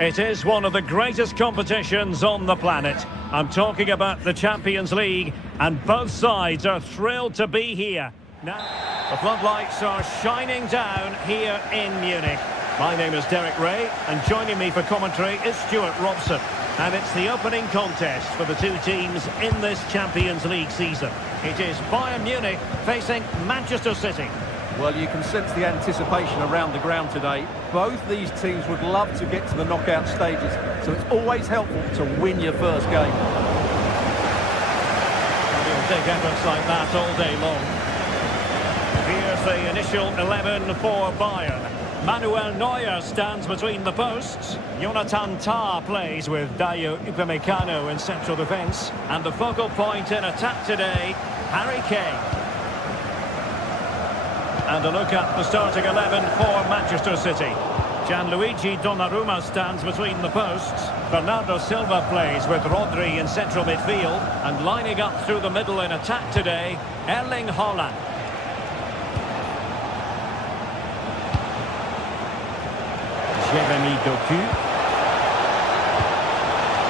It is one of the greatest competitions on the planet. I'm talking about the Champions League, and both sides are thrilled to be here. Now, the floodlights are shining down here in Munich. My name is Derek Ray, and joining me for commentary is Stuart Robson. And it's the opening contest for the two teams in this Champions League season. It is Bayern Munich facing Manchester City. Well, you can sense the anticipation around the ground today. Both these teams would love to get to the knockout stages, so it's always helpful to win your first game. You'll take efforts like that all day long. Here's the initial 11 for Bayern. Manuel Neuer stands between the posts. Jonathan Tah plays with Dayo Upamecano in central defence. And the focal point in attack today, Harry Kane. And a look at the starting 11 for Manchester City. Gianluigi Donnarumma stands between the posts. Bernardo Silva plays with Rodri in central midfield. And lining up through the middle in attack today, Erling Haaland. Jeremy Doku.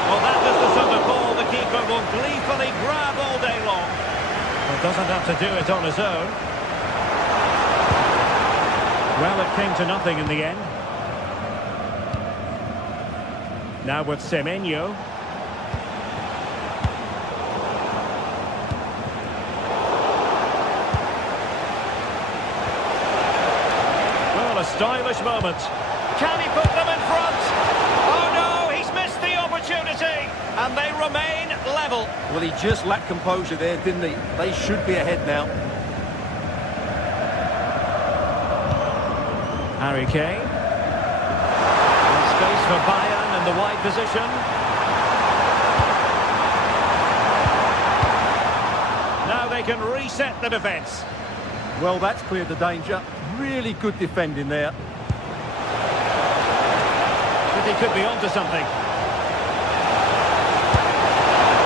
Well, that is the sort of ball the keeper will gleefully grab all day long. But doesn't have to do it on his own. Well, it came to nothing in the end. Now with Semenyo. Well, a stylish moment. Can he put them in front? Oh no, he's missed the opportunity. And they remain level. Well, he just lacked composure there, didn't he? They should be ahead now. Harry Kane. Space for Bayern in the wide position. Now they can reset the defence. Well, that's cleared the danger. Really good defending there. He could be onto something.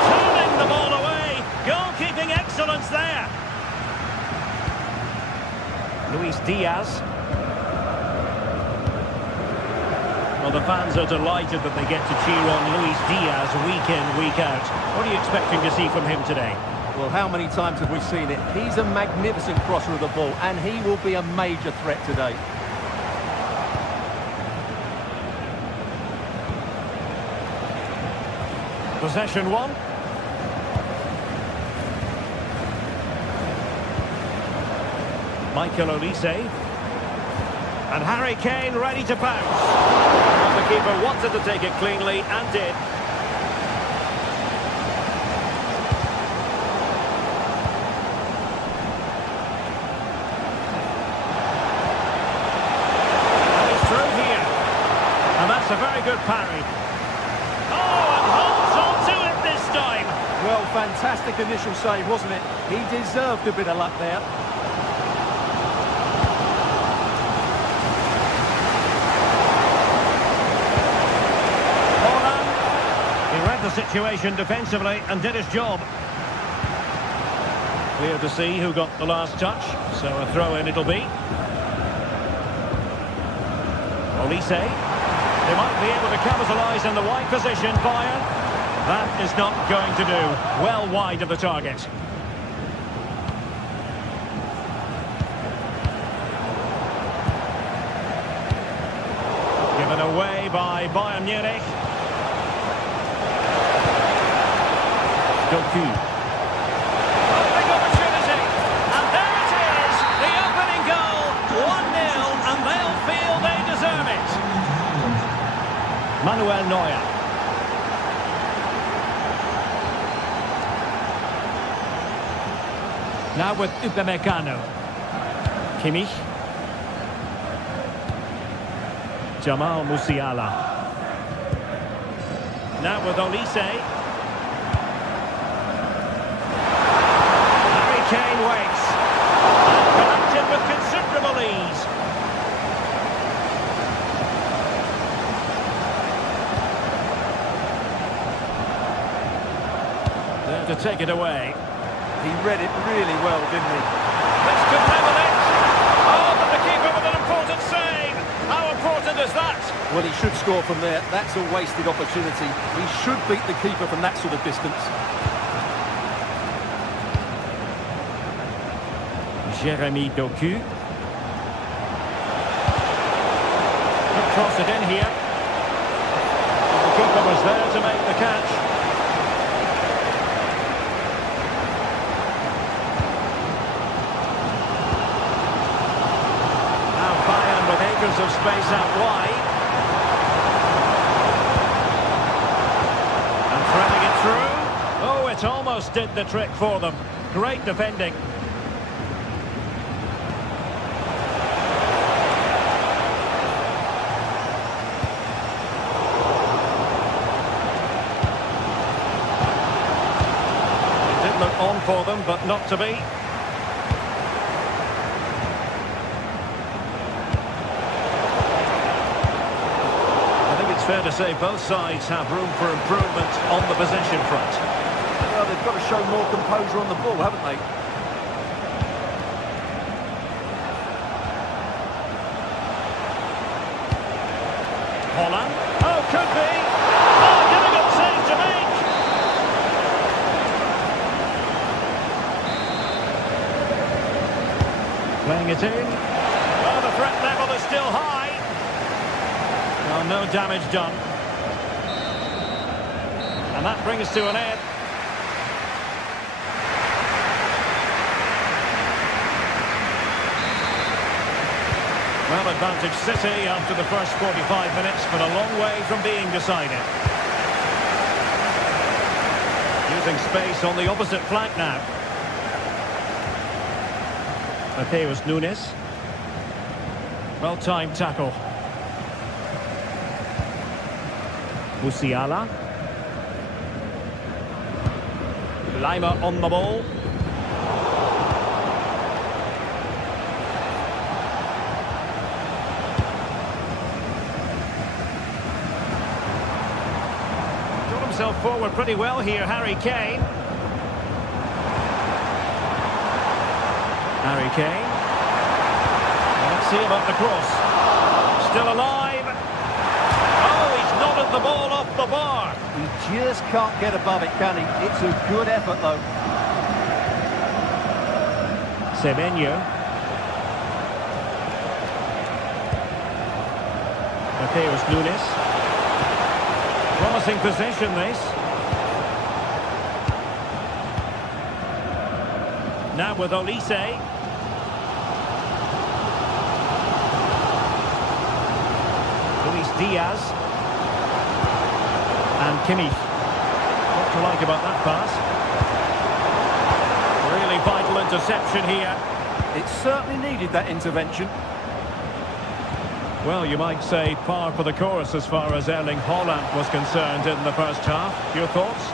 Turning the ball away. Goalkeeping excellence there. Luis Diaz. Well, the fans are delighted that they get to cheer on Luis Diaz week in, week out. What are you expecting to see from him today? Well, how many times have we seen it? He's a magnificent crosser of the ball, and he will be a major threat today. Possession one. Michael Olise. And Harry Kane ready to pounce. Well, the keeper wanted to take it cleanly and did. And he's through here. And that's a very good parry. Well, fantastic initial save, wasn't it? He deserved a bit of luck there. Haaland. He read the situation defensively and did his job. Clear to see who got the last touch, so a throw-in it'll be. Olise. They might be able to capitalise in the wide position, Bayern. That is not going to do. Well wide of the target. Given away by Bayern Munich. Doku. Big opportunity. And there it is. The opening goal. 1-0, and they'll feel they deserve it. Manuel Neuer. Now with Upamecano. Kimmich. Jamal Musiala. Now with Olise. Harry Kane waits. And collected with considerable ease. There to take it away. He read it really well, didn't he? This could level it. Oh, but the keeper with an important save. How important is that? Well, he should score from there. That's a wasted opportunity. He should beat the keeper from that sort of distance. Jeremy Doku. Could cross it in here. The keeper was there to make the catch. Now Bayern with acres of space out wide. And threading it through. Oh, it almost did the trick for them. Great defending. Look on for them, but not to be. I think it's fair to say both sides have room for improvement on the possession front. Well, they've got to show more composure on the ball, haven't they? Holland. Oh, could be. Oh, difficult save to make. Playing it in. Oh, the threat level is still high. Well, no damage done. And that brings to an end. Well, advantage City after the first 45 minutes, but a long way from being decided. Using space on the opposite flank now. Mateus Nunes. Well-timed tackle. Musiala. Lima on the ball. Got himself forward pretty well here, Harry Kane. Harry Kane. Let's see about the cross. Still alive. Oh, he's nodded the ball off the bar. He just can't get above it, can he? It's a good effort, though. Semenyo. Mateus Nunes. Promising possession, this. Now with Olise. Luis Diaz. And Kimmich. What to like about that pass? Really vital interception here. It certainly needed that intervention. Well, you might say par for the course as far as Erling Haaland was concerned in the first half. Your thoughts?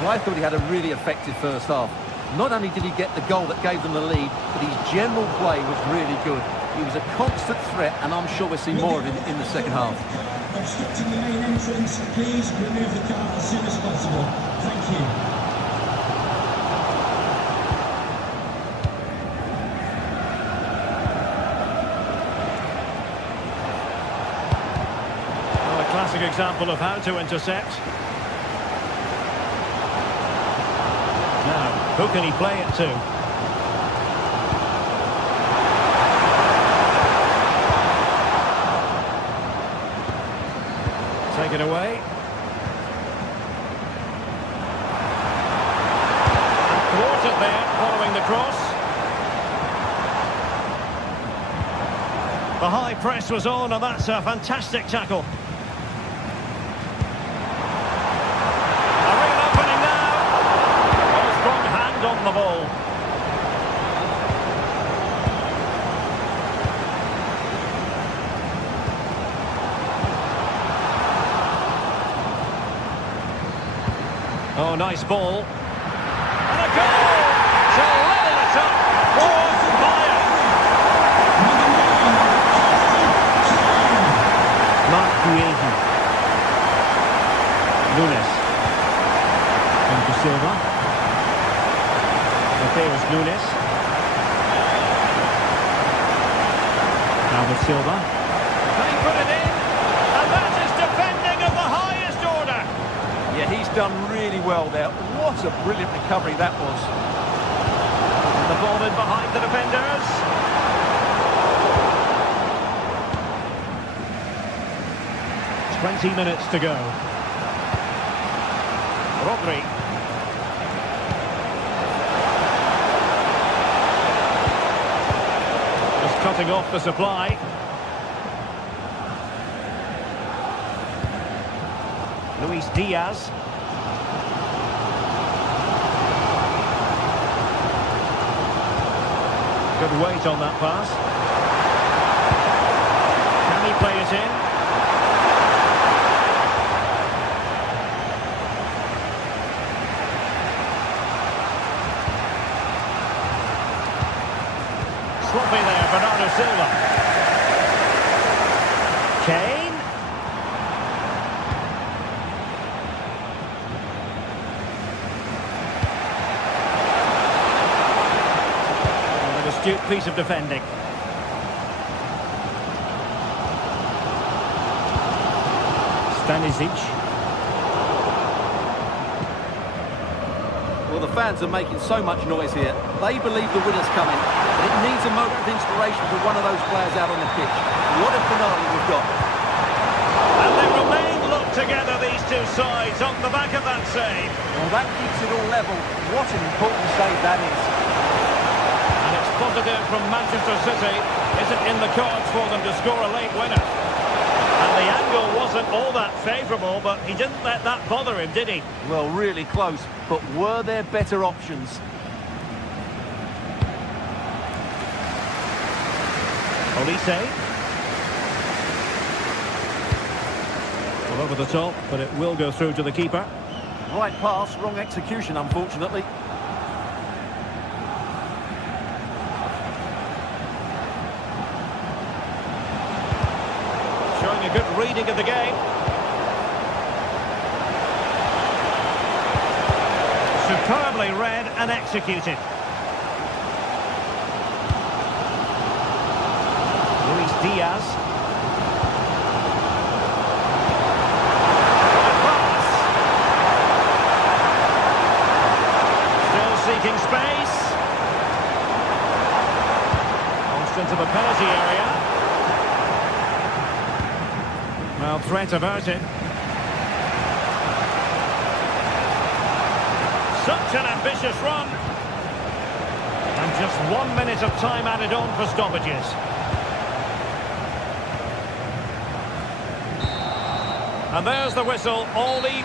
Well, I thought he had a really effective first half. Not only did he get the goal that gave them the lead, but his general play was really good. He was a constant threat, and I'm sure we'll see more of him in the second half. Obstructing the main entrance, please remove the car as soon as possible. Thank you. Well, a classic example of how to intercept. Now, who can he play it to? Take it away. Thwarted there, following the cross. The high press was on, and that's a fantastic tackle. A real opening now. Oh, strong hand on the ball. Oh, nice ball. And a goal to level it up for Bayern. Mark Guehi. Nunes. Into Silva. Mateus Nunes. Now with Silva. Can he put it in? And that is done really well there. What a brilliant recovery that was. The ball in behind the defenders. 20 minutes to go. Rodri. Just cutting off the supply. Luis Diaz. Good weight on that pass. Can he play it in? Sloppy there, Bernardo Silva. Kane. An astute piece of defending. Stanisic. Well, the fans are making so much noise here. They believe the winner's coming. But it needs a moment of inspiration for one of those players out on the pitch. What a finale we've got. And they remain locked together, these two sides, on the back of that save. Well, that keeps it all level. What an important save that is. And it's positive from Manchester City. Is it in the cards for them to score a late winner? And the angle wasn't all that favourable, but he didn't let that bother him, did he? Well, really close. But were there better options? Olise. Well, over the top, but it will go through to the keeper. Right pass, wrong execution, unfortunately. Showing a good reading of the game. Superbly read and executed. Luis Diaz. Pass. Still seeking space. Almost into the penalty area. Well, threat averted. Such an ambitious run. And just 1 minute of time added on for stoppages. And there's the whistle. All the...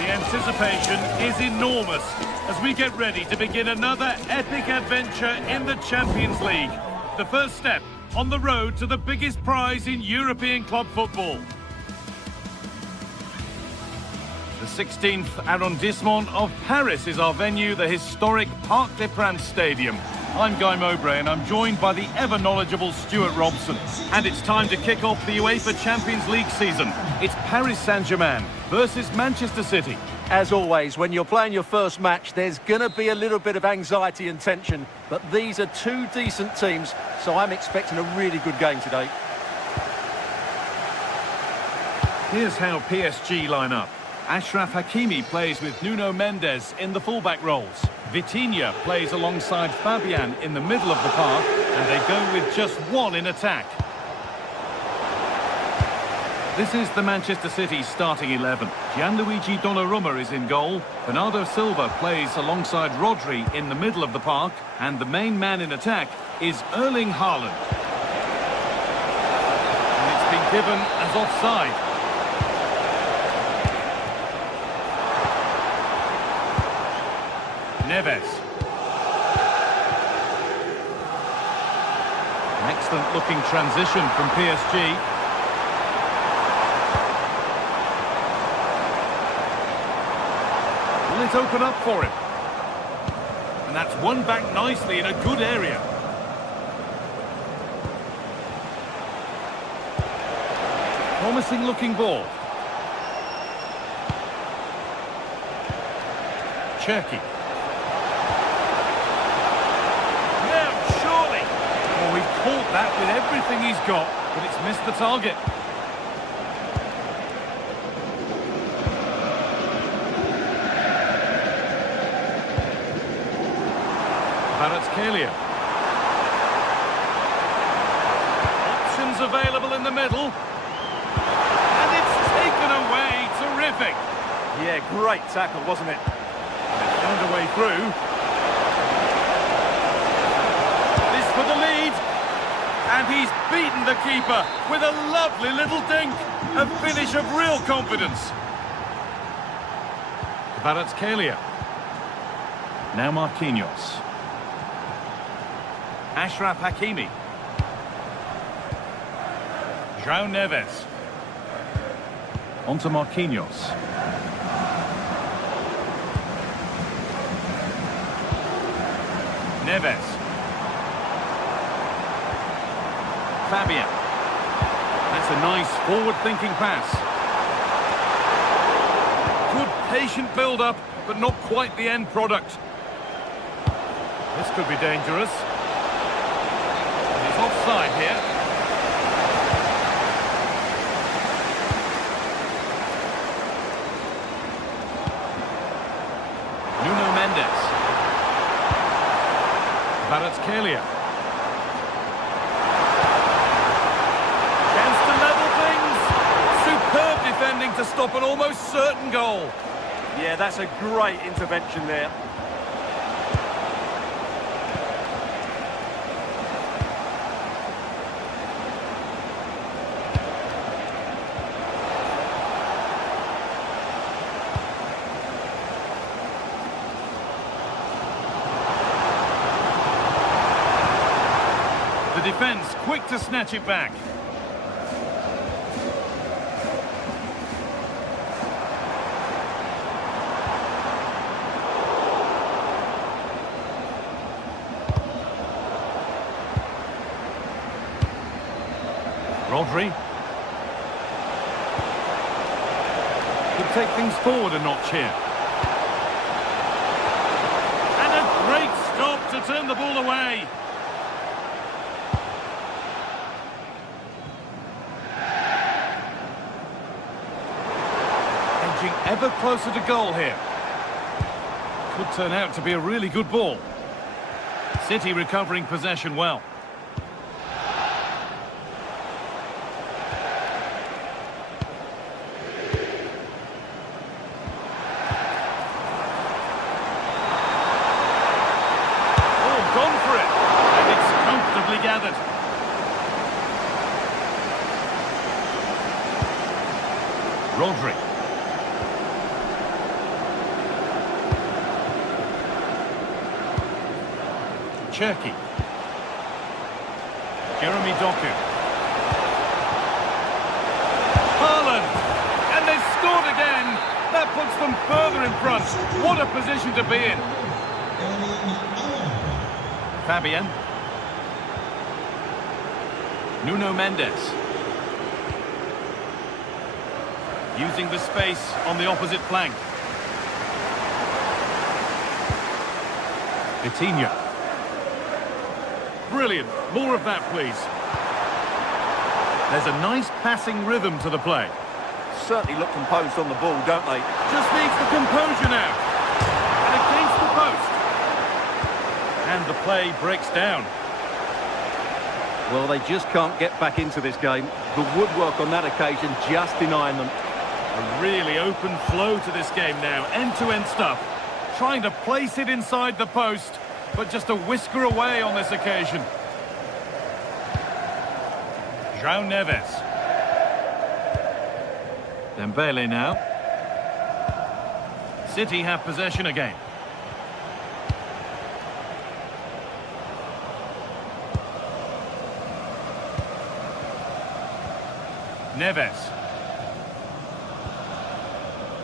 The anticipation is enormous as we get ready to begin another epic adventure in the Champions League. The first step on the road to the biggest prize in European club football. The 16th arrondissement of Paris is our venue, the historic Parc des Princes Stadium. I'm Guy Mowbray and I'm joined by the ever-knowledgeable Stuart Robson. And it's time to kick off the UEFA Champions League season. It's Paris Saint-Germain versus Manchester City. As always, when you're playing your first match, there's going to be a little bit of anxiety and tension. But these are two decent teams, so I'm expecting a really good game today. Here's how PSG line up. Achraf Hakimi plays with Nuno Mendes in the fullback roles. Vitinha plays alongside Fabian in the middle of the park, and they go with just one in attack. This is the Manchester City starting 11. Gianluigi Donnarumma is in goal. Bernardo Silva plays alongside Rodri in the middle of the park, and the main man in attack is Erling Haaland. And it's been given as offside. Neves. An excellent looking transition from PSG. Will it open up for him? And that's won back nicely in a good area. Promising looking ball. Cherki. Oh, he caught that with everything he's got, but it's missed the target. Kvaratskhelia. Options available in the middle. And it's taken away. Terrific. Yeah, great tackle, wasn't it? They found a way through. This for the lead. And he's beaten the keeper with a lovely little dink. A finish of real confidence. Kvaratskhelia. Now Marquinhos. Achraf Hakimi. João Neves. Onto Marquinhos. Neves. Fabian. That's a nice forward-thinking pass. Good patient build-up, but not quite the end product. This could be dangerous. He's offside here. Nuno Mendes. Kvaratskhelia. Chance to level things. Superb defending to stop an almost certain goal. Yeah, that's a great intervention there. The defence quick to snatch it back. Rodri. Could take things forward a notch here. And a great stop to turn the ball away. Edging ever closer to goal here. Could turn out to be a really good ball. City recovering possession well. Gone for it, and it's comfortably gathered. Rodri. Cherki. Jeremy Doku. Haaland, and they've scored again. That puts them further in front. What a position to be in. Fabian. Nuno Mendes. Using the space on the opposite flank. Vitinha. Brilliant. More of that, please. There's a nice passing rhythm to the play. Certainly look composed on the ball, don't they? Just needs the composure now. And against the post. And the play breaks down. Well, they just can't get back into this game. The woodwork on that occasion just denying them. A really open flow to this game now. End-to-end stuff. Trying to place it inside the post, but just a whisker away on this occasion. João Neves. Dembele now. City have possession again. Neves.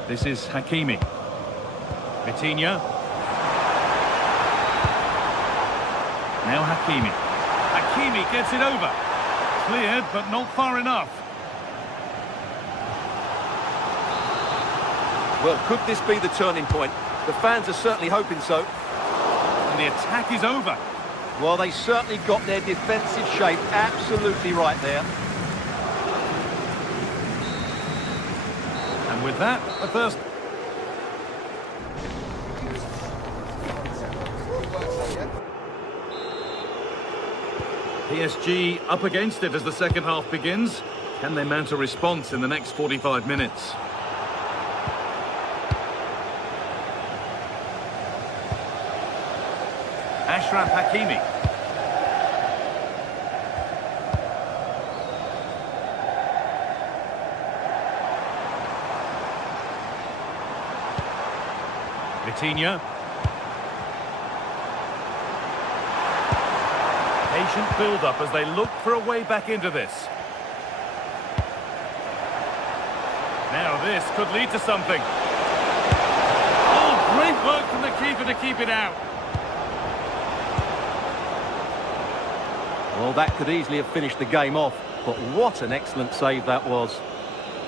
This is Hakimi. Vitinha. Now Hakimi. Hakimi gets it over. Cleared, but not far enough. Well, could this be the turning point? The fans are certainly hoping so. And the attack is over. Well, they certainly got their defensive shape absolutely right there. And with that, the first... PSG up against it as the second half begins. Can they mount a response in the next 45 minutes? Achraf Hakimi. Vitinha. Patient build-up as they look for a way back into this. Now this could lead to something. Oh, great work from the keeper to keep it out. Well, that could easily have finished the game off, but what an excellent save that was.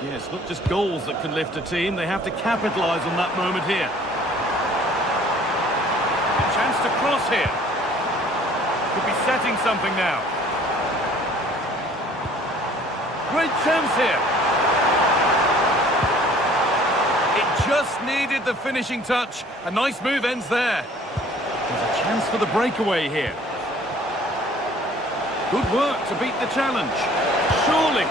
Yes, not just goals that can lift a team, they have to capitalise on that moment here. A chance to cross here. Could be setting something now. Great chance here. It just needed the finishing touch. A nice move ends there. There's a chance for the breakaway here. Good work to beat the challenge. Surely.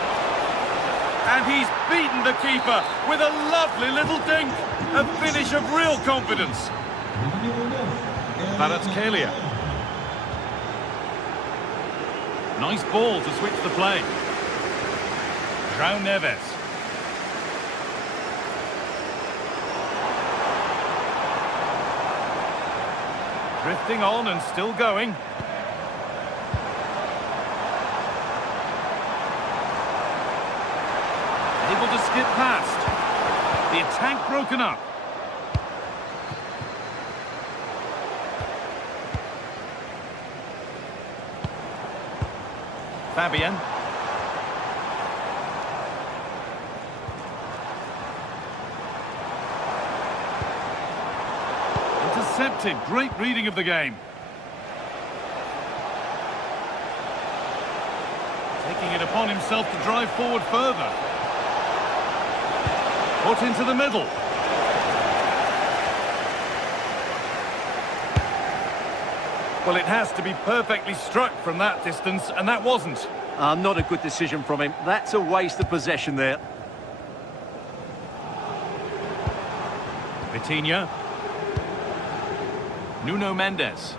And he's beaten the keeper with a lovely little dink. A finish of real confidence. Kvaratskhelia. Nice ball to switch the play. João Neves. Drifting on and still going. Able to skip past. The attack broken up. Fabian. Intercepted. Great reading of the game. Taking it upon himself to drive forward further. Put into the middle. Well, it has to be perfectly struck from that distance, and that wasn't. Not a good decision from him. That's a waste of possession there. Vitinha. Nuno Mendes.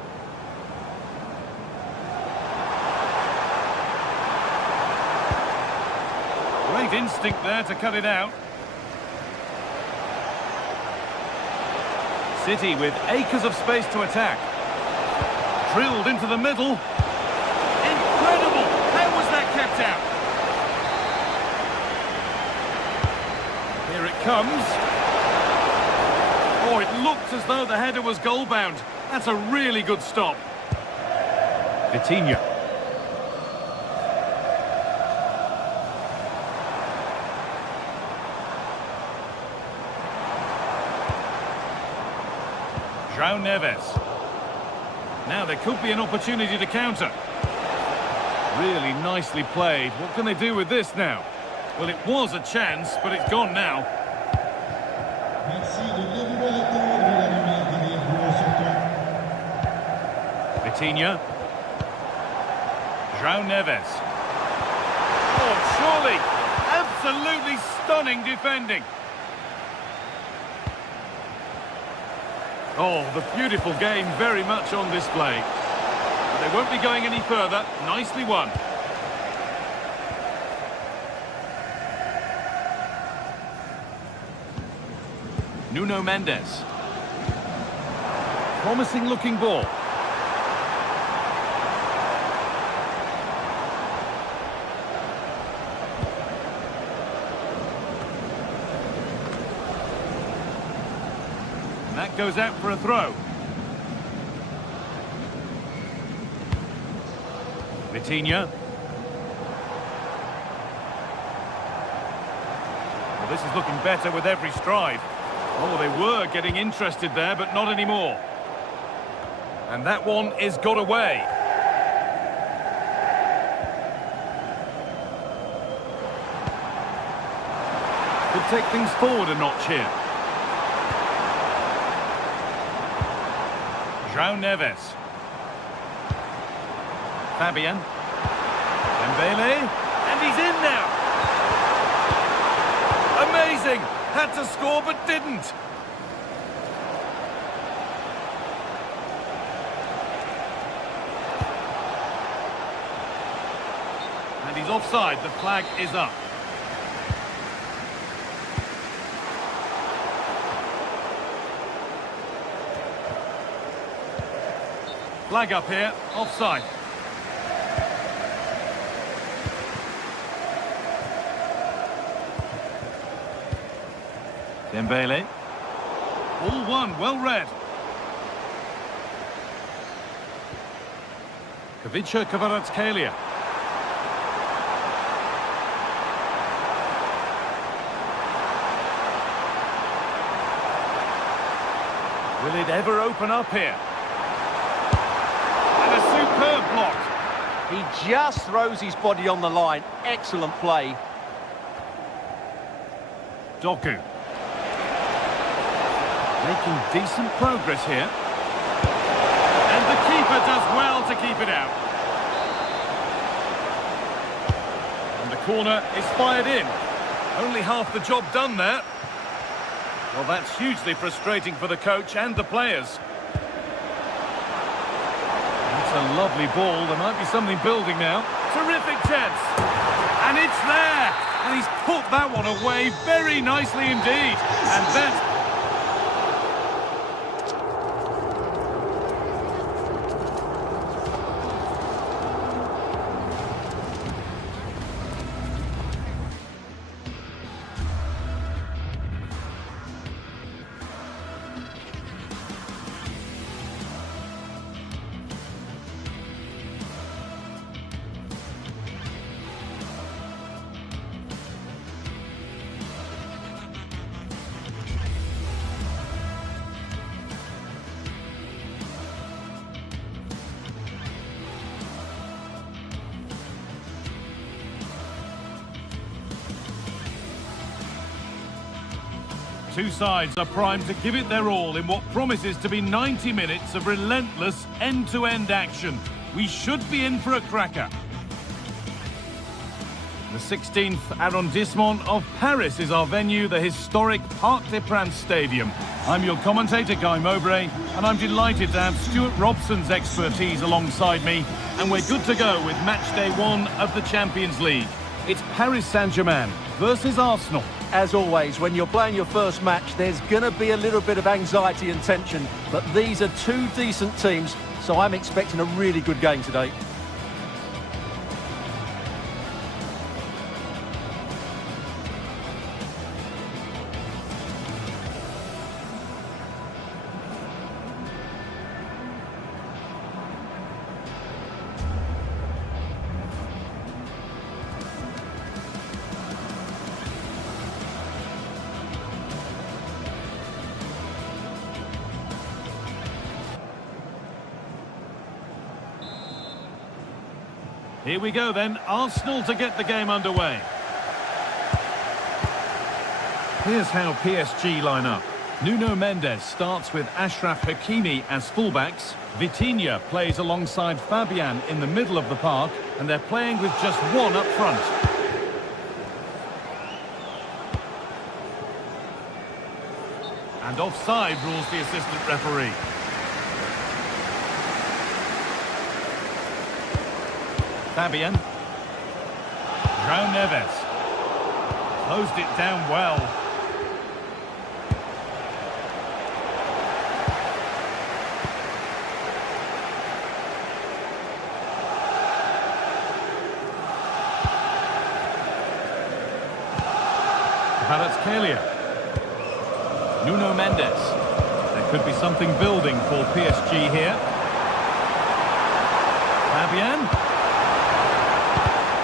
Great instinct there to cut it out. City with acres of space to attack. Drilled into the middle. Incredible! How was that kept out? Here it comes. Oh, it looked as though the header was goal-bound. That's a really good stop. Vitinha. João Neves. Now there could be an opportunity to counter. Really nicely played. What can they do with this now? Well, it was a chance, but it's gone now. Vitinha. João Neves. Oh, surely! Absolutely stunning defending. Oh, the beautiful game very much on display. They won't be going any further. Nicely won. Nuno Mendes. Promising looking ball. And that goes out for a throw. Vitinha. Well, this is looking better with every stride. Oh, they were getting interested there, but not anymore. And that one is got away. Could take things forward a notch here. João Neves. Fabian. Dembele. And he's in now. Amazing. Had to score but didn't. And he's offside. The flag is up. Flag up here. Offside. Dembele. All one, well read. Kavica Kvaratskhelia. Will it ever open up here? And a superb block. He just throws his body on the line. Excellent play. Doku. Making decent progress here. And the keeper does well to keep it out. And the corner is fired in. Only half the job done there. Well, that's hugely frustrating for the coach and the players. That's a lovely ball. There might be something building now. Terrific chance. And it's there. And he's put that one away very nicely indeed. And that's... Two sides are primed to give it their all in what promises to be 90 minutes of relentless end-to-end action. We should be in for a cracker. The 16th arrondissement of Paris is our venue, the historic Parc des Princes Stadium. I'm your commentator, Guy Mowbray, and I'm delighted to have Stuart Robson's expertise alongside me, and we're good to go with match day 1 of the Champions League. It's Paris Saint-Germain versus Arsenal. As always, when you're playing your first match, there's going to be a little bit of anxiety and tension, but these are two decent teams, so I'm expecting a really good game today. Here we go then, Arsenal to get the game underway. Here's how PSG line up. Nuno Mendes starts with Achraf Hakimi as fullbacks. Vitinha plays alongside Fabian in the middle of the park, and they're playing with just one up front. And offside rules the assistant referee. Fabian. João Neves. Closed it down well. Kvaratskhelia. Nuno Mendes. There could be something building for PSG here. Fabian.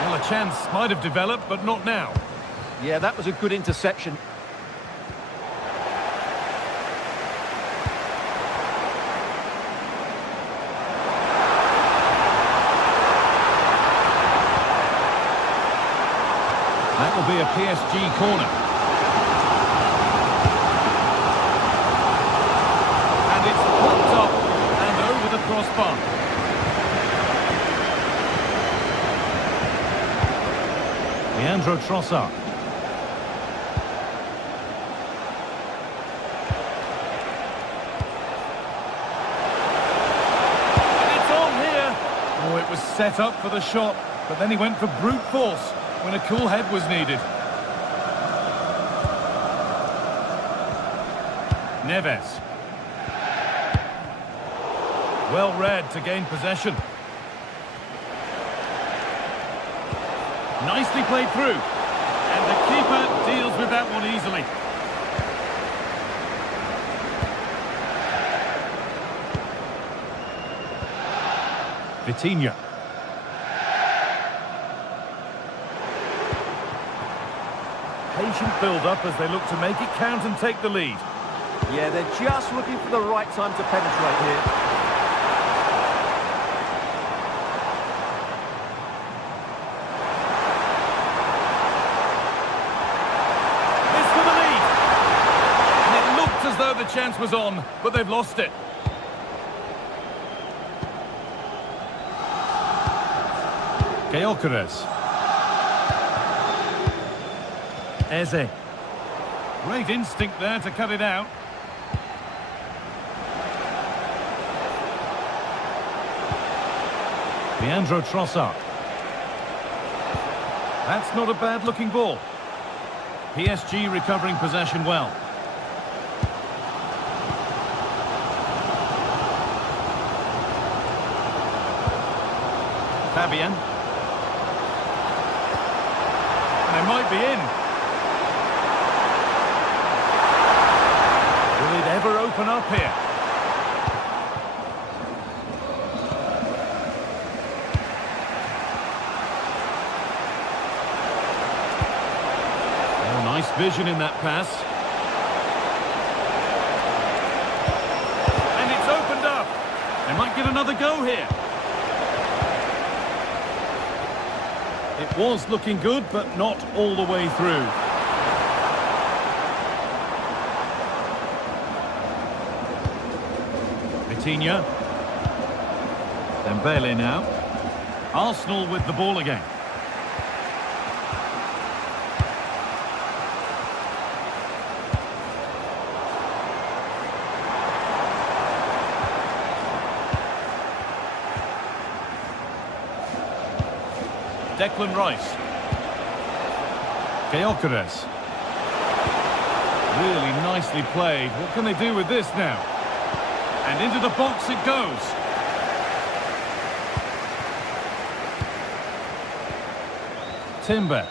Well, a chance might have developed, but not now. Yeah, that was a good interception. That will be a PSG corner. And it's popped up and over the crossbar. Leandro Trossard. And it's on here. Oh, it was set up for the shot, but then he went for brute force when a cool head was needed. Neves. Well read to gain possession. Nicely played through. And the keeper deals with that one easily. Vitinha. Patient build-up as they look to make it count and take the lead. Yeah, they're just looking for the right time to penetrate here. This for the lead. And it looked as though the chance was on, but they've lost it. Gyökeres. Eze. Great instinct there to cut it out. Leandro Trossard. That's not a bad-looking ball. PSG recovering possession well. Fabian. And they might be in. Will it ever open up here? Oh, nice vision in that pass. And it's opened up. They might get another go here. It was looking good, but not all the way through. Vitinha. Dembele now. Arsenal with the ball again. Declan Rice. Gyökeres. Really nicely played. What can they do with this now? And into the box it goes. Timber.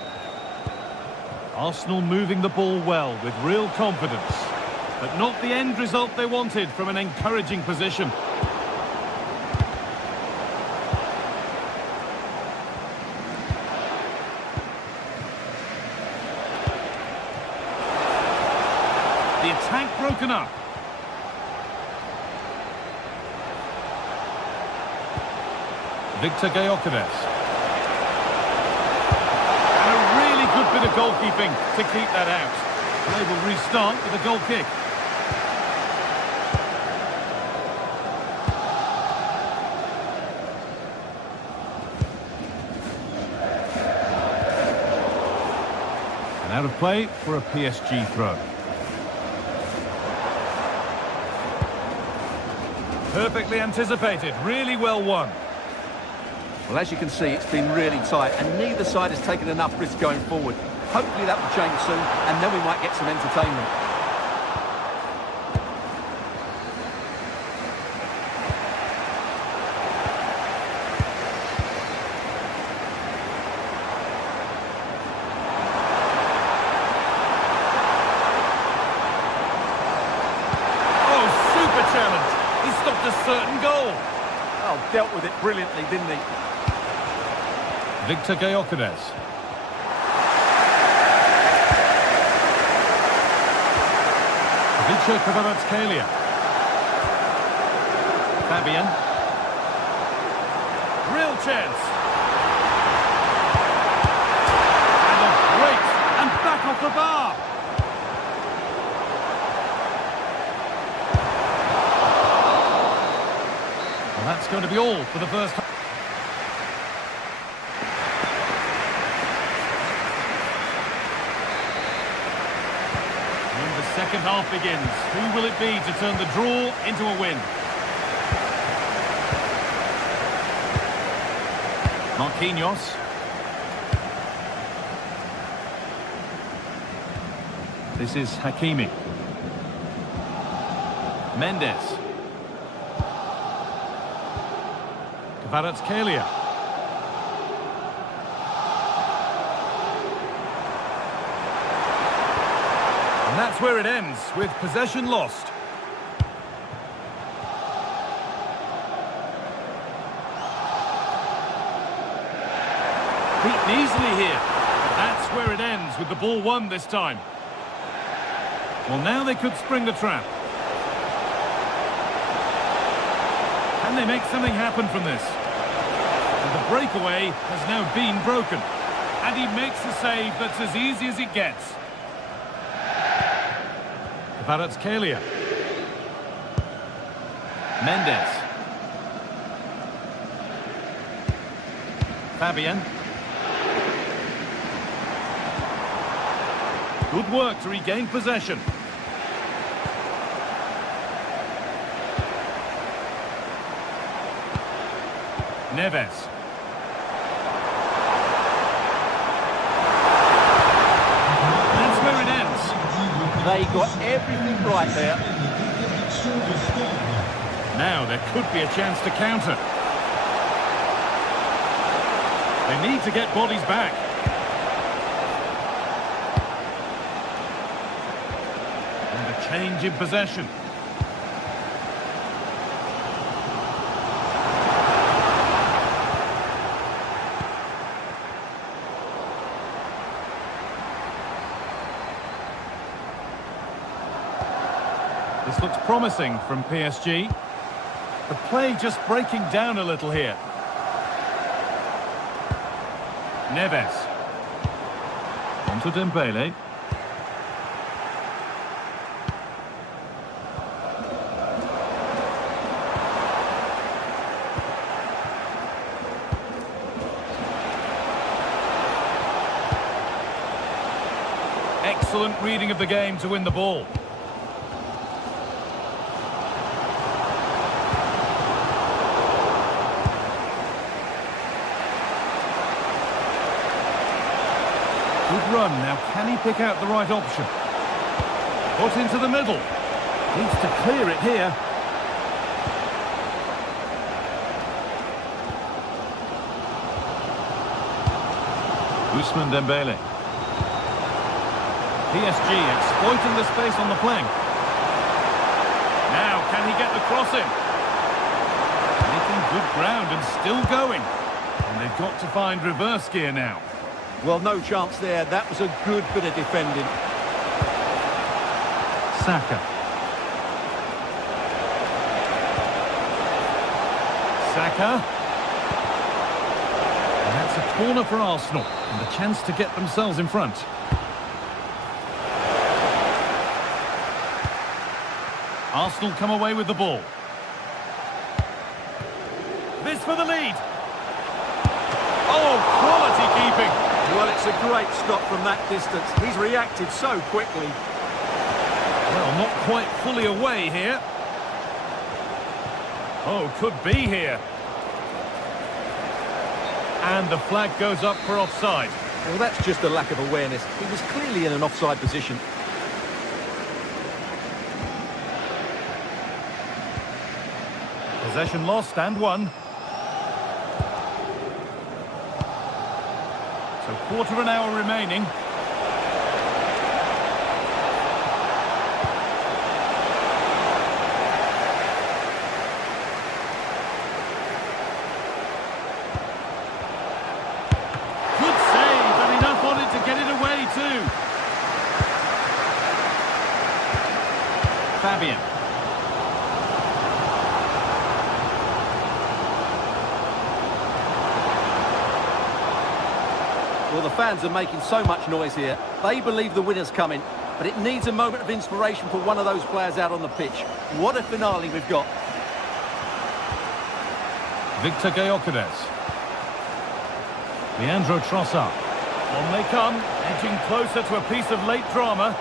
Arsenal moving the ball well with real confidence. But not the end result they wanted from an encouraging position. The attack broken up. Victor Gyökeres. goalkeeping to keep that out. They will restart with a goal kick. And out of play for a PSG throw. Perfectly anticipated, really well won. Well, as you can see, it's been really tight, and neither side has taken enough risk going forward. Hopefully that will change soon, and then we might get some entertainment. Oh, super challenge. He stopped a certain goal. Oh, dealt with it brilliantly, didn't he? Victor Gyökeres. Vicha Kvaratskhelia. Fabian. Real chance. And a break. And back off the bar. Well, that's going to be all for the first half. Second half begins. Who will it be to turn the draw into a win? Marquinhos. This is Hakimi. Mendes. Kvaratskhelia. And that's where it ends, with possession lost. Beaten easily here. That's where it ends, with the ball won this time. Well, now they could spring the trap. Can they make something happen from this? And the breakaway has now been broken. And he makes a save that's as easy as it gets. Kvaratskhelia. Mendes. Fabian. Good work to regain possession. Neves. That's where it ends. They got everything right there. Now there could be a chance to counter. They need to get bodies back. And a change in possession. This looks promising from PSG. The play just breaking down a little here. Neves. On to Dembele. Excellent reading of the game to win the ball. Good run. Now, can he pick out the right option? Put into the middle. Needs to clear it here. Ousmane Dembele. PSG exploiting the space on the flank. Now, can he get the cross in? Making good ground and still going. And they've got to find reverse gear now. Well, no chance there. That was a good bit of defending. Saka. Saka. And that's a corner for Arsenal. And a chance to get themselves in front. Arsenal come away with the ball. This for the lead. Oh, quality keeping. Well, it's a great stop from that distance. He's reacted so quickly. Well, not quite fully away here. Oh, could be here. And the flag goes up for offside. Well, that's just a lack of awareness. He was clearly in an offside position. Possession lost and won. So quarter of an hour remaining. Good save, and enough on it to get it away too. Fabian. Well, the fans are making so much noise here. They believe the winner's coming, but it needs a moment of inspiration for one of those players out on the pitch. What a finale we've got. Victor Gyökeres. Leandro Trossard. On they come, edging closer to a piece of late drama.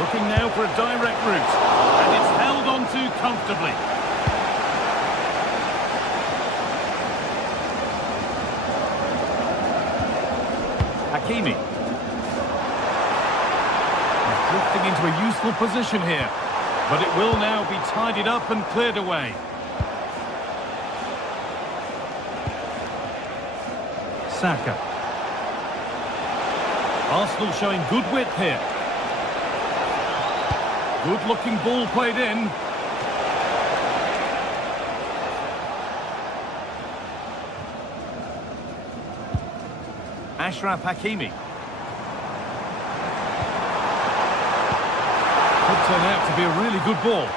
Looking now for a direct route, and it's held on to comfortably. Hakimi. He's drifting into a useful position here, but it will now be tidied up and cleared away. Saka. Arsenal showing good width here. Good looking ball played in. Achraf Hakimi. Could turn out to be a really good ball.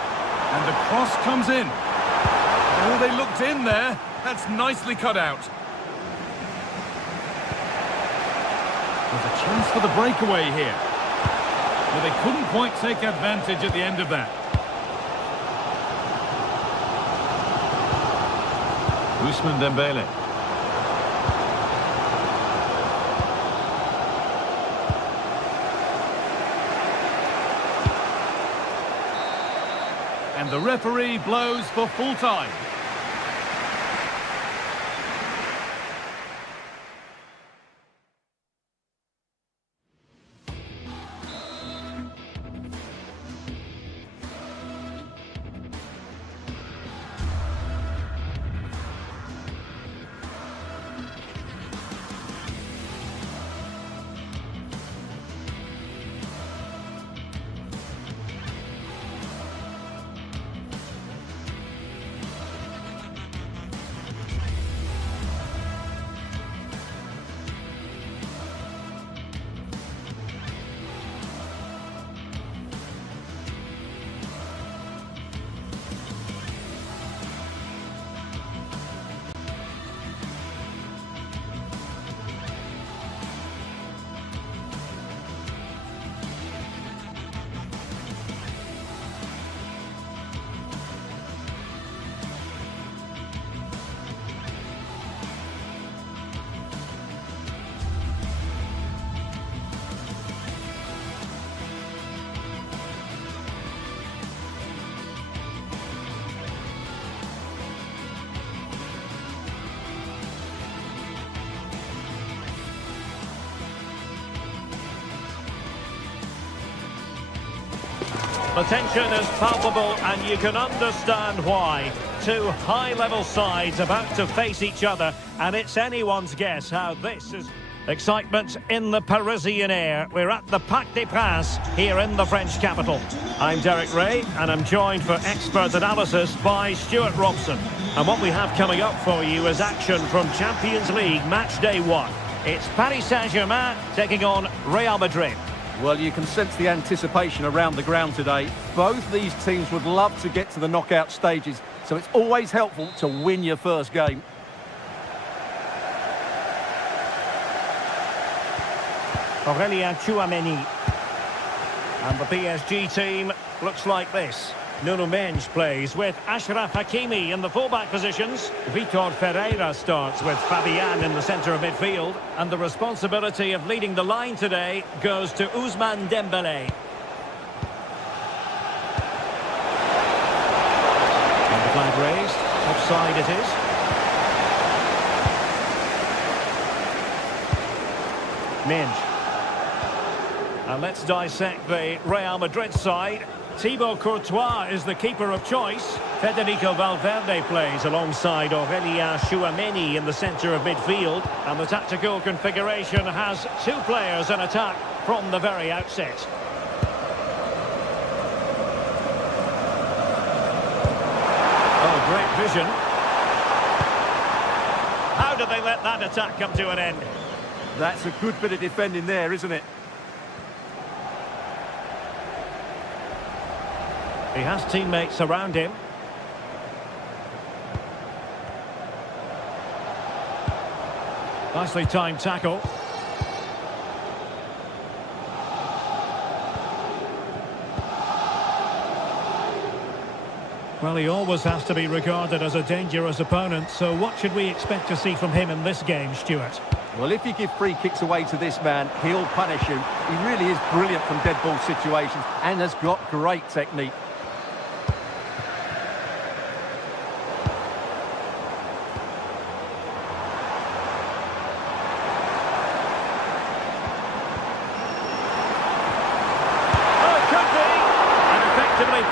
And the cross comes in. Oh, they looked in there. That's nicely cut out. There's a chance for the breakaway here. But they couldn't quite take advantage at the end of that. Ousmane Dembele. And the referee blows for full time. The tension is palpable and you can understand why. Two high-level sides about to face each other, and it's anyone's guess how this is... Excitement in the Parisian air. We're at the Parc des Princes here in the French capital. I'm Derek Ray, and I'm joined for expert analysis by Stuart Robson. And what we have coming up for you is action from Champions League match day 1. It's Paris Saint-Germain taking on Real Madrid. Well, you can sense the anticipation around the ground today. Both these teams would love to get to the knockout stages, so it's always helpful to win your first game. Aurélien Tchouameni. And the PSG team looks like this. Nuno Mendes plays with Achraf Hakimi in the fullback positions. Vitor Ferreira starts with Fabian in the centre of midfield. And the responsibility of leading the line today goes to Ousmane Dembélé. And the flag raised. Offside it is. Mendes. And let's dissect the Real Madrid side. Thibaut Courtois is the keeper of choice. Federico Valverde plays alongside Aurélien Tchouaméni in the centre of midfield. And the tactical configuration has two players in attack from the very outset. Oh, great vision. How do they let that attack come to an end? That's a good bit of defending there, isn't it? He has teammates around him. Nicely timed tackle. Well, he always has to be regarded as a dangerous opponent, so what should we expect to see from him in this game, Stuart? Well, if you give free kicks away to this man, he'll punish you. He really is brilliant from dead ball situations and has got great technique.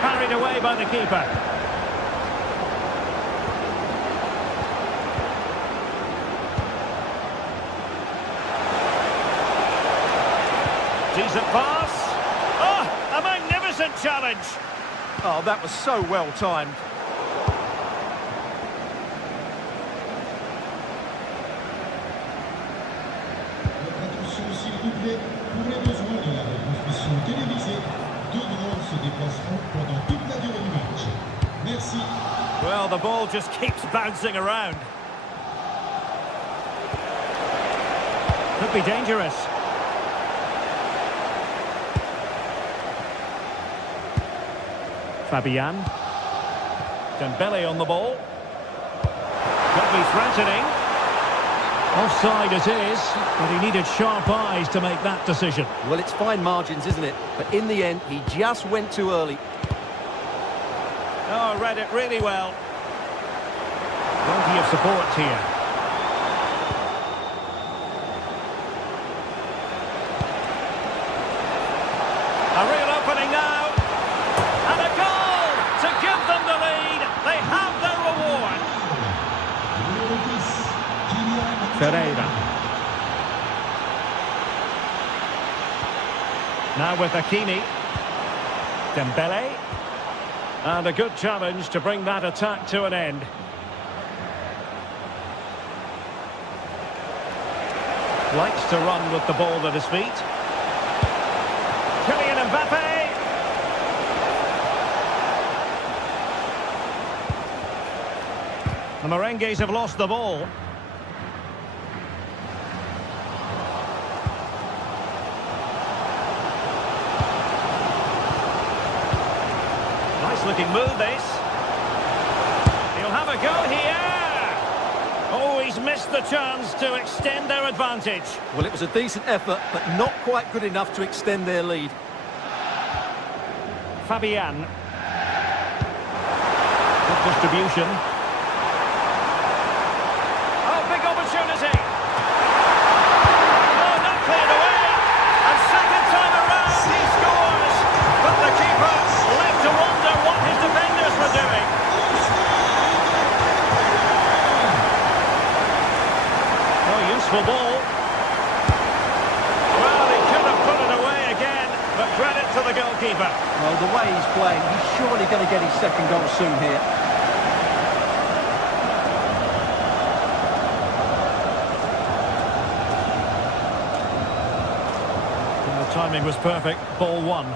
Parried away by the keeper. Decent pass. Oh, a magnificent challenge. Oh, that was so well timed. Attention s'il vous plaît, pour les besoins de la retransmission télévisée, deux drones se déplaceront pendant toute la durée du match. Merci. Well, the ball just keeps bouncing around. Could be dangerous. Fabian. Dembélé on the ball. Could be threatening. Offside it is, but he needed sharp eyes to make that decision. Well, it's fine margins, isn't it? But in the end, he just went too early. Oh, read it really well. Plenty of support here. A real opening now. And a goal to give them the lead. They have their reward. Ferreira. Now with Hakimi. Dembélé. And a good challenge to bring that attack to an end. Likes to run with the ball at his feet. Kylian Mbappe. The Merengues have lost the ball. Nice looking move this. He'll have a go here. Oh, he's missed the chance to extend their advantage. Well, it was a decent effort, but not quite good enough to extend their lead. Fabian. Good distribution. Oh, big opportunity. Oh, not cleared away. And second time around, he scores. But the keeper left to wonder what his defenders were doing. Oh, useful ball. Well, he could have put it away again, but credit to the goalkeeper. Well, the way he's playing, he's surely going to get his second goal soon here. And the timing was perfect. Ball one.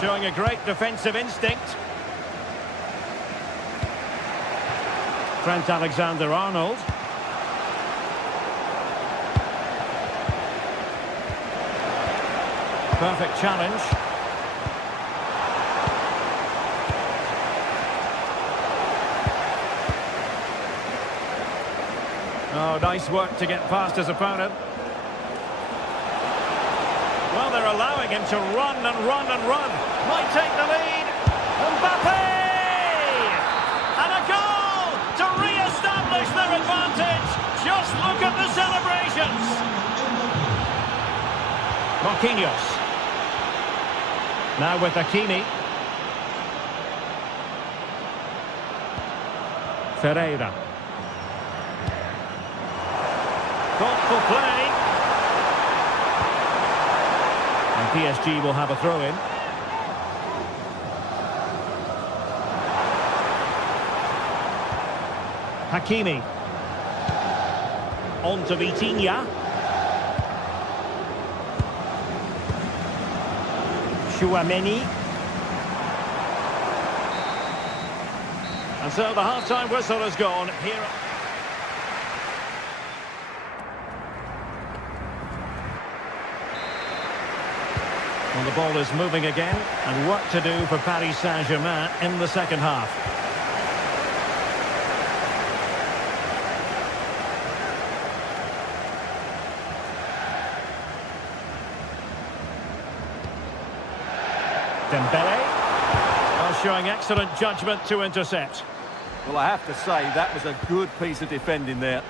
Showing a great defensive instinct. Trent Alexander-Arnold. Perfect challenge. Oh, nice work to get past his opponent. Well, they're allowing him to run and run and run. Might take the lead. Mbappe! And a goal to re-establish their advantage. Just look at the celebrations. Marquinhos. Now with Hakimi. Ferreira. Thoughtful play. And PSG will have a throw-in. Hakimi. On to Vitinha. Chouameni. And so the half-time whistle has gone. Here. Well, the ball is moving again, and work to do for Paris Saint-Germain in the second half. Dembele, showing excellent judgment to intercept. Well, I have to say, that was a good piece of defending there.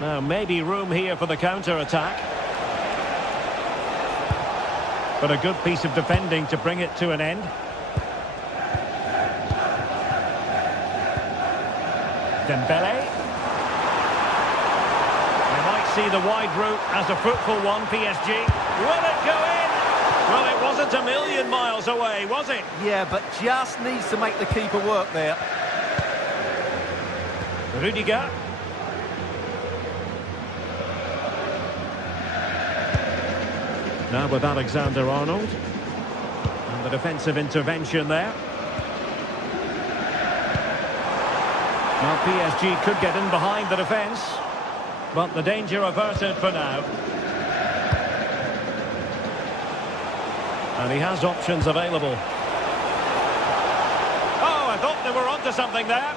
Now, maybe room here for the counter-attack. But a good piece of defending to bring it to an end. Dembele. We might see the wide route as a fruitful one, PSG. Will it go in? Well, it wasn't a million miles away, was it? Yeah, but just needs to make the keeper work there. Rudiger. Now with Alexander-Arnold. And the defensive intervention there. Now PSG could get in behind the defence, but the danger averted for now. And he has options available. Oh, I thought they were onto something there.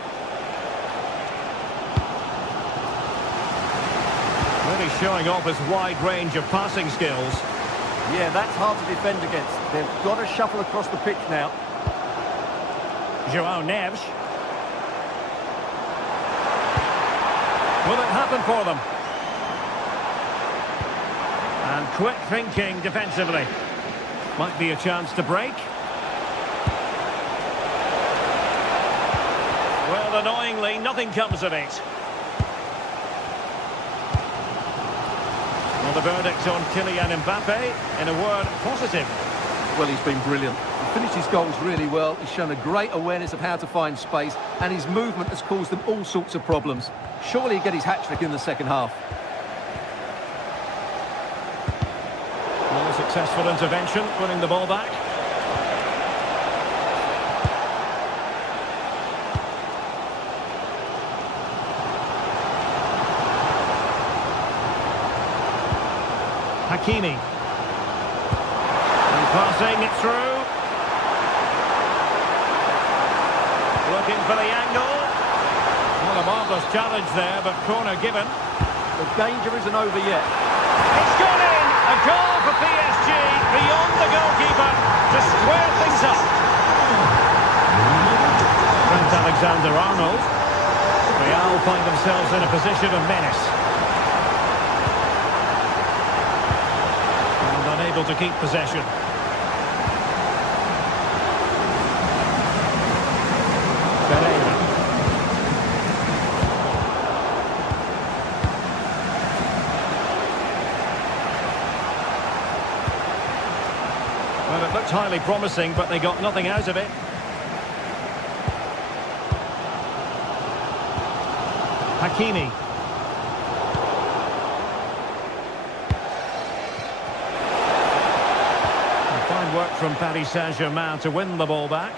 Really showing off his wide range of passing skills. Yeah, that's hard to defend against. They've got to shuffle across the pitch now. João Neves. Will it happen for them? And quick thinking defensively. Might be a chance to break. Well, annoyingly, nothing comes of it. Well, the verdict on Kylian Mbappe, in a word, positive. Well, he's been brilliant. He finished his goals really well. He's shown a great awareness of how to find space, and his movement has caused them all sorts of problems. Surely he'll get his hat-trick in the second half. Well, a successful intervention, winning the ball back. Hakimi. And passing it through. Looking for the angle. Well, a marvellous challenge there, but corner given. The danger isn't over yet. It's gone in! A goal for PSG, beyond the goalkeeper, to square things up. Trent Alexander-Arnold. Real find themselves in a position of menace. Unable to keep possession. Ferreira. Well, it looked highly promising, but they got nothing out of it. Hakimi. Work from Paris Saint-Germain to win the ball back.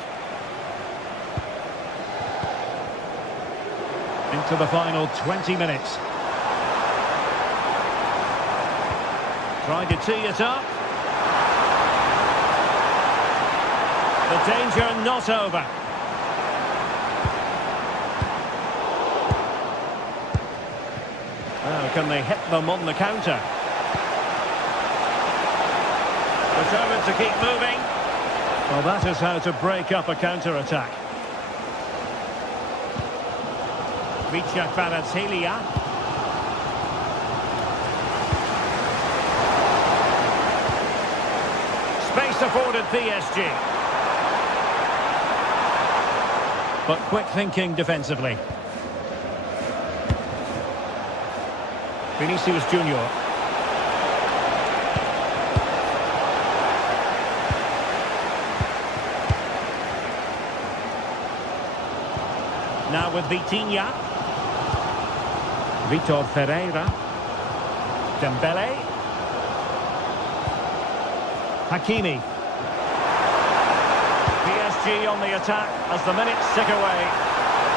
Into the final 20 minutes. Trying to tee it up. The danger not over. Oh, can they hit them on the counter? Determined to keep moving. Well, that is how to break up a counter-attack. Vicha Kvaratskhelia. Space afforded PSG. But quick thinking defensively. Vinicius Junior. Now with Vitinha. Vitor Ferreira. Dembele. Hakimi. PSG on the attack as the minutes tick away.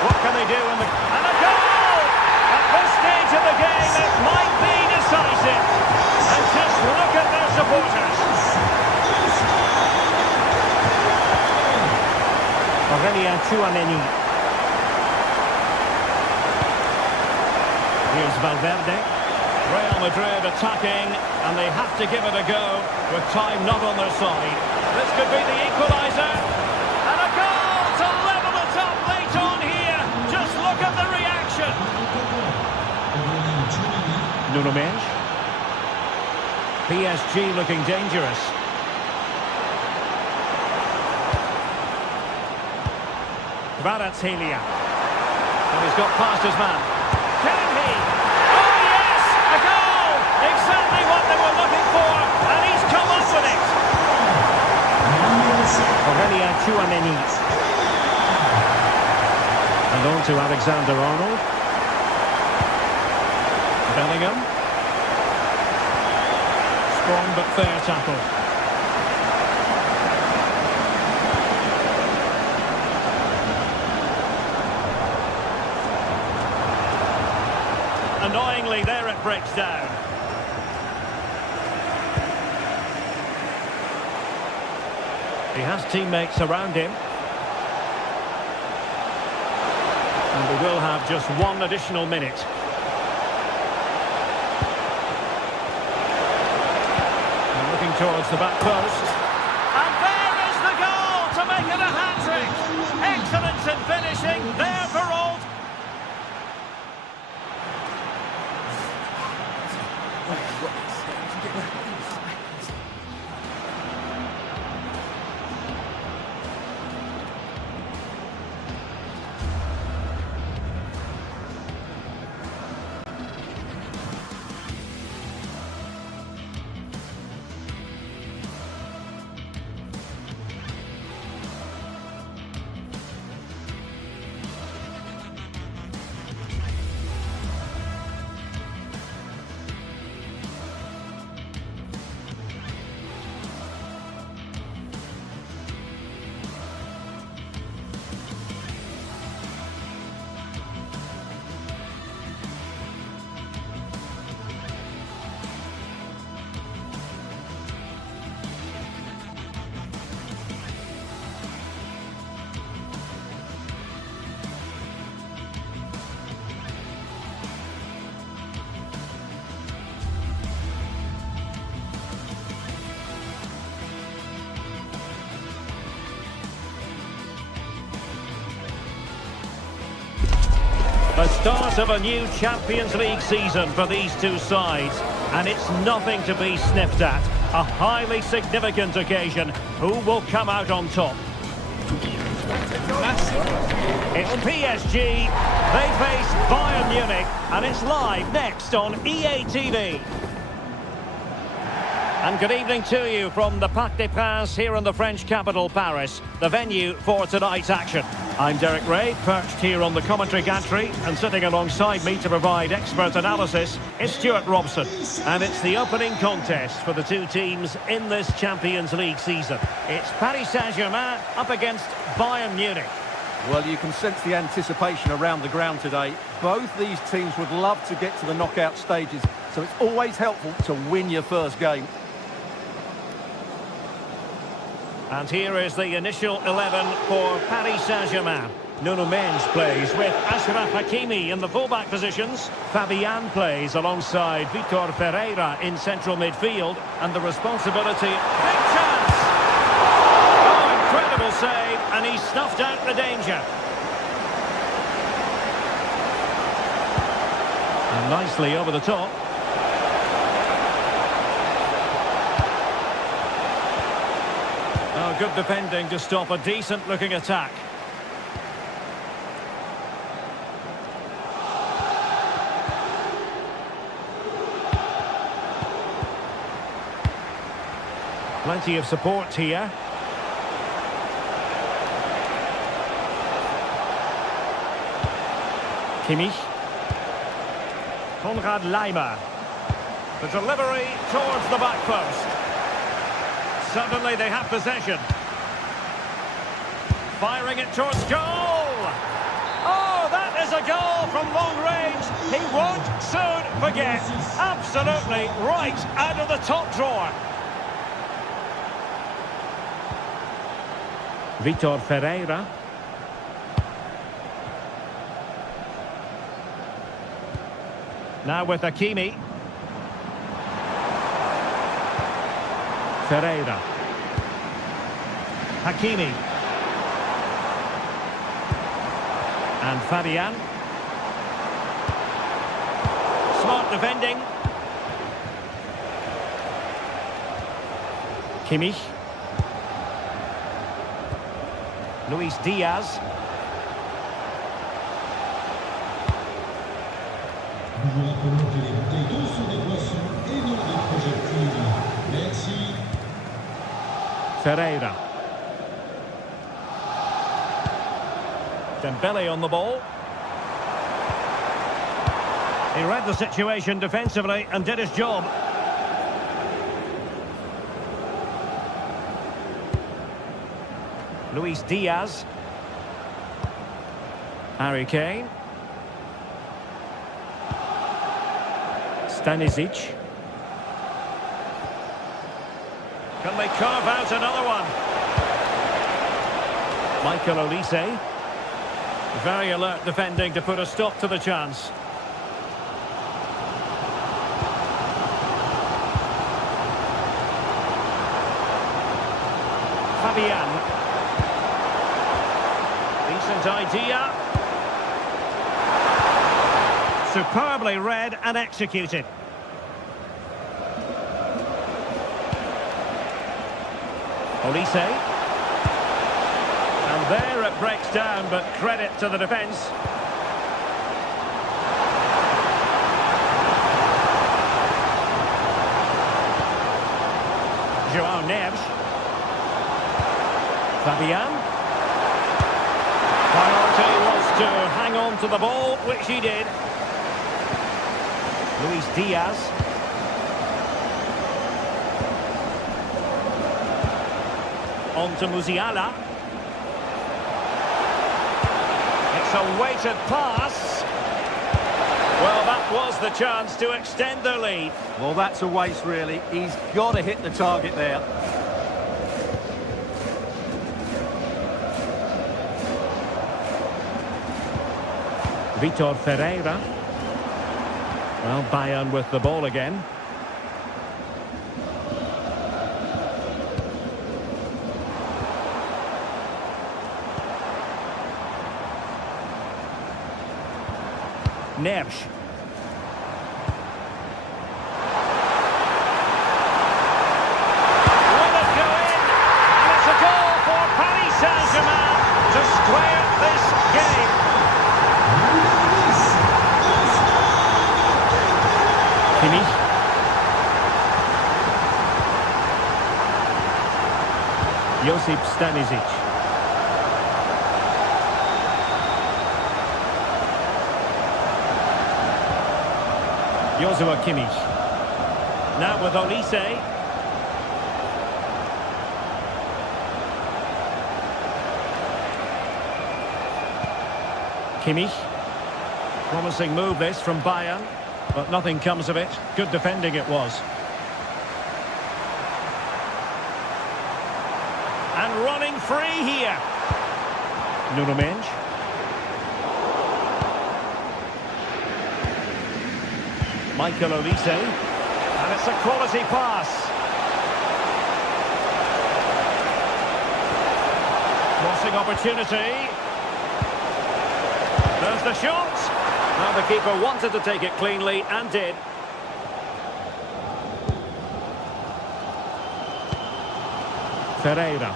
What can they do in the... And a goal! At this stage of the game, it might be decisive. And just look at their supporters. Aurelien Tchouameni. Here's Valverde. Real Madrid attacking, and they have to give it a go with time not on their side. This could be the equaliser. And a goal to level it up late on here. Just look at the reaction. Nuno Mendes. PSG looking dangerous. Kvaratskhelia. And he's got past his man. Can he? Oh yes! A goal! Exactly what they were looking for, and he's come up with it. Aurelien Tchouameni. And on to Alexander-Arnold. Bellingham. Strong but fair tackle. Annoyingly, there it breaks down. He has teammates around him. And we will have just one additional minute. And looking towards the back post. And there is the goal to make it a hat-trick. Excellence in finishing, there for all. The start of a new Champions League season for these two sides, and it's nothing to be sniffed at. A highly significant occasion. Who will come out on top? It's PSG. They face Bayern Munich, and it's live next on EA TV. And good evening to you from the Parc des Princes here in the French capital, Paris, the venue for tonight's action. I'm Derek Ray, perched here on the commentary gantry, and sitting alongside me to provide expert analysis is Stuart Robson. And it's the opening contest for the two teams in this Champions League season. It's Paris Saint-Germain up against Bayern Munich. Well, you can sense the anticipation around the ground today. Both these teams would love to get to the knockout stages, so it's always helpful to win your first game. And here is the initial 11 for Paris Saint-Germain. Nuno Mendes plays with Achraf Hakimi in the fullback positions. Fabian plays alongside Vitor Ferreira in central midfield. And the responsibility... Big chance! Oh, incredible save, and he snuffed out the danger. And nicely over the top. Oh, good defending to stop a decent-looking attack. Plenty of support here. Kimmich. Konrad Laimer. The delivery towards the back post. Suddenly they have possession. Firing it towards goal. Oh, that is a goal from long range. He won't soon forget. Absolutely right out of the top drawer. Vitor Ferreira. Now with Hakimi. Ferreira. Hakimi. And Fabian. Smart defending. Kimmich. Luis Diaz. Nous vous rappelons que les bouteilles d'eau sont des boissons et non des projectiles. Merci. Ferreira. Dembele on the ball. He read the situation defensively and did his job. Luis Diaz. Harry Kane. Stanisic. Can they carve out another one? Michael Olise. Very alert defending to put a stop to the chance. Fabian. Decent idea. Superbly read and executed. Olise. And there it breaks down, but credit to the defence. João Neves. Fabian. Priority was to hang on to the ball, which he did. Luis Diaz. On to Musiala. It's a weighted pass. Well, that was the chance to extend their lead. Well, that's a waste, really. He's got to hit the target there. Vitor Ferreira. Well, Bayern with the ball again. Neves. Will it go in? And it's a goal for Paris Saint-Germain to square this game. Kimmich. Josip Stanisic. Joshua Kimmich. Now with Olise. Kimmich. Promising move this from Bayern, but nothing comes of it. Good defending it was. And running free here. Nuno Mendes. Michael Olise. And it's a quality pass. Crossing opportunity. There's the shot. Now the keeper wanted to take it cleanly and did. Ferreira.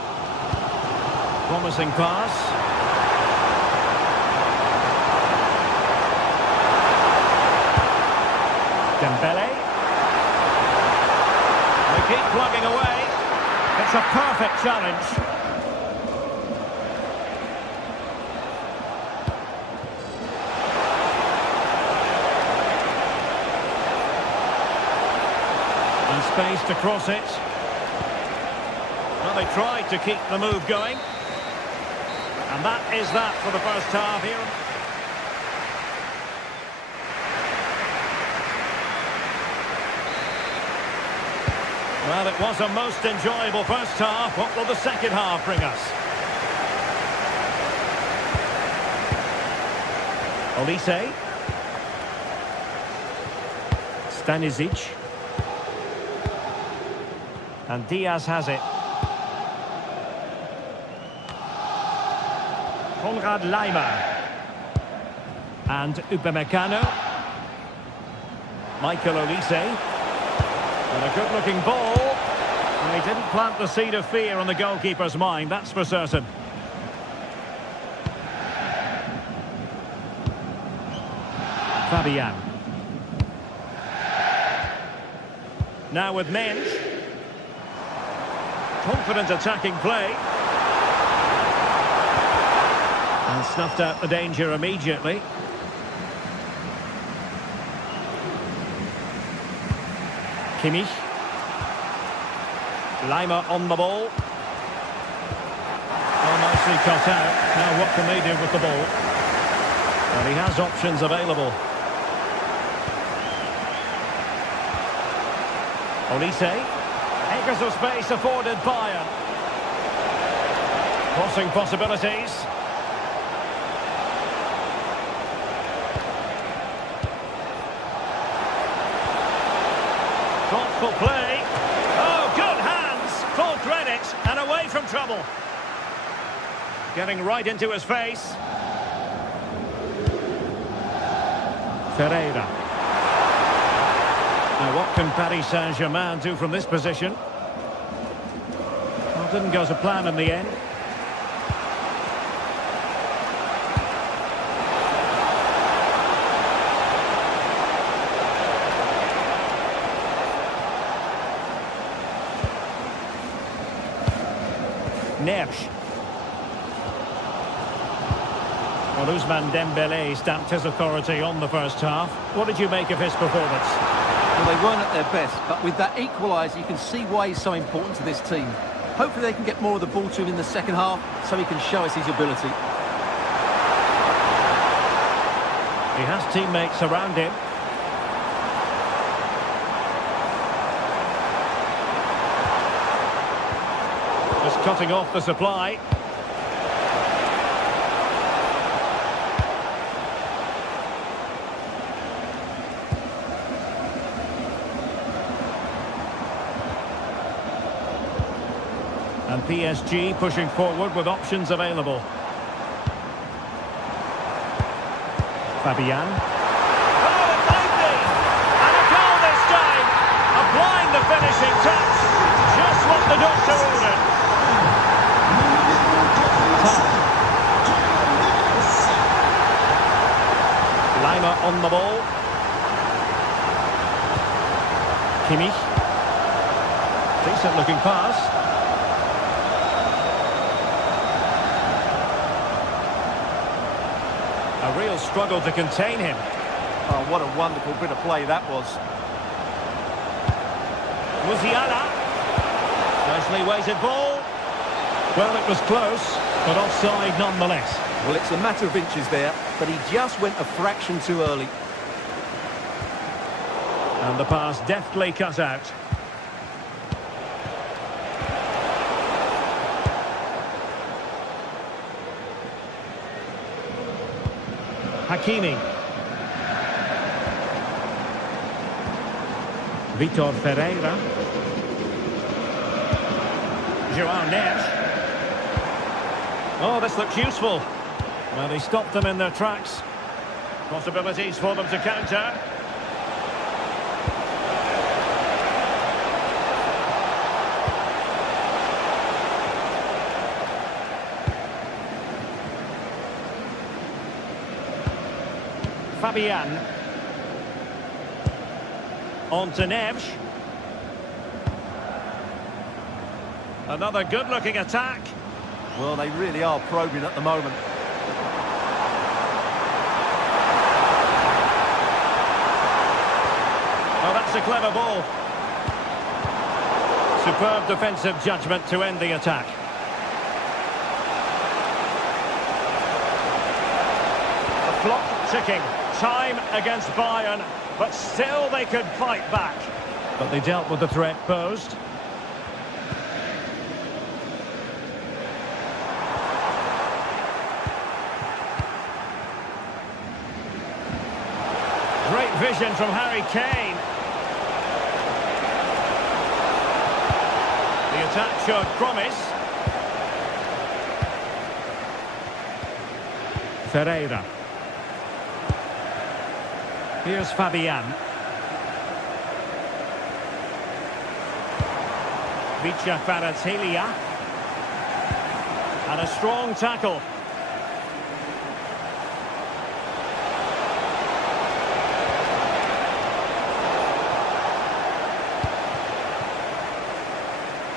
Promising pass. Dembele. They keep plugging away. It's a perfect challenge. And space to cross it. Well, they tried to keep the move going. And that is that for the first half here. Well, it was a most enjoyable first half. What will the second half bring us? Olise. Stanisic. And Diaz has it. Konrad Laimer. And Upamecano. Michael Olise. And a good-looking ball. And he didn't plant the seed of fear on the goalkeeper's mind, that's for certain. Fabian. Now with Mendes. Confident attacking play. And snuffed out the danger immediately. Kimmich. Laimer on the ball. Well, nicely cut out. Now what can they do with the ball? Well, he has options available. Olise. Acres of space afforded Bayern. Crossing possibilities. Thoughtful play. Oh, good hands. Full credit and away from trouble. Getting right into his face. Ferreira. Now what can Paris Saint-Germain do from this position? Well, didn't go to plan in the end. Neves. Well, Ousmane Dembele stamped his authority on the first half. What did you make of his performance? Well, they weren't at their best, but with that equaliser, you can see why he's so important to this team. Hopefully they can get more of the ball to him in the second half, so he can show us his ability. He has teammates around him. Just cutting off the supply. And PSG pushing forward with options available. Fabian. Oh, it might be! And a goal this time! Applying the finishing touch. Just what the doctor ordered. Laimer on the ball. Kimmich. Decent looking pass. A real struggle to contain him. Oh, what a wonderful bit of play that was. Musiala. Nicely weighted ball. Well, it was close, but offside nonetheless. Well, it's a matter of inches there, but he just went a fraction too early. And the pass deftly cut out. Hakimi. Vitor Ferreira. João Neves. Oh, this looks useful. Well, he stopped them in their tracks. Possibilities for them to counter. Fabian. On to Neves. Another good-looking attack. Well, they really are probing at the moment. Oh, that's a clever ball. Superb defensive judgment to end the attack. The clock ticking. Time against Bayern, but still they could fight back. But they dealt with the threat posed. Great vision from Harry Kane. The attack showed promise. Ferreira. Here's Fabian. Vicha Kvaratskhelia. And a strong tackle.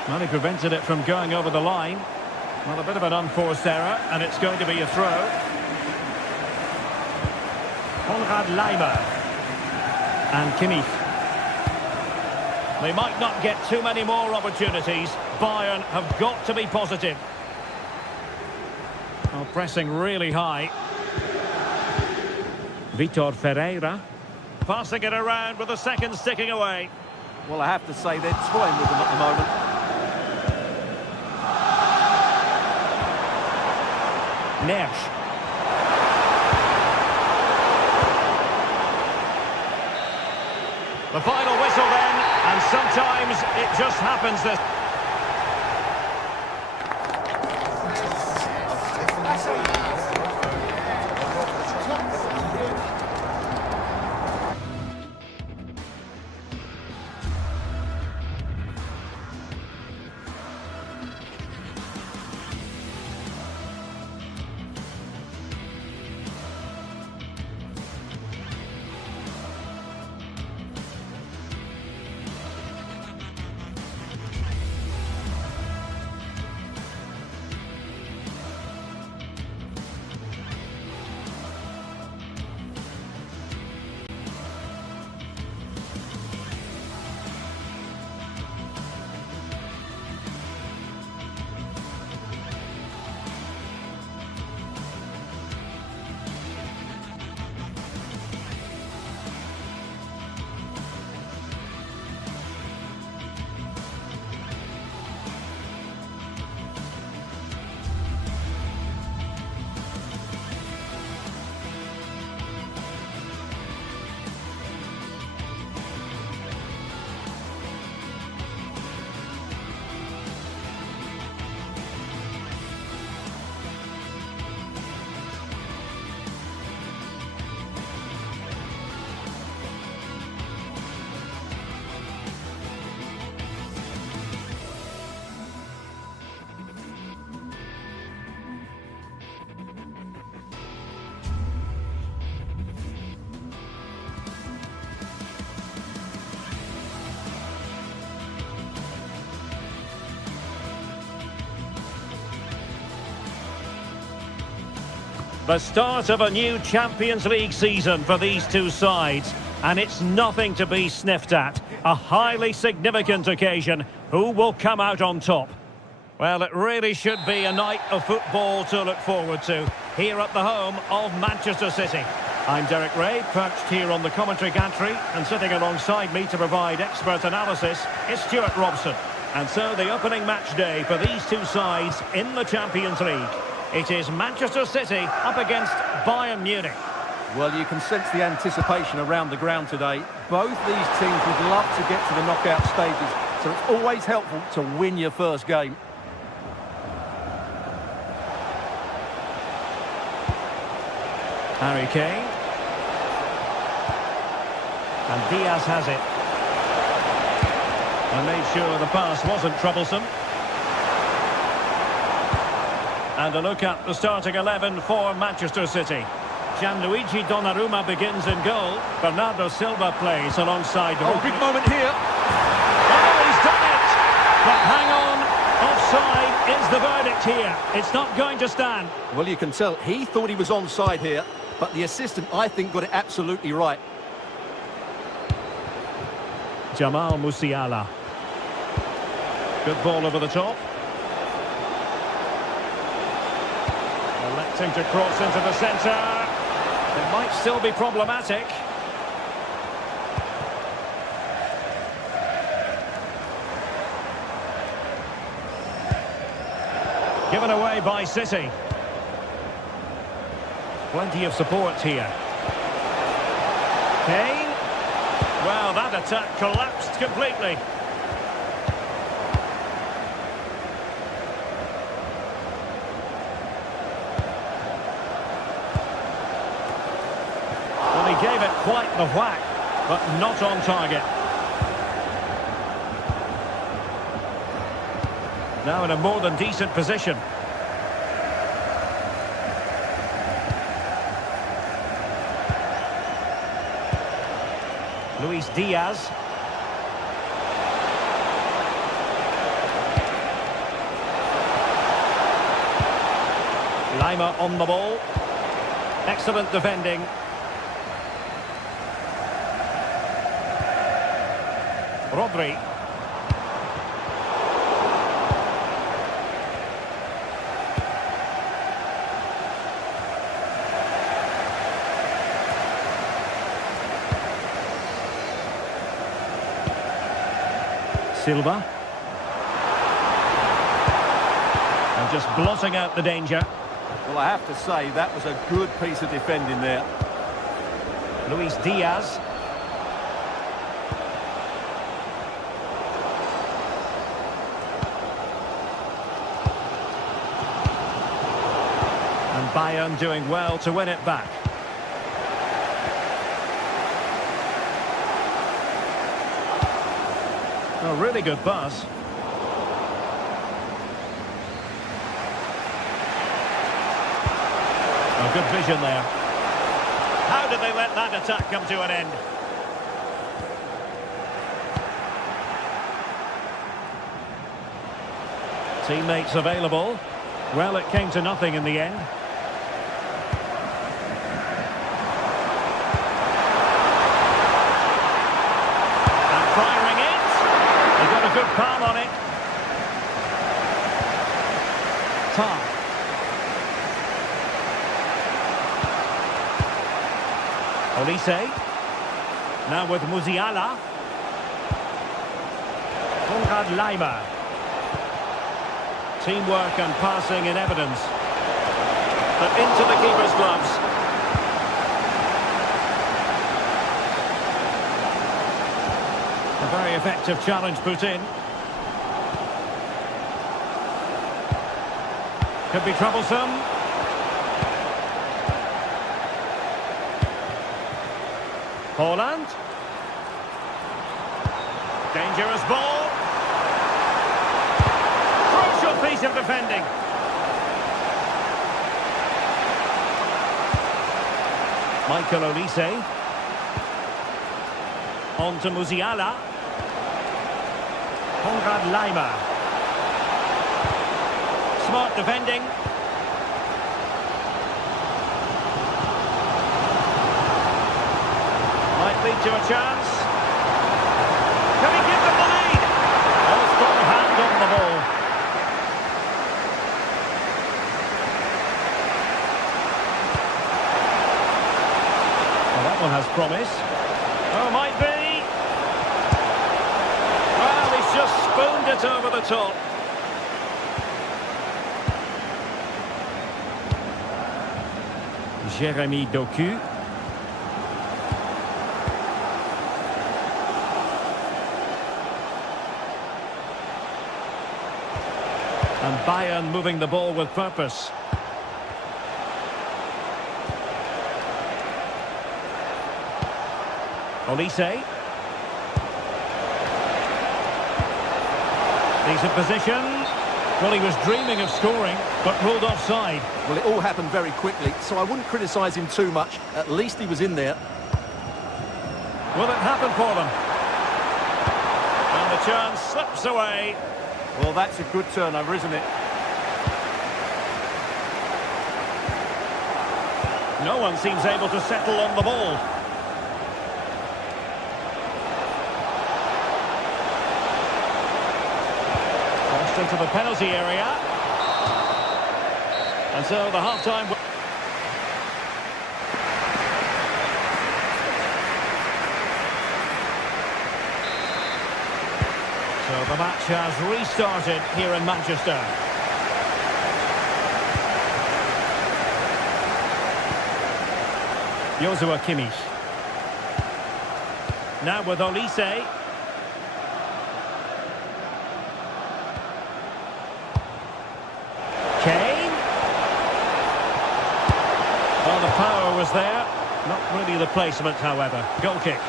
Well, he prevented it from going over the line. Well, a bit of an unforced error, and it's going to be a throw. Konrad Laimer. And Kimmich. They might not get too many more opportunities. Bayern have got to be positive. Oh, pressing really high. Vitor Ferreira. Passing it around with the second sticking away. Well, I have to say they're toying with them at the moment. Neves. The final whistle then, and sometimes it just happens this. The start of a new Champions League season for these two sides, and it's nothing to be sniffed at. A highly significant occasion. Who will come out on top? Well, it really should be a night of football to look forward to here at the home of Manchester City. I'm Derek Ray, perched here on the commentary gantry, and sitting alongside me to provide expert analysis is Stuart Robson. And so the opening match day for these two sides in the Champions League. It is Manchester City up against Bayern Munich. Well, you can sense the anticipation around the ground today. Both these teams would love to get to the knockout stages, so it's always helpful to win your first game. Harry Kane. And Diaz has it. And made sure the pass wasn't troublesome. And a look at the starting 11 for Manchester City. Gianluigi Donnarumma begins in goal. Bernardo Silva plays alongside... Oh, big moment here. Oh, he's done it! But hang on, offside is the verdict here. It's not going to stand. Well, you can tell he thought he was onside here, but the assistant, I think, got it absolutely right. Jamal Musiala. Good ball over the top. Electing to cross into the centre. It might still be problematic. Given away by City. Plenty of support here. Kane. Well, that attack collapsed completely. Well, he gave it quite the whack, but not on target. Now in a more than decent position. Luis Diaz. Lima on the ball. Excellent defending. Rodri. Silva. And just blotting out the danger. Well, I have to say, that was a good piece of defending there. Luis Diaz. And Bayern doing well to win it back. A really good pass. Oh, good vision there. How did they let that attack come to an end? Teammates available. Well, it came to nothing in the end. And firing it. He got a good palm on it. Tar. Olise. Now with Musiala. Konrad Laimer. Teamwork and passing in evidence. But into the keeper's gloves. A very effective challenge put in. Could be troublesome. Haaland. Dangerous ball. Crucial piece of defending. Michael Olise. On to Musiala. Konrad Laimer. Smart defending. Might lead to a chance. Can he give them the lead? Oh, strong hand on the ball. promise. Oh, might be. Well, he's just spooned it over the top. Jérémy Doku. And Bayern moving the ball with purpose. Olise. Decent position. Well, he was dreaming of scoring, but ruled offside. Well, it all happened very quickly, so I wouldn't criticise him too much. At least he was in there. Will it happen for them? And the chance slips away. Well, that's a good turnover, isn't it? No one seems able to settle on the ball. Crossed into the penalty area. And so the half-time... So the match has restarted here in Manchester. Joshua Kimmich. Now with Olise. Kane. Well, the power was there. Not really the placement, however. Goal kick.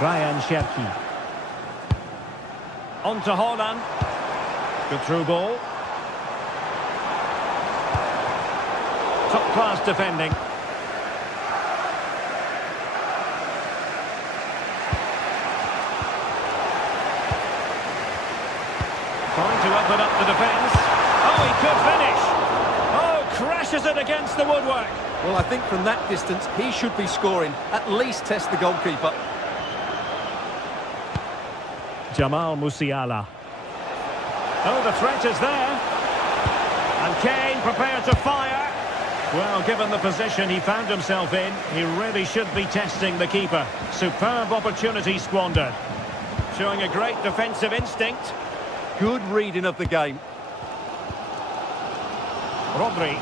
Ryan Cherki. On to Haaland. Good through ball. Top-class defending. Trying to open up the defence. Oh, he could finish. Oh, crashes it against the woodwork. Well, I think from that distance, he should be scoring. At least test the goalkeeper. Jamal Musiala. Oh, the threat is there. And Kane prepared to fire. Well, given the position he found himself in, he really should be testing the keeper. Superb opportunity squandered. Showing a great defensive instinct. Good reading of the game. Rodri.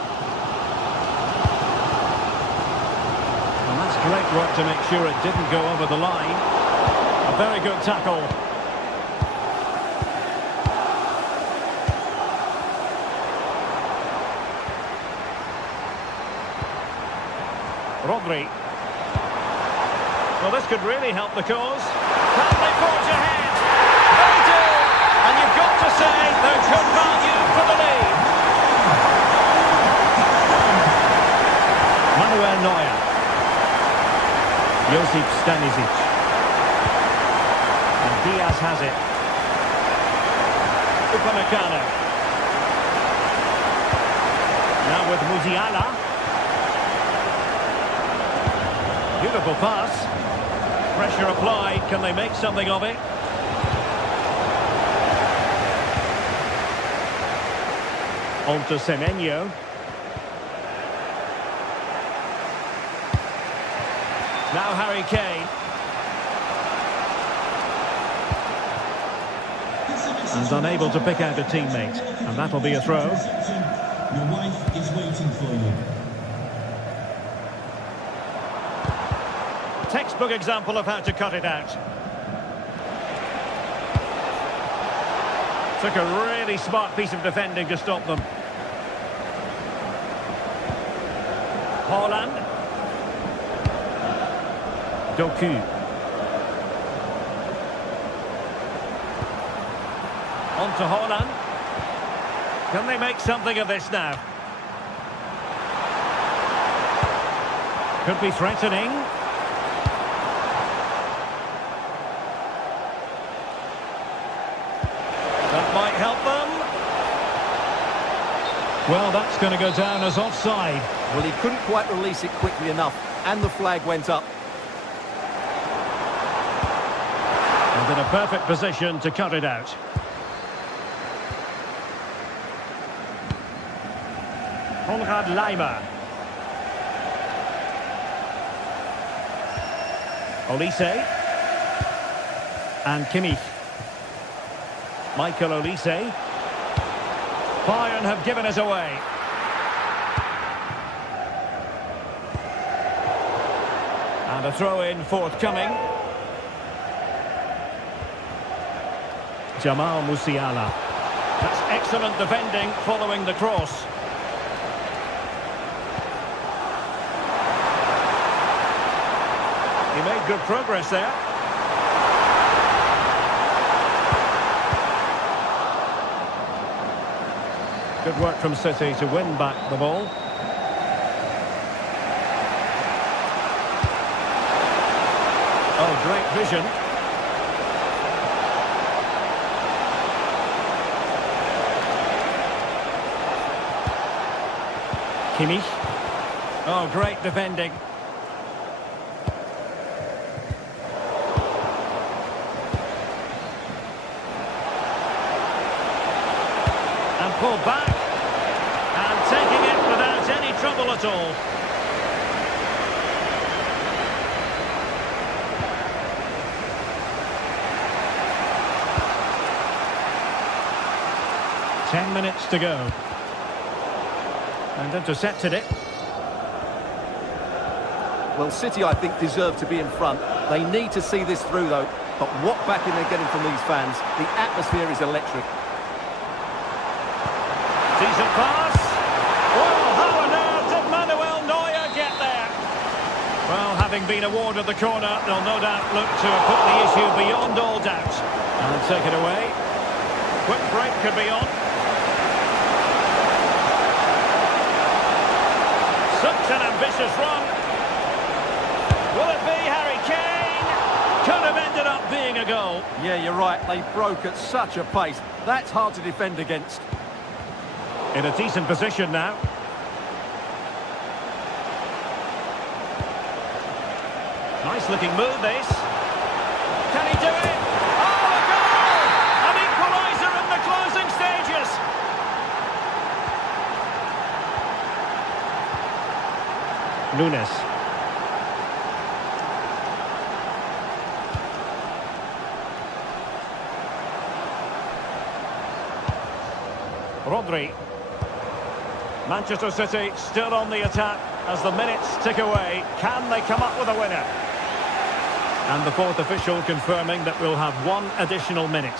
And that's great work to make sure it didn't go over the line. A very good tackle. Rodri. Well, this could really help the cause. Can they forge ahead? They do! And you've got to say they're good value for the lead. Manuel Neuer. Josip Stanisic. And Diaz has it. Upamecano. Now with Musiala. Beautiful pass. Pressure applied. Can they make something of it? On to Semenyo. Now Harry Kane. And unable to pick out a teammate. And that'll be a throw. Your wife is waiting for you. Textbook example of how to cut it out. Took a really smart piece of defending to stop them. Haaland. Doku. On to Haaland. Can they make something of this now? Could be threatening. That might help them. Well, that's going to go down as offside. Well, he couldn't quite release it quickly enough, and the flag went up. And in a perfect position to cut it out. Konrad Leimer. Olise. And Kimmich. Michael Olise. Bayern have given us away. And a throw-in forthcoming. Jamal Musiala. That's excellent defending following the cross. He made good progress there. Good work from City to win back the ball. Oh, great vision. Kimmich. Oh, great defending. And pulled back. And taking it without any trouble at all. Ten minutes to go. And intercepted it. Well, City, I think, deserve to be in front. They need to see this through, though. But what backing they're getting from these fans. The atmosphere is electric. Decent pass. Well, how on earth did Manuel Neuer get there? Well, having been awarded the corner, they'll no doubt look to put the issue beyond all doubt. And take it away. Quick break could be on. Such an ambitious run. Will it be Harry Kane? Could have ended up being a goal. Yeah, you're right. They broke at such a pace. That's hard to defend against. In a decent position now. Nice looking move, this. Can he do it? Oh, a goal! An equaliser in the closing stages. Nunes. Rodri. Manchester City still on the attack as the minutes tick away. Can they come up with a winner? And the fourth official confirming that we'll have one additional minute.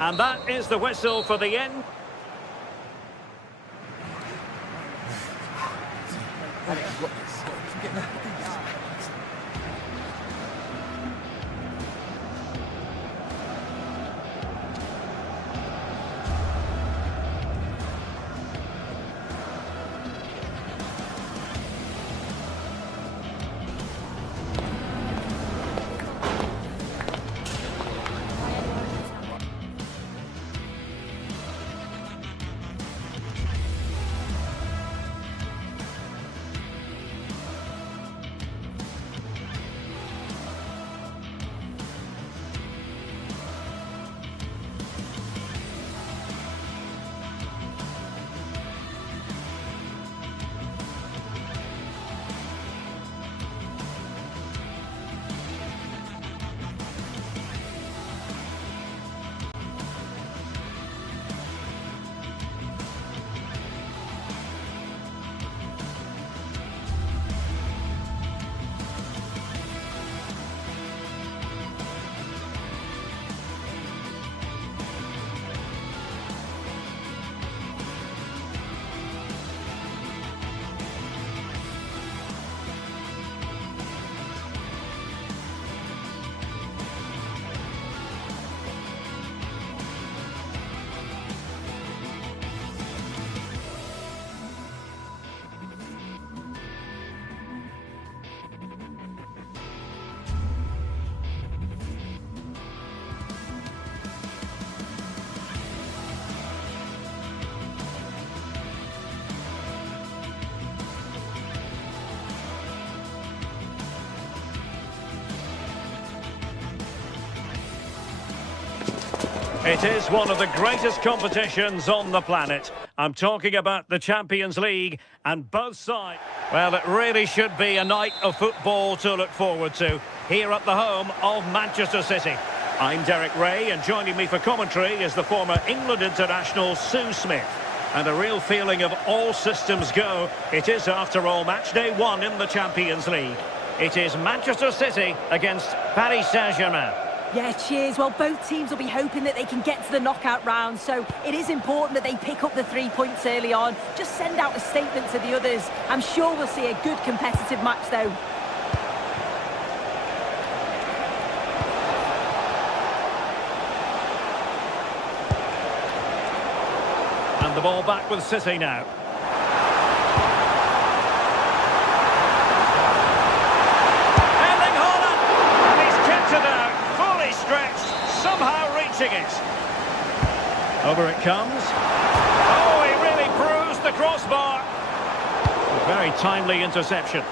And that is the whistle for the end. It is one of the greatest competitions on the planet. I'm talking about the Champions League, and both sides. Well, it really should be a night of football to look forward to here at the home of Manchester City. I'm Derek Ray, and joining me for commentary is the former England international Sue Smith. And a real feeling of all systems go. It is, after all, match day 1 in the Champions League. It is Manchester City against Paris Saint-Germain. Yeah, cheers. Well, both teams will be hoping that they can get to the knockout round, so it is important that they pick up the 3 points early on. Just send out a statement to the others. I'm sure we'll see a good competitive match, though. And the ball back with City now. Over it comes. Oh, he really bruised the crossbar. A very timely interception.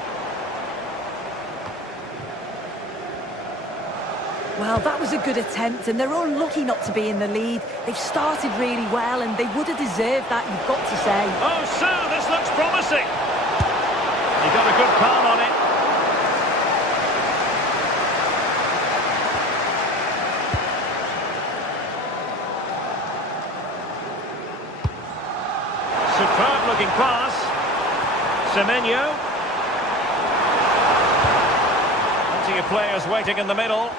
Well, that was a good attempt, and they're unlucky not to be in the lead. They've started really well, and they would have deserved that, you've got to say. Oh, Sue, this looks promising. He got a good palm on it. Superb looking pass. Semenyo. Plenty of players waiting in the middle.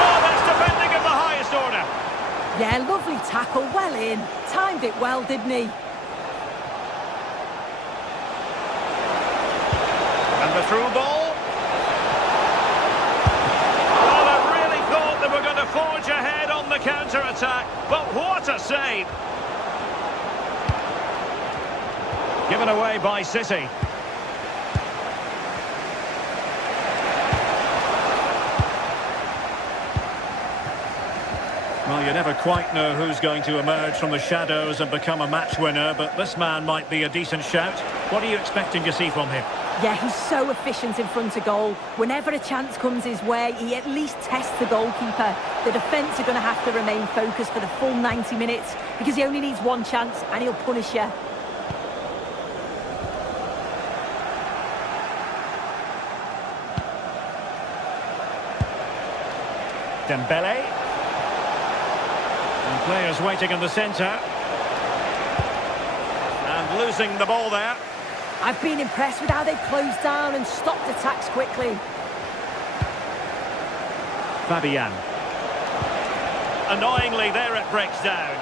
Oh, that's defending of the highest order. Yeah, lovely tackle, well in. Timed it well, didn't he? And the through ball. We're going to forge ahead on the counter-attack, but what a save! Given away by City. Well, you never quite know who's going to emerge from the shadows and become a match winner, but this man might be a decent shout. What are you expecting to see from him? Yeah, he's so efficient in front of goal. Whenever a chance comes his way, he at least tests the goalkeeper. The defence are going to have to remain focused for the full 90 minutes because he only needs one chance and he'll punish you. Dembele. And players waiting in the centre. And losing the ball there. I've been impressed with how they've closed down and stopped attacks quickly. Fabian. Annoyingly, there it breaks down.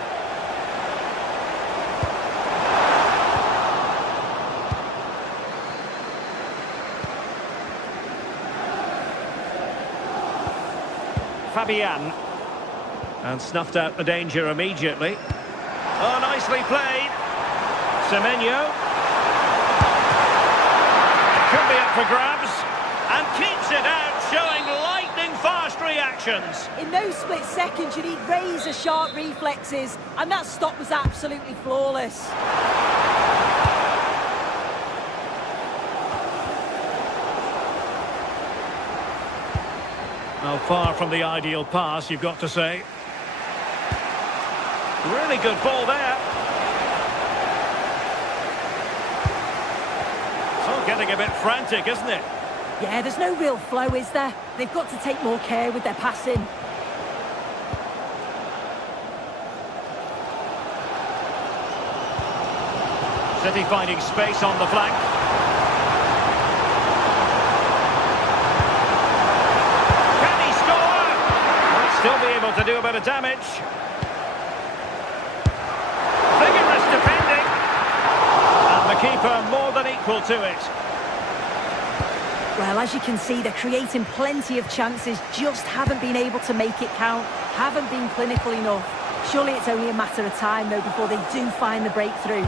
Fabian. And snuffed out the danger immediately. Oh, nicely played. Semenyo. Could be up for grabs, and keeps it out, showing lightning-fast reactions. In those split seconds, you need razor-sharp reflexes, and that stop was absolutely flawless. Well, far from the ideal pass, you've got to say. Really good ball there. Getting a bit frantic, isn't it? Yeah, there's no real flow, is there? They've got to take more care with their passing. City finding space on the flank. Can he score? Might still be able to do a bit of damage. Vigorous defending. And the keeper more than equal to it. Well, as you can see, they're creating plenty of chances, just haven't been able to make it count, haven't been clinical enough. Surely it's only a matter of time, though, before they do find the breakthrough.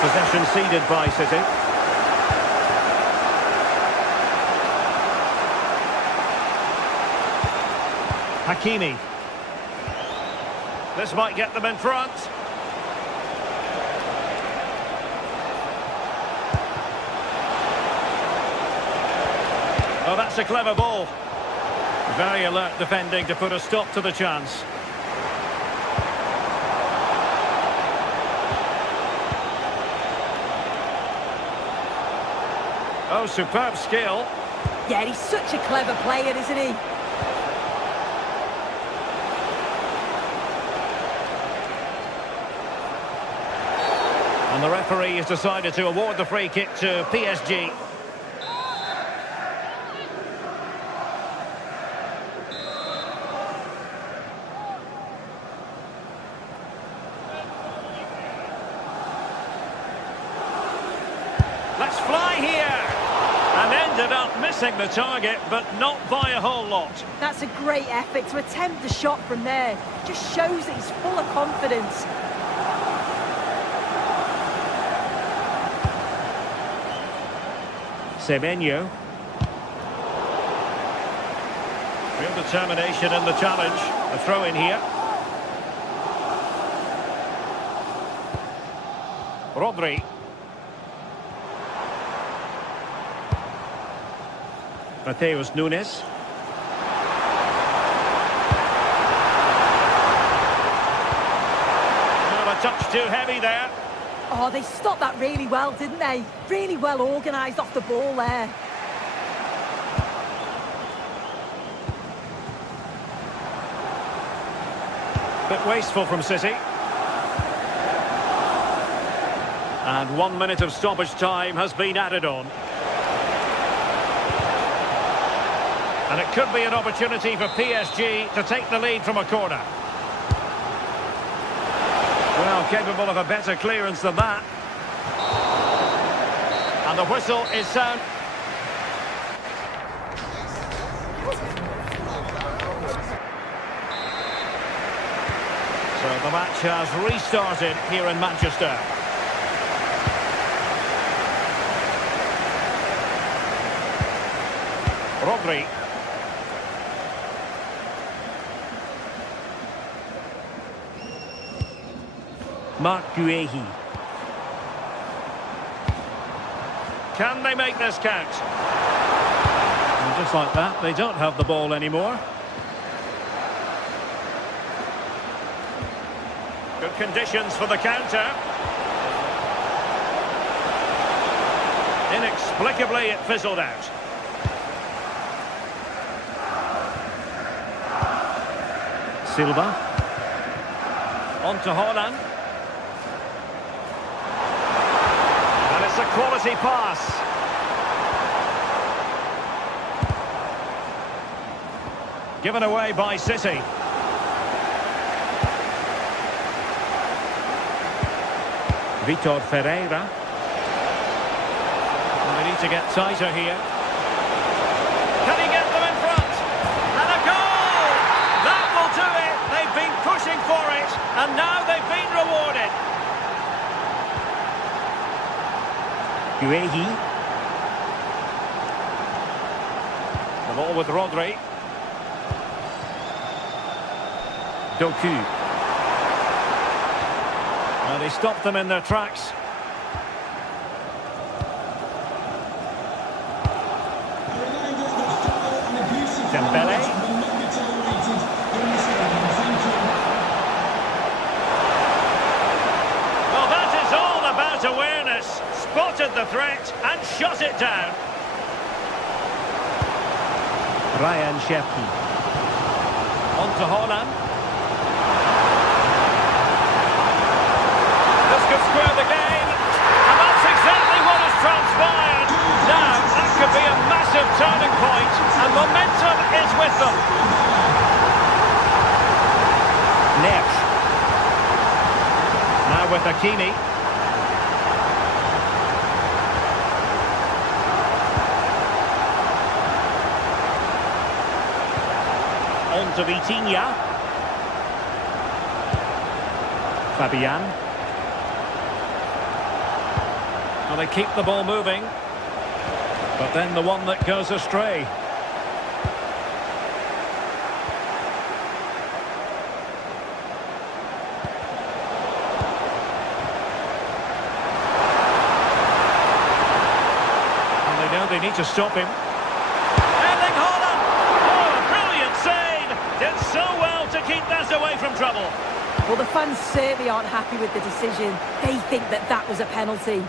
Possession ceded by City. Hakimi. This might get them in front. Oh, that's a clever ball. Very alert defending to put a stop to the chance. Oh, superb skill. Yeah, he's such a clever player, isn't he? And the referee has decided to award the free kick to PSG. Let's fly here! And ended up missing the target, but not by a whole lot. That's a great effort to attempt the shot from there. Just shows that he's full of confidence. Semenyo. Real determination in the challenge. A throw in here. Rodri. Mateus Nunes. Oh, a touch too heavy there. Oh, they stopped that really well, didn't they? Really well organised off the ball there. Bit wasteful from City. And 1 minute of stoppage time has been added on. And it could be an opportunity for PSG to take the lead from a corner. Well, capable of a better clearance than that. And the whistle is sound. So the match has restarted here in Manchester. Rodri. Marc Guehi. Can they make this count? And just like that, they don't have the ball anymore. Good conditions for the counter. Inexplicably, it fizzled out. Silva. On to Haaland. And it's a quality pass. Given away by City. Vitor Ferreira. And they need to get tighter here. Can he get them in front? And a goal! That will do it! They've been pushing for it, and now they've been rewarded. Guehi. The ball with Rodri. Doku. Well, they stopped them in their tracks. Dembele. Well, that is all about awareness. Spotted the threat and shot it down. Ryan Cherki. On to Haaland. This could square the game. And that's exactly what has transpired. Now, that could be a massive turning point, and momentum is with them. Neves. Now with Hakimi. On to Vitinha. Fabian. Well, they keep the ball moving. But then the one that goes astray. And they know they need to stop him. moves away from trouble. Well, the fans certainly aren't happy with the decision. They think that that was a penalty.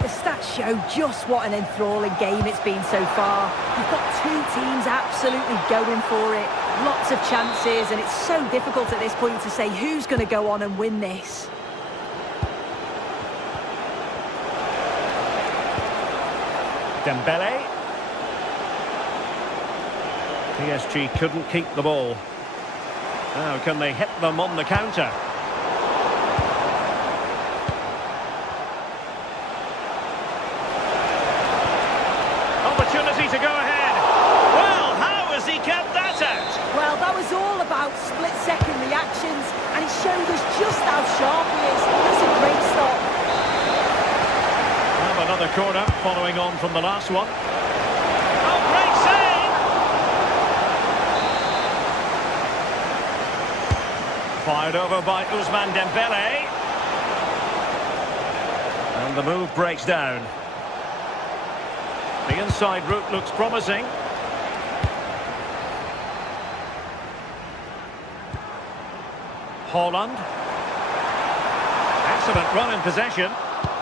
The stats show just what an enthralling game it's been so far. You've got two teams absolutely going for it. Lots of chances, and it's so difficult at this point to say who's going to go on and win this. Dembele. PSG couldn't keep the ball. Now, can they hit them on the counter? Opportunity to go ahead. Well, how has he kept that out? Well, that was all about split-second reactions, and it showed us just how sharp he is. That's a great stop. Well, another corner following on from the last one. Oh, great save! Fired over by Ousmane Dembele. And the move breaks down. The inside route looks promising. Haaland. Excellent run in possession.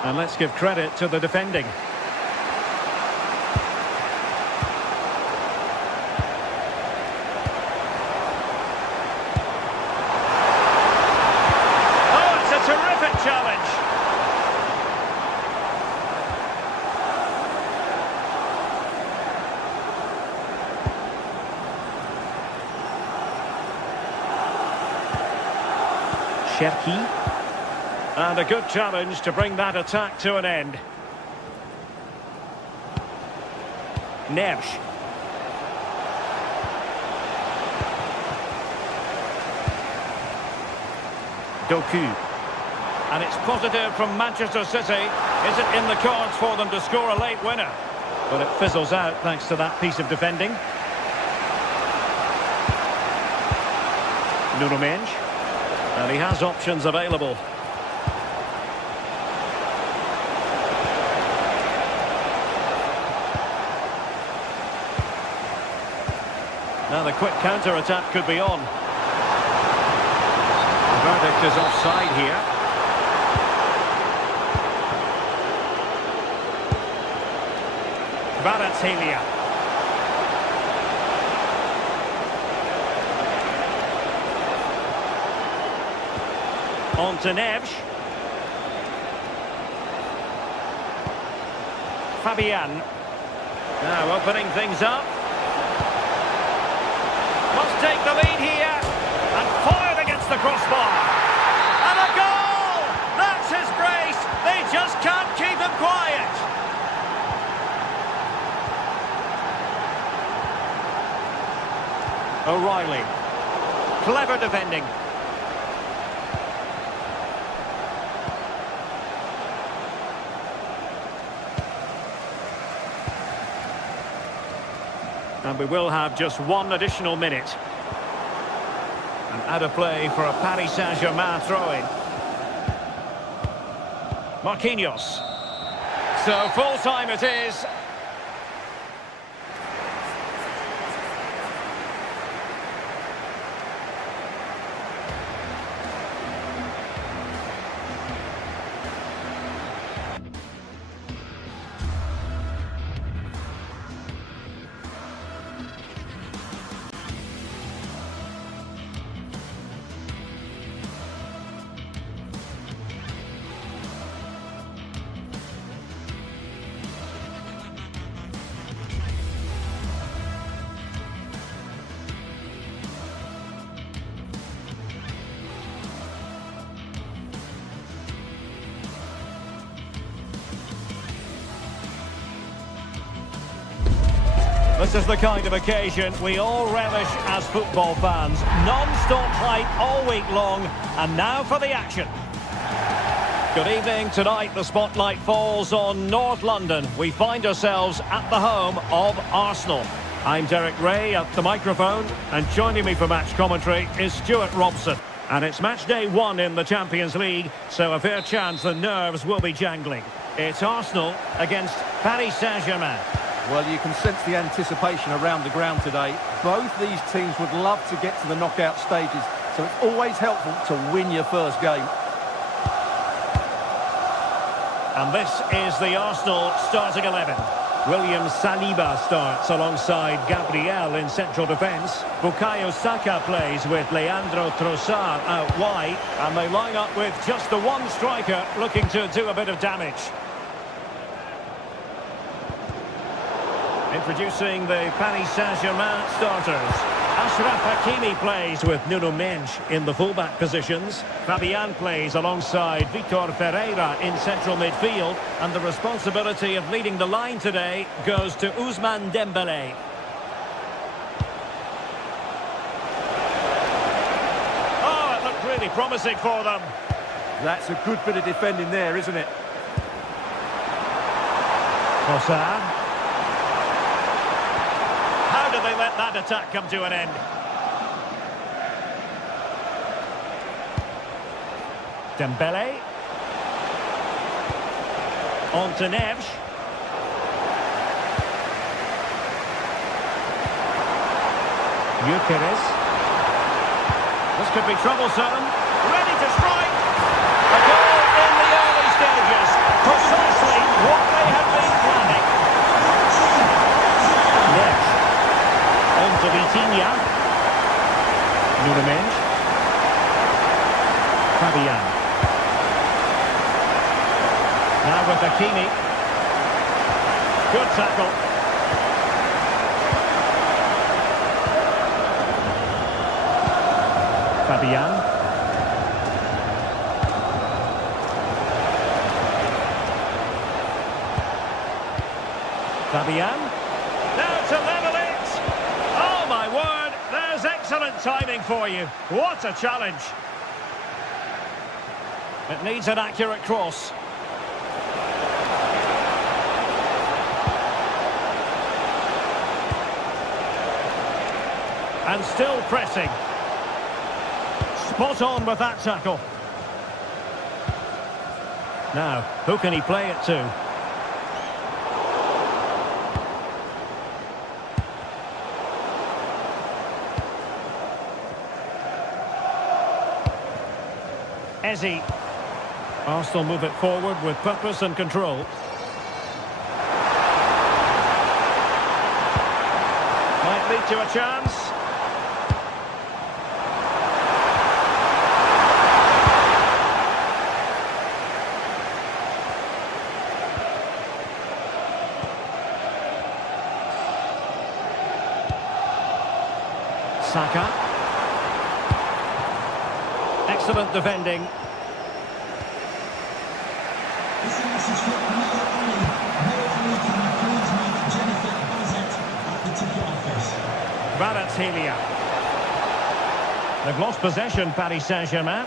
And let's give credit to the defending. Oh, it's a terrific challenge. Cherki. And a good challenge to bring that attack to an end. Neves. Doku. And it's positive from Manchester City. Is it in the cards for them to score a late winner? But it fizzles out thanks to that piece of defending. Nuno Mendes. And he has options available. Now the quick counter-attack could be on. The verdict is offside here. Kvaratskhelia. On to Neves. Fabian. Now opening things up. Must take the lead here. And fired against the crossbar. And a goal! That's his brace. They just can't keep him quiet. O'Reilly. Clever defending. And we will have just one additional minute. And out of play for a Paris Saint-Germain throw-in. Marquinhos. So full-time it is. This is the kind of occasion we all relish as football fans. Non-stop hype all week long, and now for the action. Good evening. Tonight the spotlight falls on North London. We find ourselves at the home of Arsenal. I'm Derek Ray at the microphone, and joining me for match commentary is Stuart Robson. And it's match day 1 in the Champions League, so a fair chance the nerves will be jangling. It's Arsenal against Paris Saint-Germain. Well, you can sense the anticipation around the ground today. Both these teams would love to get to the knockout stages, so it's always helpful to win your first game. And this is the Arsenal starting 11. William Saliba starts alongside Gabriel in central defence. Bukayo Saka plays with Leandro Trossard out wide. And they line up with just the one striker looking to do a bit of damage. Introducing the Paris Saint-Germain starters. Achraf Hakimi plays with Nuno Mendes in the fullback positions. Fabian plays alongside Vitor Ferreira in central midfield. And the responsibility of leading the line today goes to Ousmane Dembélé. Oh, it looked really promising for them. That's a good bit of defending there, isn't it? Trossard. How do they let that attack come to an end? Dembele. On to Neves. Gyökeres. This could be troublesome. Ready to strike. A goal in the early stages. Precisely what they have been planning. Neves. On to Vitinha. Nuno Mendes. Fabian. Now with Hakimi. Good tackle. Fabian. Fabian. Now to level it. Oh my word, there's excellent timing for you. What a challenge. It needs an accurate cross. And still pressing. Spot on with that tackle. Now, who can he play it to? Eze. Arsenal move it forward with purpose and control. Might lead to a chance. Saka. Excellent defending. This message for Mother Ali. Mother Ali, can you please meet Jennifer Bazet at the ticket office? Kvaratskhelia. They've lost possession, Paris Saint-Germain.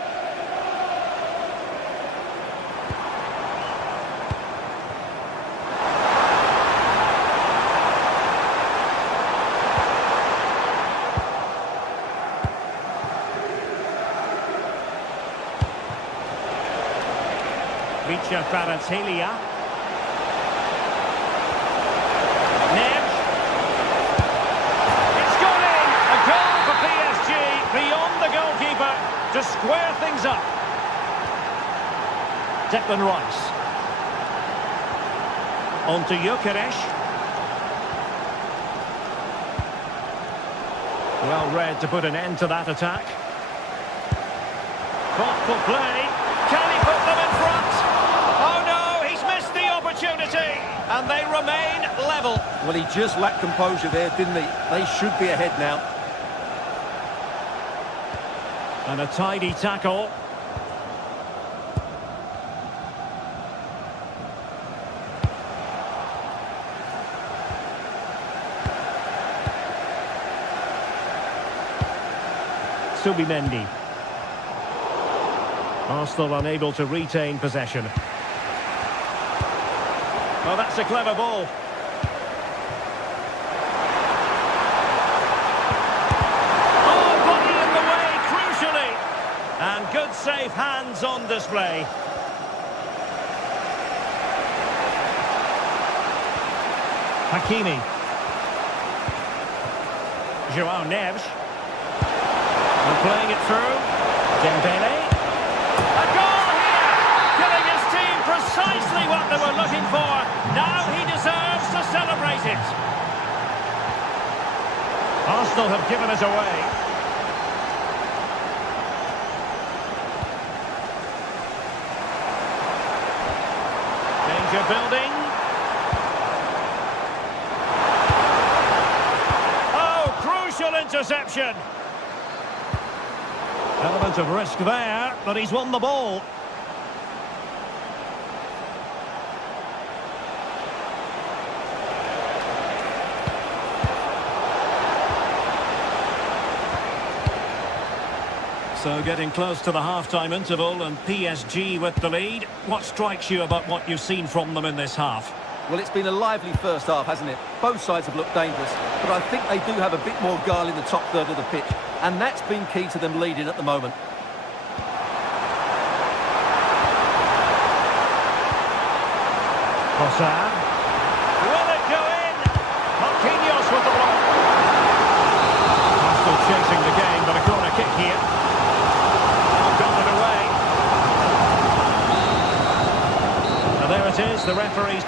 Kvaratskhelia. Neves. It's gone in! A goal for PSG beyond the goalkeeper to square things up. Declan Rice. On to Gyökeres. Well read to put an end to that attack. Thoughtful play. Can he put them in front? And they remain level. Well, he just lacked composure there, didn't he? They should be ahead now. And a tidy tackle. Subimendi. Arsenal unable to retain possession. Oh, that's a clever ball. Oh, body in the way, crucially. And good safe hands on display. Hakimi. João Neves. And playing it through. Dembele. A goal here! Giving his team precisely what they were looking for. Now he deserves to celebrate it. Arsenal have given it away. Danger building. Oh, crucial interception. Element of risk there, but he's won the ball. So getting close to the half-time interval and PSG with the lead. What strikes you about what you've seen from them in this half? Well, it's been a lively first half, hasn't it? Both sides have looked dangerous, but I think they do have a bit more guile in the top third of the pitch, and that's been key to them leading at the moment. Trossard. Will it go in? Marquinhos with the block. Arsenal chasing the game, but a corner kick here. Got it away. And there it is, the referee's...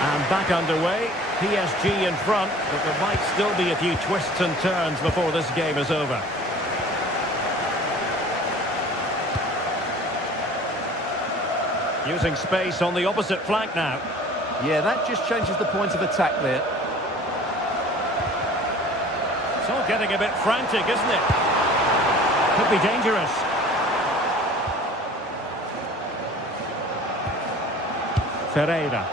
And back underway. PSG in front, but there might still be a few twists and turns before this game is over. Using space on the opposite flank now. Yeah, that just changes the point of attack there. It's all getting a bit frantic, isn't it? Could be dangerous. Ferreira.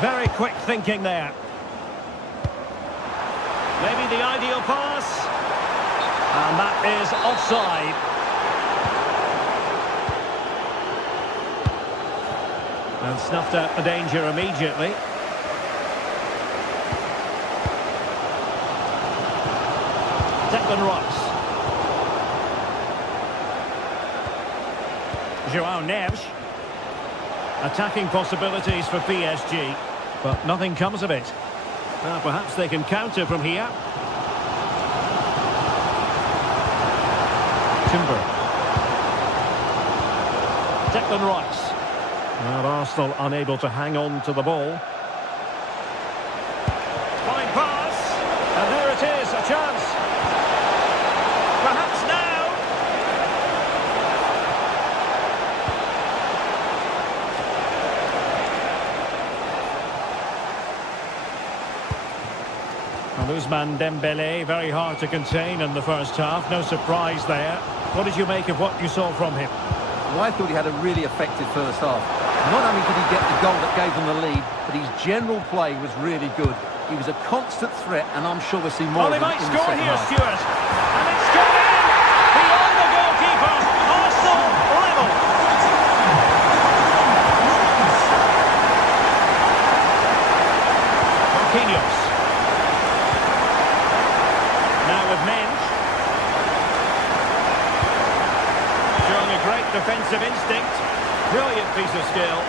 Very quick thinking there. Maybe the ideal pass. And that is offside. And snuffed out the danger immediately. Declan Rice. João Neves. Attacking possibilities for PSG, but nothing comes of it. Perhaps they can counter from here. Timber. Declan Rice. And Arsenal unable to hang on to the ball. Fine pass. And there it is, a chance. Perhaps now. Ousmane Dembele, very hard to contain in the first half. No surprise there. What did you make of what you saw from him? Well, I thought he had a really effective first half. Not only did he get the goal that gave them the lead, but his general play was really good. He was a constant threat, and I'm sure we'll see more of him in the second half. Well, they might score here, Stuart. And it's gone in! Beyond the goalkeeper. Arsenal level. Marquinhos. Now with Mendes. Showing a great defensive instinct. Brilliant piece of skill.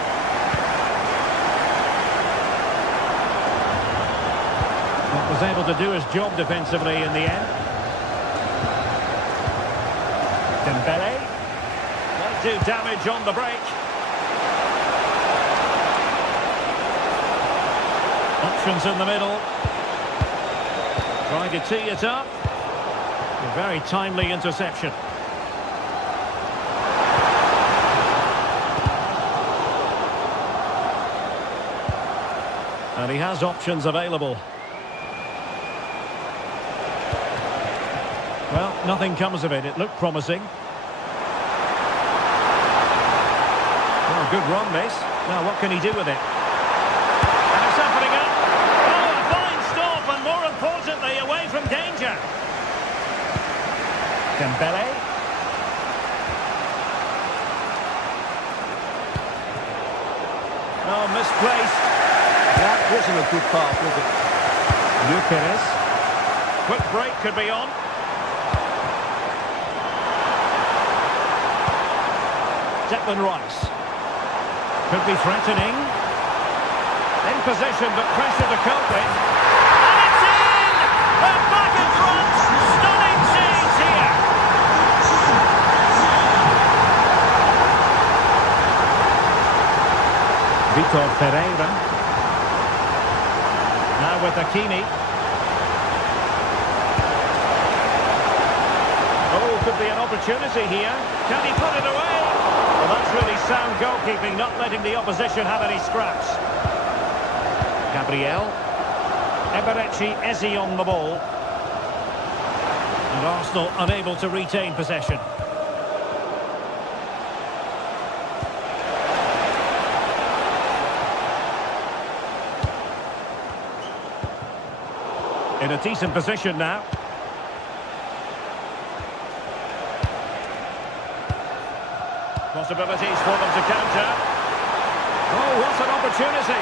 But was able to do his job defensively in the end. Dembele. Might do damage on the break. Options in the middle. Trying to tee it up. A very timely interception. And he has options available. Well, nothing comes of it. It looked promising. Oh, good run, this. Now, what can he do with it? And it's opening up. Oh, a fine stop, and more importantly, away from danger. Dembele. Oh, misplaced. That wasn't a good pass, was it? Lucas. quick break could be on. Declan Rice. Could be threatening. In position, but pressure to cope with. And it's in! They're back in front! Stunning scenes here! Vitor Pereira. Now with Hakimi. Oh, could be an opportunity here. Can he put it away? Well, that's really sound goalkeeping, not letting the opposition have any scraps. Gabriel. Eberechi Eze on the ball. And Arsenal unable to retain possession. In a decent position now. Possibilities for them to counter. Oh, what an opportunity.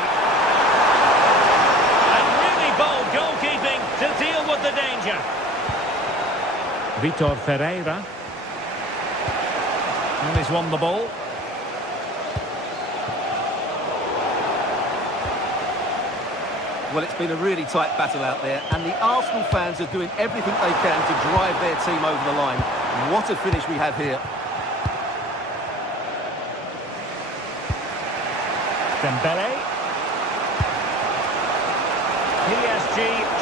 And really bold goalkeeping to deal with the danger. Vitor Pereira. And he's won the ball. Well, it's been a really tight battle out there, and the Arsenal fans are doing everything they can to drive their team over the line. What a finish we have here. Dembele. PSG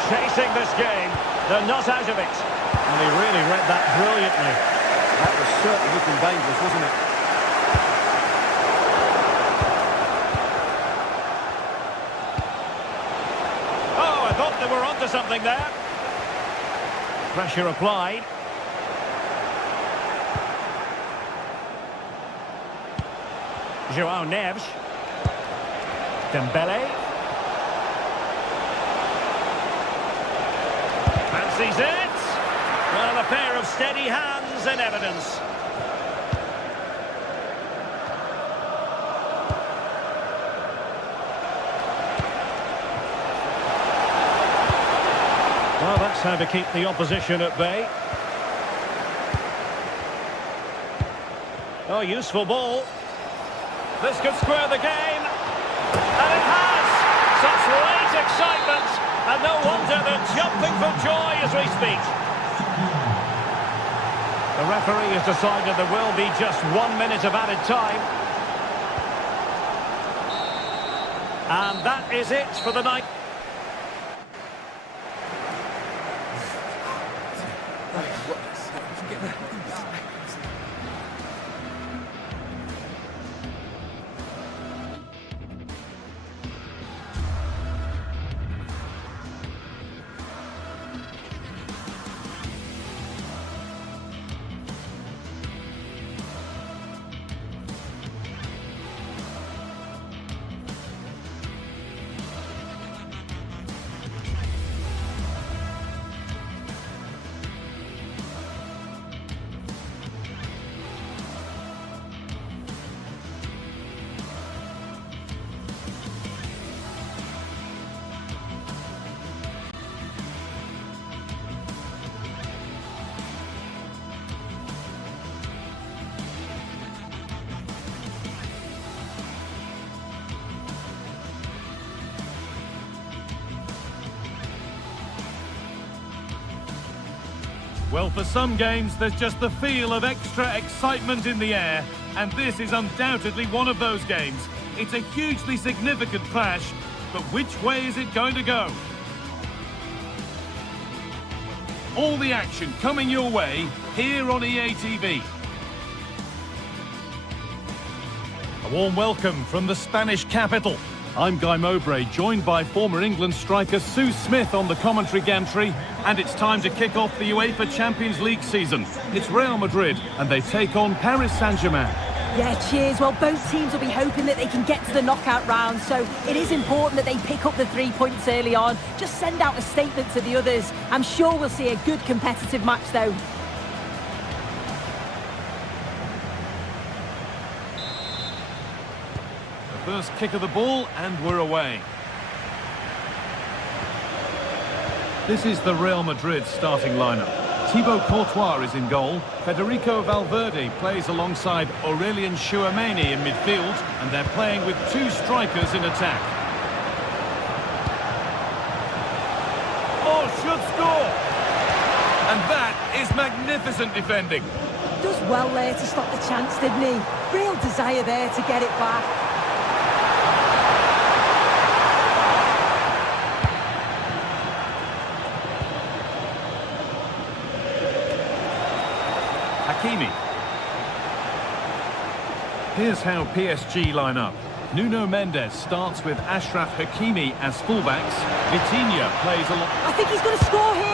chasing this game. They're not out of it. And he really read that brilliantly. That was certainly looking dangerous, wasn't it? Oh, I thought they were onto something there. Pressure applied. João Neves. Dembele. Fancies it. Well, a pair of steady hands in evidence. Well, that's how to keep the opposition at bay. Oh, useful ball. This could square the game. And it has! Such late excitement, and no wonder they're jumping for joy as we speak. The referee has decided there will be just 1 minute of added time. And that is it for the night. Well, for some games, there's just the feel of extra excitement in the air, and this is undoubtedly one of those games. It's a hugely significant clash, but which way is it going to go? All the action coming your way here on EA TV. A warm welcome from the Spanish capital. I'm Guy Mowbray, joined by former England striker Sue Smith on the commentary gantry, and it's time to kick off the UEFA Champions League season. It's Real Madrid, and they take on Paris Saint-Germain. Yeah, cheers. Well, both teams will be hoping that they can get to the knockout round, so it is important that they pick up the 3 points early on. Just send out a statement to the others. I'm sure we'll see a good competitive match, though. First kick of the ball, and we're away. This is the Real Madrid starting lineup. Thibaut Courtois is in goal. Federico Valverde plays alongside Aurelien Tchouameni in midfield, and they're playing with two strikers in attack. Oh, should score! And that is magnificent defending. Does well there to stop the chance, didn't he? Real desire there to get it back. Hakimi. Here's how PSG line up. Nuno Mendes starts with Achraf Hakimi as fullbacks. Vitinha plays along. I think he's going to score here.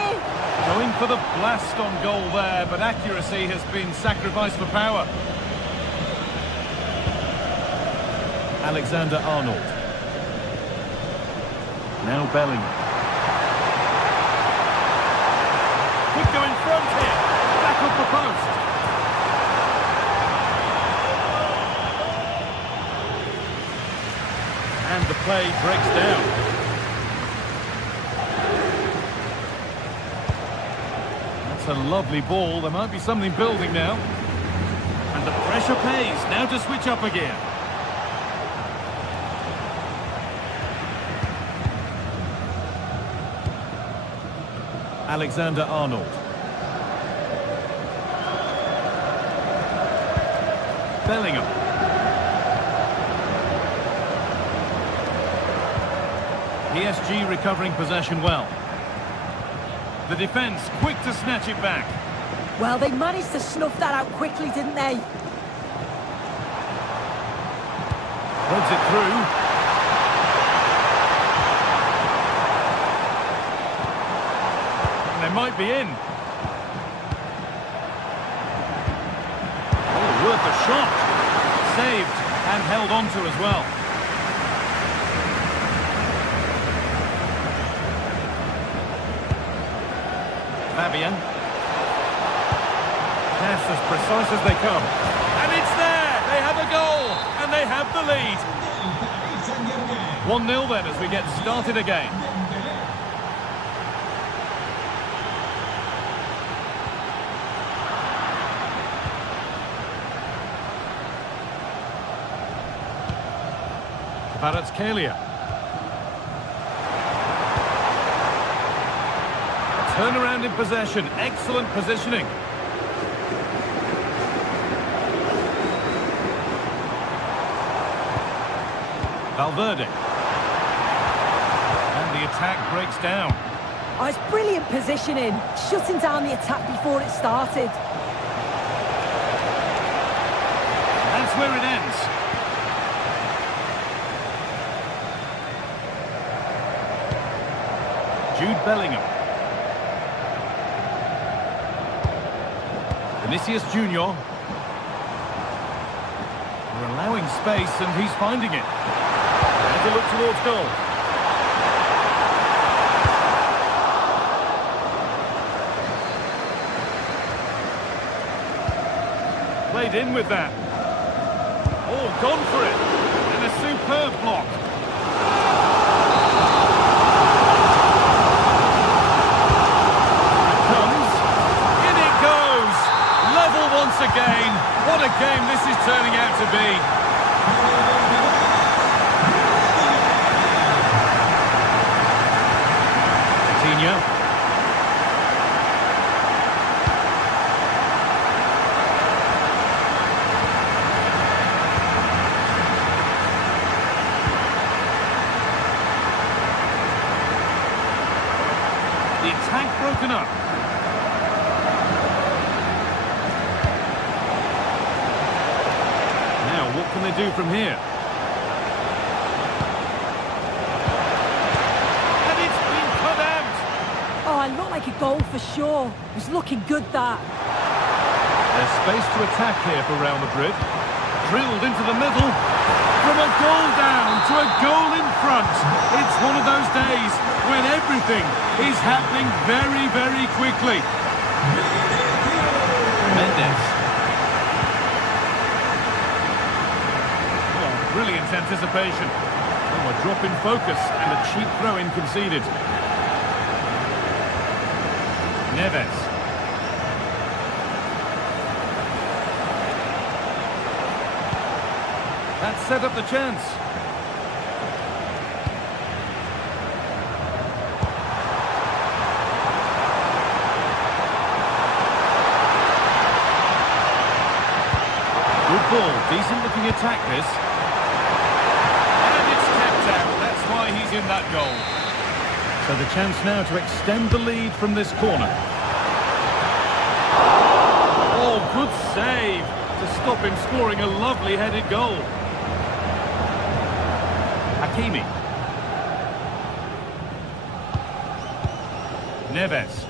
Going for the blast on goal there, but accuracy has been sacrificed for power. Alexander-Arnold. Now Bellingham. Could go in front here. Back up the post. And the play breaks down. That's a lovely ball. There might be something building now. And the pressure pays. Now to switch up again. Alexander-Arnold. Bellingham. PSG recovering possession well. The defence quick to snatch it back. Well, they managed to snuff that out quickly, didn't they? Threads it through. And they might be in. Oh, worth a shot. Saved and held on to as well. Fabian. Pass as precise as they come. And it's there! They have a goal! And they have the lead. 1-0 then as we get started again. Kvaratskhelia. Turnaround in possession, excellent positioning. Valverde. And the attack breaks down. Oh, it's brilliant positioning, shutting down the attack before it started. That's where it ends. Jude Bellingham. Vinicius Junior. We're allowing space and he's finding it. And to look towards goal. Played in with that. Oh, gone for it. And a superb block. Again, what a game this is turning out to be. Vitinha. The attack broken up. What can they do from here? And it's been cut out! Oh, it looked like a goal for sure. It was looking good, that. There's space to attack here for Real Madrid. Drilled into the middle. From a goal down to a goal in front. It's one of those days when everything is happening very, very quickly. Mendes. Brilliant anticipation. Oh, a drop in focus and a cheap throw-in conceded. Neves. That set up the chance. Good ball, decent looking attack this. And it's kept out, that's why he's in that goal. So the chance now to extend the lead from this corner. Oh, good save to stop him scoring a lovely headed goal. Hakimi. Neves.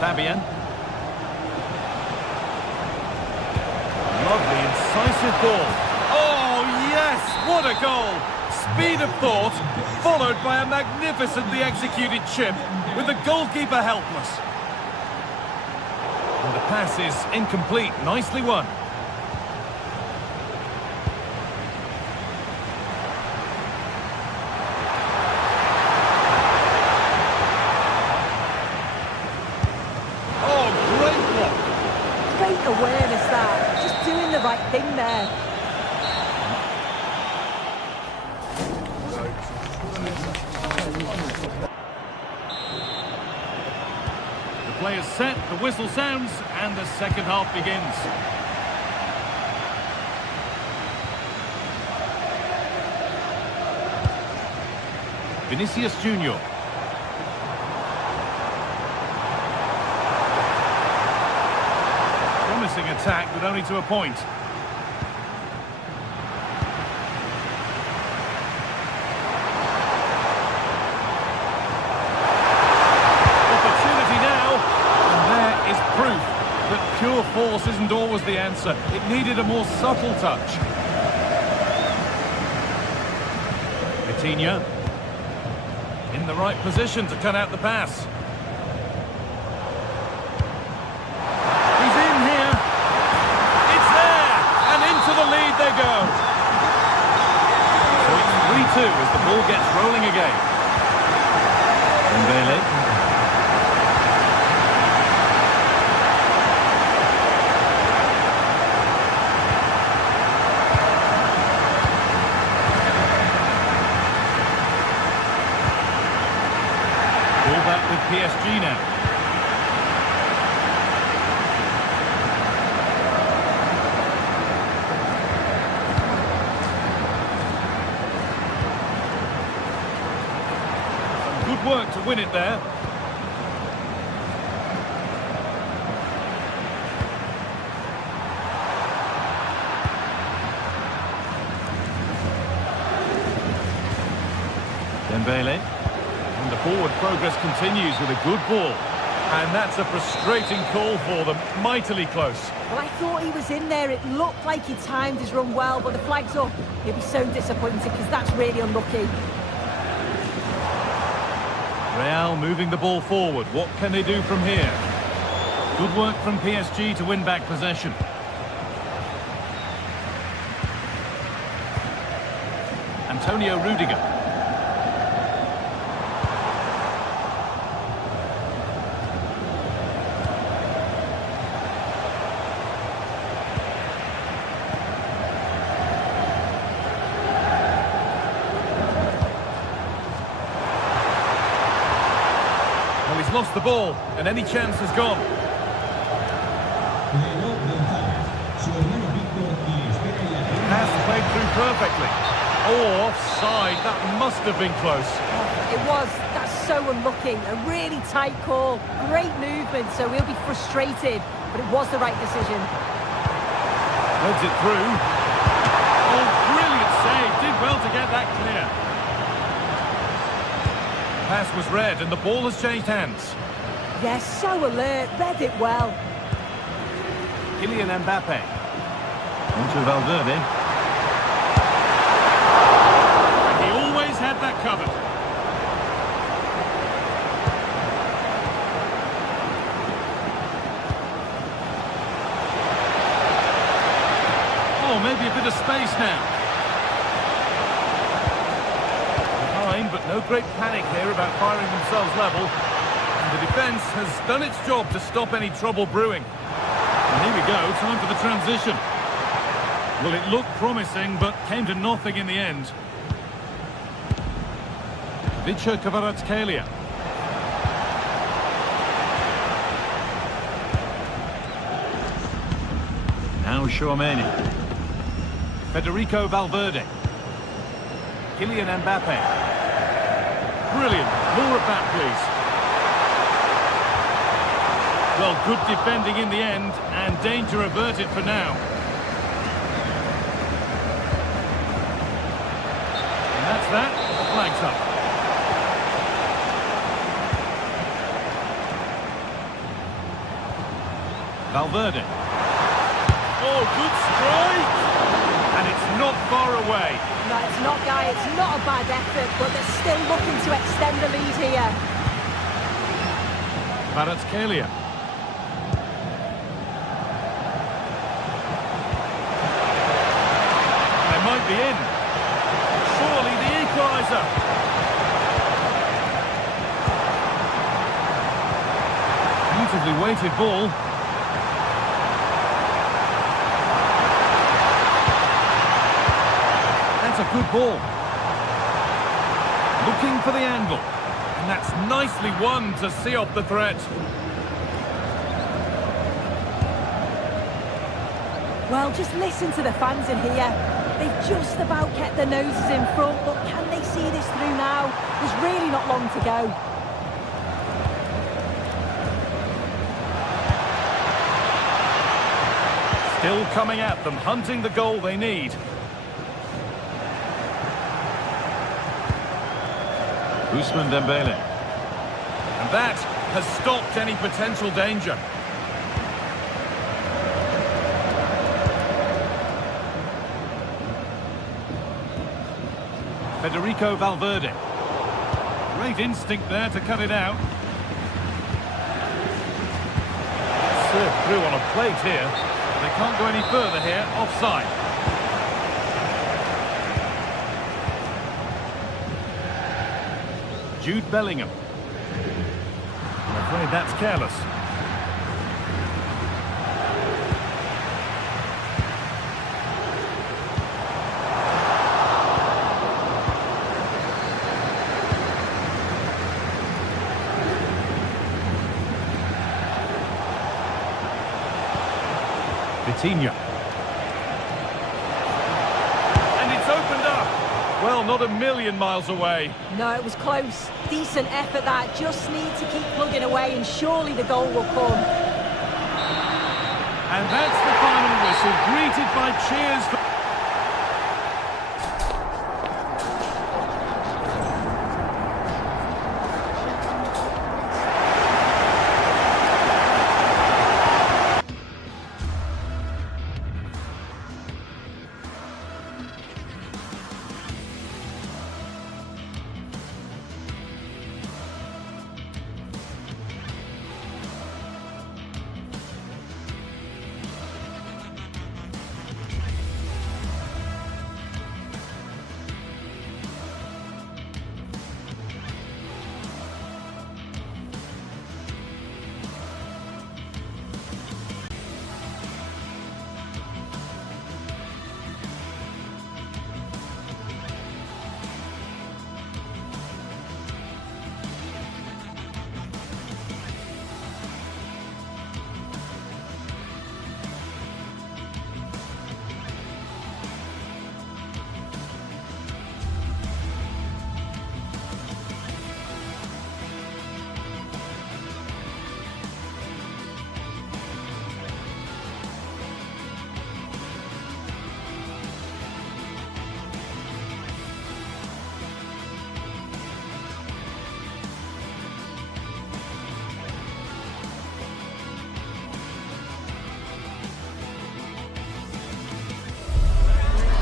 Fabian. Lovely, incisive ball. Oh, yes! What a goal! Speed of thought, followed by a magnificently executed chip, with the goalkeeper helpless. And the pass is incomplete. Nicely won. Great awareness that, just doing the right thing there. The play is set, the whistle sounds, and the second half begins. Vinicius Junior. Promising attack, but only to a point. Opportunity now, and there is proof that pure force isn't always the answer. It needed a more subtle touch. Coutinho in the right position to cut out the pass. To the lead they go. So it's 3-2 as the ball gets rolling again. Dembele. Ball back with PSG now. Good work to win it there. Dembele. And the forward progress continues with a good ball. And that's a frustrating call for them. Mightily close. Well, I thought he was in there. It looked like he timed his run well, but the flag's up. He'll be so disappointed because that's really unlucky. Real moving the ball forward. What can they do from here? Good work from PSG to win back possession. Antonio Rudiger. He's lost the ball, and any chance is gone. Pass played through perfectly. Oh, offside. That must have been close. It was. That's so unlucky. A really tight call. Great movement, so he'll be frustrated, but it was the right decision. Heads it through. Oh, brilliant save. Did well to get that clear. Pass was read and the ball has changed hands. Yes, so alert, read it well. Kylian Mbappe. Onto Valverde. He always had that covered. Oh, maybe a bit of space now. Behind, but No great panic here about firing themselves level. And the defence has done its job to stop any trouble brewing. And here we go, time for the transition. Well, it looked promising, but came to nothing in the end. Vicha Kvaratskhelia. Now Chouameni. Federico Valverde. Kylian Mbappe. Brilliant. More of that, please. Well, good defending in the end, and danger averted for now. And that's that. The flag's up. Valverde. Oh, good strike! And it's not far away. No, it's not, Guy. It's not a bad effort, but they're still looking to extend the lead here. Kvaratskhelia. They might be in. Surely the equaliser. Beautifully weighted ball. That's a good ball. Looking for the angle. And that's nicely won to see off the threat. Well, just listen to the fans in here. They've just about kept their noses in front, but can they see this through now? There's really not long to go. Still coming at them, hunting the goal they need. Ousmane Dembele. And that has stopped any potential danger. Federico Valverde. Great instinct there to cut it out. Served through on a plate here. They can't go any further here. Offside. Jude Bellingham. I'm afraid that's careless. Vitinha. And it's opened up. Well, not a million miles away. No, it was close. Decent effort that. Just need to keep plugging away and surely the goal will come. And that's the final whistle, greeted by cheers for...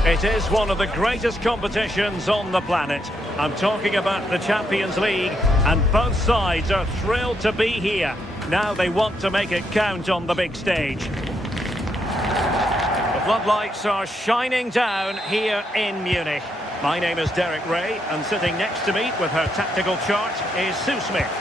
It is one of the greatest competitions on the planet. I'm talking about the Champions League, and both sides are thrilled to be here. Now they want to make it count on the big stage. The floodlights are shining down here in Munich. My name is Derek Ray, and sitting next to me with her tactical chart is Sue Smith.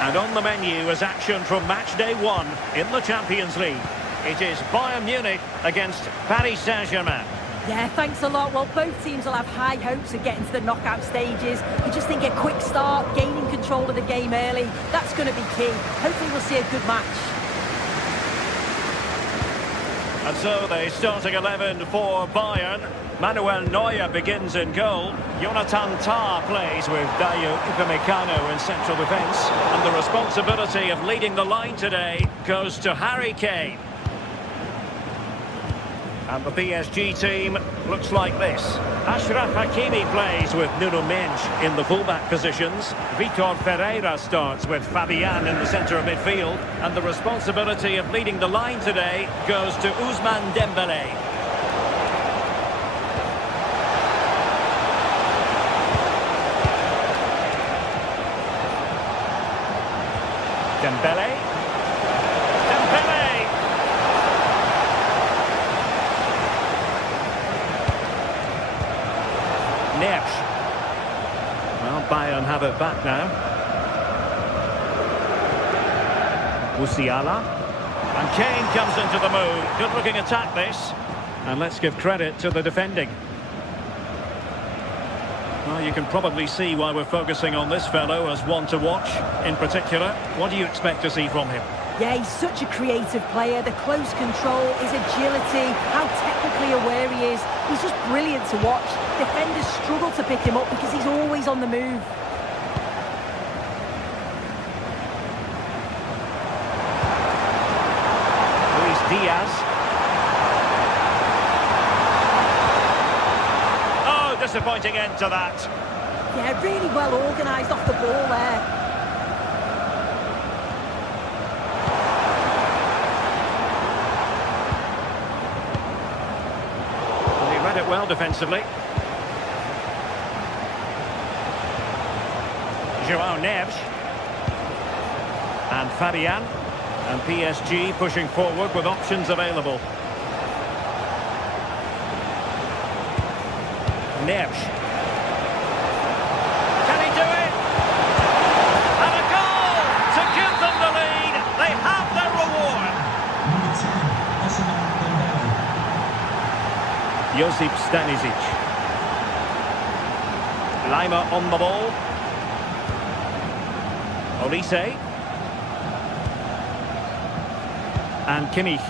And on the menu is action from match day 1 in the Champions League. It is Bayern Munich against Paris Saint-Germain. Yeah, thanks a lot. Well, both teams will have high hopes of getting to the knockout stages. You just think a quick start, gaining control of the game early, that's going to be key. Hopefully we'll see a good match. And so the starting 11 for Bayern. Manuel Neuer begins in goal. Jonathan Tah plays with Dayo Upamecano in central defence. And the responsibility of leading the line today goes to Harry Kane. And the PSG team looks like this. Achraf Hakimi plays with Nuno Mendes in the fullback positions. Vitor Ferreira starts with Fabian in the centre of midfield. And the responsibility of leading the line today goes to Ousmane Dembélé. Dembélé. Well, Bayern have it back now. Musiala. And Kane comes into the move. Good-looking attack, this. And let's give credit to the defending. Well, you can probably see why we're focusing on this fellow as one to watch. In particular, what do you expect to see from him? Yeah, he's such a creative player. The close control, his agility, how technically aware he is. He's just brilliant to watch. Defenders struggle to pick him up because he's always on the move. Luis Diaz. Oh, disappointing end to that. Yeah, really well organised off the ball there. Read it well defensively. João Neves. And Fabian. And PSG pushing forward with options available. Neves. Can he do it? And a goal to give them the lead. They have their reward. Josip Stanisic. Lima on the ball. Olise. And Kimmich.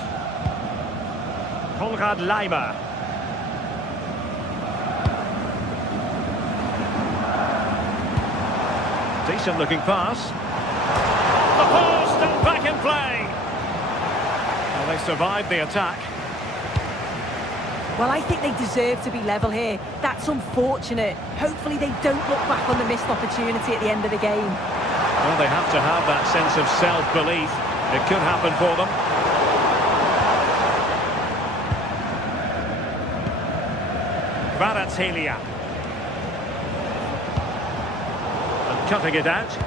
Konrad Lima. Decent looking pass. The post and back in play. Well, they survived the attack. Well, I think they deserve to be level here. That's unfortunate. Hopefully they don't look back on the missed opportunity at the end of the game. Well, they have to have that sense of self-belief. It could happen for them. Kvaratskhelia. And cutting it out.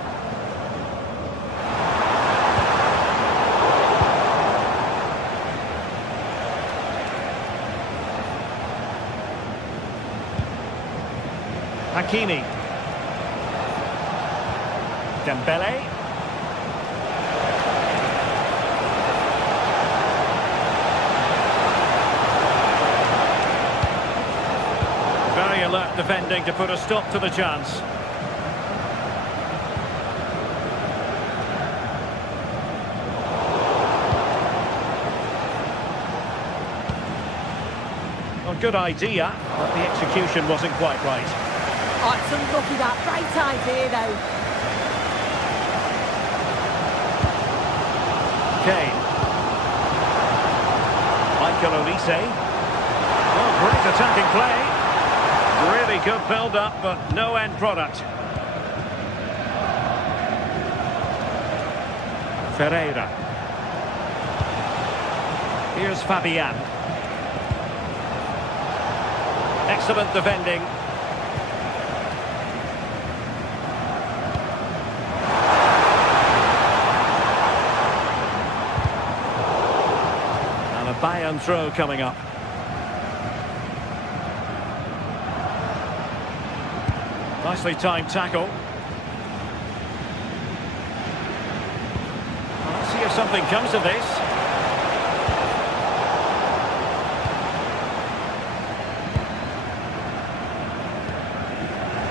Hakimi. Dembélé. Very alert defending to put a stop to the chance. Well, good idea, but the execution wasn't quite right. Oh, it's unlucky that. Right idea, though. Kane. Michael Olise. Oh, great attacking play. Really good build-up, but no end product. Ferreira. Here's Fabian. Excellent defending. And a Bayern throw coming up. Nicely timed tackle. Let's see if something comes of this.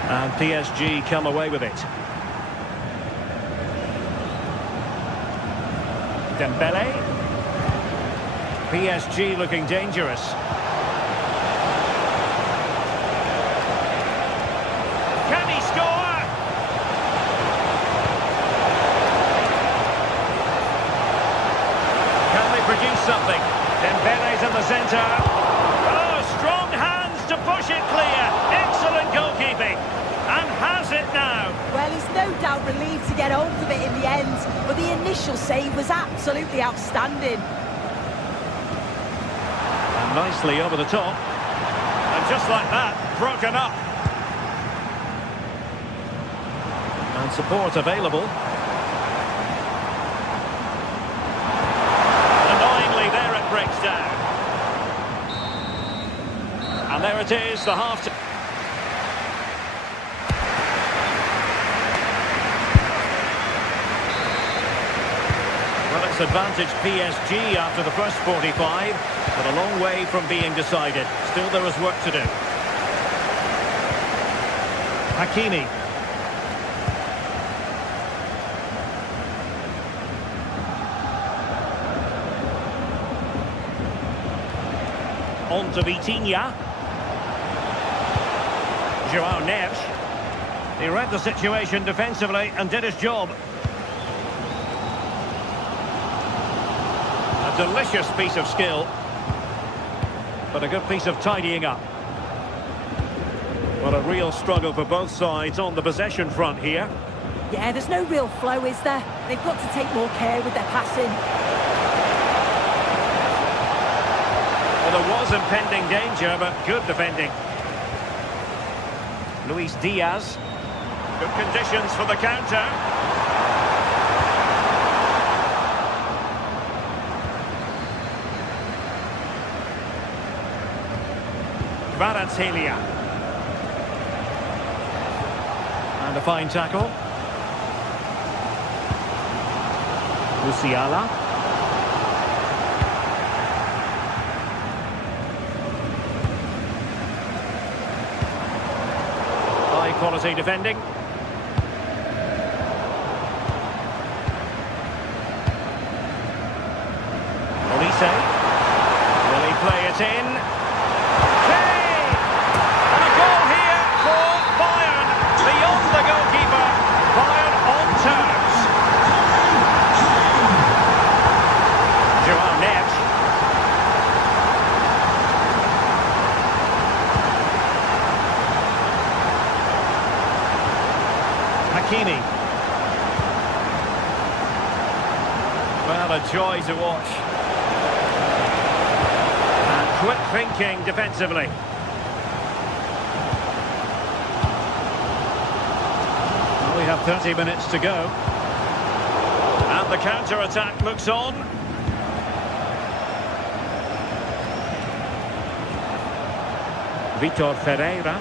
And PSG come away with it. Dembele. PSG looking dangerous. Can he score? Can they produce something? Dembele's in the centre. Oh, strong hands to push it clear. Excellent goalkeeping. And has it now. Well, he's no doubt relieved to get hold of it in the end, but the initial save was absolutely outstanding. And nicely over the top. And just like that, broken up. And support available. Annoyingly, there it breaks down. And there it is, the half-time. Well, it's advantage PSG after the first 45, but a long way from being decided. Still there is work to do. Hakimi. On to Vitinha. Joao Neves. He read the situation defensively and did his job. A delicious piece of skill, but a good piece of tidying up. Well, a real struggle for both sides on the possession front here. Yeah, there's no real flow, is there? They've got to take more care with their passing. Well, there was impending danger, but good defending. Luis Diaz. Good conditions for the counter. Kvaratskhelia. And a fine tackle. Musiala. High quality defending. Olise. Will he play it in? And a goal here for Bayern. Beyond the goalkeeper. Bayern on terms. Joao Neves. Hakimi. Well, a joy to watch. And quick thinking defensively. Well, we have 30 minutes to go. And the counter-attack looks on. Vitor Ferreira.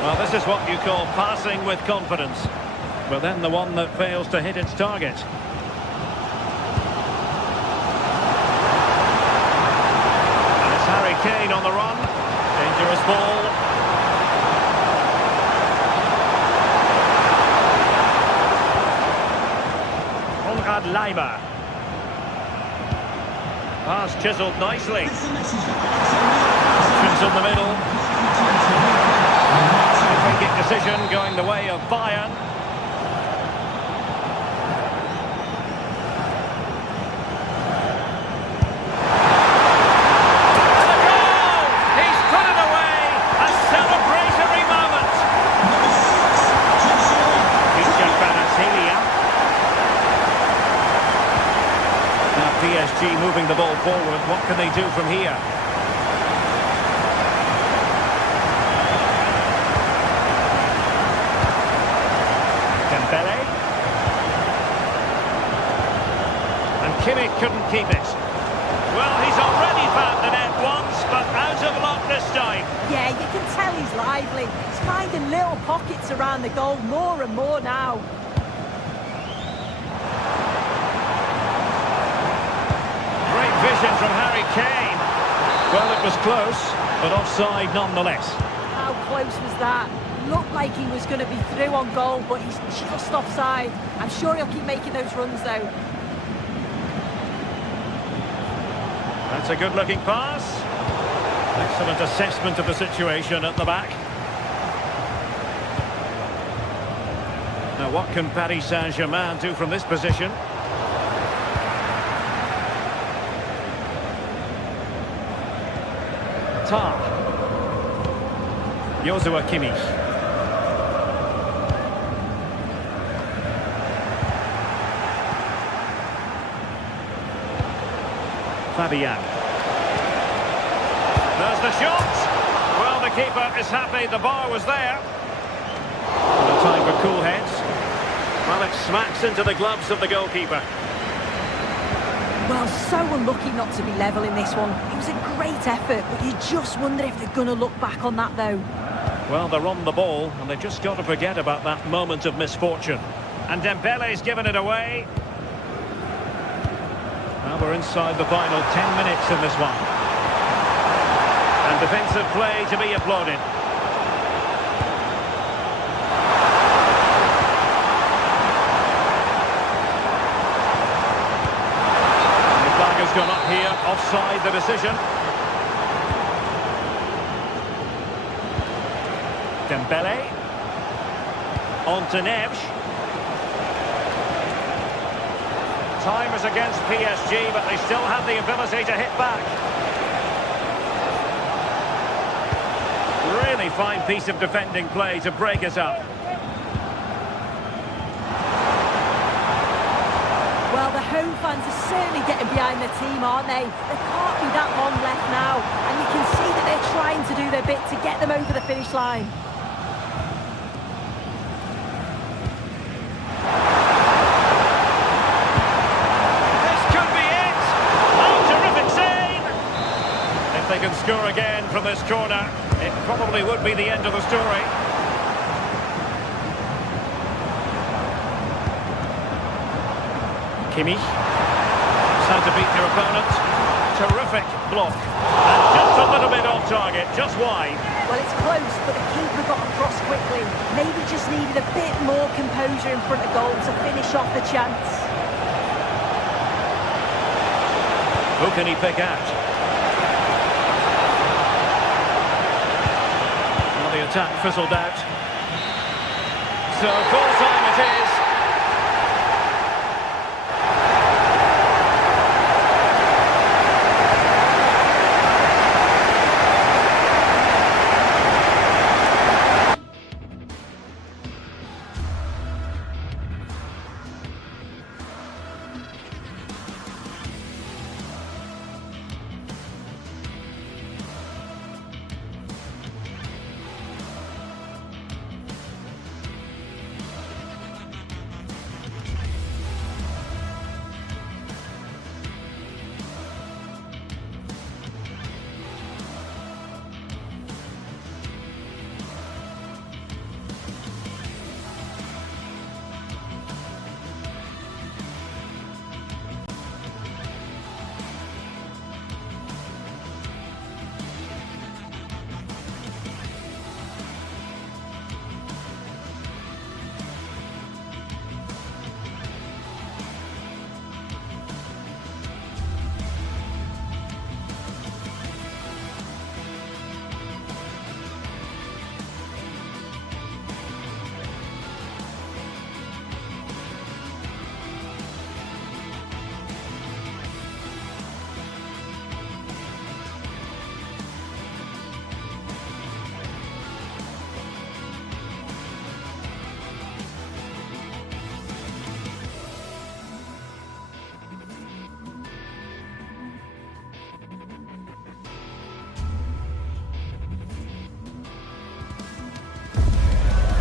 Well, this is what you call passing with confidence. But then the one that fails to hit its target. And it's Harry Kane on the run. Dangerous ball. Konrad Leimer. Pass chiselled nicely. Options in the middle. Free kick decision going the way of Bayern. And a goal! He's put it away! A celebratory moment! Feature Kvaratskhelia. Now PSG moving the ball forward. What can they do from here? Dembele. And Kimmich couldn't keep it. Well, he's already found the net once, but out of luck this time. Yeah, you can tell he's live. lively. He's finding little pockets around the goal more and more now. Great vision from Harry Kane. Well, it was close, but offside nonetheless. How close was that? Looked like he was going to be through on goal, but he's just offside. I'm sure he'll keep making those runs, though. That's a good-looking pass. Excellent assessment of the situation at the back. Now, what can Paris Saint-Germain do from this position? Joshua Kimmich. Fabian. There's the shot. Well, the keeper is happy the bar was there. No time for cool heads. Well, it smacks into the gloves of the goalkeeper. Well, so unlucky not to be level in this one. It was a great effort, but you just wonder if they're going to look back on that, though. Well, they're on the ball, and they've just got to forget about that moment of misfortune. And Dembele's given it away. Well, we're inside the final 10 minutes in this one. And defensive play to be applauded. Gone up here, offside the decision. Dembele. On to Neves. Time is against PSG, but they still have the ability to hit back. Really fine piece of defending play to break us up. Well, the home fans are certainly getting behind the team, aren't they? There can't be that long left now. And you can see that they're trying to do their bit to get them over the finish line. This could be it! Oh, terrific save! If they can score again from this corner, it probably would be the end of the story. Kimmich. How to beat your opponent. Terrific block. And just a little bit off target, just wide. Well, it's close, but the keeper got across quickly. Maybe just needed a bit more composure in front of goal to finish off the chance. Who can he pick out? Well, the attack fizzled out. So, full time it is.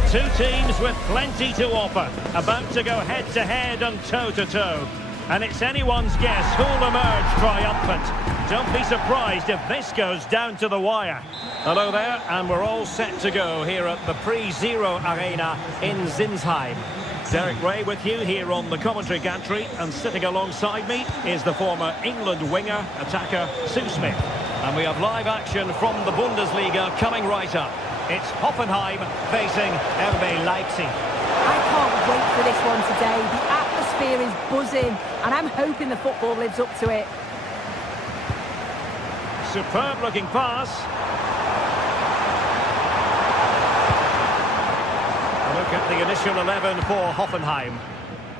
Two teams with plenty to offer, about to go head-to-head and toe-to-toe. And it's anyone's guess who'll emerge triumphant. Don't be surprised if this goes down to the wire. Hello there, and we're all set to go here at the Pre-Zero Arena in Zinsheim. Derek Ray with you here on the commentary gantry, and sitting alongside me is the former England winger, attacker Sue Smith. And we have live action from the Bundesliga coming right up. It's Hoffenheim facing RB Leipzig. I can't wait for this one today. The atmosphere is buzzing, and I'm hoping the football lives up to it. Superb looking pass. A look at the initial 11 for Hoffenheim.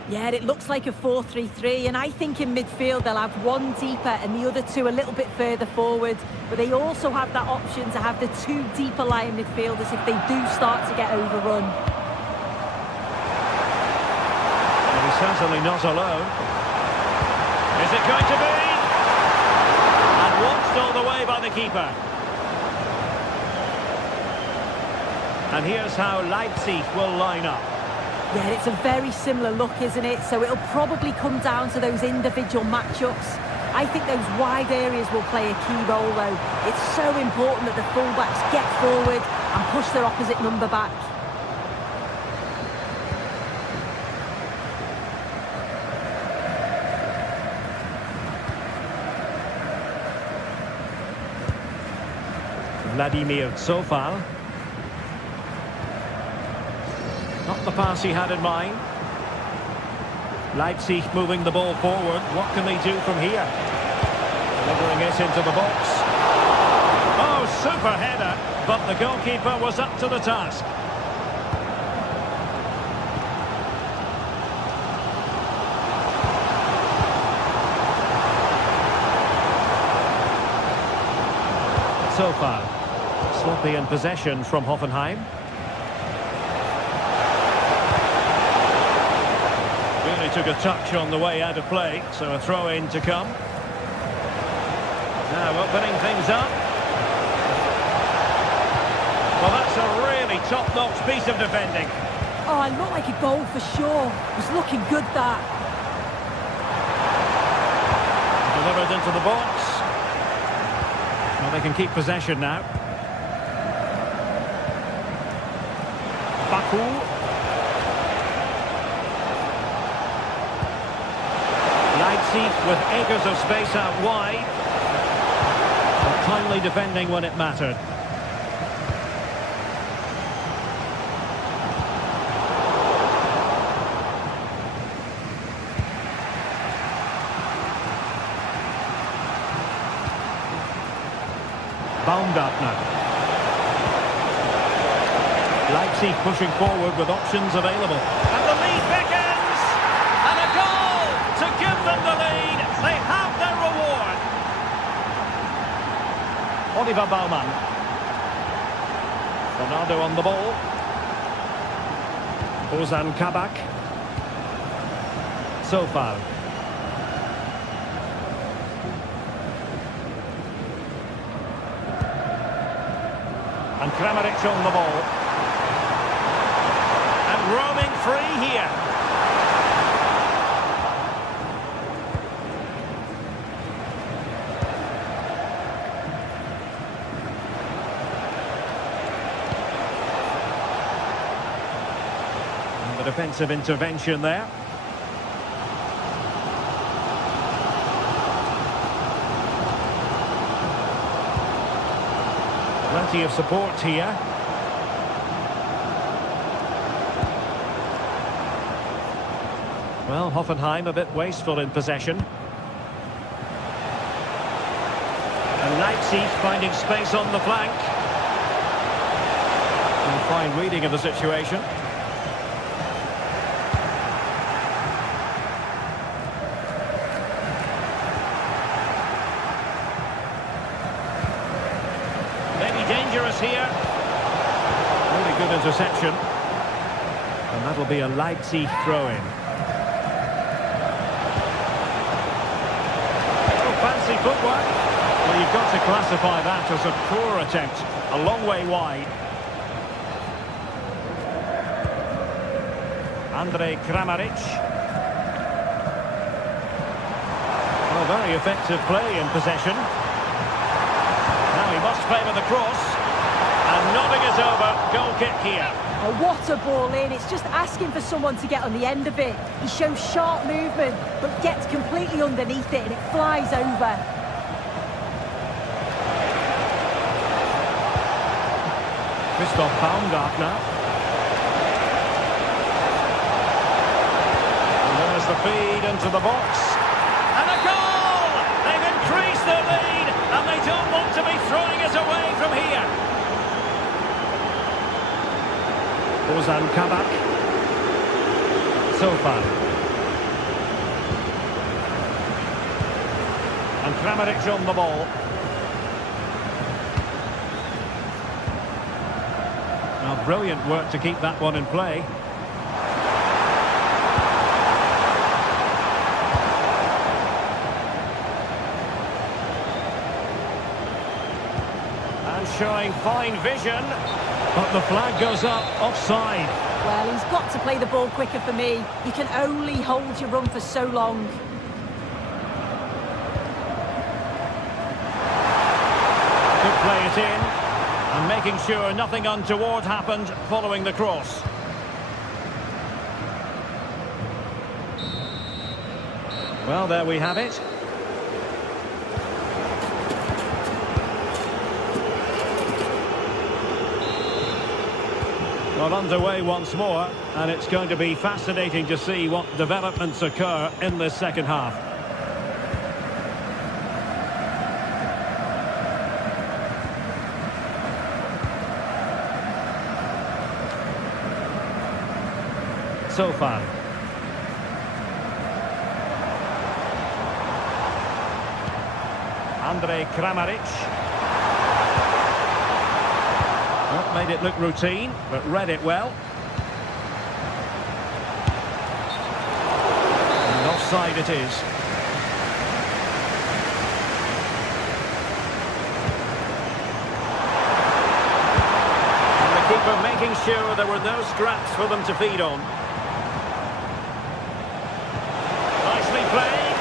Yeah, it looks like a 4-3-3, and I think in midfield they'll have one deeper and the other two a little bit further forward. But they also have that option to have the two deeper lying midfielders if they do start to get overrun. And he's certainly not alone. Is it going to be? And watched all the way by the keeper. And here's how Leipzig will line up. Yeah, it's a very similar look, isn't it? So it'll probably come down to those individual matchups. I think those wide areas will play a key role, though. It's so important that the fullbacks get forward and push their opposite number back. Vladimir Zofal. Not the pass he had in mind. Leipzig moving the ball forward. What can they do from here? Delivering it into the box. Oh, super header. But the goalkeeper was up to the task. Zofal. Sloppy in possession from Hoffenheim. Really took a touch on the way out of play, so a throw-in to come. Now opening things up. Well, that's a really top-notch piece of defending. Oh, it looked like a goal for sure. It was looking good, that. Delivered into the box. Well, they can keep possession now. Baku. Leipzig with acres of space out wide. But kindly defending when it mattered. Baumgartner. Leipzig pushing forward with options available. And the lead beckons! And a goal to give them the lead. They have their reward. Oliver Baumann. Ronaldo on the ball. Ozan Kabak. Zofal. And Kramaric on the ball. And roaming free here. And the defensive intervention there. Plenty of support here. Well, Hoffenheim a bit wasteful in possession. And Leipzig finding space on the flank. And fine reading of the situation. Dangerous here. Really good interception. And that'll be a Leipzig throw-in. Oh, fancy footwork. Well, you've got to classify that as a poor attempt. A long way wide. Andrej Kramaric. Well, very effective play in possession. favour the cross. And nothing is over. Goal kick here. Oh, what a ball in. It's just asking for someone to get on the end of it. He shows sharp movement, but gets completely underneath it and it flies over. Christoph Baumgartner. And there's the feed into the box. And a goal! They've increased their lead, and they don't want to be throwing it away from here. Ozan Kabak. Sofan. And Kramaric on the ball. Now, brilliant work to keep that one in play. And showing fine vision. But the flag goes up, offside. Well, he's got to play the ball quicker for me. You can only hold your run for so long. Could play it in. And making sure nothing untoward happened following the cross. Well, there we have it. Well, underway once more, and it's going to be fascinating to see what developments occur in this second half. Sofan. Andrej Kramaric. Well, made it look routine, but read it well. And offside it is. And the keeper making sure there were no scraps for them to feed on. Nicely played.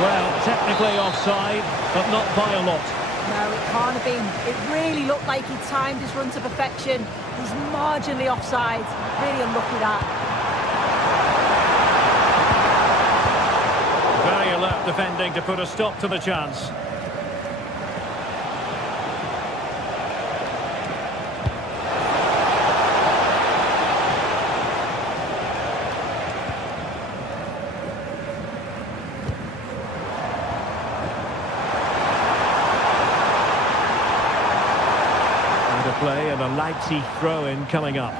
Well, technically offside, but not by a lot. No, it can't have been. It really looked like he timed his run to perfection. He's marginally offside. Really unlucky that. Very alert defending to put a stop to the chance. Play and a Leipzig throw-in coming up.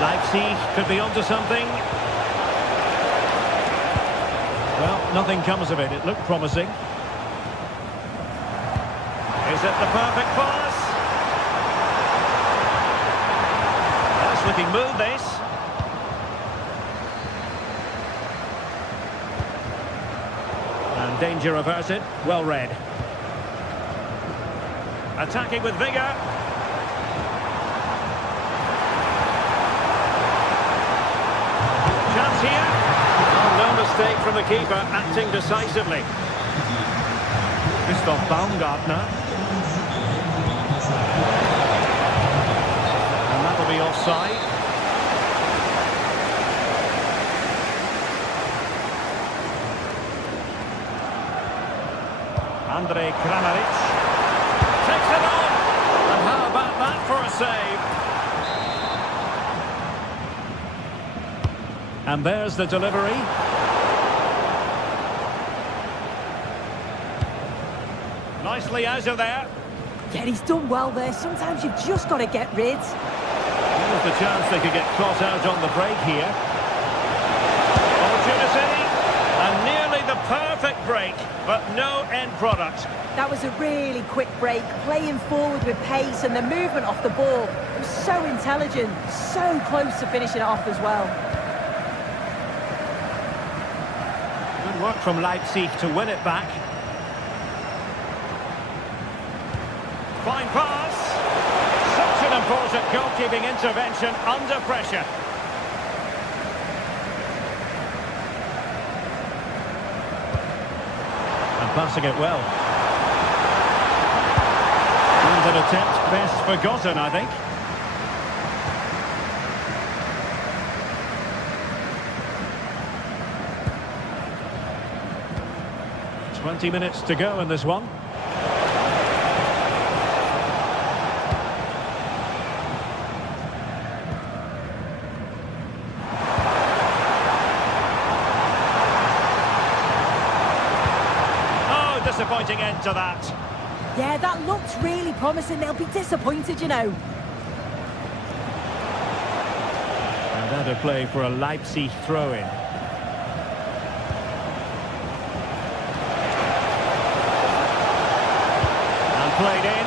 Leipzig could be onto something. Well, nothing comes of it. It looked promising. Is it the perfect pass? Nice looking move, this. And danger averted. Well read. Attacking with vigour. Chance here. Oh, no mistake from the keeper, acting decisively. Christoph Baumgartner. And that'll be offside. Andrej Kramaric takes it on, and how about that for a save? And there's the delivery. Nicely out of there. Yeah, he's done well there. Sometimes you've just got to get rid. There's the chance they could get caught out on the break here. Opportunity, and nearly the perfect break, but no end product. That was a really quick break, playing forward with pace, and the movement off the ball was so intelligent, so close to finishing it off as well. Good work from Leipzig to win it back. Fine pass. Such an important goalkeeping intervention under pressure. passing it well. And an attempt best forgotten, I think. 20 minutes to go in this one. Oh, disappointing end to that. Yeah, that looked really promising. They'll be disappointed, you know. And that a play for a Leipzig throw-in. Played in.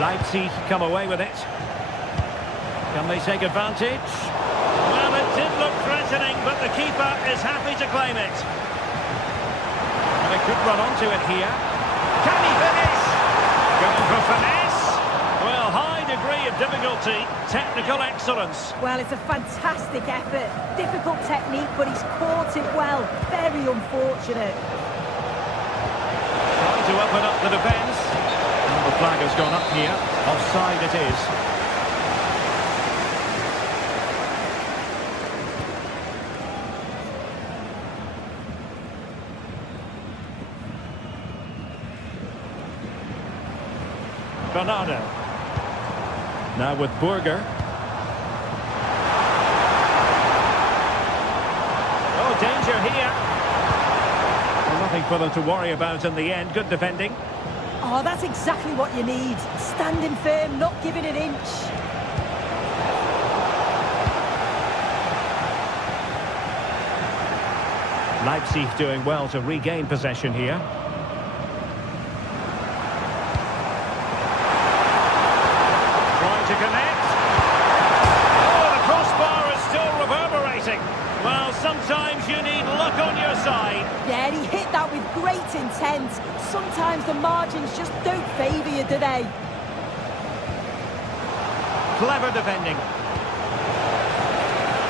Leipzig come away with it. Can they take advantage? Well, it did look threatening, but the keeper is happy to claim it. And they could run onto it here. Can he finish? Going for finesse. Well, high degree of difficulty, technical excellence. Well, it's a fantastic effort. Difficult technique, but he's caught it well. Very unfortunate. Trying to open up the defence. And the flag has gone up here. Offside it is. Bernardo. Now with Burger. Oh, danger here. Well, nothing for them to worry about in the end. Good defending. Oh, that's exactly what you need. Standing firm, not giving an inch. Leipzig doing well to regain possession here. To connect. Oh, the crossbar is still reverberating. Well, sometimes you need luck on your side. Yeah, he hit that with great intent. Sometimes the margins just don't favour you, do they? Clever defending.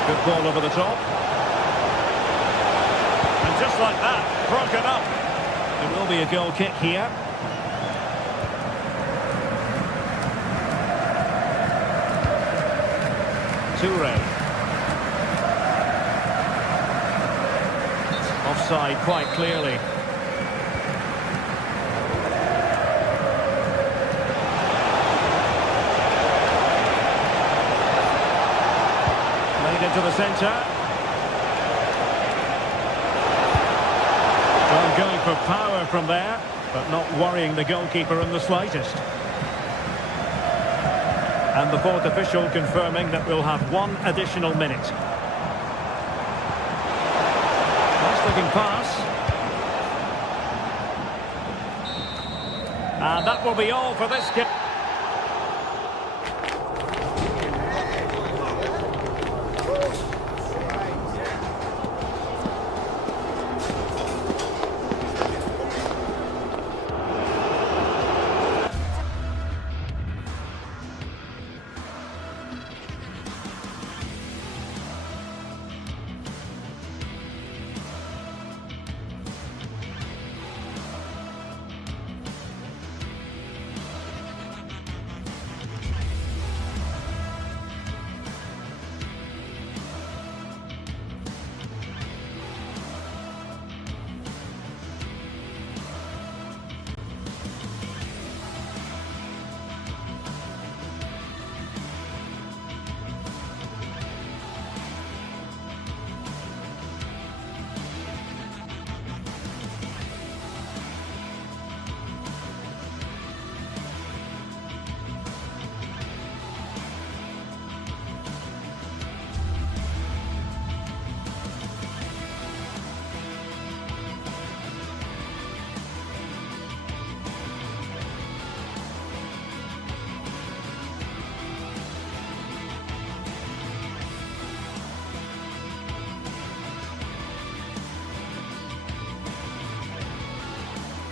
Good ball over the top. And just like that, broken up. There will be a goal kick here. Toure. Offside quite clearly. Played into the centre. Well, going for power from there, but not worrying the goalkeeper in the slightest. And the fourth official confirming that we'll have one additional minute. Nice looking pass. And that will be all for this game.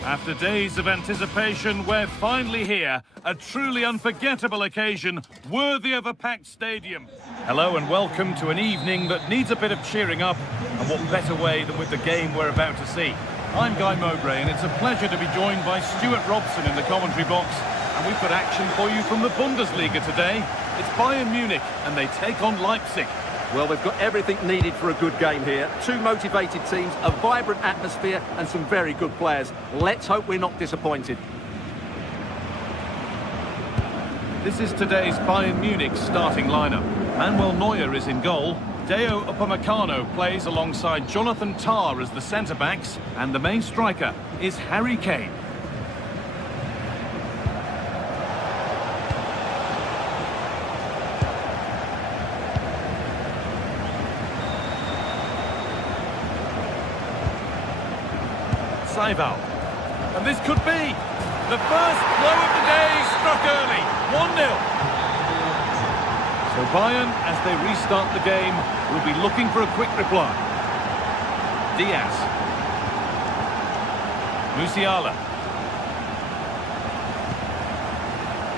After days of anticipation, we're finally here. A truly unforgettable occasion, worthy of a packed stadium. Hello and welcome to an evening that needs a bit of cheering up, and what better way than with the game we're about to see. I'm Guy Mowbray, and it's a pleasure to be joined by Stuart Robson in the commentary box. And we've got action for you from the Bundesliga today. It's Bayern Munich, and they take on Leipzig. Well, we've got everything needed for a good game here. Two motivated teams, a vibrant atmosphere and some very good players. Let's hope we're not disappointed. This is today's Bayern Munich starting lineup. Manuel Neuer is in goal. Deo Upamecano plays alongside Jonathan Tah as the centre-backs. And the main striker is Harry Kane. And this could be the first blow of the day, struck early, 1-0. So Bayern, as they restart the game, will be looking for a quick reply. Diaz. Musiala.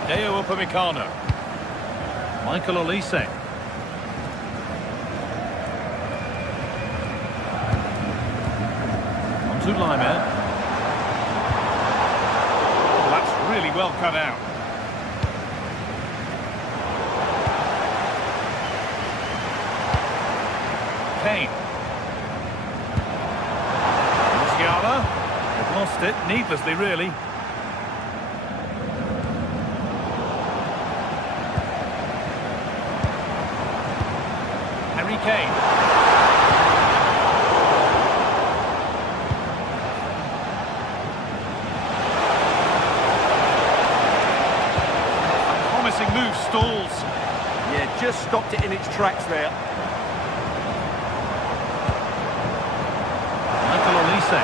Deo Upamecano. Michael Olise. On to Laimer. Really well cut out. Kane. Musiala. They've lost it, needlessly really. Harry Kane. Move stalls. Yeah, just stopped it in its tracks there. Michael Olise.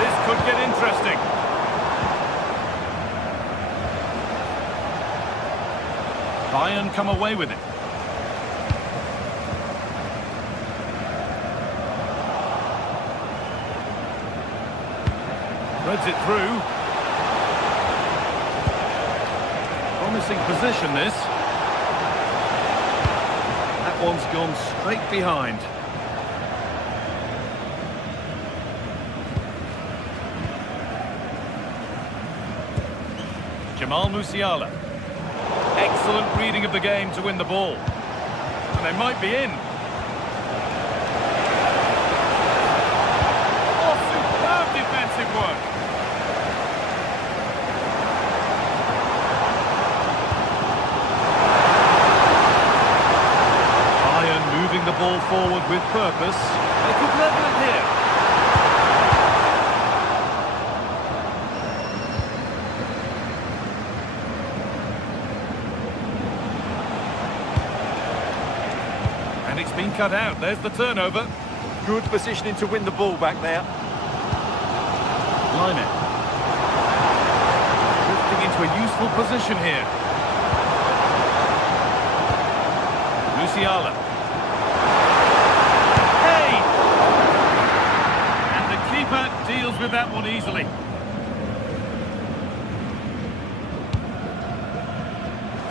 This could get interesting. Bayern come away with it. Threads it through. Promising position, this. That one's gone straight behind. Jamal Musiala. Excellent reading of the game to win the ball. And they might be in. Oh, superb defensive work. Moving the ball forward with purpose. They could level it here. And it's been cut out. There's the turnover. Good positioning to win the ball back there. Line it. Drifting into a useful position here. Musiala. Deals with that one easily.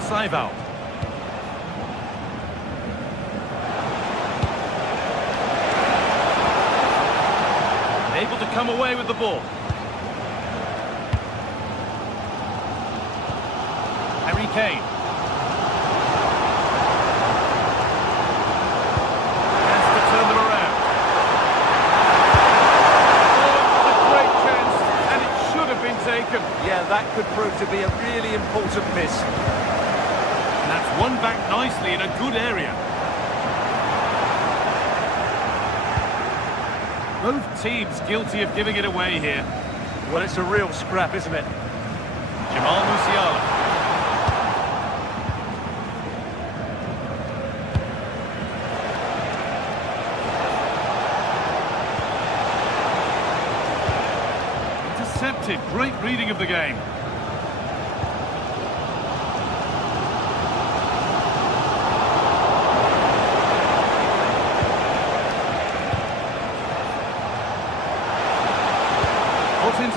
Saival. Able to come away with the ball. Harry Kane. Has to turn them around. Taken. Yeah, that could prove to be a really important miss. And that's won back nicely in a good area. Both teams guilty of giving it away here. Well, it's a real scrap, isn't it? Jamal Musiala. Great reading of the game.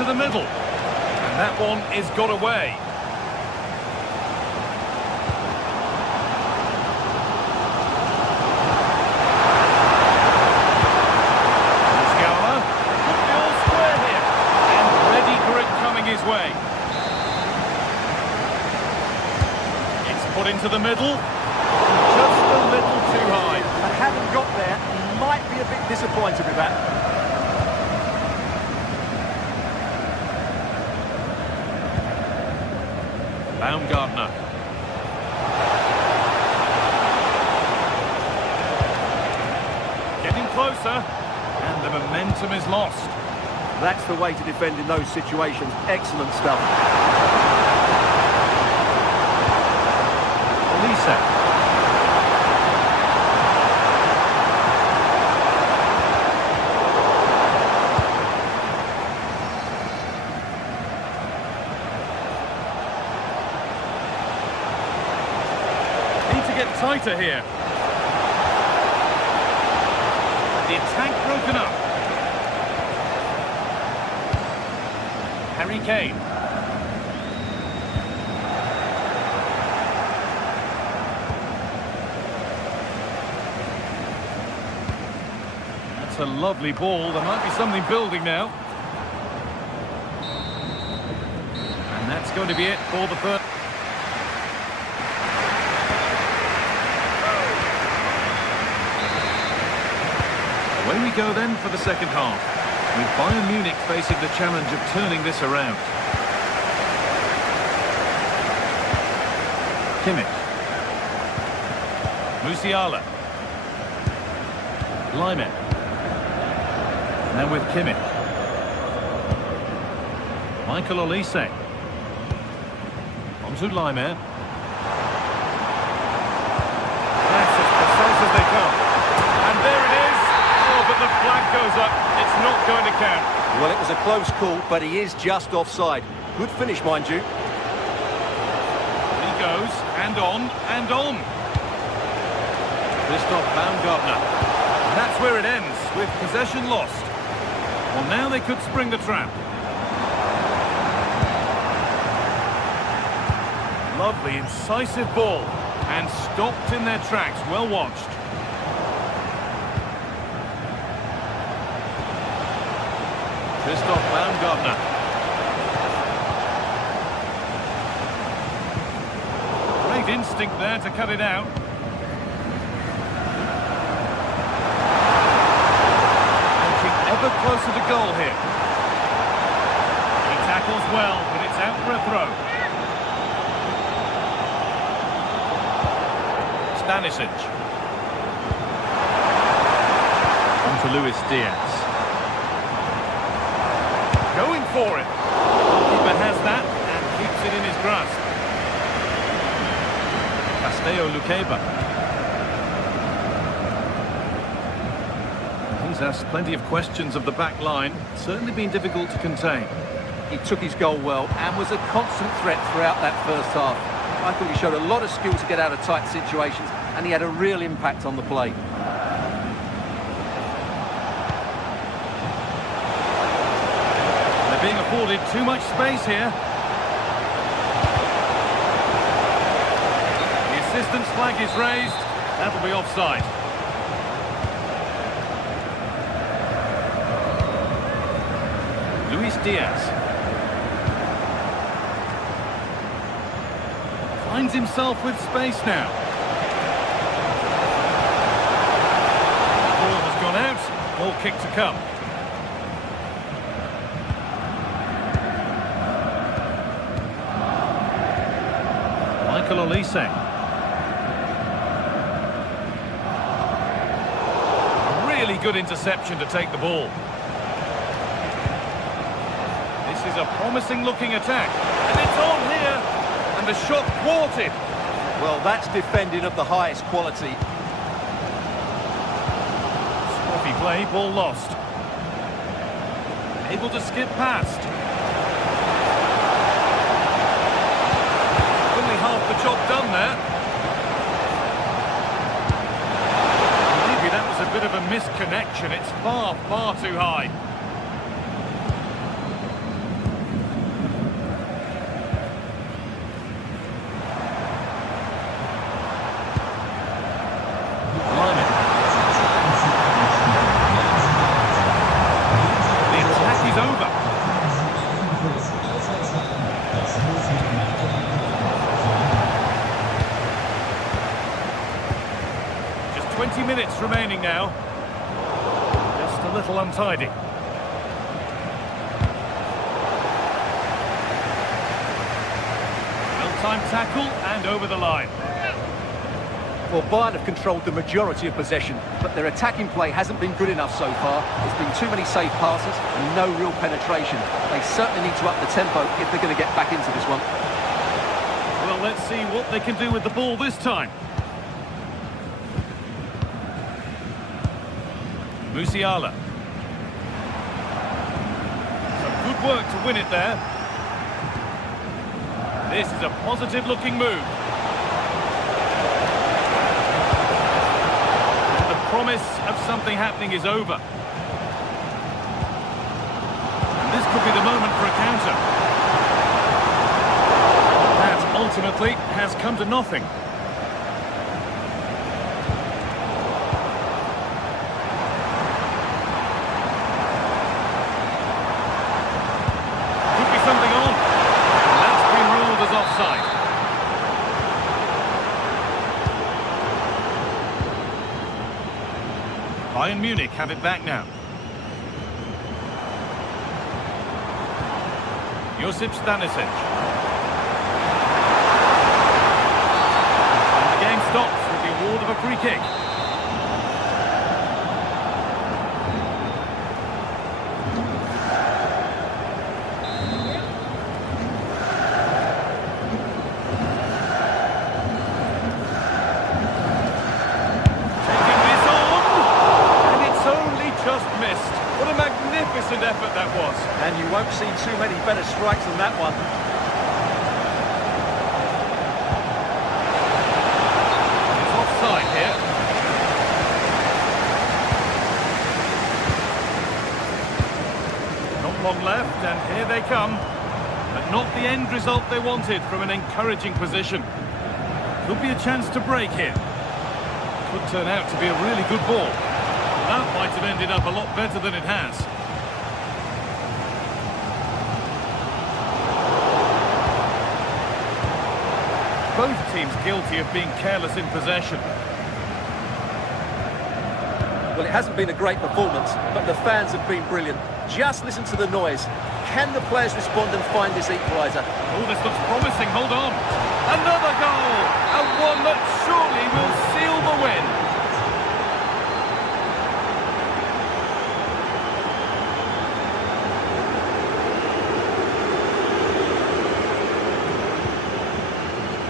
into the middle. And that one is got away. Way. It's put into the middle, just a little too high. I haven't got there, might be a bit disappointed with that. Baumgartner. Getting closer, and the momentum is lost. That's the way to defend in those situations. Excellent stuff. Lisa. Need to get tighter here. The attack broken up. Harry Kane. That's a lovely ball. There might be something building now. And that's going to be it for the first. Away we go then for the second half, with Bayern Munich facing the challenge of turning this around. Kimmich. Musiala. Lyman. Now with Kimmich. Michael Olise. On to Lyman. That's as precise as they come. And there it is. Oh, but the flag goes up. It's not going to count. Well, it was a close call, but he is just offside. Good finish, mind you. He goes, and on, and on. Christoph Baumgartner. And that's where it ends, with possession lost. Well, now they could spring the trap. Lovely, incisive ball. And stopped in their tracks. Well watched. Christoph Baumgartner. Great instinct there to cut it out. Looking ever closer to goal here. He tackles well, but it's out for a throw. Stanisic. On to Luis Diaz. Going for it. Keeper has that and keeps it in his grasp. Castello Luqueba. He's asked plenty of questions of the back line. Certainly been difficult to contain. He took his goal well and was a constant threat throughout that first half. I thought he showed a lot of skill to get out of tight situations, and he had a real impact on the play. Being afforded too much space here. The assistant's flag is raised. That'll be offside. Luis Diaz. Finds himself with space now. The ball has gone out. Ball kick to come. Michael Olise. Really good interception to take the ball. This is a promising looking attack. And it's on here. And the shot thwarted. Well, that's defending of the highest quality. Sloppy play, ball lost. Able to skip past. Half the job done there. Maybe that was a bit of a misconnection. It's far, far too high. 20 minutes remaining now. Just a little untidy. Well-timed tackle and over the line. Well, Bayern have controlled the majority of possession, but their attacking play hasn't been good enough so far. There's been too many safe passes and no real penetration. They certainly need to up the tempo if they're going to get back into this one. Well, let's see what they can do with the ball this time. Musiala. Some good work to win it there. This is a positive-looking move. The promise of something happening is over. And this could be the moment for a counter. That ultimately has come to nothing. Could be something on. And that's been ruled as offside. Bayern Munich have it back now. Josip Stanisic. And the game stops with the award of a free kick. Effort that was. And you won't see too many better strikes than that one. It's offside here. Not long left, and here they come. But not the end result they wanted from an encouraging position. Could be a chance to break here. Could turn out to be a really good ball. That might have ended up a lot better than it has. Both teams guilty of being careless in possession. Well, it hasn't been a great performance, but the fans have been brilliant. Just listen to the noise. Can the players respond and find this equaliser? Oh, this looks promising. Hold on. Another goal! And one that surely will seal the win.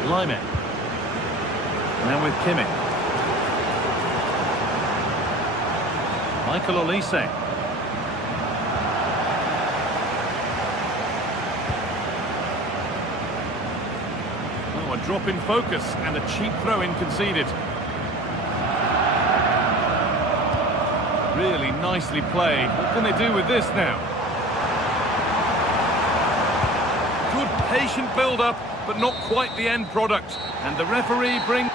Lyman. Now with Kimmich. Michael Olise. Oh, a drop in focus and a cheap throw-in conceded. Really nicely played. What can they do with this now? Good patient build-up, but not quite the end product. And the referee brings...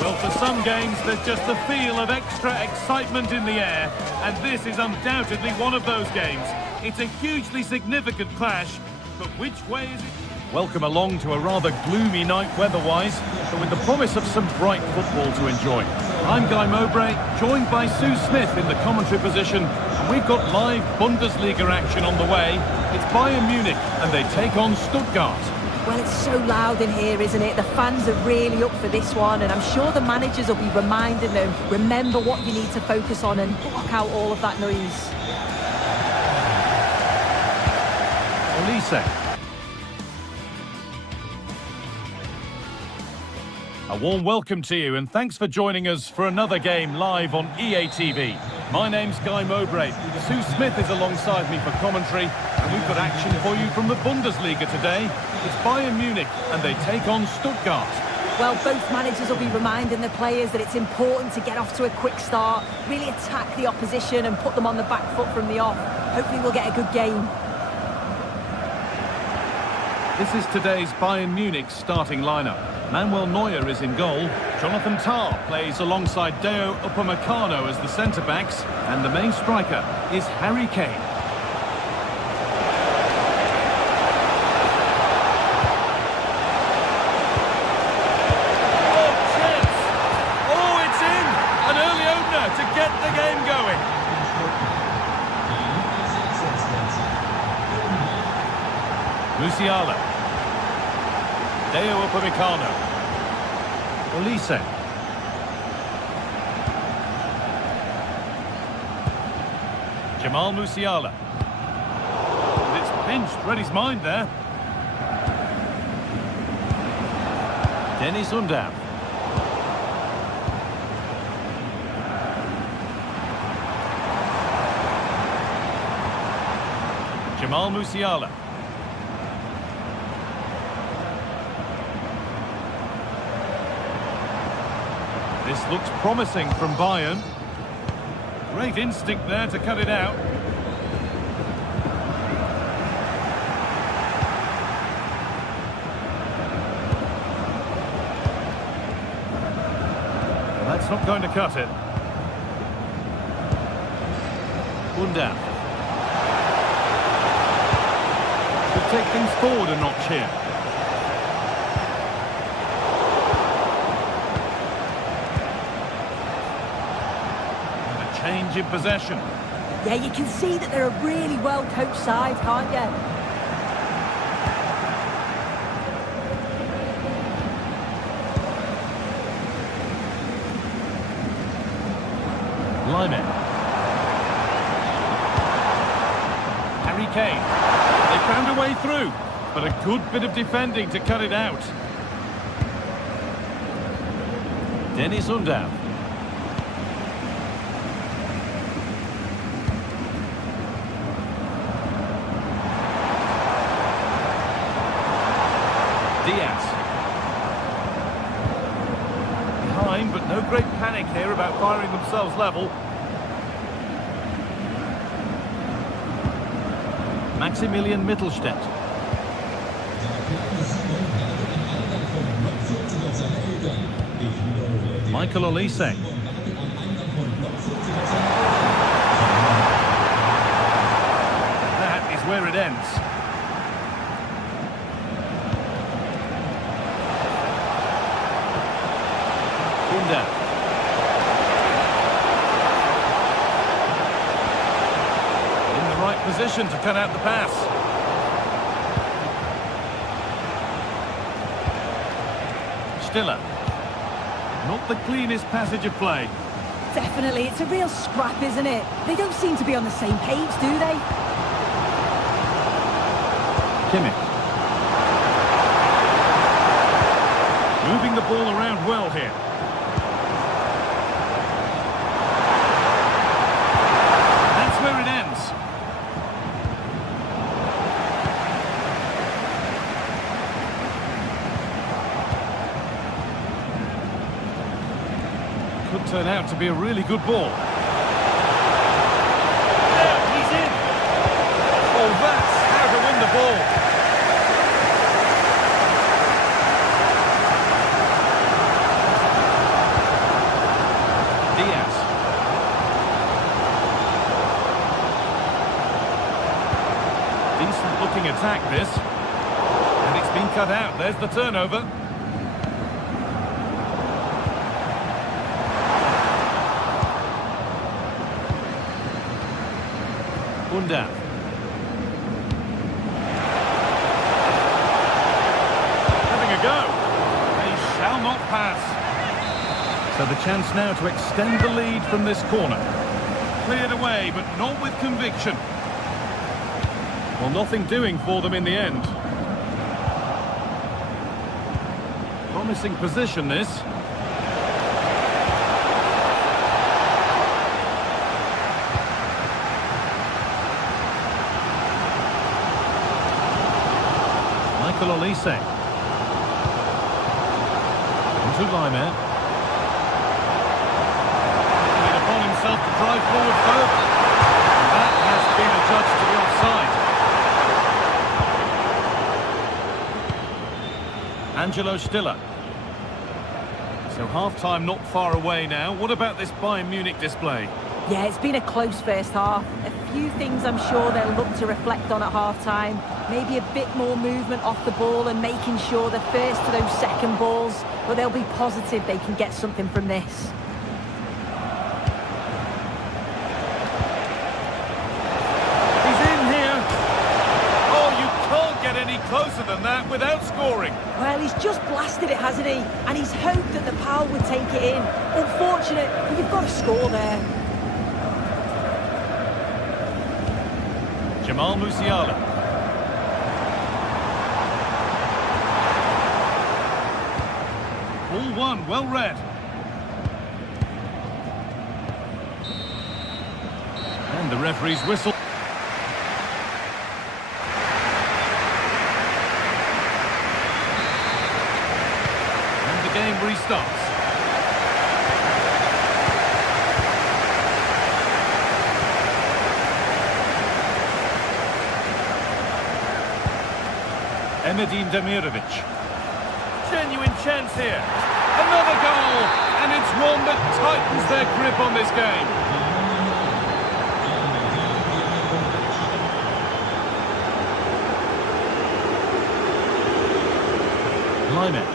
Well, for some games, there's just a feel of extra excitement in the air, and this is undoubtedly one of those games. It's a hugely significant clash, but which way is it? Welcome along to a rather gloomy night weather-wise, but with the promise of some bright football to enjoy. I'm Guy Mowbray, joined by Sue Smith in the commentary position, and we've got live Bundesliga action on the way. It's Bayern Munich, and they take on Stuttgart. Well, it's so loud in here, isn't it? The fans are really up for this one, and I'm sure the managers will be reminding them, remember what you need to focus on and block out all of that noise. Olise. A warm welcome to you, and thanks for joining us for another game live on EA TV. My name's Guy Mowbray. Sue Smith is alongside me for commentary, and we've got action for you from the Bundesliga today. It's Bayern Munich, and they take on Stuttgart. Well, both managers will be reminding the players that it's important to get off to a quick start, really attack the opposition and put them on the back foot from the off. Hopefully we'll get a good game. This is today's Bayern Munich starting lineup. Manuel Neuer is in goal. Jonathan Tah plays alongside Deo Upamecano as the centre-backs. And the main striker is Harry Kane. Oh, chance! Oh, it's in! An early opener to get the game going. Musiala. Deo Upamecano. Olise. Jamal Musiala. And it's pinched, read his mind there. Dennis Undav. Jamal Musiala. This looks promising from Bayern. Great instinct there to cut it out. Well, that's not going to cut it. Undav. Could take things forward a notch here. Change in possession. Yeah, you can see that they're a really well-coached side, can't you? Lyman. Harry Kane. They found a way through, but a good bit of defending to cut it out. Dennis Undav. Diaz. Behind, but no great panic here about firing themselves level. Maximilian Mittelstädt. Michael Olise. That is where it ends. In the right position to cut out the pass. Stiller. Not the cleanest passage of play. Definitely, it's a real scrap, isn't it? They don't seem to be on the same page, do they? Kimmich. Moving the ball around well here. That's where it ends. Could turn out to be a really good ball. There, he's in. Oh, that's how to win the ball. Decent looking attack this, and it's been cut out. There's the turnover. Undav. Having a go. They shall not pass. So the chance now to extend the lead from this corner. Cleared away, but not with conviction. Well, nothing doing for them in the end. Promising position, this. Michael Olise. Into Laimer. Made upon himself to drive forward further. And that has been adjudged to be offside. Angelo Stiller. So half-time not far away now. What about this Bayern Munich display? Yeah, it's been a close first half. A few things I'm sure they'll look to reflect on at half-time. Maybe a bit more movement off the ball and making sure they're first to those second balls. But they'll be positive they can get something from this. He's in here. Oh, you can't get any closer than that without scoring. Well, he's just blasted it, hasn't he? And he's hoped that the pal would take it in. Unfortunate, but you've got to score there. Jamal Musiala. Ball one, well read. And the referee's whistle. And the game restarts. Emedin Demirovic. Genuine chance here. Another goal! And it's one that tightens their grip on this game. Laimer.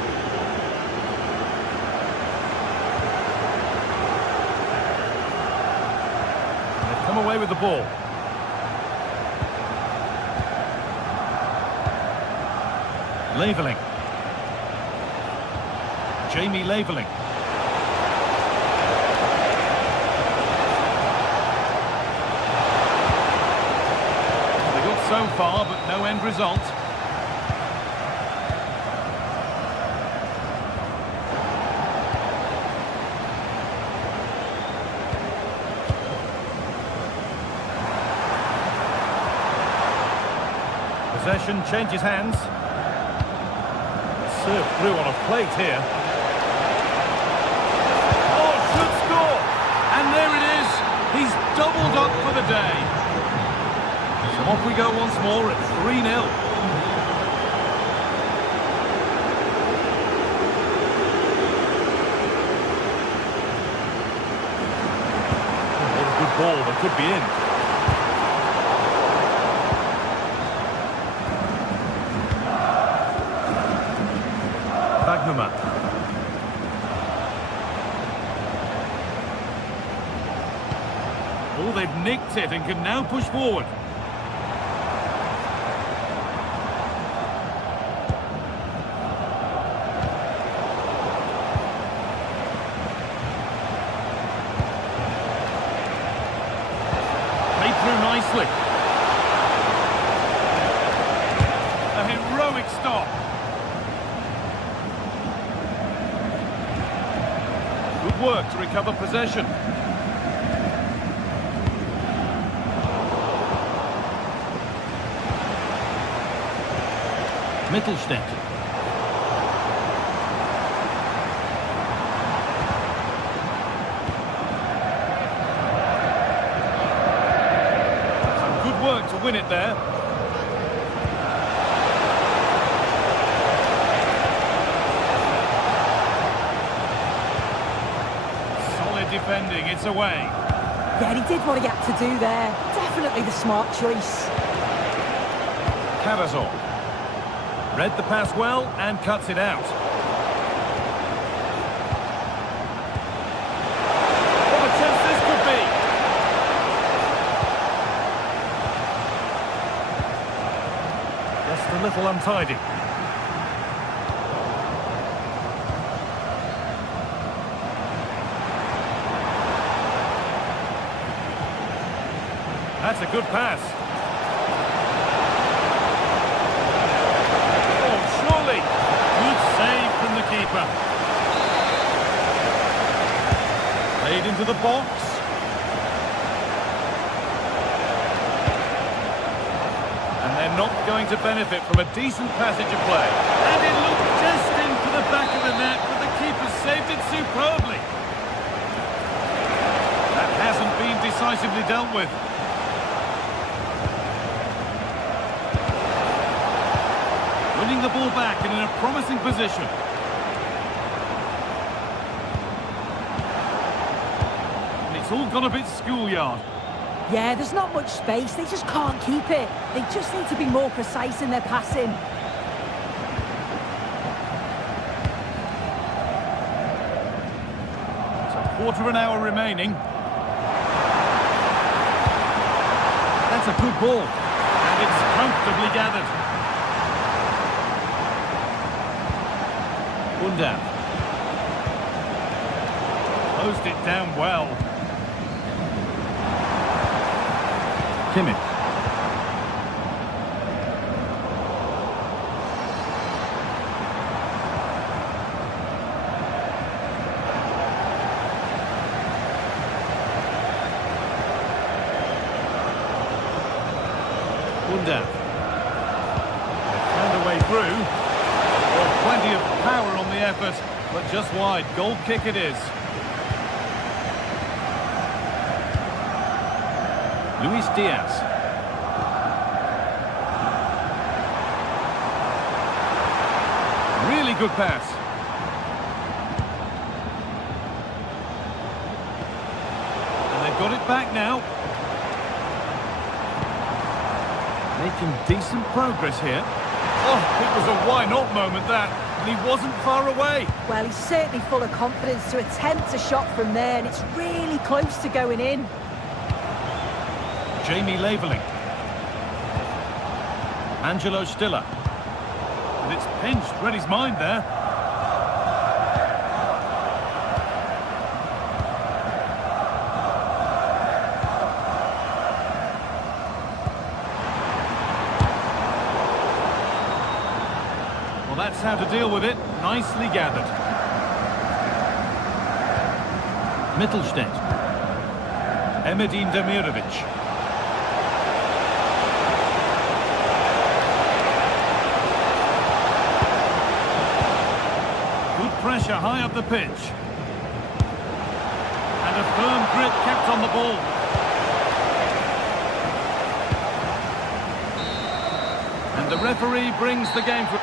They've come away with the ball. Leveling. Jamie Leveling. They got so far, but no end result. Possession changes hands. Served through on a plate here. Oh, should score! And there it is. He's doubled up for the day. So off we go once more at 3-0. What a good ball that could be in. Oh, they've nicked it and can now push forward. Played through nicely. A heroic stop. Good work to recover possession. Mittelstädt. Some good work to win it there. Solid defending, it's away. Yeah, he did what he had to do there. Definitely the smart choice. Cavazor. Read the pass well and cuts it out. What a chance this could be! Just a little untidy. That's a good pass. Good save from the keeper. Played into the box. And They're not going to benefit from a decent passage of play. And it looked destined for the back of the net, but the keeper saved it superbly. That hasn't been decisively dealt with. Winning the ball back and in a promising position. And it's all gone a bit schoolyard. Yeah, there's not much space. They just can't keep it. They just need to be more precise in their passing. It's a quarter of an hour remaining. That's a good ball. And it's comfortably gathered. Bunda. Closed it down well. Kimmich. Bunda. Found a way through. Well, plenty of power on the effort, but just wide. Goal kick it is. Luis Diaz. Really good pass. And they've got it back now. Making decent progress here. Oh, it was a why-not moment, that. And he wasn't far away. Well, he's certainly full of confidence to attempt a shot from there, and it's really close to going in. Jamie Laveling. Angelo Stiller. And it's pinched, read his mind there. Well, that's how to deal with it. Nicely gathered. Mittelstädt. Emedin Demirovic. Pressure high up the pitch. And a firm grip kept on the ball. And the referee brings the game to...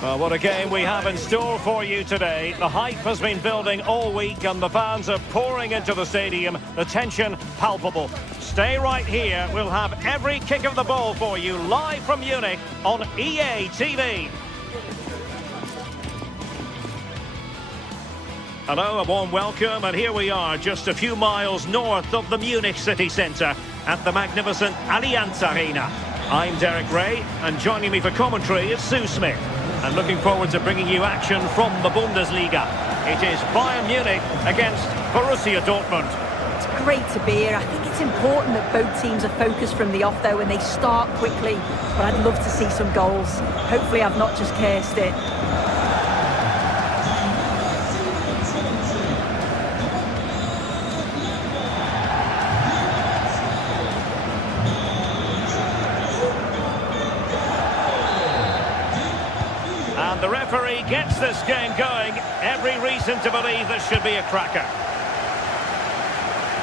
Well, what a game we have in store for you today. The hype has been building all week and the fans are pouring into the stadium. The tension palpable. Stay right here. We'll have every kick of the ball for you live from Munich on EA TV. Hello, a warm welcome, and here we are just a few miles north of the Munich city centre at the magnificent Allianz Arena. I'm Derek Ray, and joining me for commentary is Sue Smith. And looking forward to bringing you action from the Bundesliga. It is Bayern Munich against Borussia Dortmund. It's great to be here. I think it's important that both teams are focused from the off, though, and they start quickly. But I'd love to see some goals. Hopefully I've not just cursed it. And the referee gets this game going. Every reason to believe this should be a cracker.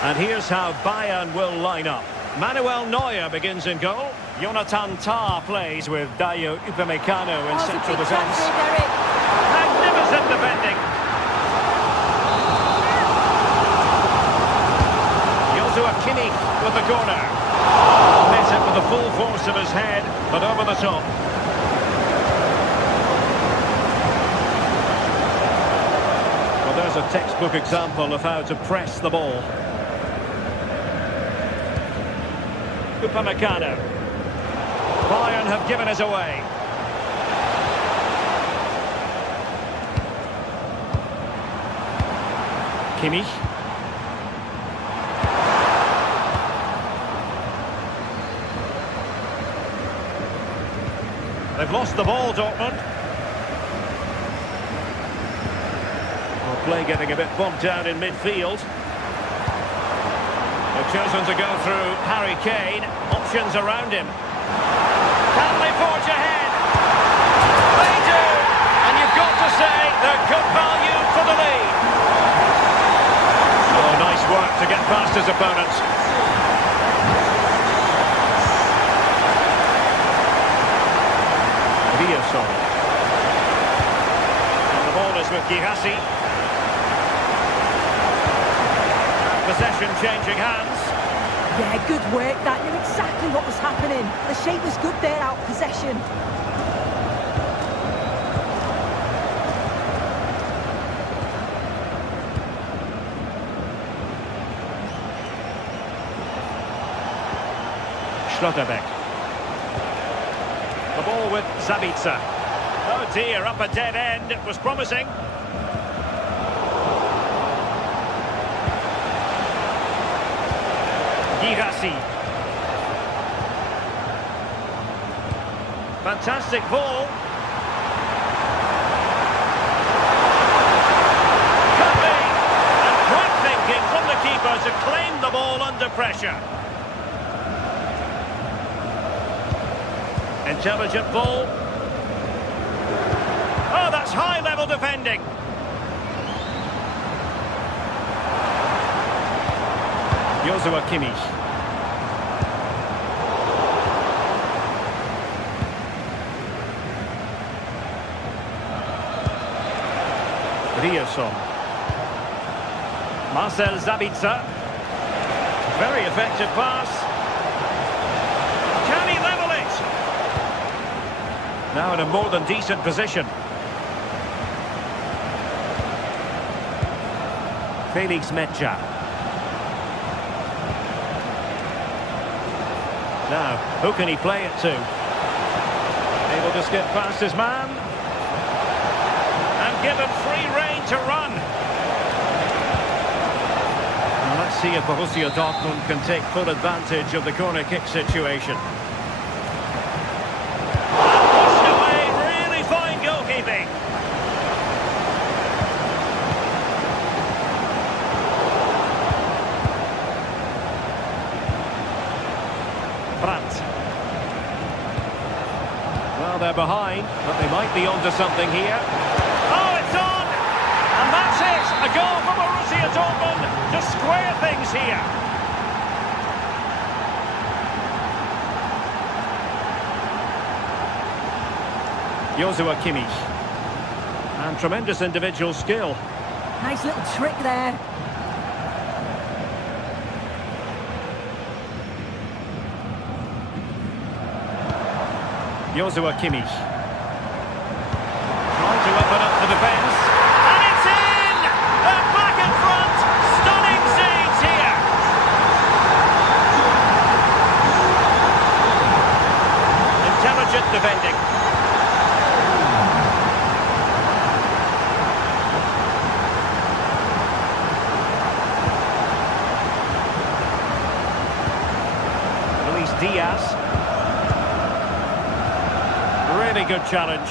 And here's how Bayern will line up. Manuel Neuer begins in goal. Jonathan Tah plays with Dayo Upamecano in central defence. Magnificent defending. force of his head, but over the top. Well, there's a textbook example of how to press the ball. Upamecano. Bayern have given us away. Kimmich. They've lost the ball, Dortmund. Well, play getting a bit bogged down in midfield. They've chosen to go through Harry Kane. Options around him. Can they forge ahead? They do! And you've got to say they're good value for the lead. Oh, nice work to get past his opponents. And the ball is with Girassi. Possession changing hands. Yeah, good work. That knew exactly what was happening. The shape was good there, out of possession. Schlotterbeck. The ball with Sabitzer. Oh dear, up a dead end. It was promising. Girassi. Fantastic ball. Could be. And quick thinking from the keeper to claim the ball under pressure. Intelligent ball. Oh, that's high-level defending. Joshua Kimmich. Ryerson. Marcel Sabitzer. Very effective pass. Can he level it? Now in a more than decent position. Felix Mecha. Now, who can he play it to? Able to skip past his man. And given free rein to run. Now let's see if Borussia Dortmund can take full advantage of the corner kick situation. And pushed away, really fine goalkeeping. Well, they're behind, but they might be onto something here. Oh, it's on! And that's it! A goal for Borussia Dortmund to square things here. Joshua Kimmich. And tremendous individual skill. Nice little trick there. Joshua Kimmich. Trying to open up the defence. And it's in! They're back in front! Stunning scenes here! Intelligent defending. Luis Diaz. Really good challenge.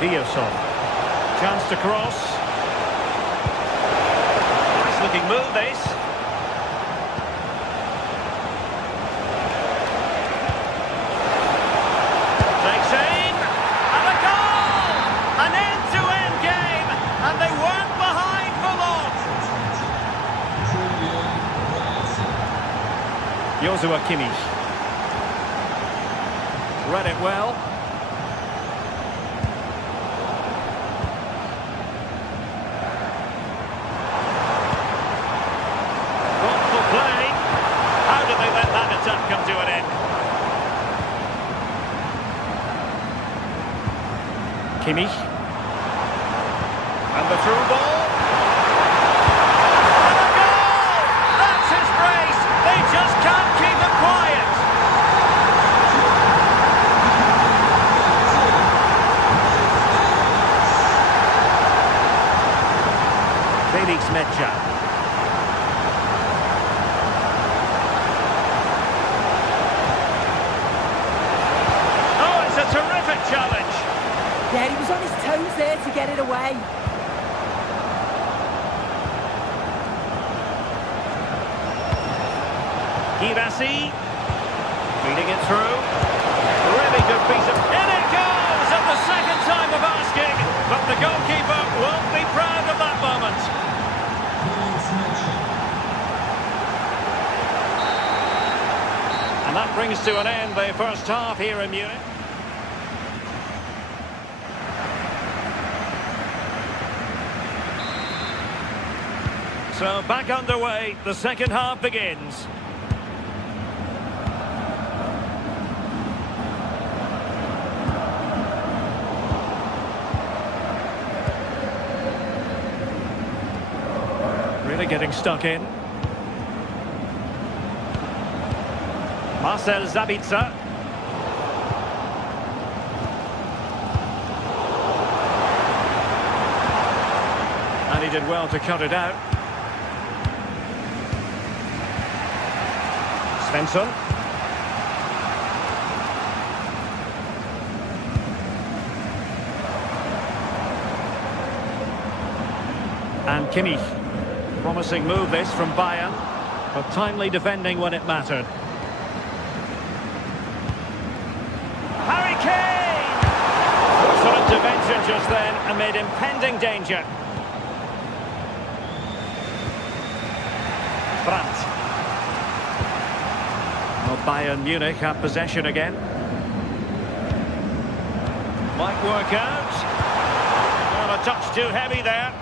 Ryerson. Chance to cross. Nice looking move, this. Takes aim. And a goal! An end-to-end game. And they weren't behind for long. Joshua Kimmich. Read it well. Kimmich. And the through ball. And a goal! That's his brace! They just can't keep it quiet! Felix Mecha. Oh, it's a terrific challenge! Yeah, he was on his toes there to get it away. Girassi, feeding it through. Really good piece of... In it goes! At the second time of asking, but the goalkeeper won't be proud of that moment. And that brings to an end the first half here in Munich. So back underway, the second half begins. Really getting stuck in. Marcel Sabitzer. And he did well to cut it out. Svensson. And Kimmich. Promising move this from Bayern, but timely defending when it mattered. Harry Kane! Excellent intervention just then amid impending danger. Brandt. Well, Bayern Munich have possession again. Might work out. Well, a touch too heavy there.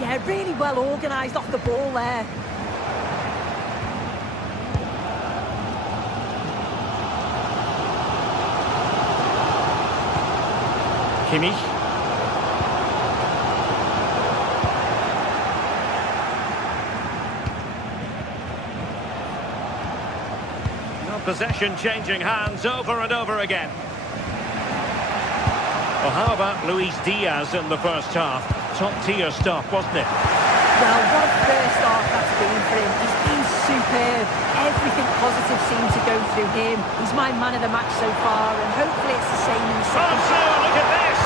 Yeah, really well organised off the ball there. Kimmich. No possession changing hands over and over again. Well, how about Luis Diaz in the first half? Top-tier stuff, wasn't it? Well, what a first half that's been for him. He's been superb. Everything positive seemed to go through him. He's my man of the match so far, and hopefully it's the same in the second. Oh, look at this!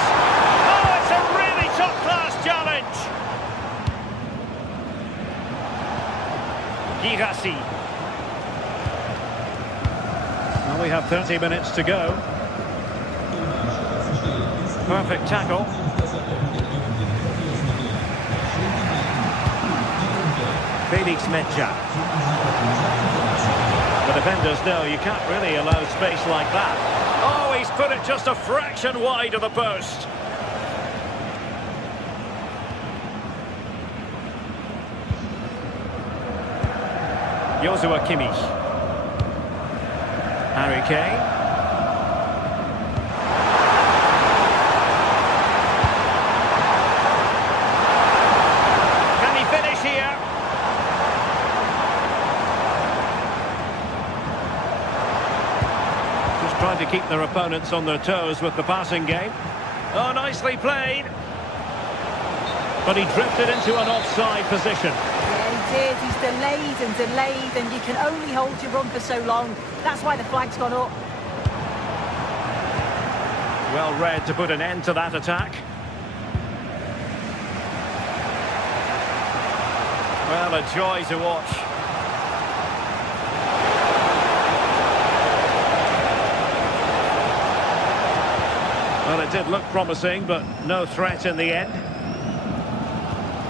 Oh, it's a really top-class challenge! Girassi. Well, we have 30 minutes to go. Perfect tackle. Felix Mecha. The defenders know you can't really allow space like that. Oh, he's put it just a fraction wide of the post. Joshua Kimmich. Harry Kane. Trying to keep their opponents on their toes with the passing game. Oh, nicely played. But he drifted into an offside position. Yeah, he did. He's delayed, and you can only hold your run for so long. That's why the flag's gone up. Well read to put an end to that attack. Well, a joy to watch. Well, it did look promising, but no threat in the end.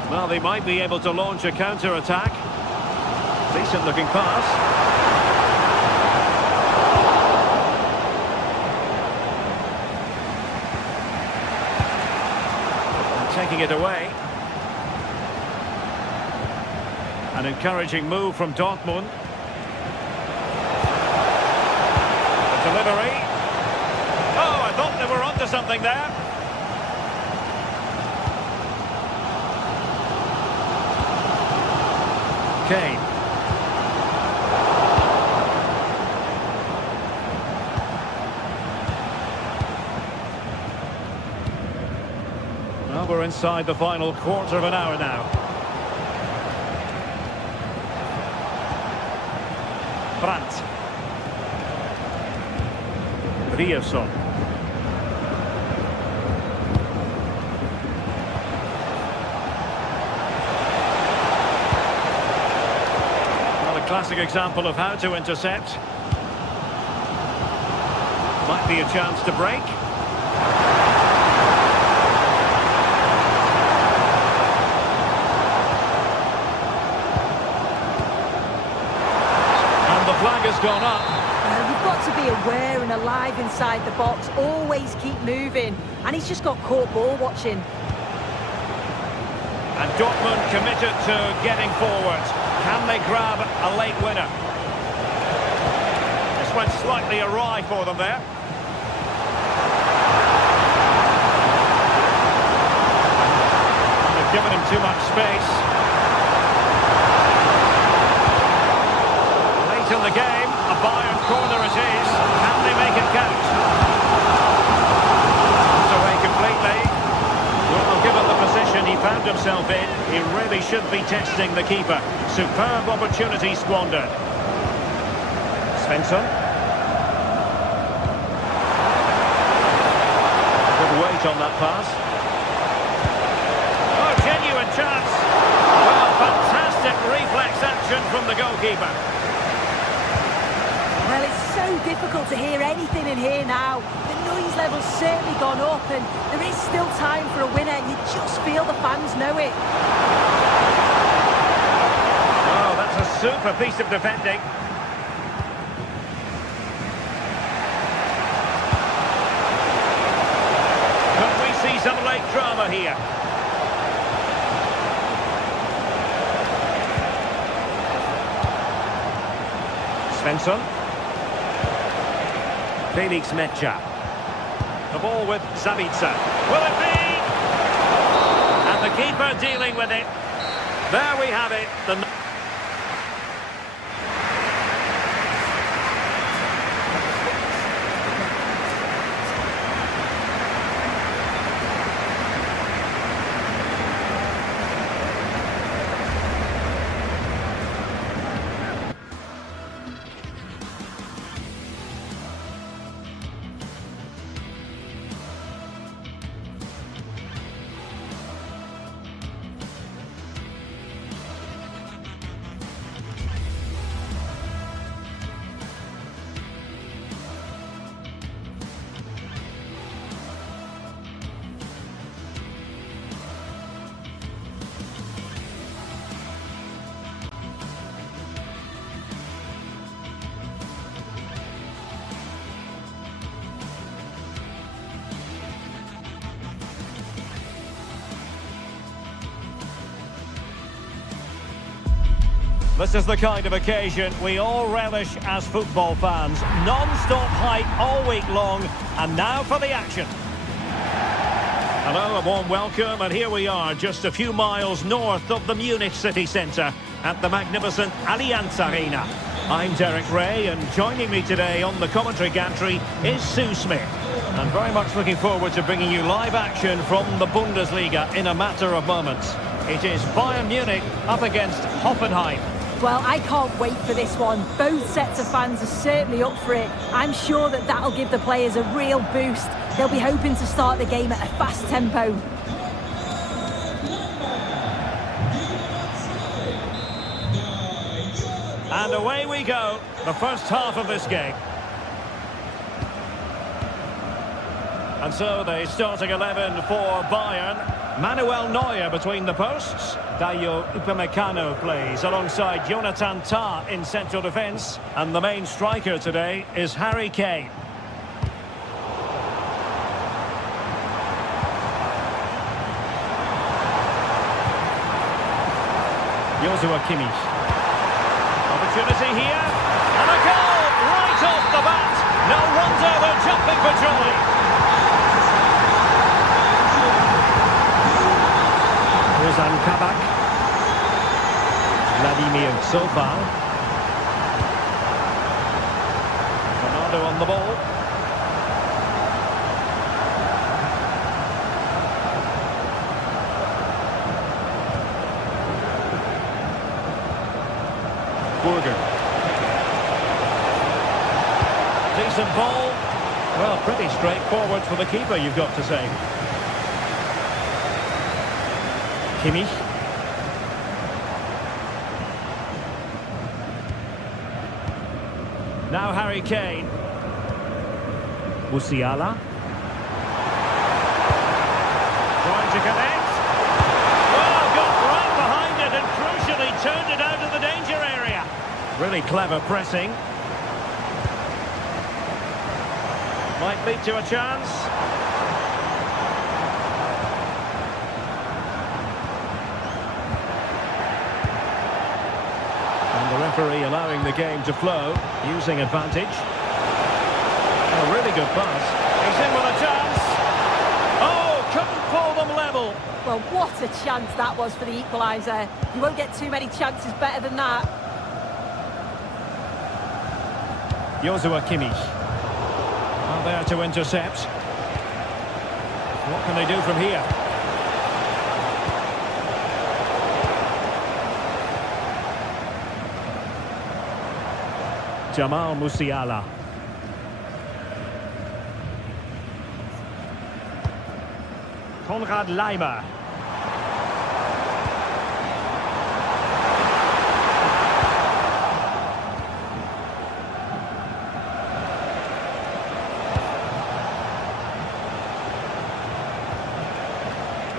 Well, they might be able to launch a counter-attack. Decent-looking pass. And taking it away. An encouraging move from Dortmund. Delivery. Oh, I thought they were onto something there. Well, we're inside the final quarter of an hour now. Brandt. Ryerson. Well, a classic example of how to intercept. Might be a chance to break. The flag has gone up. You've got to be aware and alive inside the box. Always keep moving. And he's just got caught ball watching. And Dortmund committed to getting forward. Can they grab a late winner? This went slightly awry for them there. And they've given him too much space. In the game, a Bayern corner it is. Can they make it count? It's away completely. Well, given the position he found himself in, he really should be testing the keeper. Superb opportunity squandered. Svensson. Good weight on that pass. Oh, genuine chance. Well, fantastic reflex action from the goalkeeper. Well, it's so difficult to hear anything in here now. The noise level's certainly gone up and there is still time for a winner. You just feel the fans know it. Oh, that's a super piece of defending. Could we see some late drama here? Svensson. Felix Mecha. The ball with Zabica. Will it be? And the keeper dealing with it. There we have it. This is the kind of occasion we all relish as football fans. Non-stop hype all week long, and now for the action. Hello, a warm welcome, and here we are, just a few miles north of the Munich city centre at the magnificent Allianz Arena. I'm Derek Ray, and joining me today on the commentary gantry is Sue Smith. I'm very much looking forward to bringing you live action from the Bundesliga in a matter of moments. It is Bayern Munich up against Hoffenheim. Well, I can't wait for this one. Both sets of fans are certainly up for it. I'm sure that that'll give the players a real boost. They'll be hoping to start the game at a fast tempo. And away we go, the first half of this game. And so the starting 11 for Bayern. Manuel Neuer between the posts. Dayo Upamecano plays alongside Jonathan Tah in central defence. And the main striker today is Harry Kane. Joshua Kimmich. Opportunity here. And a goal right off the bat. No wonder they're jumping for joy. Ozan Kabak. Vladimir Sofal. Ronaldo on the ball. Decent ball. Well, pretty straightforward for the keeper, you've got to say. Kimmich. Now Harry Kane. Musiala. Trying to connect. Oh, got right behind it and crucially turned it out of the danger area. Really clever pressing. Might lead to a chance. And the referee allowing the game to flow, using advantage. A really good pass. He's in with a chance. Oh, couldn't pull them level. Well, what a chance that was for the equaliser. You won't get too many chances better than that. Joshua Kimmich. Well, there to intercept. What can they do from here? Jamal Musiala. Konrad Laimer.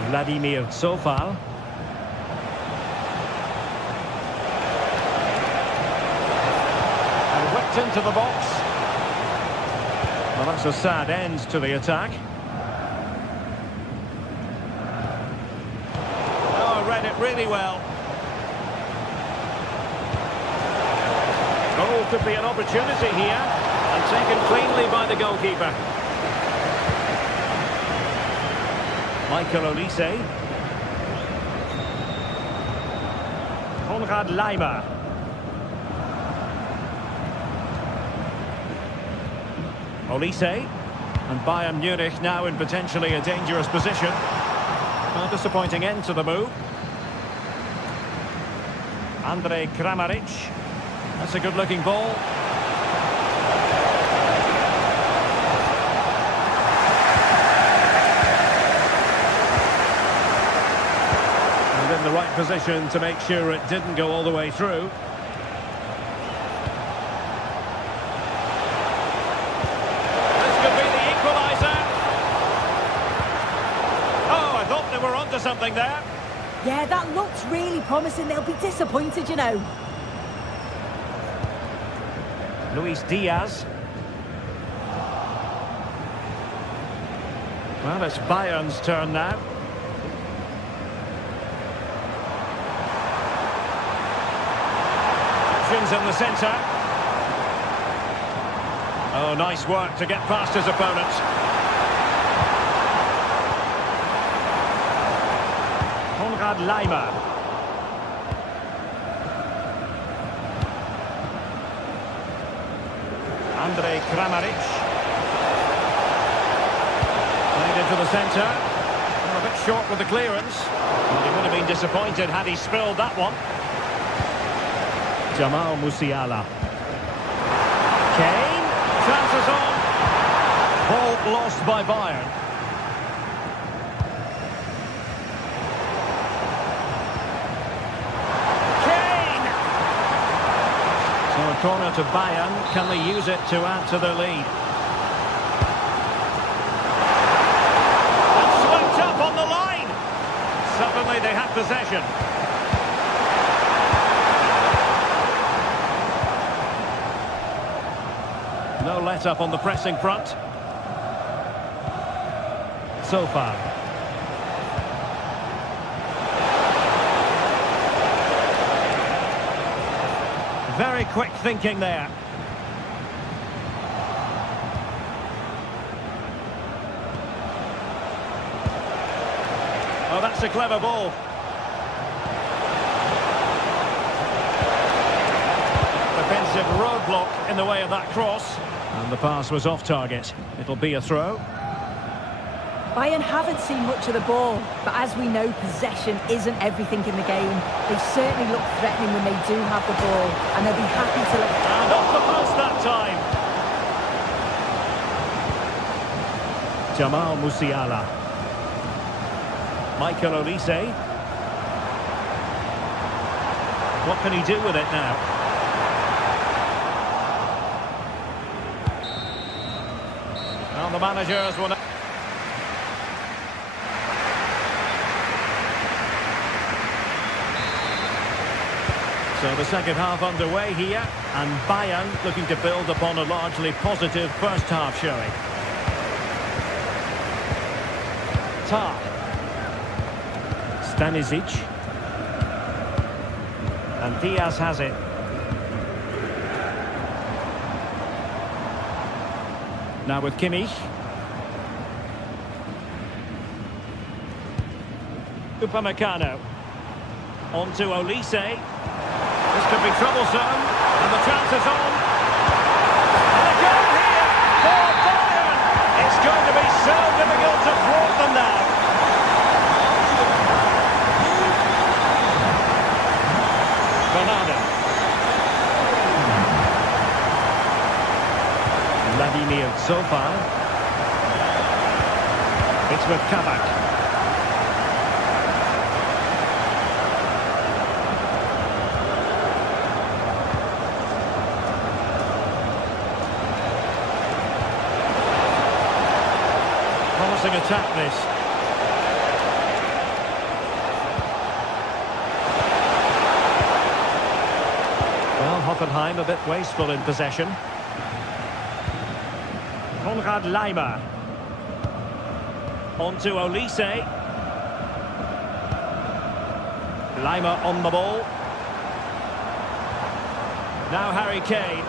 Vladimir Sofal. And whipped into the box. Well, that's a sad end to the attack. Oh, read it really well. Oh, could be an opportunity here. And taken cleanly by the goalkeeper. Michael Olise. Konrad Laimer. Olise. And Bayern Munich now in potentially a dangerous position. A disappointing end to the move. Andrej Kramaric. That's a good-looking ball. In the right position to make sure it didn't go all the way through. This could be the equaliser. Oh, I thought they were onto something there. Yeah, that looks really promising. They'll be disappointed, you know. Luis Diaz. Well, it's Bayern's turn now. In the centre. Oh, nice work to get past his opponent. Konrad Laimer. Andrej Kramaric. Played into the centre. Well, a bit short with the clearance. Well, he would have been disappointed had he spilled that one. Jamal Musiala. Kane. Chances on. Ball lost by Bayern. Kane! So a corner to Bayern. Can they use it to add to their lead? And swept up on the line. Suddenly they have possession. No let-up on the pressing front. So far. Very quick thinking there. Oh, that's a clever ball. Defensive roadblock in the way of that cross. And the pass was off target. It'll be a throw. Bayern haven't seen much of the ball, but as we know, possession isn't everything in the game. They certainly look threatening when they do have the ball, and they'll be happy to let... And off the post that time. Jamal Musiala. Michael Olise. What can he do with it now? Well, the managers will... So the second half underway here, and Bayern looking to build upon a largely positive first half showing. Tar. Stanisic. And Diaz has it. Now with Kimmich. Upamecano. On to Olise. This could be troublesome, and the chance is on. And a goal here for Bayern. It's going to be so difficult to thwart them now. Bernardo. Vladimir Zofa. It's with Kabak. Promising attack this. Well, Hoffenheim a bit wasteful in possession. Konrad Laimer. On to Olise. Laimer on the ball. Now Harry Kane.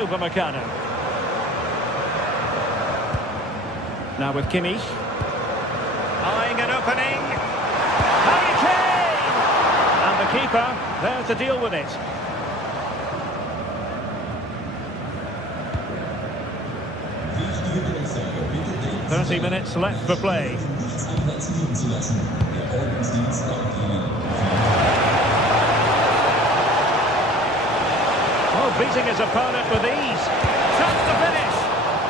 Upamecano. Now with Kimmich. Eyeing an opening. Harry Kane! And the keeper there to deal with it. "30 minutes left for play. Oh, beating his opponent with ease. Chance to finish.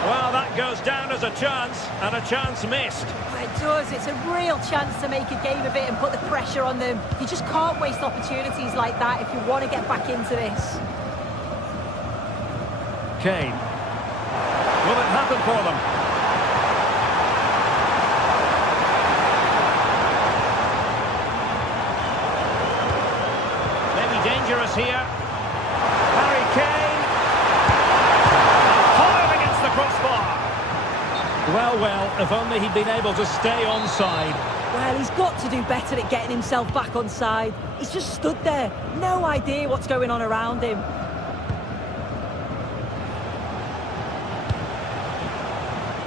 Well, that goes down as a chance, and a chance missed. It does. It's a real chance to make a game of it and put the pressure on them. You just can't waste opportunities like that if you want to get back into this. Kane. Will it happen for them? Maybe dangerous here. Harry Kane. Fired against the crossbar. Well, if only he'd been able to stay onside. Well, he's got to do better at getting himself back onside. He's just stood there. No idea what's going on around him.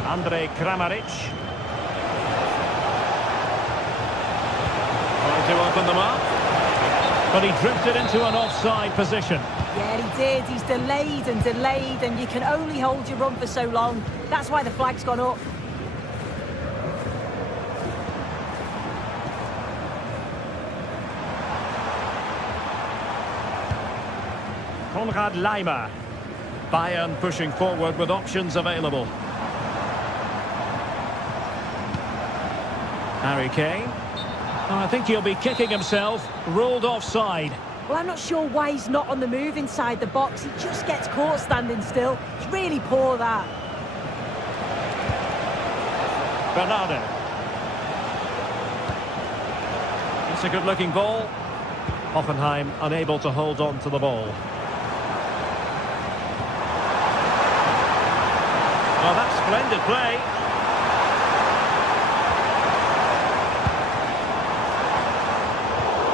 Andrej Kramaric. Trying to open them up. But he drifted into an offside position. Yeah, he did. He's delayed, and you can only hold your run for so long. That's why the flag's gone up. Konrad Laimer. Bayern pushing forward with options available. Harry Kane. Oh, I think he'll be kicking himself. Ruled offside. Well, I'm not sure why he's not on the move inside the box. He just gets caught standing still. It's really poor, that. Bernardo. It's a good-looking ball. Hoffenheim unable to hold on to the ball. Well, that's splendid play.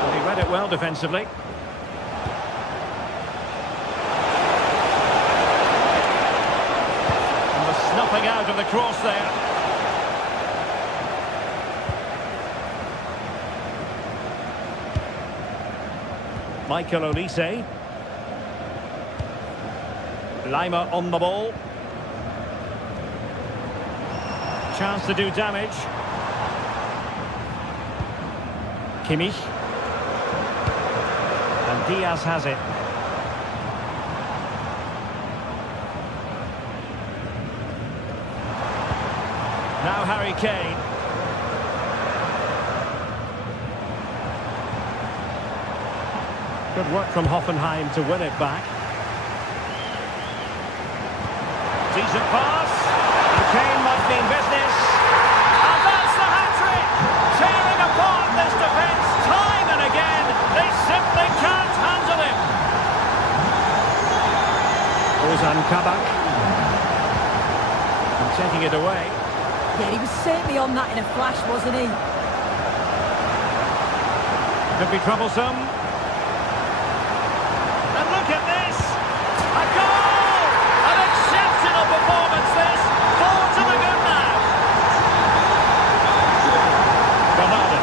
And he read it well defensively. And the snuffing out of the cross there. Michael Olise. Laimer on the ball. Chance to do damage. Kimmich. And Diaz has it. Now Harry Kane. Good work from Hoffenheim to win it back. Decent pass. And Kane might mean business. And that's the hat-trick! Tearing apart this defence time and again. They simply can't handle him. Ozan Kabak. And taking it away. Yeah, he was certainly on that in a flash, wasn't he? Could be troublesome. And look at this! A goal! An exceptional performance this! Ball to the good now! Ronaldo.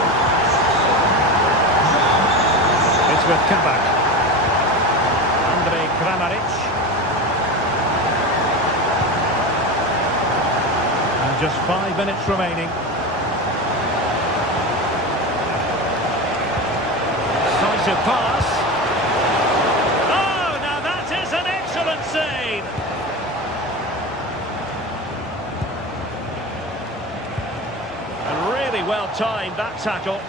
It's with Kabak. Andrej Kramaric. And just 5 minutes remaining. Decisive pass. Oh, now that is an excellent save. And really well timed, that tackle.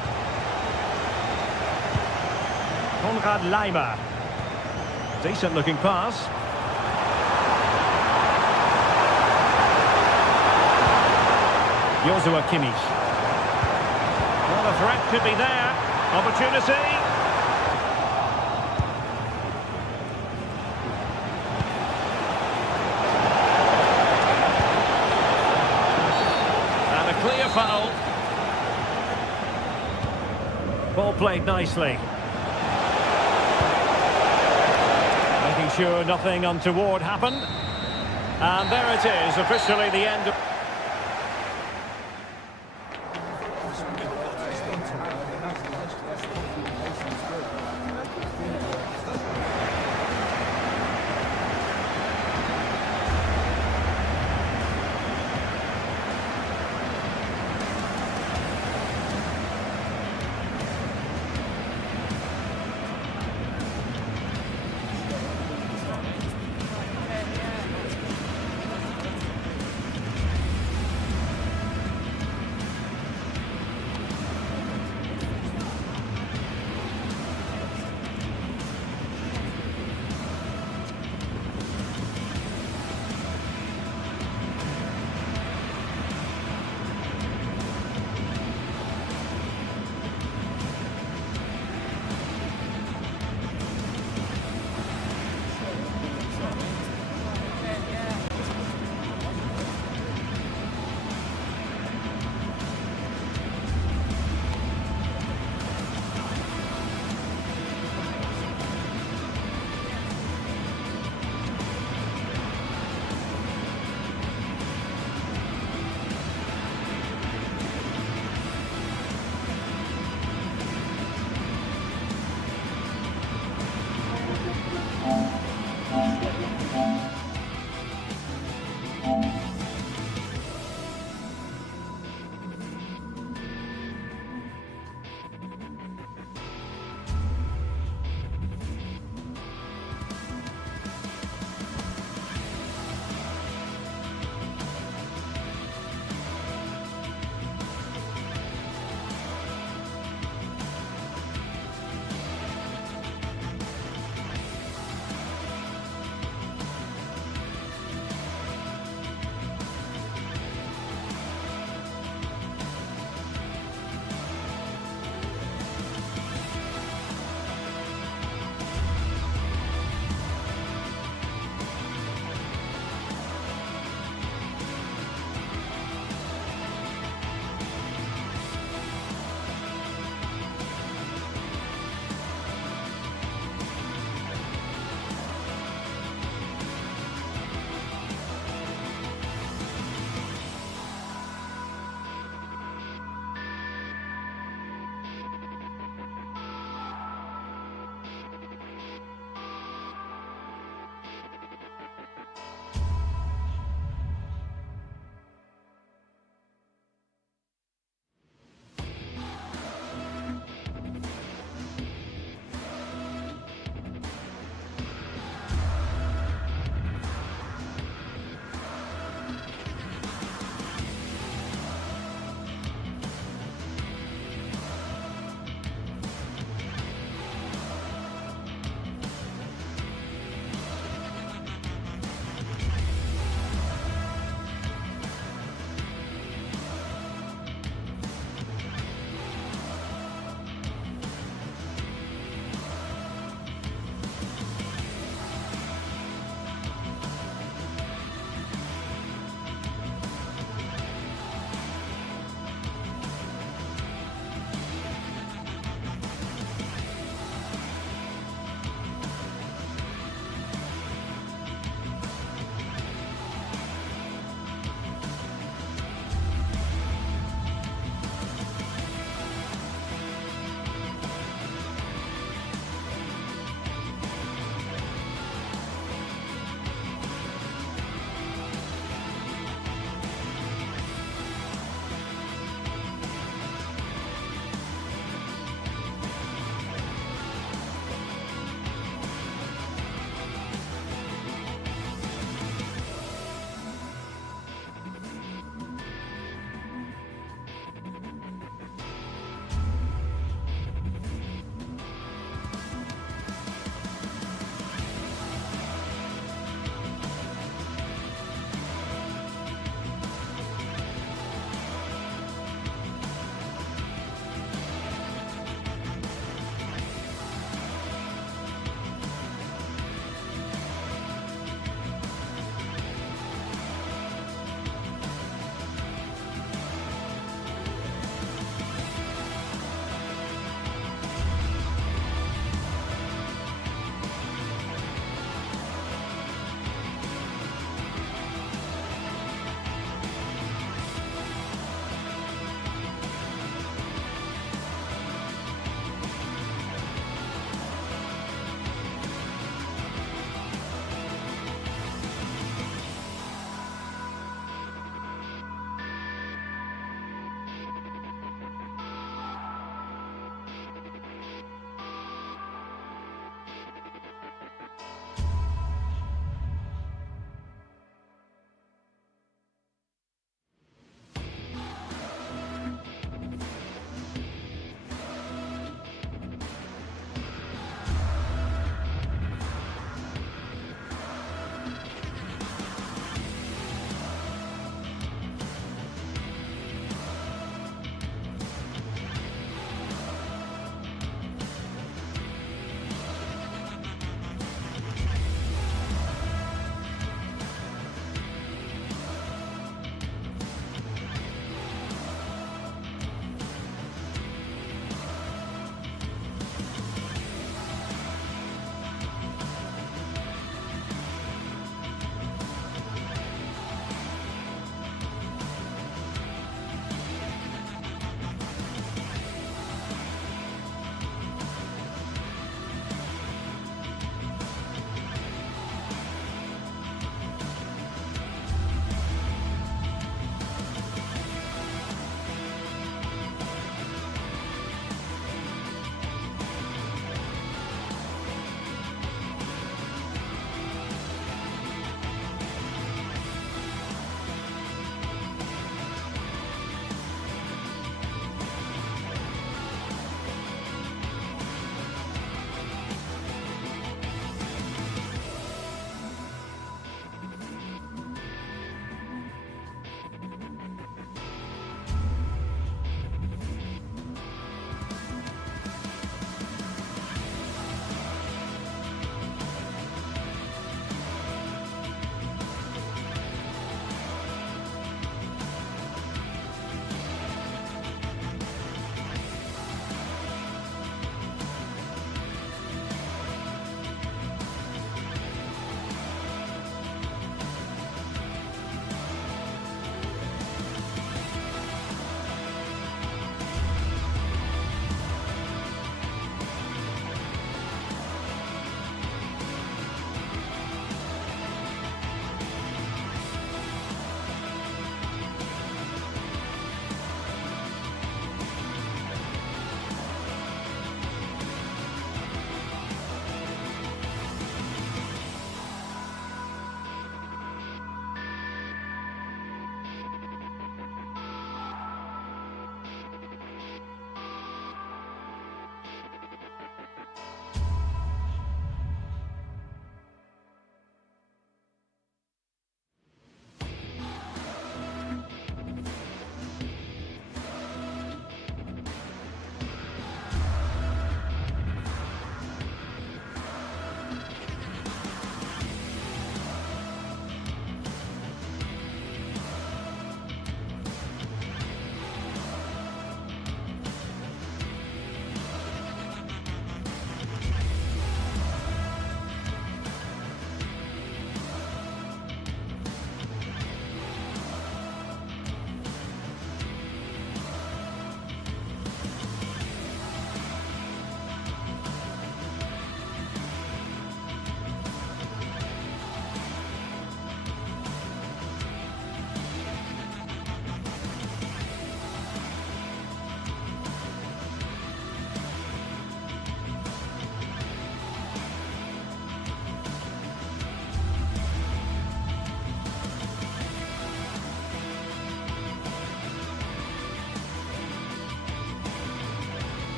Konrad Laimer. Decent looking pass. Joshua Kimmich. Well, the threat could be there. Opportunity. And a clear foul. Ball played nicely. Making sure nothing untoward happened. And there it is, officially the end of...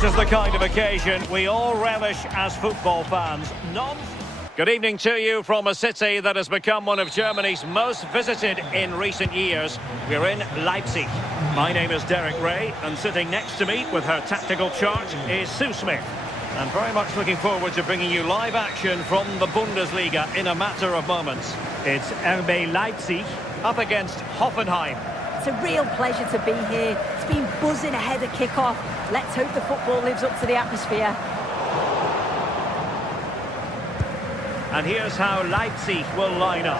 This is the kind of occasion we all relish as football fans. Good evening to you from a city that has become one of Germany's most visited in recent years. We're in Leipzig. My name is Derek Ray, and sitting next to me with her tactical chart is Sue Smith. And very much looking forward to bringing you live action from the Bundesliga in a matter of moments. It's RB Leipzig up against Hoffenheim. It's a real pleasure to be here. It's been buzzing ahead of kick-off. Let's hope the football lives up to the atmosphere. And here's how Leipzig will line up.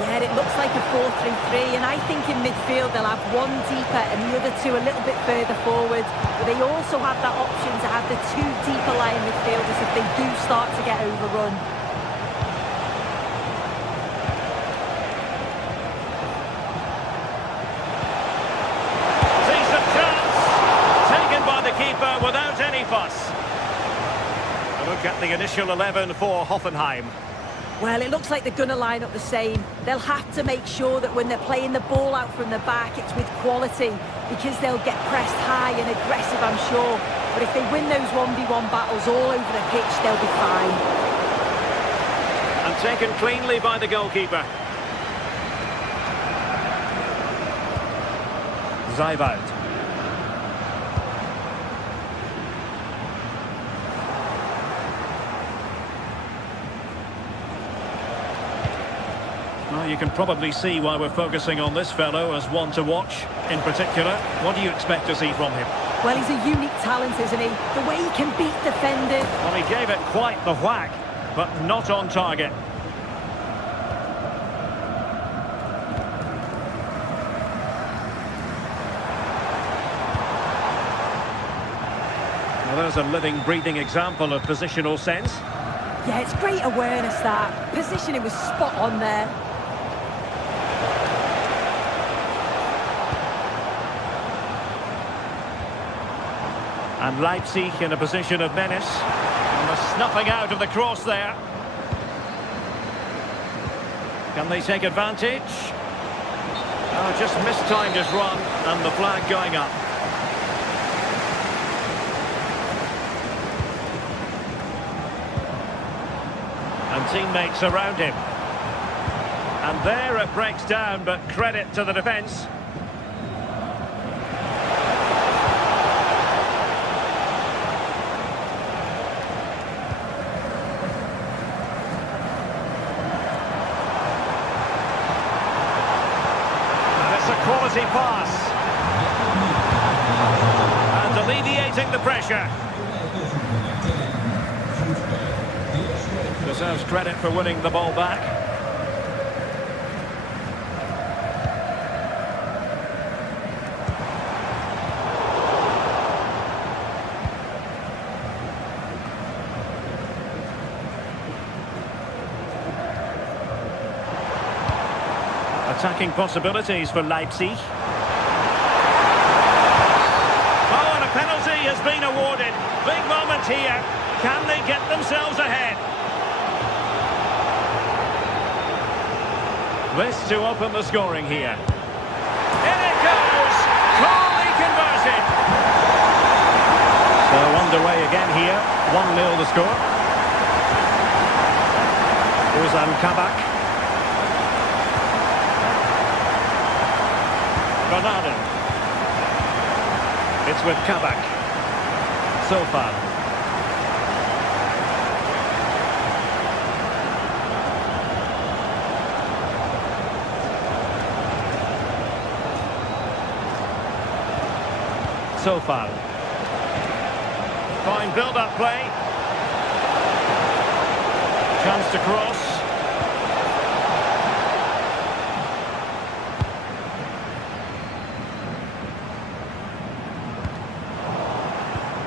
Yeah, it looks like a 4-3-3, and I think in midfield they'll have one deeper and the other two a little bit further forward. But they also have that option to have the two deeper lying midfielders if they do start to get overrun. Decent chance, taken by the keeper without any fuss. A look at the initial 11 for Hoffenheim. Well, it looks like they're going to line up the same. They'll have to make sure that when they're playing the ball out from the back, it's with quality, because they'll get pressed high and aggressive, I'm sure. But if they win those 1v1 battles all over the pitch, they'll be fine. And taken cleanly by the goalkeeper. Zayvalt. Well, you can probably see why we're focusing on this fellow as one to watch in particular. What do you expect to see from him? Well, he's a unique talent, isn't he? The way he can beat defenders. Well, he gave it quite the whack, but not on target. Well, there's a living, breathing example of positional sense. Yeah, it's great awareness, that. Positioning was spot on there. And Leipzig in a position of menace. And the snuffing out of the cross there. Can they take advantage? Oh, just mistimed his run, and the flag going up. And teammates around him. And there it breaks down, but credit to the defence. Quality pass. And alleviating the pressure. Deserves credit for winning the ball back. Attacking possibilities for Leipzig. Oh, and a penalty has been awarded. Big moment here. Can they get themselves ahead? This to open the scoring here. In it goes! Calmly converted! So underway again here. 1-0 the score. Ozan Kabak. Bernardo. It's with Kabak. So far. So far. Fine build-up play. Chance to cross.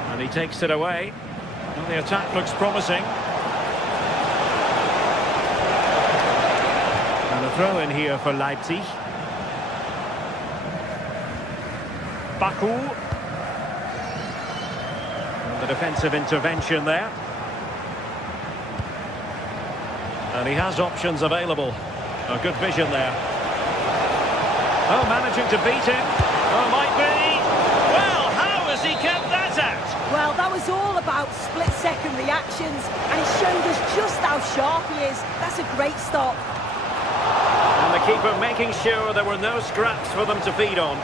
And he takes it away. Well, the attack looks promising. And a throw in here for Leipzig. Baku. The defensive intervention there. And he has options available. A good vision there. Oh, managing to beat him. Oh, might be. Well, how has he kept that out? Well, that was all about split-second reactions, and it showed us just how sharp he is. That's a great stop. And the keeper making sure there were no scraps for them to feed on.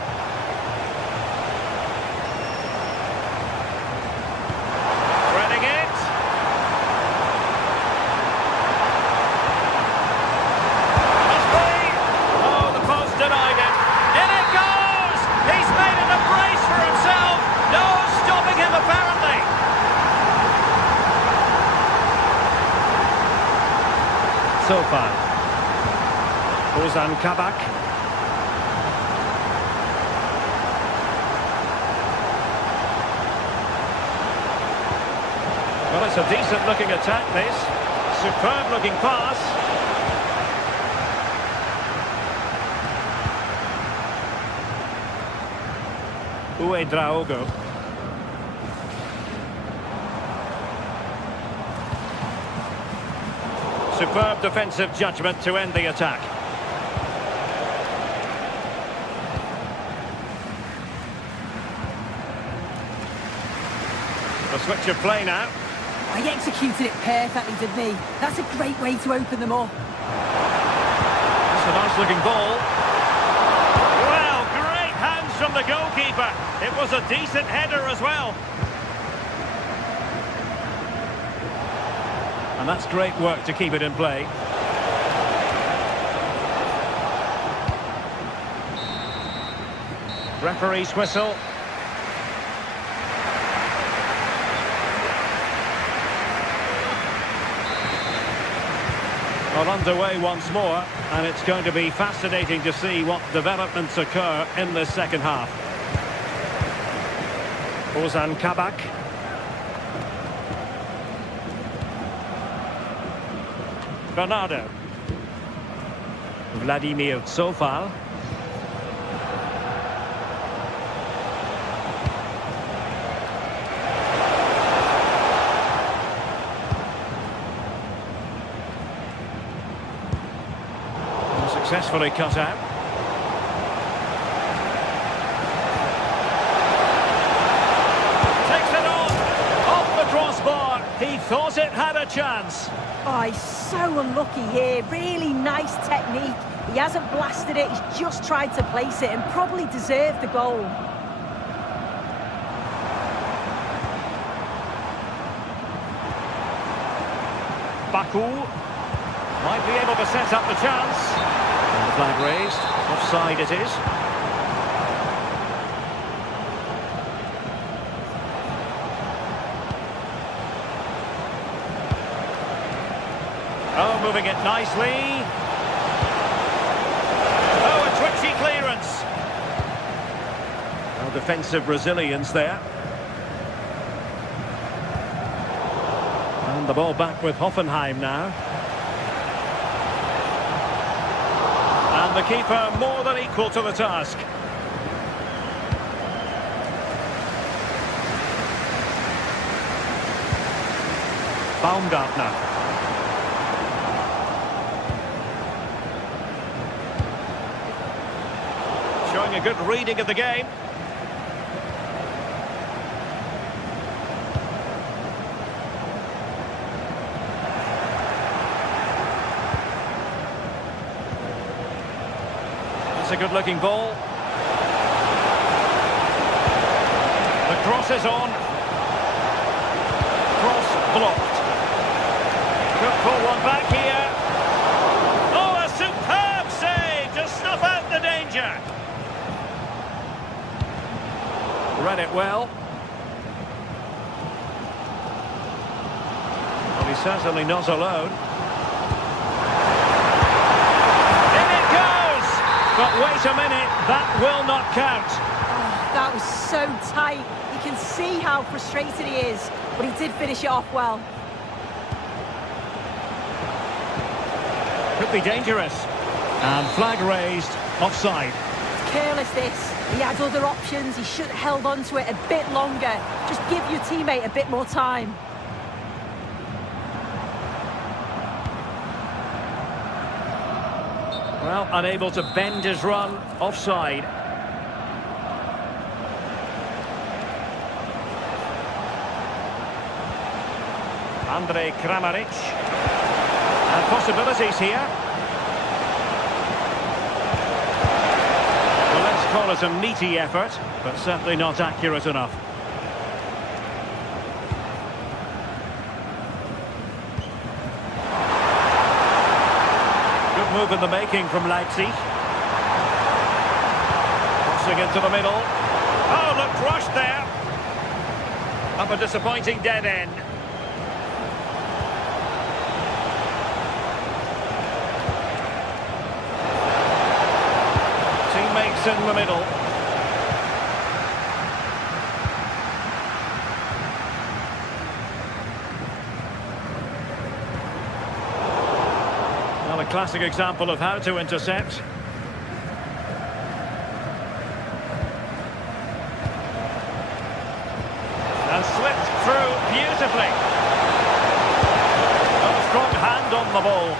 So far. Ozan Kabak. Well, it's a decent looking attack, this. Superb looking pass. Uedraogo. Superb defensive judgment to end the attack. A switch of play now. He executed it perfectly, didn't he? That's a great way to open them up. That's a nice looking ball. Well, great hands from the goalkeeper. It was a decent header as well. And that's great work to keep it in play. Referee's whistle. Well, underway once more, and it's going to be fascinating to see what developments occur in the second half. Ozan Kabak. Bernardo. Vladimir Tsofal. Successfully cut out. Takes it on. Off the crossbar. He thought it had a chance. Oh, he's so unlucky here. Really nice technique. He hasn't blasted it, he's just tried to place it and probably deserved the goal. Baku might be able to set up the chance. And the flag raised. Offside it is. Oh, moving it nicely. Oh, a twitchy clearance. Oh, defensive resilience there. And the ball back with Hoffenheim now. And the keeper more than equal to the task. Baumgartner. Showing a good reading of the game. That's a good-looking ball. The cross is on. Cross blocked. Could pull one back here. Oh, a superb save to snuff out the danger. Read it well. Well, he's certainly not alone. In it goes! But wait a minute, that will not count. That was so tight. You can see how frustrated he is, but he did finish it off well. Could be dangerous. And flag raised, offside. It's careless, this. He had other options. He should have held on to it a bit longer. Just give your teammate a bit more time. Well, unable to bend his run, offside. Andre Kramaric. And possibilities here. Well, let's call it a meaty effort, but certainly not accurate enough. Good move in the making from Leipzig. Crossing into the middle. Oh, looked rushed there. Up a disappointing dead end. Teammates in the middle. Well, a classic example of how to intercept. And slipped through beautifully. A strong hand on the ball.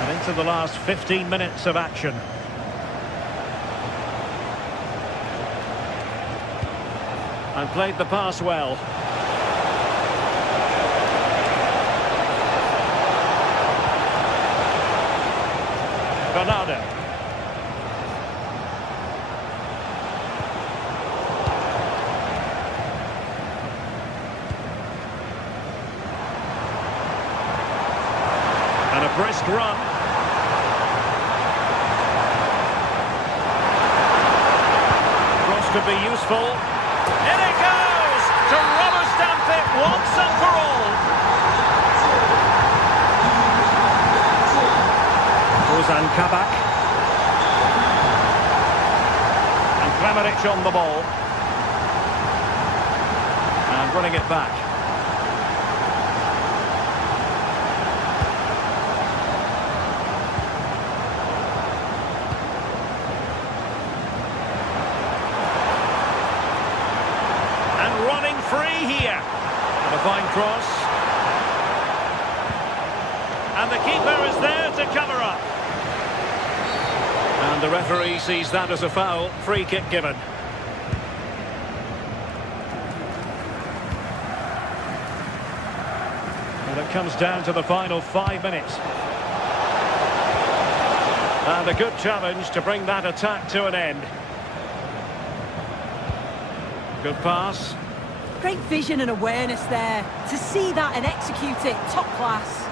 And into the last 15 minutes of action. And played the pass well. Bernardo. And a brisk run. Cross could be useful. In it goes! To rubber stamp it once and for all. Ozan Kabak. And Kramaric on the ball. And running it back. And running free here. And a fine cross. And the keeper is there to cover up. And the referee sees that as a foul. Free kick given. And it comes down to the final 5 minutes. And a good challenge to bring that attack to an end. Good pass. Great vision and awareness there. To see that and execute it, top class.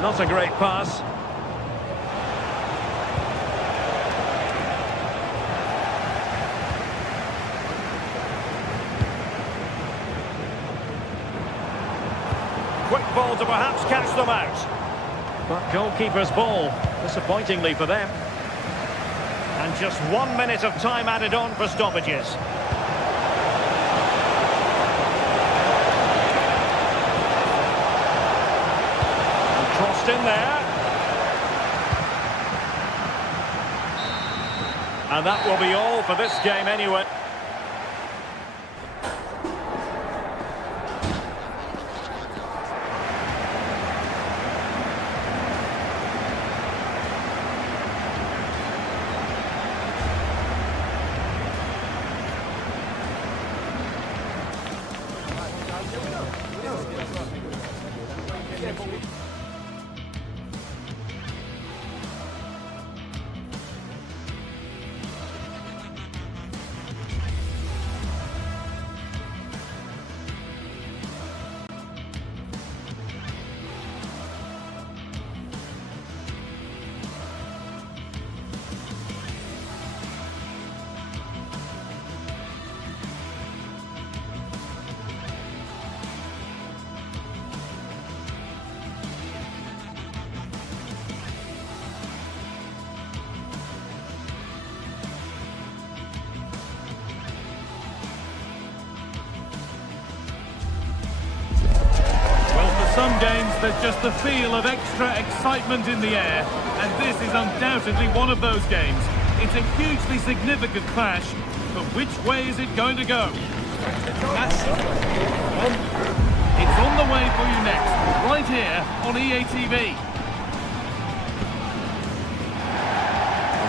Not a great pass. Quick ball to perhaps catch them out. But goalkeeper's ball, disappointingly for them. And just 1 minute of time added on for stoppages. And crossed in there. And that will be all for this game anyway. There's just the feel of extra excitement in the air, and this is undoubtedly one of those games. It's a hugely significant clash, but which way is it going to go? It's on the way for you next, right here on EA TV.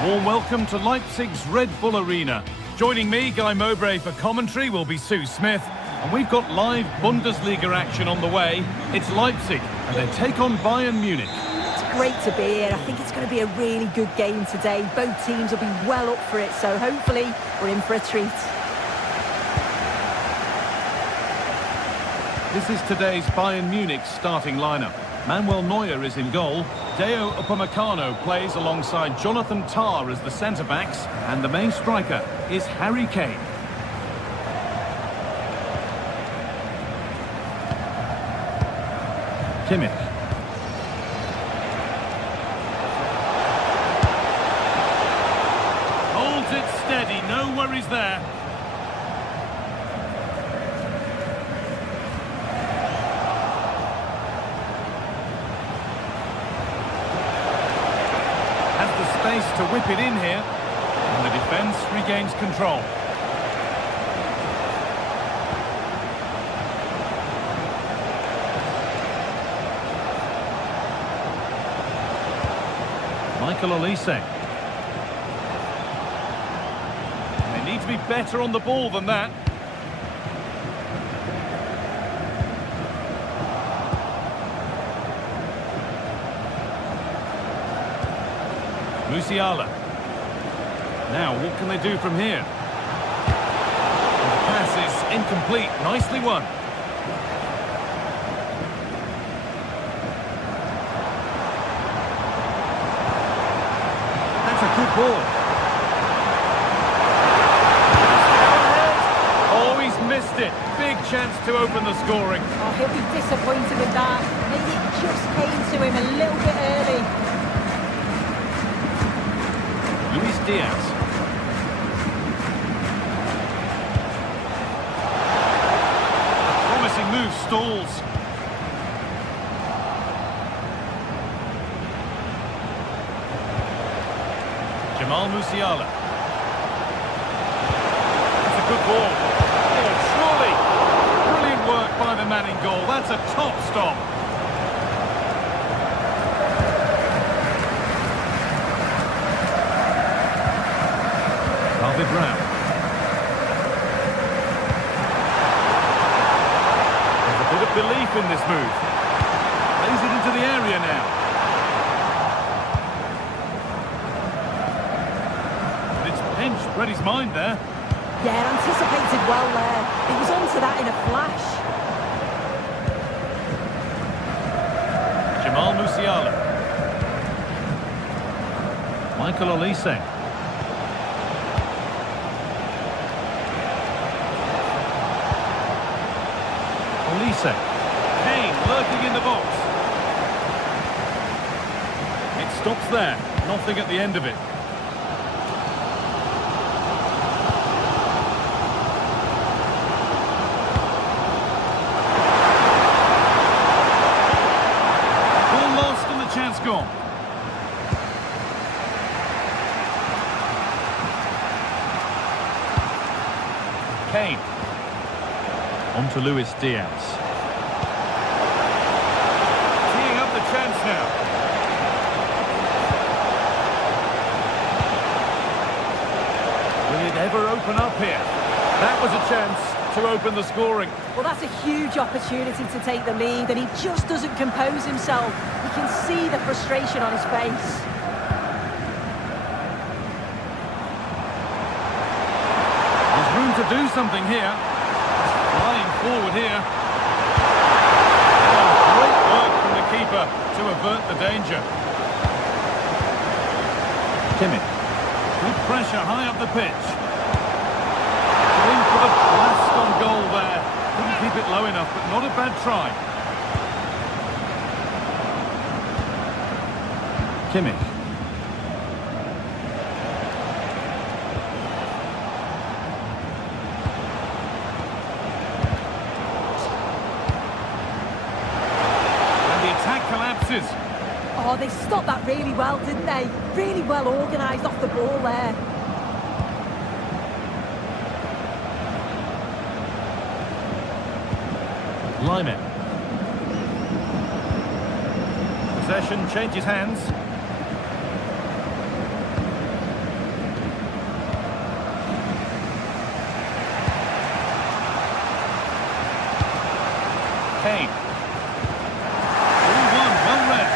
A warm welcome to Leipzig's Red Bull Arena. Joining me, Guy Mowbray, for commentary will be Sue Smith. And we've got live Bundesliga action on the way. It's Leipzig, and they take on Bayern Munich. It's great to be here. I think it's going to be a really good game today. Both teams will be well up for it, so hopefully we're in for a treat. This is today's Bayern Munich starting lineup. Manuel Neuer is in goal. Deo Upamecano plays alongside Jonathan Tah as the centre-backs. And the main striker is Harry Kane. Kimmich. Holds it steady, no worries there. Has the space to whip it in here, and the defence regains control. Michael Olise. They need to be better on the ball than that. Musiala. Now, what can they do from here? The pass is incomplete. Nicely won. Good ball. Oh, he's missed it. Big chance to open the scoring. Oh, he'll be disappointed with that. Maybe it just came to him a little bit early. Luis Diaz. A promising move stalls. Musiala. That's a good ball. Oh, surely. Brilliant work by the man in goal. That's a top stop. David Brown. There's a bit of belief in this move. Plays it into the area now. Read his mind there. Yeah, anticipated well there. He was onto that in a flash. Jamal Musiala. Michael Olise. Olise. Kane lurking in the box. It stops there. Nothing at the end of it. Gone. Kane. On to Luis Diaz. Teeing up the chance now. Will it ever open up here? That was a chance to open the scoring. Well, that's a huge opportunity to take the lead, and he just doesn't compose himself. You can see the frustration on his face. There's room to do something here. Flying forward here. Oh, great work from the keeper to avert the danger. Kimmich. Good pressure high up the pitch. In for the blast on goal there. Couldn't keep it low enough, but not a bad try. Kimmich. And the attack really well, didn't they? Really well organised off the ball there. Lyman. Possession changes hands. Kane. 3-1, well read.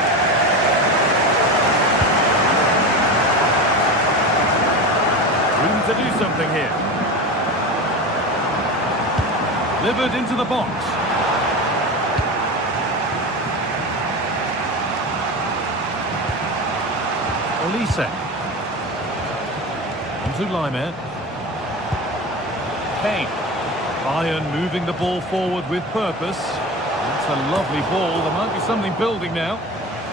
Room to do something here. Delivered into the box. Olise. Onto Lyman. Kane. Bayern moving the ball forward with purpose. That's a lovely ball. There might be something building now.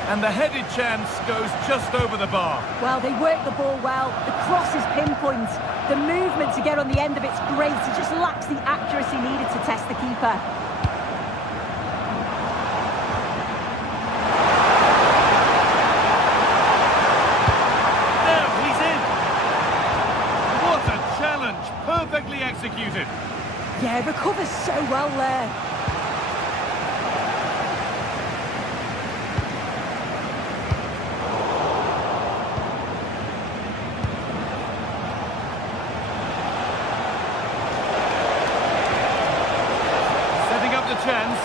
And the headed chance goes just over the bar. Well, they work the ball well. The cross is pinpoint. The movement to get on the end of it's great. It just lacks the accuracy needed to test the keeper. Now he's in. What a challenge. Perfectly executed. Yeah, recovers so well there. Setting up the chance.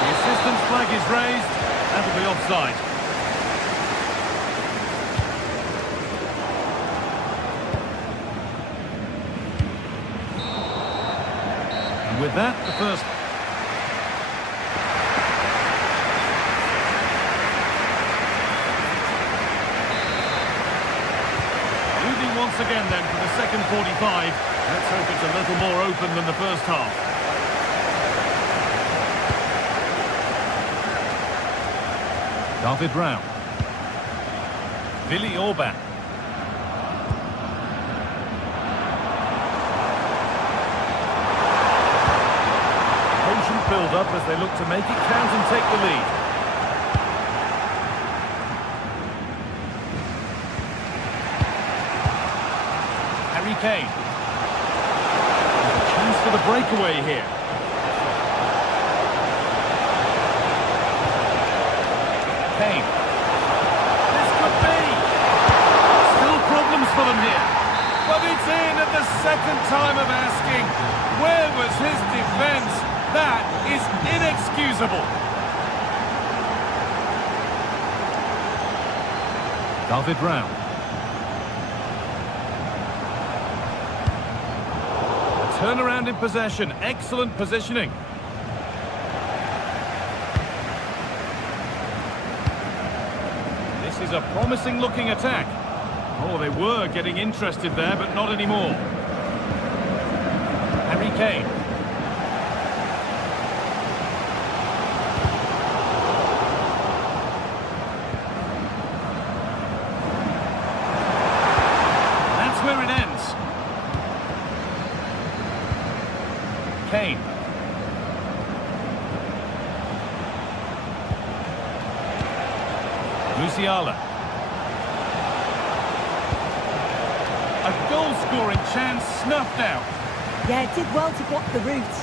The assistant's flag is raised. That'll be offside. And with that, the first... Moving once again then for the second 45. Let's hope it's a little more open than the first half. David Brown. Willi Orban. Patient build-up as they look to make it count and take the lead. Harry Kane. There's a chance for the breakaway here. Kane. This could be. Still problems for them here. But it's in at the second time of asking. Where was his defence? That is inexcusable. David Brown. A turnaround in possession. Excellent positioning. This is a promising looking attack. Oh, they were getting interested there, but not anymore. Harry Kane. That's where it ends. Kane. Musiala. A goal-scoring chance snuffed out. Yeah, it did well to block the route.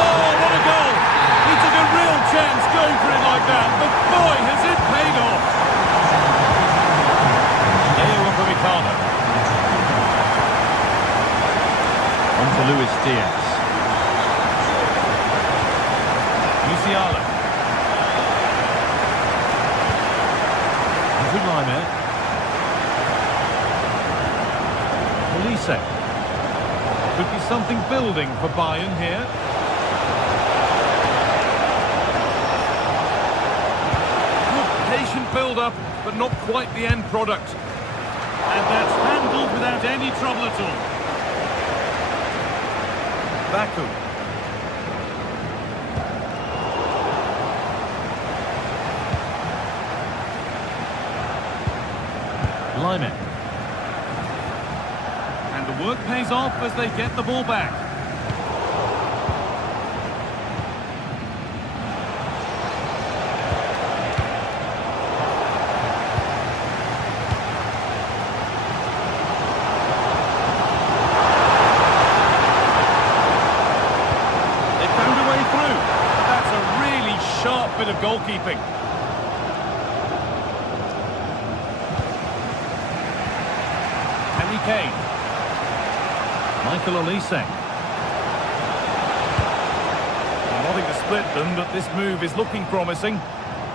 Oh, what a goal! He took a real chance going for it like that, but boy, has it paid off! Upamecano. On to Luis Diaz. Musiala. To Lyman. Olise. Could be something building for Bayern here. Good patient build-up, but not quite the end product. And that's handled without any trouble at all. Baku. Lyman. And the work pays off as they get the ball back. that bit of goalkeeping. Harry Kane. Michael Olise. Wanting to split them, but this move is looking promising.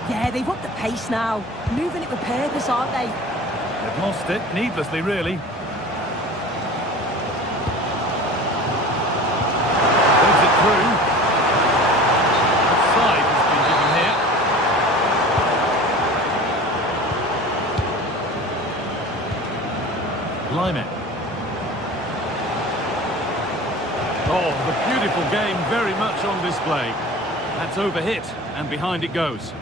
Yeah, they've upped the pace now. Moving it with purpose, aren't they? They've lost it, needlessly, really. Moves it through. Offside has been given here. Lyman. Oh, the beautiful game very much on display. That's overhit, and behind it goes.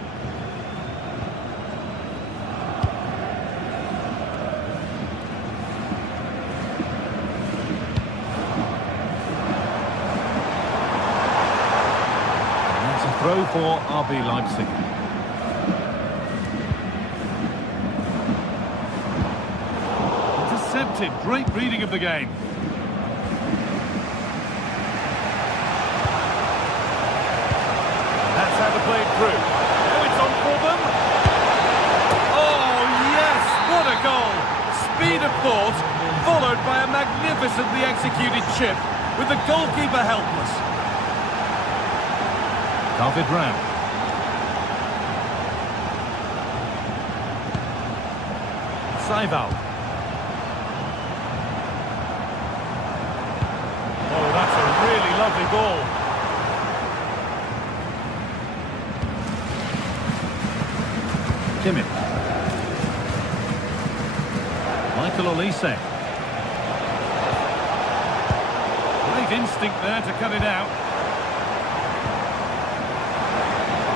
And that's a throw for RB Leipzig. Intercepted, great reading of the game. Played through. Oh, it's on for them. Oh, yes! What a goal! Speed of thought, followed by a magnificently executed chip, with the goalkeeper helpless. David Ram. Saival. Oh, that's a really lovely ball. Kimmich. Michael Olise. Great instinct there to cut it out.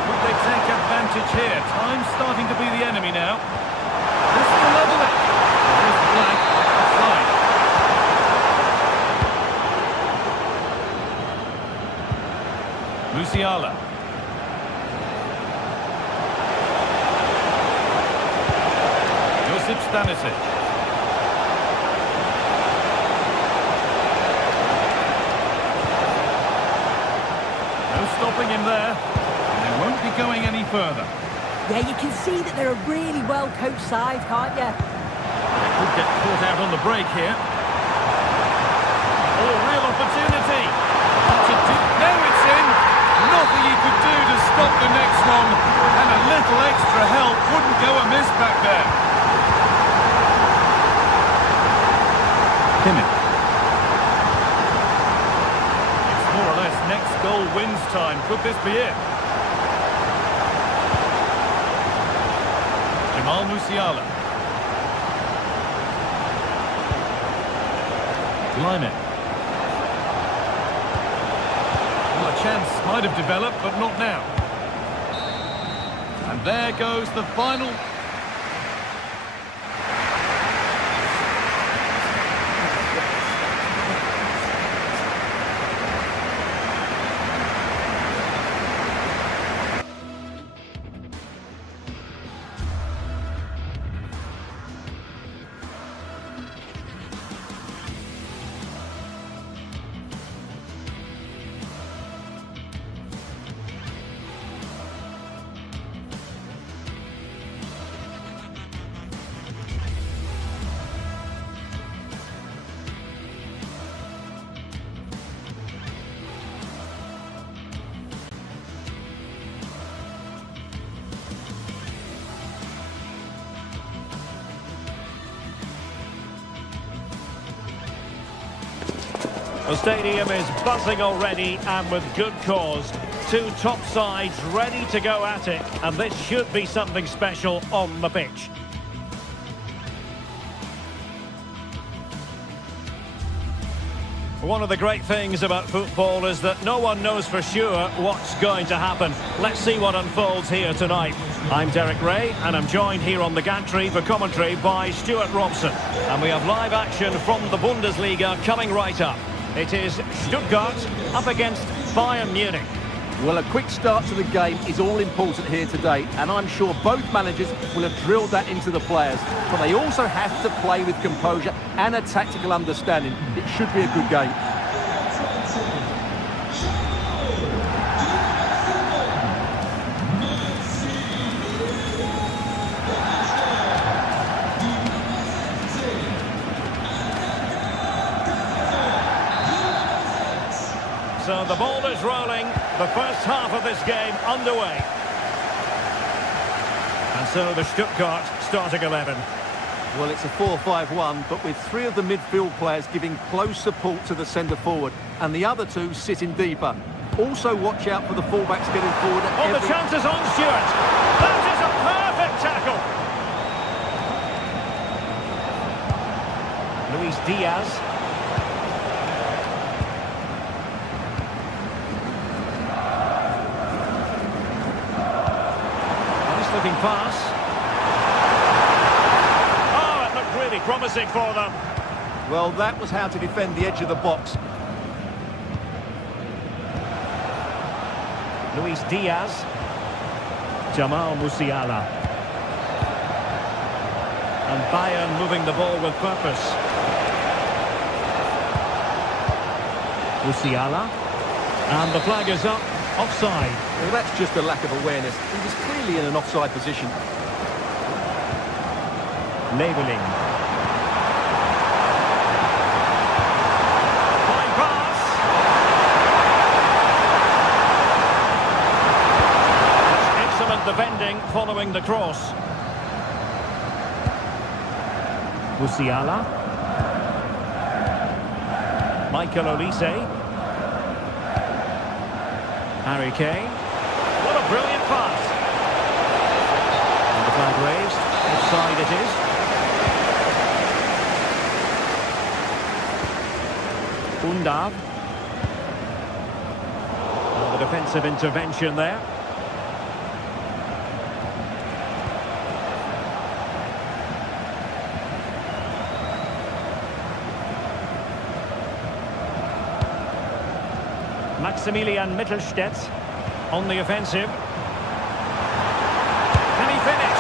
Could they take advantage here? Time's starting to be the enemy now. This will level it. There's the flag. Offside. Musiala. Stanisic. No stopping him there. And they won't be going any further. Yeah, you can see that they're a really well-coached side, can't you? They could get caught out on the break here. Oh, real opportunity. Now it's in. Nothing he could do to stop the next one. And a little extra help wouldn't go amiss back there. Kimmich. It's more or less next goal wins time. Could this be it? Jamal Musiala. Lyman. Well, a chance might have developed, but not now. And there goes the final. The stadium is buzzing already, and with good cause. Two top sides ready to go at it, and this should be something special on the pitch. One of the great things about football is that no one knows for sure what's going to happen. Let's see what unfolds here tonight. I'm Derek Ray, and I'm joined here on the gantry for commentary by Stuart Robson. And we have live action from the Bundesliga coming right up. It is Stuttgart up against Bayern Munich. Well, a quick start to the game is all important here today, and I'm sure both managers will have drilled that into the players. But they also have to play with composure and a tactical understanding. It should be a good game. And the ball is rolling. The first half of this game underway. And so the Stuttgart starting 11. Well, it's a 4-5-1, but with three of the midfield players giving close support to the centre-forward, and the other two sitting deeper. Also watch out for the fullbacks getting forward at Oh, the chance is on, Stuart. That is a perfect tackle. Luis Diaz. Nice looking pass. Oh, it looked really promising for them. Well, that was how to defend the edge of the box. Luis Diaz. Jamal Musiala. And Bayern moving the ball with purpose. Musiala. And the flag is up. Offside. Well, that's just a lack of awareness. He was clearly in an offside position. Labelling. Fine pass. Excellent defending following the cross. Musiala. Michael Olise. Harry Kane. What a brilliant pass. And the flag raised. Offside it is. Undav. The defensive intervention there. Maximilian Mittelstädt on the offensive. Can he finish?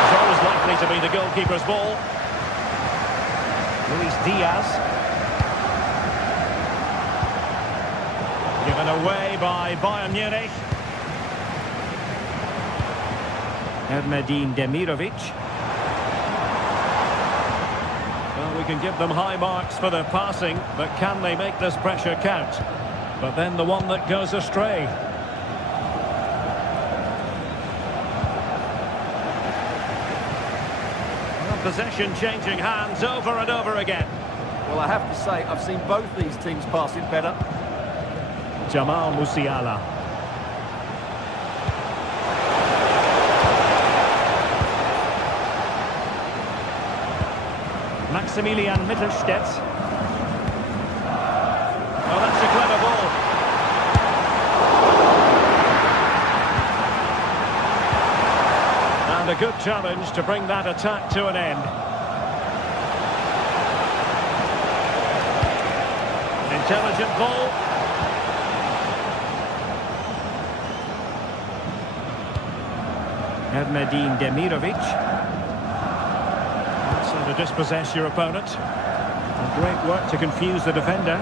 It's always likely to be the goalkeeper's ball. Luis Diaz. Given away by Bayern Munich. Erdmedin Demirovic. Well, we can give them high marks for their passing, but can they make this pressure count? But then the one that goes astray. Well, possession changing hands over and over again. Well, I have to say, I've seen both these teams pass it better. Jamal Musiala. Maximilian Mittelstädt. Oh, that's a clever ball. And a good challenge to bring that attack to an end. Intelligent ball. Erdmedin Demirovic. So to dispossess your opponent. And great work to confuse the defender.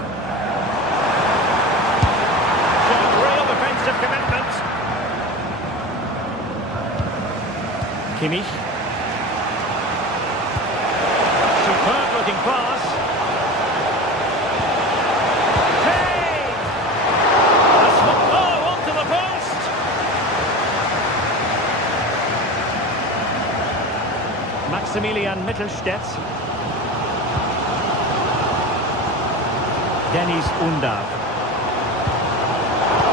Showing real defensive commitment. Kimmich. Superb looking pass. Hey! That's the ball onto the post. Maximilian Mittelstädt. Dennis Undav.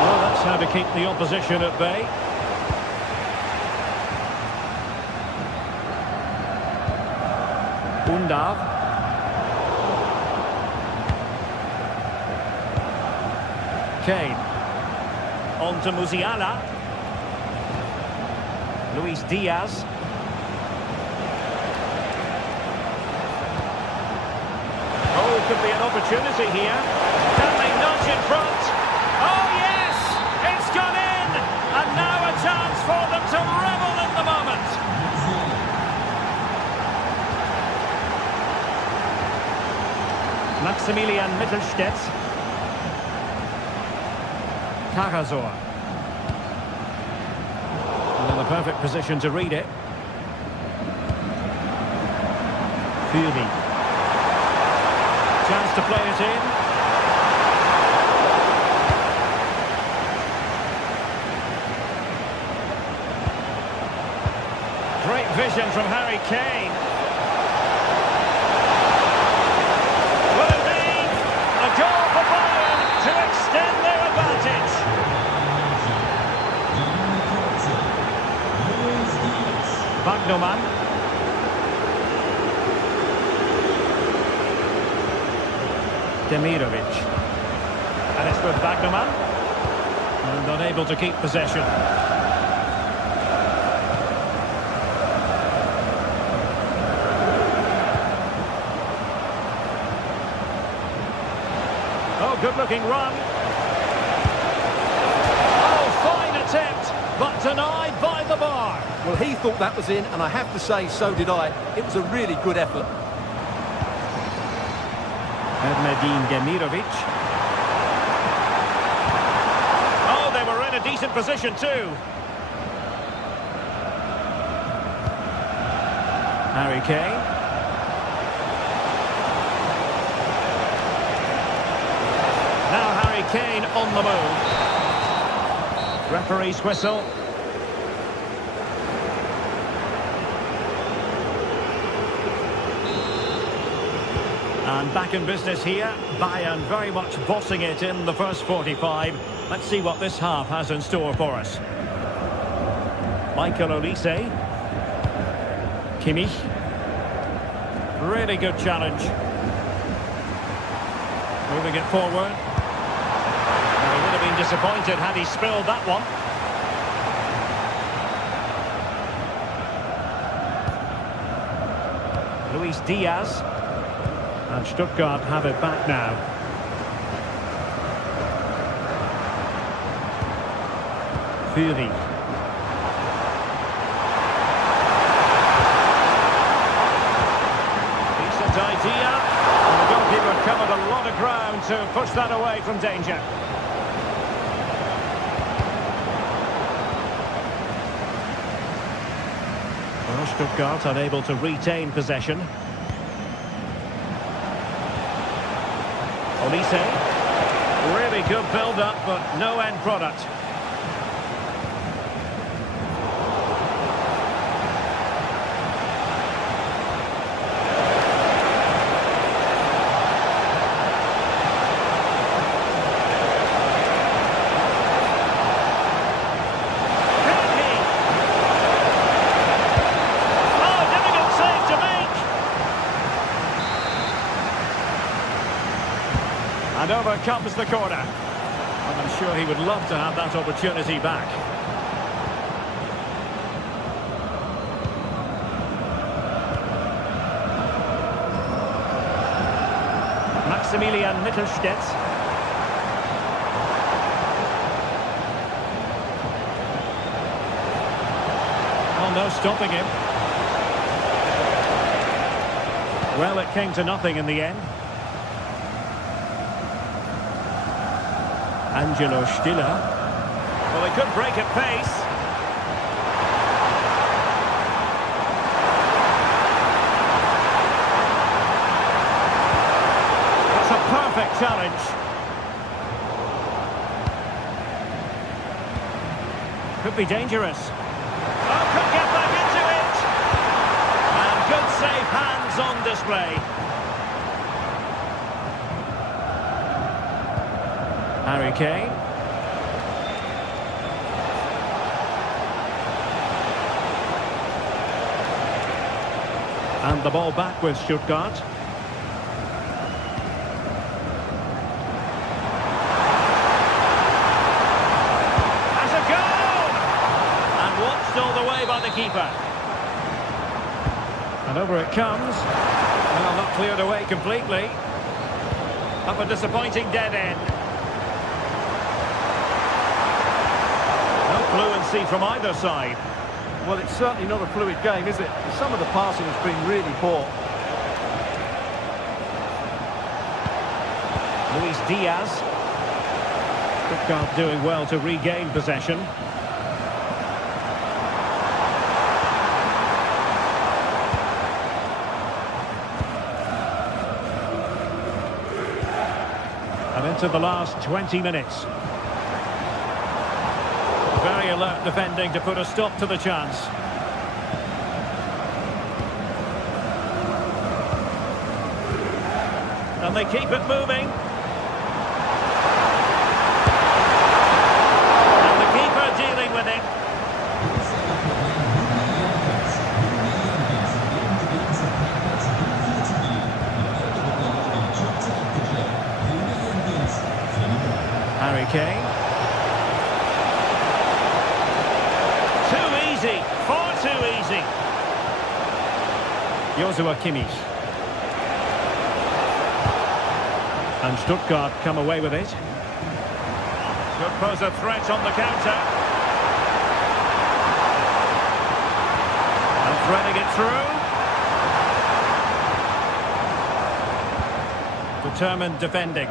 Well, that's how to keep the opposition at bay. Undav. Kane. On to Musiala. Luis Diaz. Oh, could be an opportunity here. Can they nudge in front? Oh, yes! It's gone in! And now a chance for them to revel in the moment. Maximilian Mittelstädt. Karasor. In the perfect position to read it. Fury. Chance to play it in. Great vision from Harry Kane. Will it be a goal for Bayern to extend their advantage? Bagnoman. Demirovic. And it's with Bagnoman. And unable to keep possession. Oh, good-looking run. Oh, fine attempt, but denied by the bar. Well, he thought that was in, and I have to say, so did I. It was a really good effort. Erdmedin Demirovic. Oh, they were in a decent position too. Harry Kane. Now Harry Kane on the move. Referee's whistle. And back in business here. Bayern very much bossing it in the first 45. Let's see what this half has in store for us. Michael Olise. Kimmich. Really good challenge. Moving it forward. Well, he would have been disappointed had he spilled that one. Luis Diaz. And Stuttgart have it back now. Fury. Decent idea. And the goalkeeper covered a lot of ground to push that away from danger. Well, Stuttgart unable to retain possession. Olise. Really good build-up, but no end product. And over comes the corner. And I'm sure he would love to have that opportunity back. Maximilian Mittelstädt. Oh, no stopping him. Well, it came to nothing in the end. Angelo Stiller. Well, he could break at pace. That's a perfect challenge. Could be dangerous. Oh, could get back into it. And good safe hands on display. Harry Kane. And the ball back with Stuttgart. Has a goal! And watched all the way by the keeper. And over it comes. Well, not cleared away completely. Up a disappointing dead end. Fluency from either side. Well, it's certainly not a fluid game, is it? Some of the passing has been really poor. Luis Diaz. Stuttgart doing well to regain possession. And into the last 20 minutes. Very alert defending to put a stop to the chance. they keep it moving? And the keeper dealing with it. Harry Kane. Too easy, far too easy. Joshua Kimmich. And Stuttgart come away with it. Could pose a threat on the counter. And threading it through. Determined defending.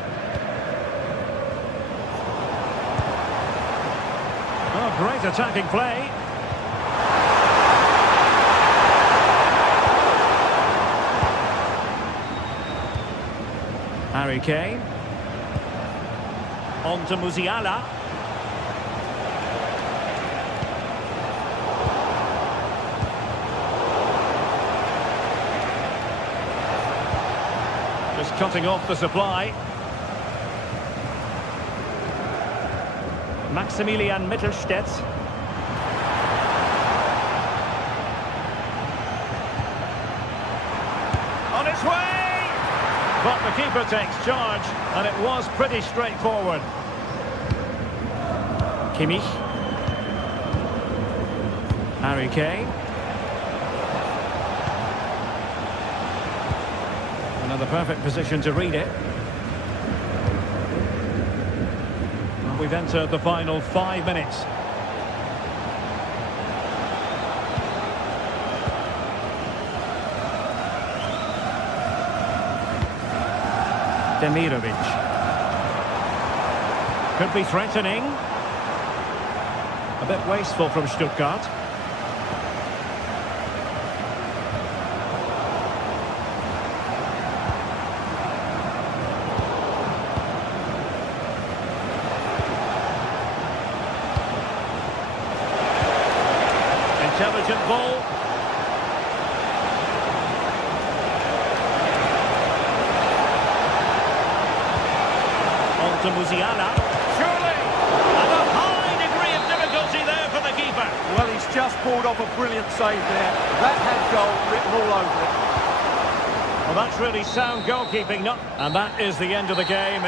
Oh, great attacking play. Harry Kane. On to Musiala. Just cutting off the supply. Maximilian Mittelstädt. On its way! But the keeper takes charge, and it was pretty straightforward. Kimmich. Harry Kane. Another perfect position to read it. And we've entered the final 5 minutes. Demirovic. Could be threatening. A bit wasteful from Stuttgart. Intelligent ball. To Musiala, surely, and a high degree of difficulty there for the keeper. Well, he's just pulled off a brilliant save there. That had goal written all over it. Well, that's really sound goalkeeping, no? And that is the end of the game.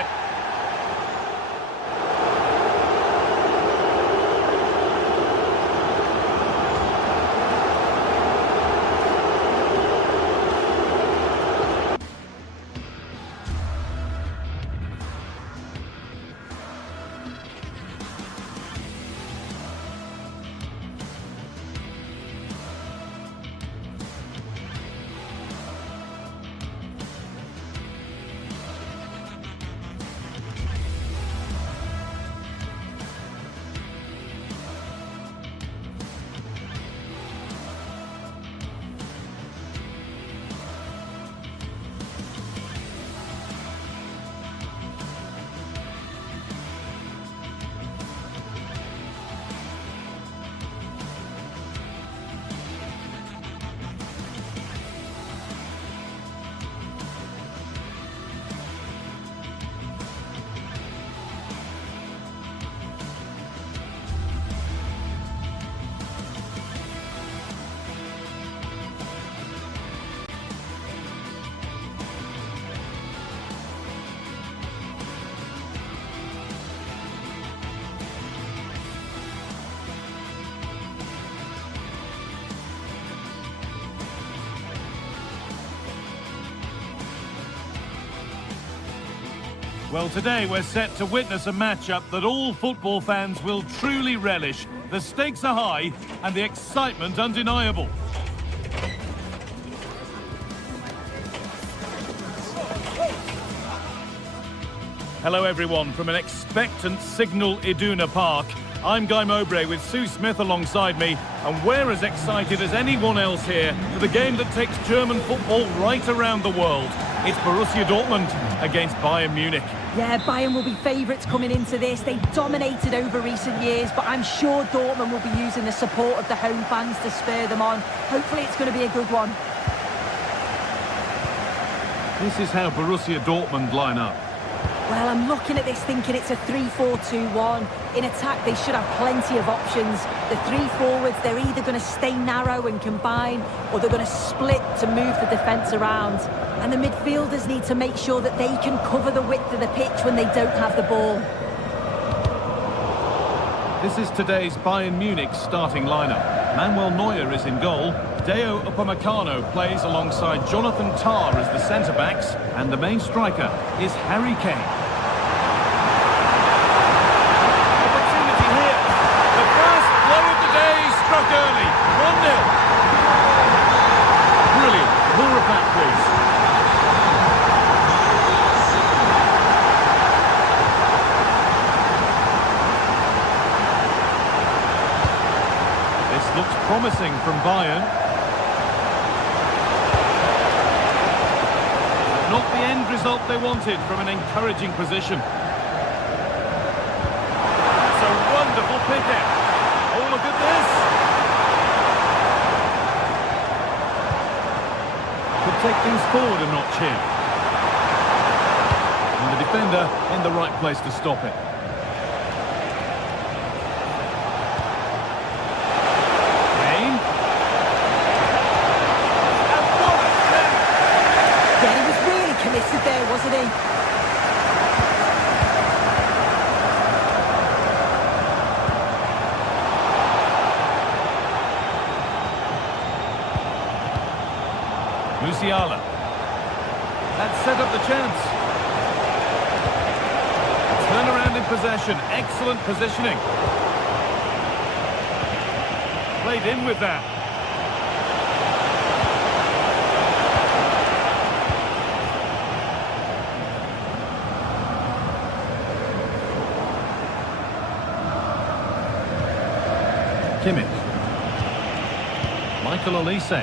Well, today we're set to witness a matchup that all football fans will truly relish. The stakes are high and the excitement undeniable. Hello everyone from an expectant Signal Iduna Park. I'm Guy Mowbray with Sue Smith alongside me, and we're as excited as anyone else here for the game that takes German football right around the world. It's Borussia Dortmund against Bayern Munich. Yeah, Bayern will be favourites coming into this. They've dominated over recent years, but I'm sure Dortmund will be using the support of the home fans to spur them on. Hopefully it's going to be a good one. This is how Borussia Dortmund line up. Well, I'm looking at this thinking it's a 3-4-2-1. In attack, they should have plenty of options. The three forwards, they're either going to stay narrow and combine, or they're going to split to move the defence around. And the midfielders need to make sure that they can cover the width of the pitch when they don't have the ball. This is today's Bayern Munich starting lineup. Manuel Neuer is in goal. Deo Upamecano plays alongside Jonathan Tah as the centre-backs, and the main striker is Harry Kane. Opportunity here. The first blow of the day struck early. 1-0. Brilliant. More of that, please. This looks promising from Bayern. Not the end result they wanted from an encouraging position. That's a wonderful pick-up. Oh, look at this. Could take things forward a notch here. And the defender in the right place to stop it. There, wasn't he? Musiala. That set up the chance. Turn around in possession. Excellent positioning. Played in with that. Kimmich. Michael Olise.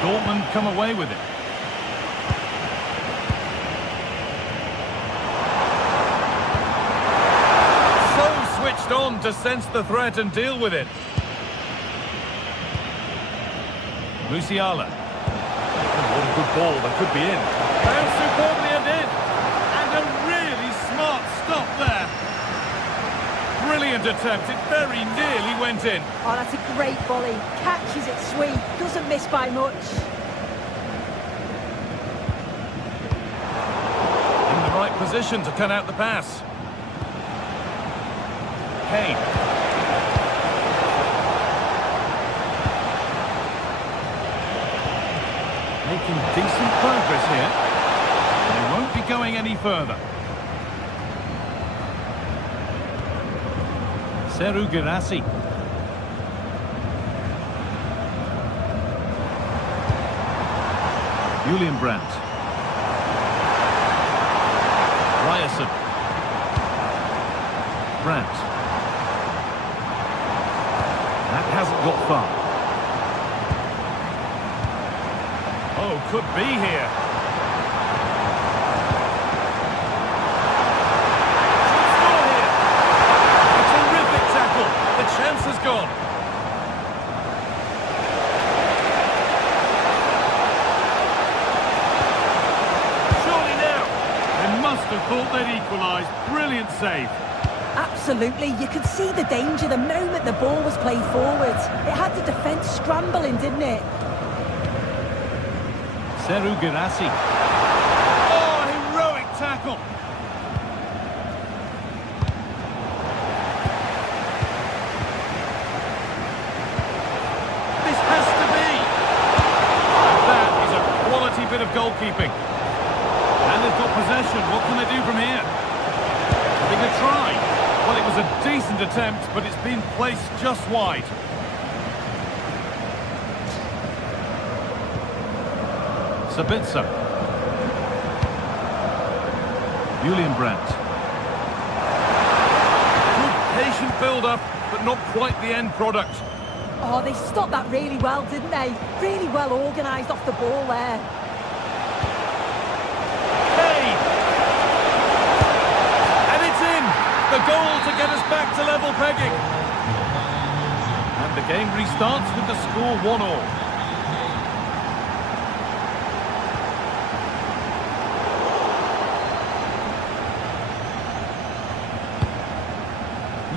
Dortmund come away with it. So switched on to sense the threat and deal with it. Musiala. What a good ball, that could be in. Bounced superbly and in. And a really smart stop there. Brilliant attempt, it very nearly went in. Oh, that's a great volley. Catches it sweet, doesn't miss by much. In the right position to cut out the pass. Kane. Making decent progress here. They won't be going any further. Seru Girassi. Julian Brandt. Ryerson. Brandt. That hasn't got far. Oh, could be here. The chance has gone. Surely now. They must have thought they'd equalised. Brilliant save. Absolutely. You could see the danger the moment the ball was played forwards. It had the defence scrambling, didn't it? Seru Girassi. Oh, heroic tackle. Bit of goalkeeping. And they've got possession. What can they do from here? Having a try. Well, it was a decent attempt, but it's been placed just wide. Sabitzer. Julian Brandt. Good patient build-up, but not quite the end product. Oh, they stopped that really well, didn't they? Really well organised off the ball there. The goal to get us back to level pegging. And the game restarts with the score 1-1.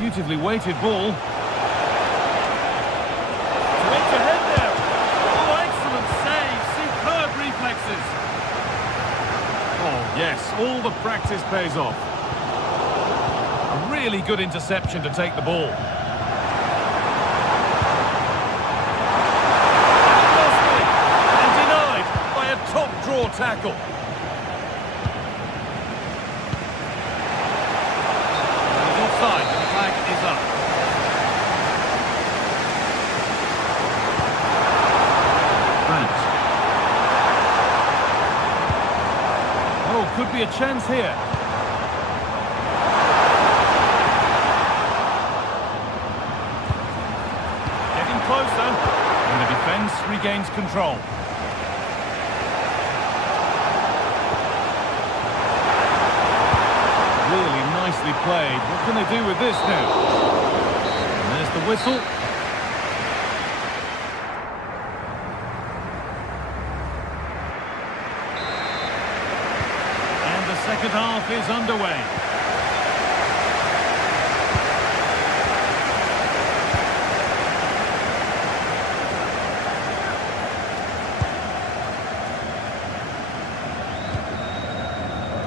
Beautifully weighted ball. To edge ahead there. Oh, excellent save. Superb reflexes. Oh, yes, all the practice pays off. A really good interception to take the ball. And denied by a top draw tackle. Offside, the flag is up. Grant. Oh, could be a chance here. Getting closer, and the defence regains control. Really nicely played. What can they do with this now? And there's the whistle. And the second half is underway.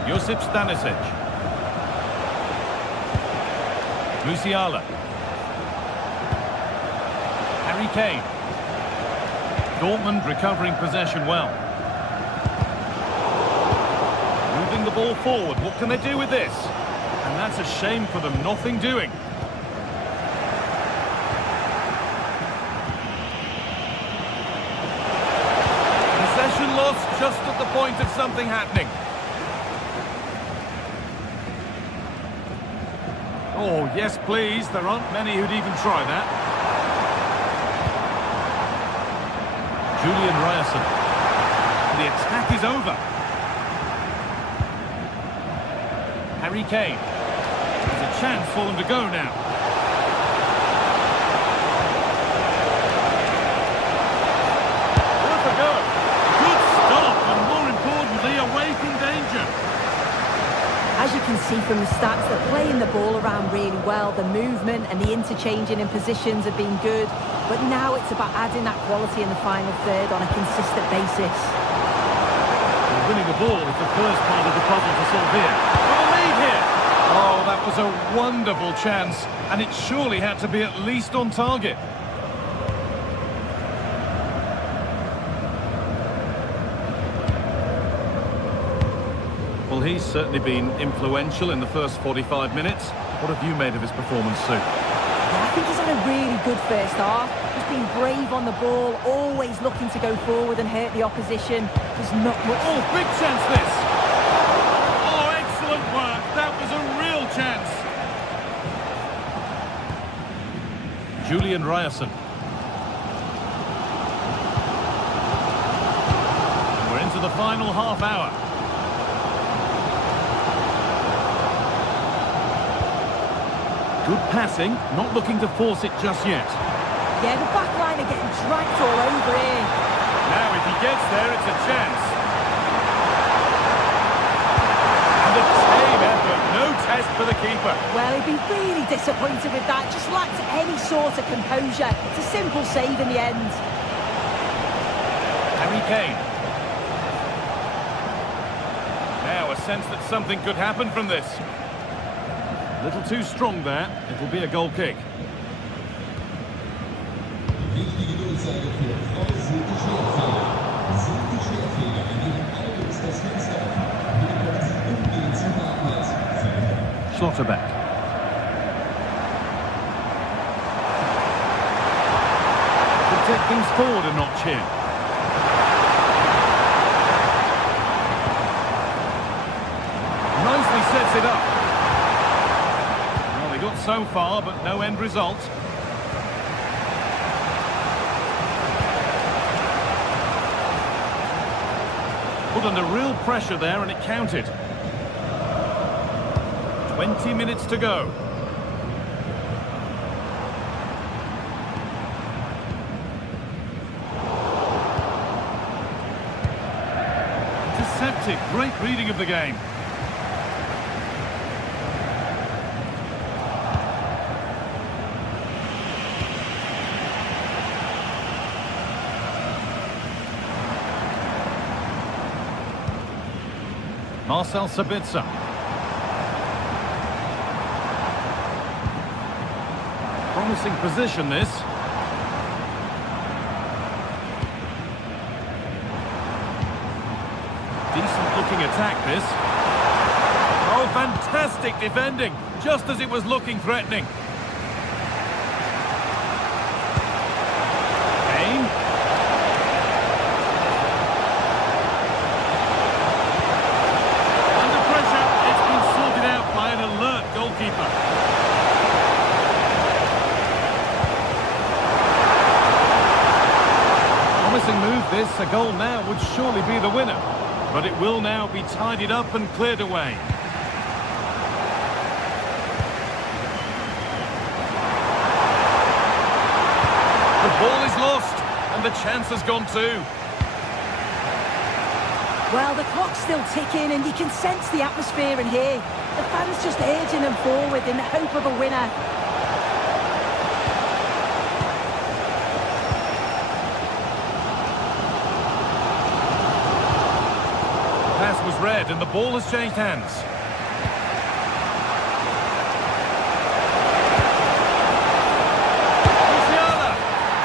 Josip Stanisic. Musiala. Harry Kane. Dortmund recovering possession well. Moving the ball forward. What can they do with this? And that's a shame for them. Nothing doing. Possession lost just at the point of something happening. Oh, yes, please. There aren't many who'd even try that. Julian Ryerson. The attack is over. Harry Kane. There's a chance for them to go now. Worth a go. Good stop, and more importantly, away from danger. As you can see from the stats, they're playing the ball around really well. The movement and the interchanging in positions have been good. But now it's about adding that quality in the final third on a consistent basis. Well, winning the ball is the first part of the puzzle to solve here. Got a lead here. Oh, that was a wonderful chance. And it surely had to be at least on target. Well, he's certainly been influential in the first 45 minutes. What have you made of his performance, Sue? Yeah, I think he's had a really good first half. He's been brave on the ball, always looking to go forward and hurt the opposition. There's not much... Oh, big chance this! Oh, excellent work. That was a real chance. Julian Ryerson. And we're into the final half hour. Good passing, not looking to force it just yet. Yeah, the back line are getting dragged all over here. Now, if he gets there, it's a chance. And a tame effort, no test for the keeper. Well, he'd be really disappointed with that. Just lacked any sort of composure. It's a simple save in the end. Harry Kane. Now, a sense that something could happen from this. A little too strong there. It'll be a goal kick. Wichtige Durchsage für Frau Silke-Schwerfehler. Silke-Schwerfehler, in ihrem Auto ist das Fenster offen. Hier können Sie umgehend zum Parkplatz verhindern. Schlotterbeck. Could take things forward a notch here. Nicely sets it up. Well, they got so far, but no end result. Put under real pressure there, and it counted. 20 minutes to go. Intercepted. Great reading of the game. Marcel Sabitzer. Promising position, this. Decent looking attack, this. Oh, fantastic defending, just as it was looking threatening. Kane. Under pressure, it's been sorted out by an alert goalkeeper. Promising move, this. A goal now would surely be the winner. But it will now be tidied up and cleared away. The ball is lost, and the chance has gone too. Well, the clock's still ticking, and you can sense the atmosphere in here. The fans just urging them forward in the hope of a winner. Pass was read, and the ball has changed hands. Musiala,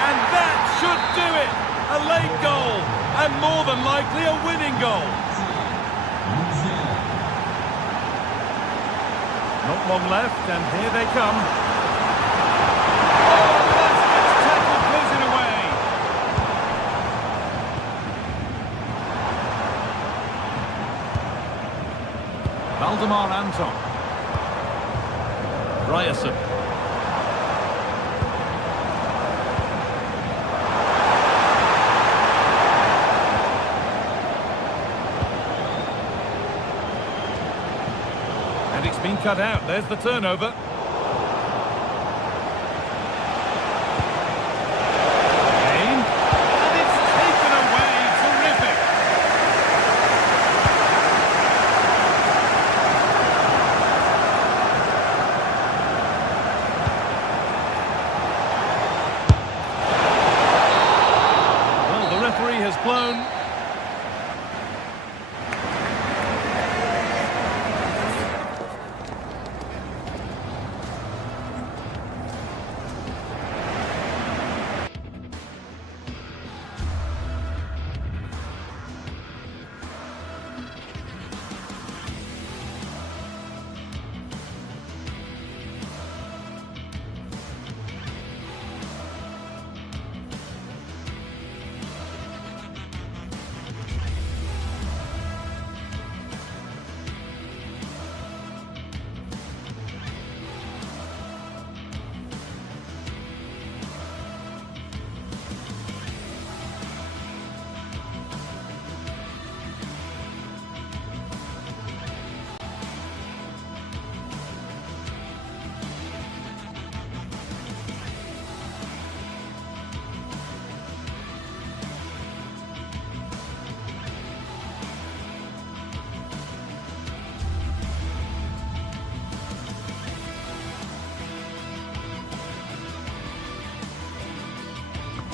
and that should do it. A late goal, and more than likely a winning goal. Not long left, and here they come. Oh, Laskin's tackle clears it away. Valdemar Anton. Ryerson. And it's been cut out. There's the turnover. Kane. And it's taken away. Terrific. Well, the referee has blown.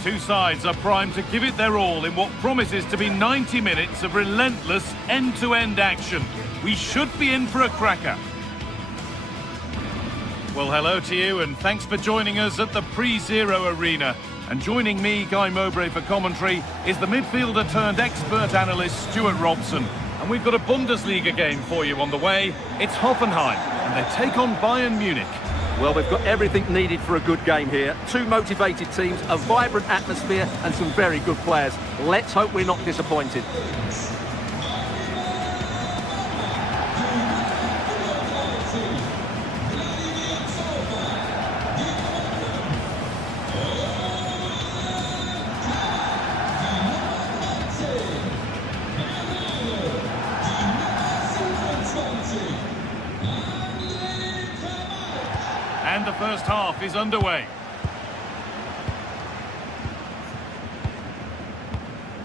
Two sides are primed to give it their all in what promises to be 90 minutes of relentless end-to-end action. We should be in for a cracker. Well, hello to you, and thanks for joining us at the Pre-Zero Arena. And joining me, Guy Mowbray, for commentary is the midfielder turned expert analyst Stuart Robson. And we've got a Bundesliga game for you on the way. It's Hoffenheim, and they take on Bayern Munich. Well, we've got everything needed for a good game here. Two motivated teams, a vibrant atmosphere and some very good players. Let's hope we're not disappointed. And the first half is underway.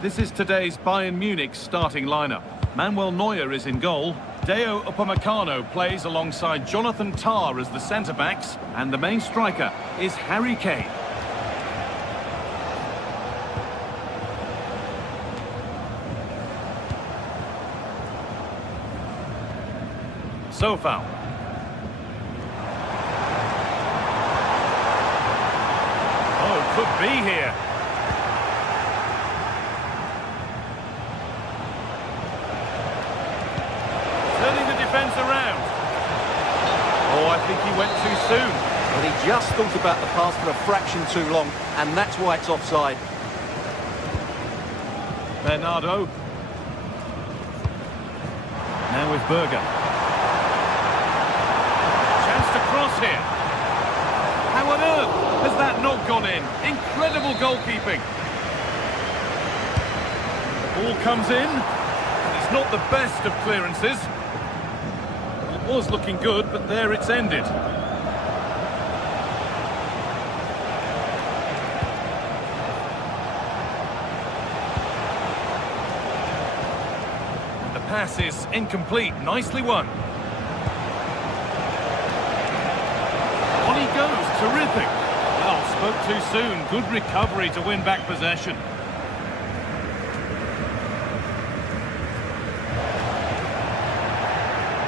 This is today's Bayern Munich starting lineup. Manuel Neuer is in goal. Deo Upamecano plays alongside Jonathan Tah as the centre-backs. And the main striker is Harry Kane. so foul. Oh, could be here. Turning the defence around. Oh, I think he went too soon. But he just thought about the pass for a fraction too long, and that's why it's offside. Bernardo. Now with Berger. Chance to cross here. How on earth has that not gone in? Incredible goalkeeping. The ball comes in. It's not the best of clearances. It was looking good, but there it's ended. Pass is incomplete. Nicely won. On he goes. Terrific. Well, spoke too soon. Good recovery to win back possession.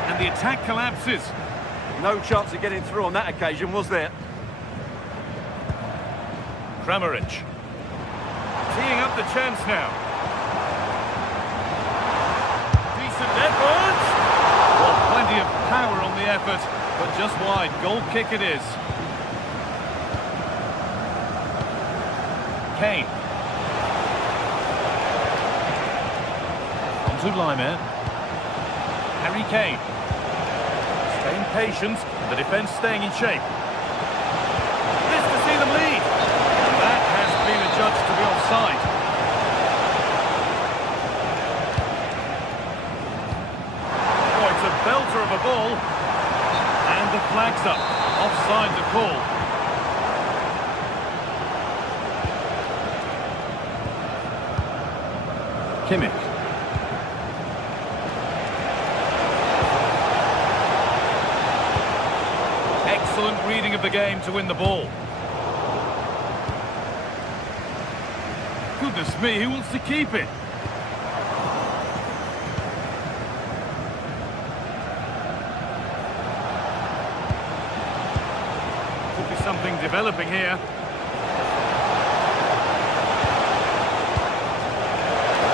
And the attack collapses. No chance of getting through on that occasion, was there? Kramaric. Teeing up the chance now. Effort! Well, plenty of power on the effort, but just wide. Goal kick it is. Kane. On to Laimer. Harry Kane. Staying patient, the defence staying in shape. This to see them lead. And that has been adjudged to be offside. Belter of a ball, and the flag's up. Offside the call. Kimmich. Excellent reading of the game to win the ball. Goodness me, who wants to keep it? Something developing here.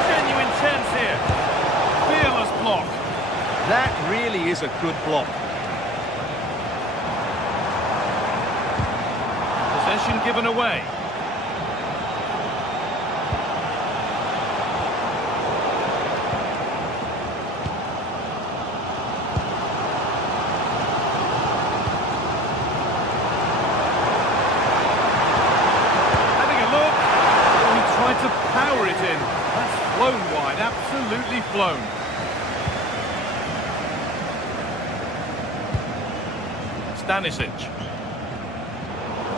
Genuine chance here. Fearless block. That really is a good block. Possession given away. To power it in. That's flown wide, absolutely flown. Stanisic.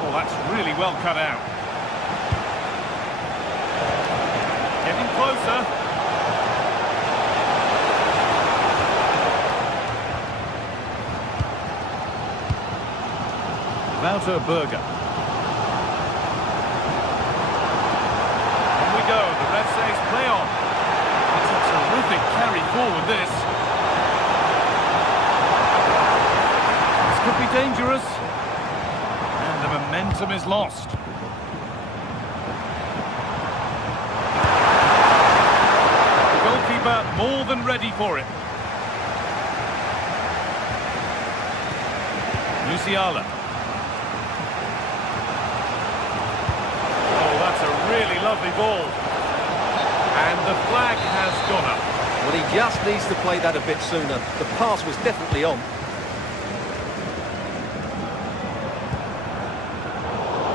Oh, that's really well cut out. Getting closer. Wouter Berger. The ref says play on. It's a terrific carry forward, this. This could be dangerous. And the momentum is lost. The goalkeeper more than ready for it. Musiala. Oh, that's a really lovely ball. And the flag has gone up. Well, he just needs to play that a bit sooner. The pass was definitely on.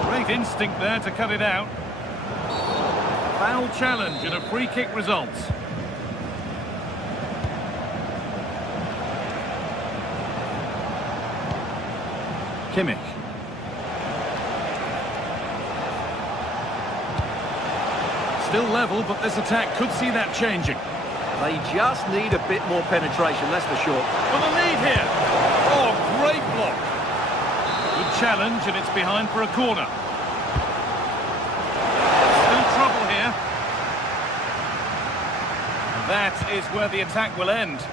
Great instinct there to cut it out. Foul challenge and a free kick results. Kimmich. Still level, but this attack could see that changing. They just need a bit more penetration, that's for sure. For the lead here. Oh, great block. Good challenge, and it's behind for a corner. Still trouble here. And that is where the attack will end.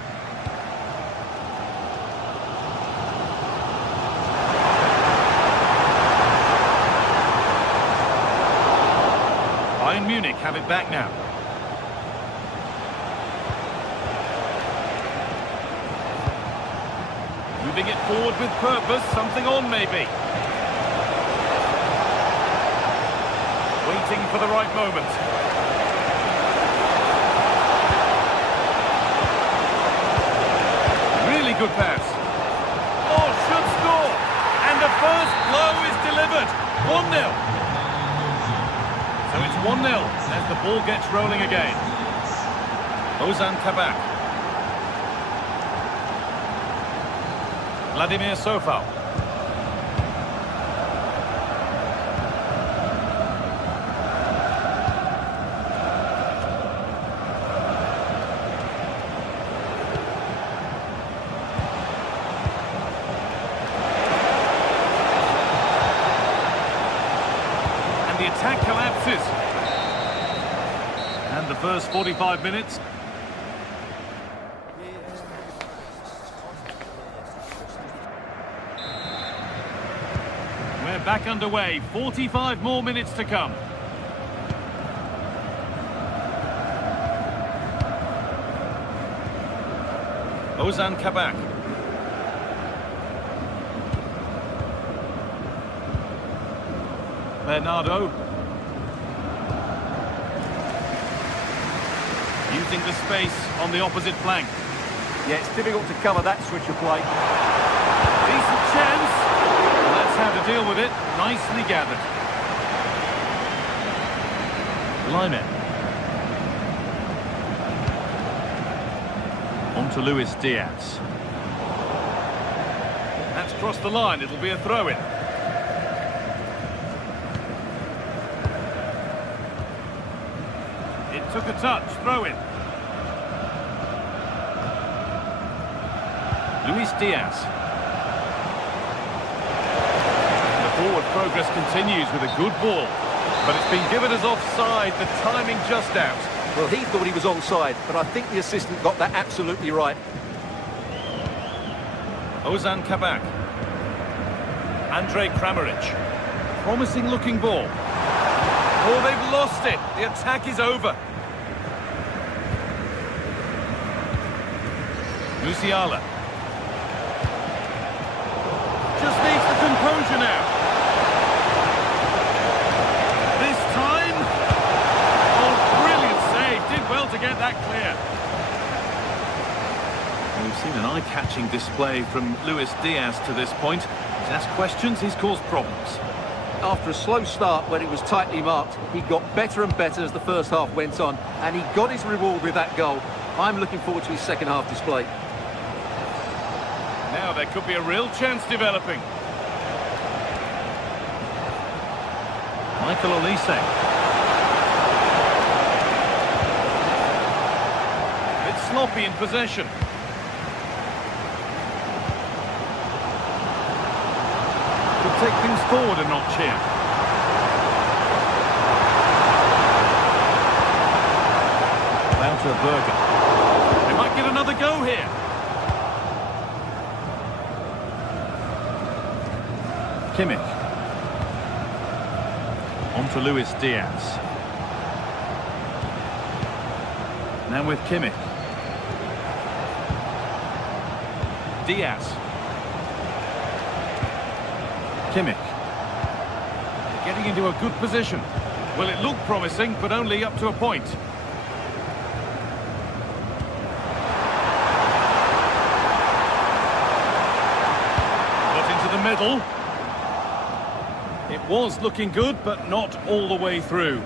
Bayern Munich have it back now. Moving it forward with purpose, something on maybe. Waiting for the right moment. Really good pass. Oh, should score. And the first blow is delivered. 1-0. So it's 1-0 as the ball gets rolling again. Ozan Kabak. Vladimir Sofal. And the attack collapses. And the first 45 minutes. We're back underway. 45 more minutes to come. Ozan Kabak. Bernardo. Using the space on the opposite flank. Yeah, it's difficult to cover that switch of play. Decent chance. Well, that's how to deal with it. Nicely gathered. Lyman. On to Luis Diaz. That's crossed the line. It'll be a throw-in. It took a touch. Throw-in. Luis Diaz. The forward progress continues with a good ball. But it's been given as offside. The timing just out. Well, he thought he was onside, but I think the assistant got that absolutely right. Ozan Kabak. Andrej Kramaric. Promising looking ball. Oh, they've lost it. The attack is over. Musiala. Just needs the composure now. This time. Oh, brilliant save. Did well to get that clear. We've seen an eye-catching display from Luis Diaz to this point. He's asked questions, he's caused problems. After a slow start when it was tightly marked, he got better and better as the first half went on, and he got his reward with that goal. I'm looking forward to his second half display. Now there could be a real chance developing. Michael Olise. Bit sloppy in possession. Could take things forward a notch here. Wouter Berger. They might get another go here. Kimmich. On to Luis Diaz. Now with Kimmich. Diaz. Kimmich. Getting into a good position. Well, it looked promising, but only up to a point. Got into the middle. It was looking good, but not all the way through.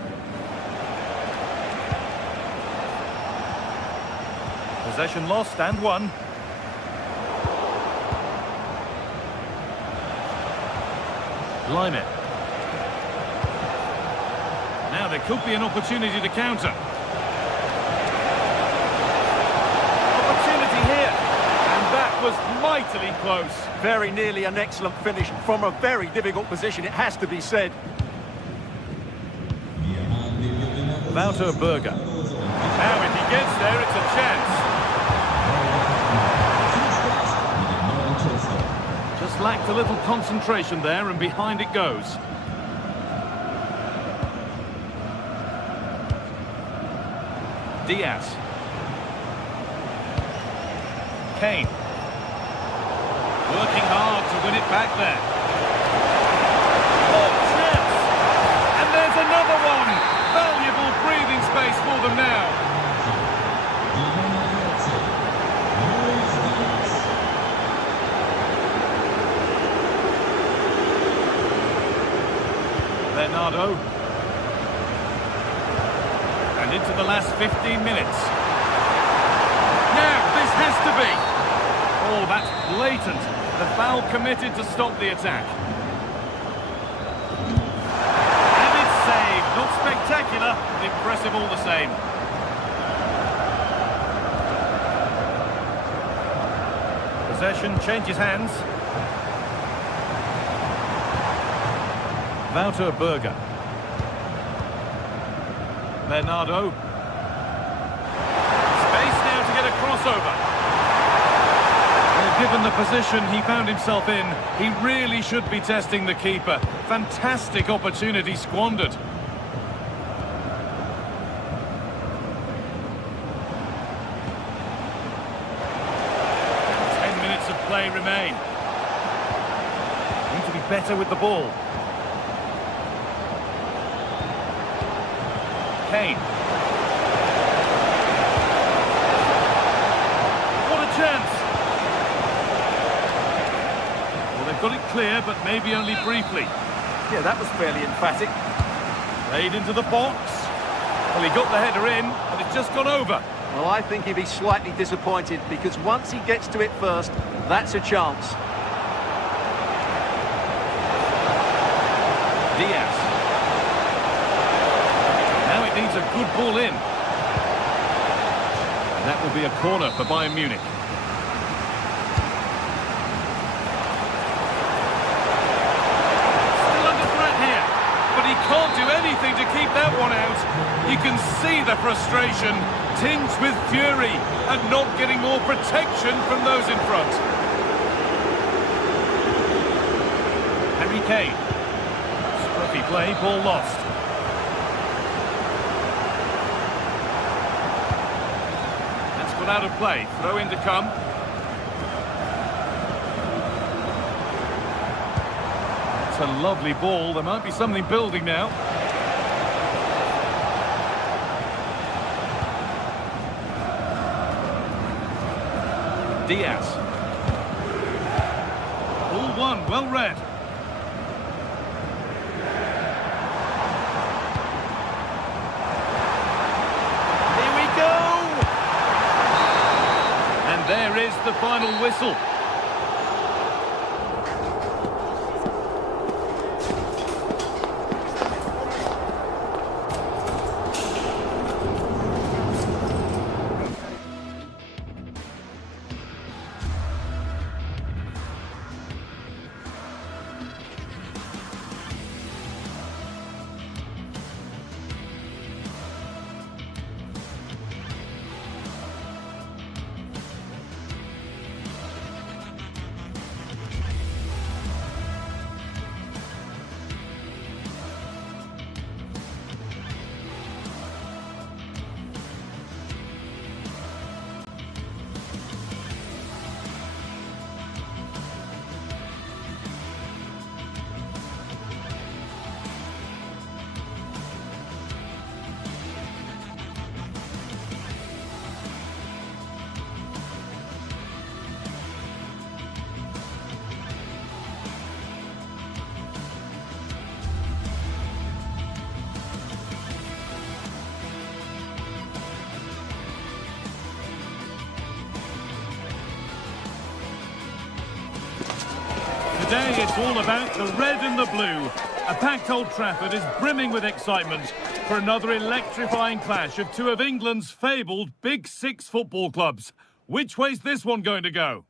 Possession lost and won. Lyman. Now there could be an opportunity to counter. Opportunity here. And that was mightily close. Very nearly an excellent finish from a very difficult position, it has to be said. Wouter Berger. Now if he gets there, it's a chance. Just lacked a little concentration there, and behind it goes. Diaz. Kane. Working hard to win it back there. Oh, chance! And there's another one! Valuable breathing space for them now. Bernardo. And into the last 15 minutes. Now, this has to be. Oh, that's blatant. The foul committed to stop the attack. And it's saved. Not spectacular, but impressive all the same. Possession changes hands. Wouter Berger. Bernardo. Space now to get a crossover. Well, given the position he found himself in, he really should be testing the keeper. Fantastic opportunity squandered. Of play remain. Need to be better with the ball. Kane. What a chance! Well, they've got it clear, but maybe only briefly. Yeah, that was fairly emphatic. Played into the box. Well, he got the header in, but it's just gone over. Well, I think he'll be slightly disappointed because once he gets to it first, that's a chance. Diaz. Now it needs a good ball in. And that will be a corner for Bayern Munich. Still under threat here, but he can't do anything to keep that one out. You can see the frustration, tinged with fury, and not getting more protection from those in front. Harry Kane. Scruffy play, ball lost. That's gone out of play. Throw in to come. It's a lovely ball. There might be something building now. Diaz. Ball one, well read. Here we go! And there is the final whistle. Today it's all about the red and the blue. A packed Old Trafford is brimming with excitement for another electrifying clash of two of England's fabled Big Six football clubs. Which way's this one going to go?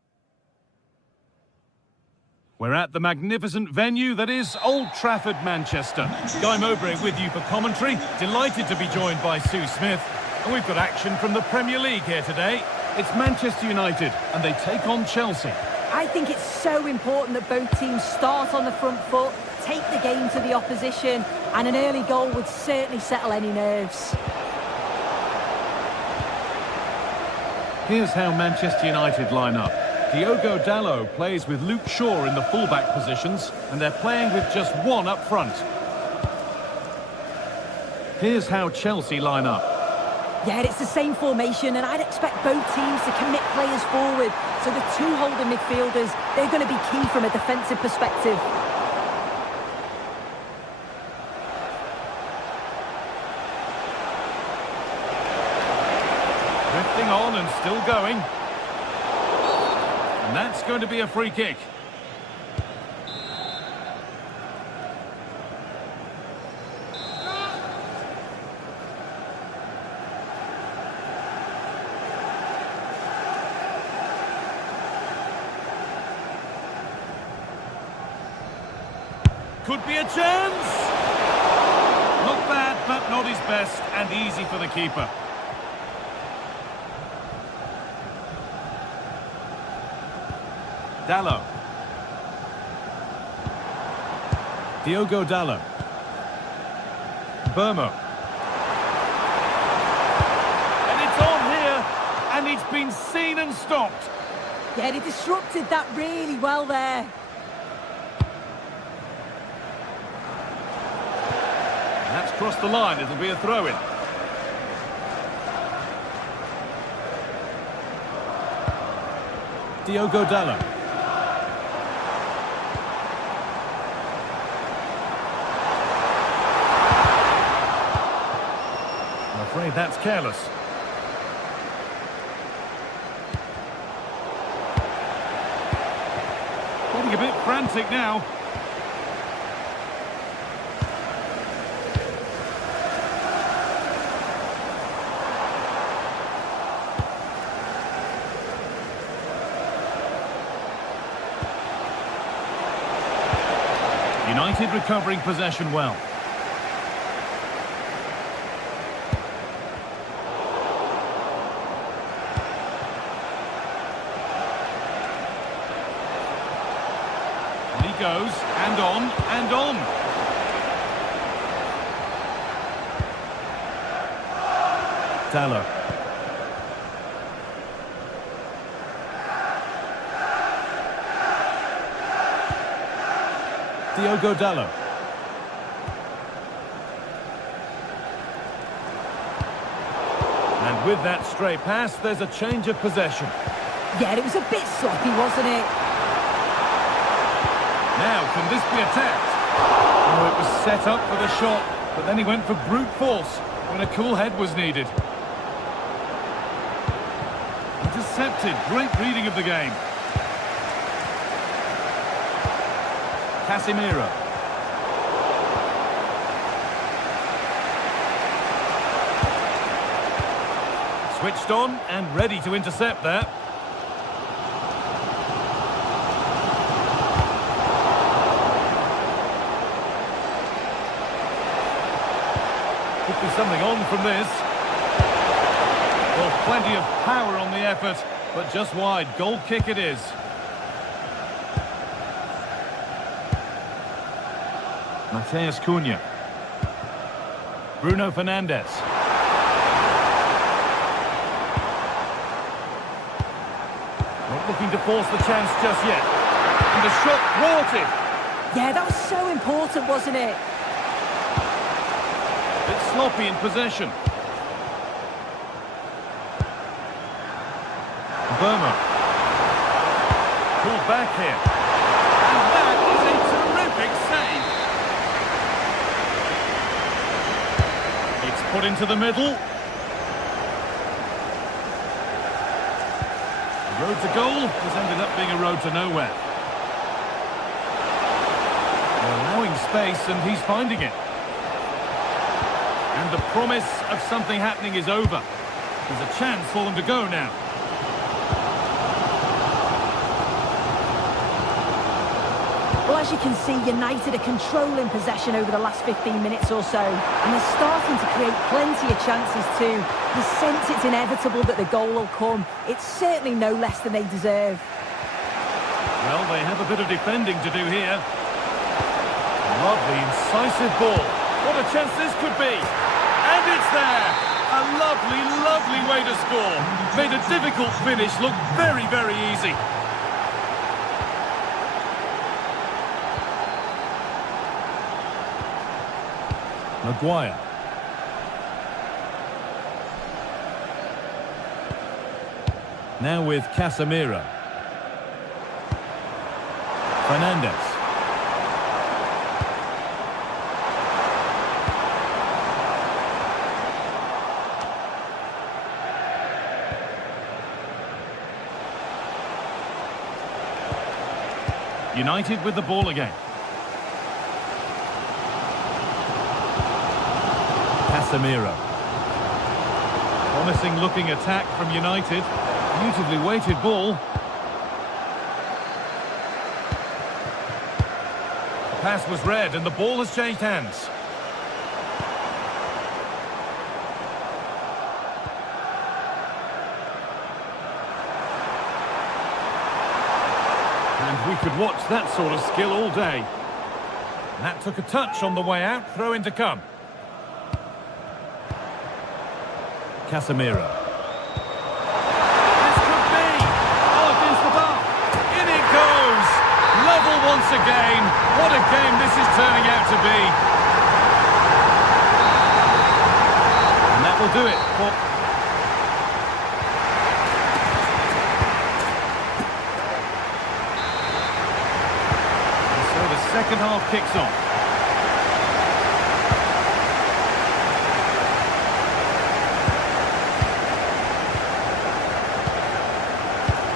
We're at the magnificent venue that is Old Trafford, Manchester. Guy Mowbray with you for commentary. Delighted to be joined by Sue Smith. And we've got action from the Premier League here today. It's Manchester United and they take on Chelsea. I think it's so important that both teams start on the front foot, take the game to the opposition, and an early goal would certainly settle any nerves. Here's how Manchester United line up. Diogo Dalot plays with Luke Shaw in the fullback positions, and they're playing with just one up front. Here's how Chelsea line up. Yeah, it's the same formation, and I'd expect both teams to commit players forward. So the two holding midfielders, they're going to be key from a defensive perspective. Drifting on and still going. And that's going to be a free kick. Could be a chance! Not bad, but not his best, and easy for the keeper. Dalot. Diogo Dalot. Burmo. And it's on here, and it's been seen and stopped. Yeah, they disrupted that really well there. That's crossed the line, it'll be a throw-in. Diogo Dalot. I'm afraid that's careless. Getting a bit frantic now. United recovering possession well. And he goes, and on, and on. Dalot. Diogo Dalot. And with that stray pass, there's a change of possession. Yeah, it was a bit sloppy, wasn't it? Now, can this be attacked? Oh, it was set up for the shot, but then he went for brute force when a cool head was needed. Intercepted. Great reading of the game. Casemiro. Switched on and ready to intercept there. Could be something on from this. Well, plenty of power on the effort, but just wide. Goal kick it is. Mateus Cunha. Bruno Fernandes. Not looking to force the chance just yet. And the shot thwarted. Yeah, that was so important, wasn't it? Bit sloppy in possession. Burma. Pulled back here. And that is a terrific save. It's put into the middle. The road to goal has ended up being a road to nowhere. They're allowing space and he's finding it. And the promise of something happening is over. There's a chance for them to go now. Well, as you can see, United are controlling possession over the last 15 minutes or so, and they're starting to create plenty of chances too. You sense it's inevitable that the goal will come. It's certainly no less than they deserve. Well, they have a bit of defending to do here. Lovely, incisive ball. What a chance this could be. And it's there. A lovely, lovely way to score. Made a difficult finish look very, very easy. Maguire. Now with Casemiro. Fernandes. United with the ball again. Casemiro. Promising looking attack from United. Beautifully weighted ball. The pass was read and the ball has changed hands. And we could watch that sort of skill all day. And that took a touch on the way out. Throw in to come. Casemiro. This could be. Oh, against the bar. In it goes. Level once again. What a game this is turning out to be. And that will do it. So the second half kicks off.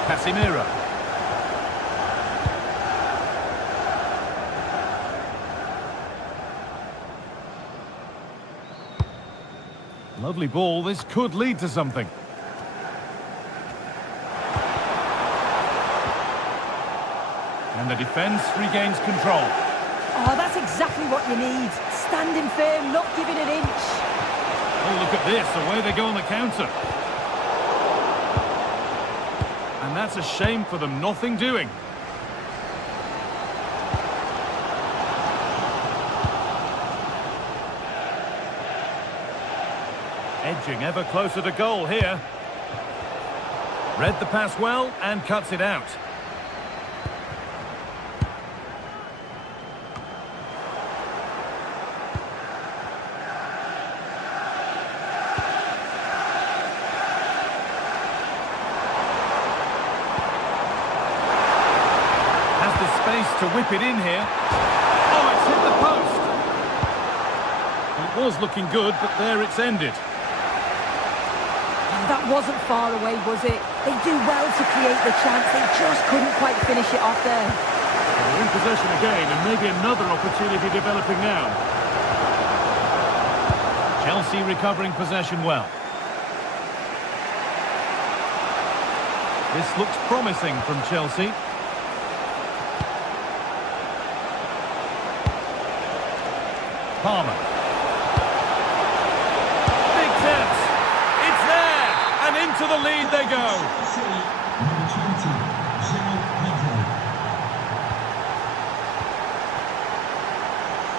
Casemiro. Lovely ball. This could lead to something. And the defence regains control. Oh, that's exactly what you need. Standing firm, not giving an inch. Oh, look at this. Away they go on the counter. And that's a shame for them. Nothing doing. Edging ever closer to goal here. Read the pass well and cuts it out. To whip it in here. Oh, it's hit the post. It was looking good, but there it's ended. Oh, that wasn't far away, was it? They do well to create the chance. They just couldn't quite finish it off there. They're in possession again, and maybe another opportunity developing now. Chelsea recovering possession well. This looks promising from Chelsea. Palmer. Big chance. It's there. And into the lead they go.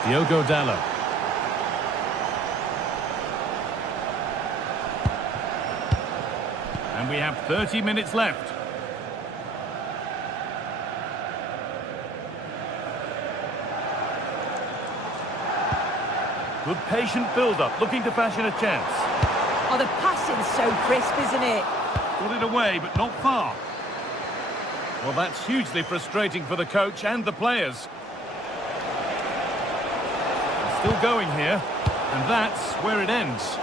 Diogo Dalot. And we have 30 minutes left. Good patient build-up, looking to fashion a chance. Oh, the passing's so crisp, isn't it? Got it away, but not far. Well, that's hugely frustrating for the coach and the players. Still going here, and that's where it ends.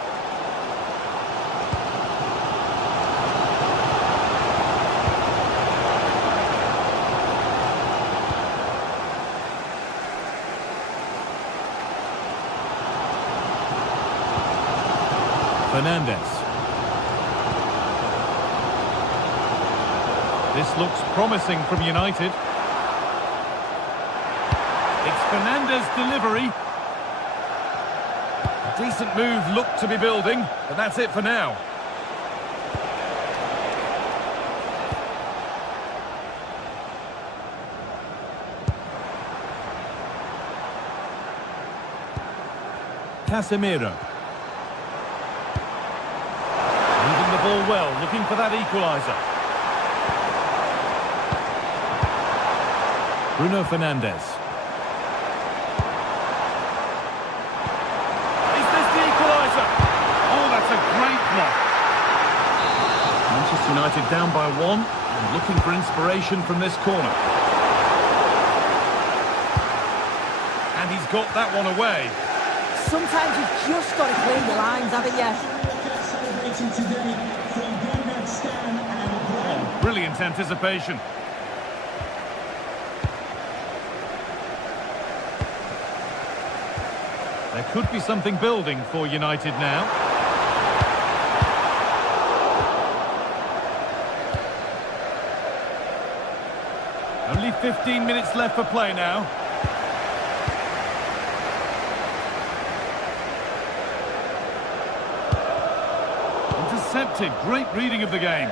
Fernandes. This looks promising from United. It's Fernandes' delivery. A decent move looked to be building, but that's it for now. ball well, looking for that equaliser. Bruno Fernandes. Is this the equaliser? Oh, that's a great block. Manchester United down by 1 and looking for inspiration from this corner. And he's got that one away. Sometimes you've just got to clear your lines, haven't you? Oh, brilliant anticipation. There could be something building for United now. Only 15 minutes left for play now. Intercepted, great reading of the game.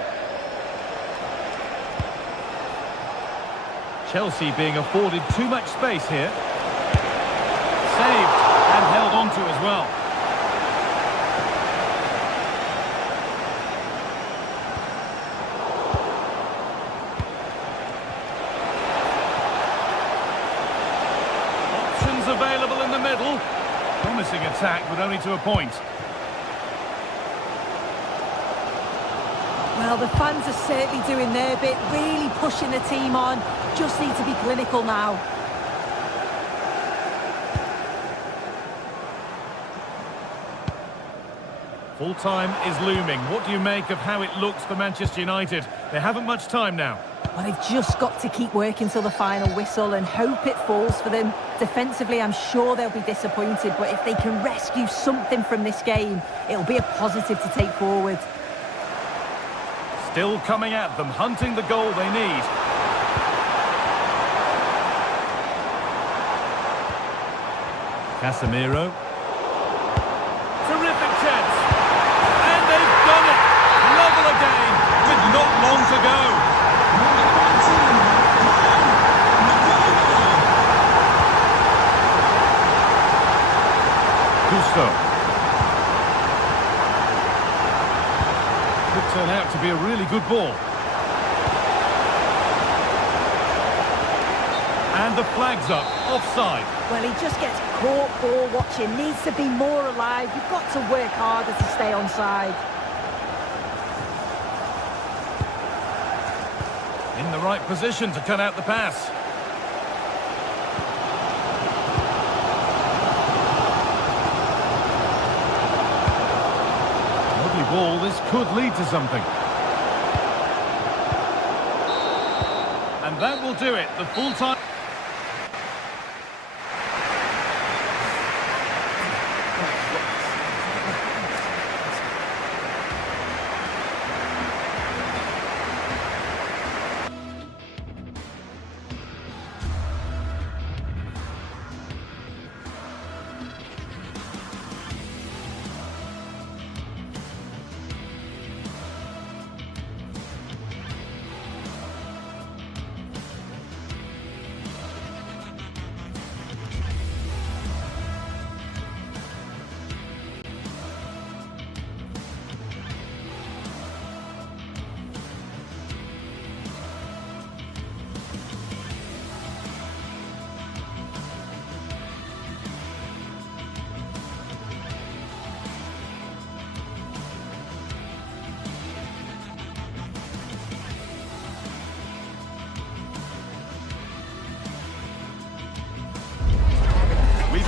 Chelsea being afforded too much space here. Saved and held on to as well. Options available in the middle. Promising attack, but only to a point. Well, the fans are certainly doing their bit, really pushing the team on. Just need to be clinical now. Full time is looming. What do you make of how it looks for Manchester United? They haven't much time now. Well, they've just got to keep working till the final whistle and hope it falls for them. Defensively, I'm sure they'll be disappointed, but if they can rescue something from this game, it'll be a positive to take forward. Still coming at them, hunting the goal they need. Casemiro. Terrific chance. And they've done it. Level again with not long to go. Gusto. Could turn out to be a really good ball. And the flag's up, offside. Well, he just gets caught ball watching, needs to be more alive. You've got to work harder to stay onside. In the right position to cut out the pass. Lovely ball, this could lead to something. And that will do it, the full time.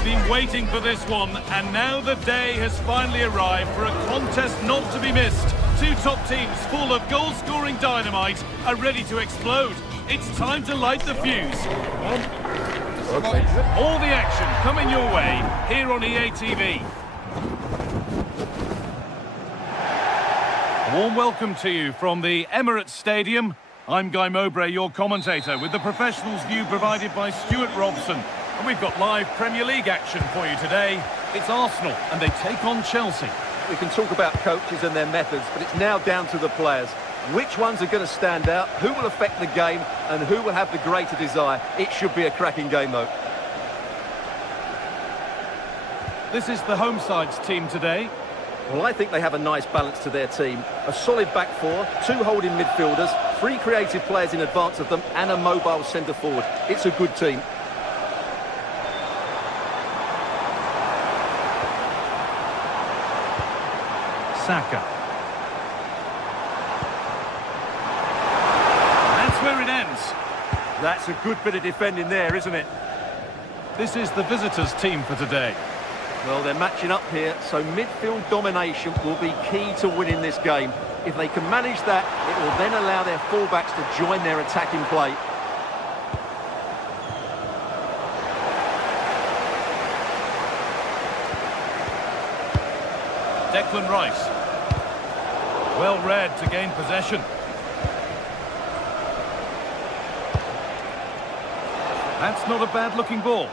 Been waiting for this one, and now the day has finally arrived for a contest not to be missed. Two top teams full of goal-scoring dynamite are ready to explode. It's time to light the fuse. All the action coming your way here on EA TV. A warm welcome to you from the Emirates Stadium. I'm Guy Mowbray, your commentator, with the professionals' view provided by Stuart Robson. And we've got live Premier League action for you today. It's Arsenal, and they take on Chelsea. We can talk about coaches and their methods, but it's now down to the players. Which ones are going to stand out, who will affect the game, and who will have the greater desire. It should be a cracking game, though. This is the home side's team today. Well, I think they have a nice balance to their team. A solid back four, 2 holding midfielders, 3 creative players in advance of them, and a mobile centre forward. It's a good team. Saka. That's where it ends. That's a good bit of defending there, isn't it? This is the visitors' team for today. Well, they're matching up here, so midfield domination will be key to winning this game. If they can manage that, it will then allow their fullbacks to join their attacking play. Declan Rice. Well read to gain possession. That's not a bad-looking ball.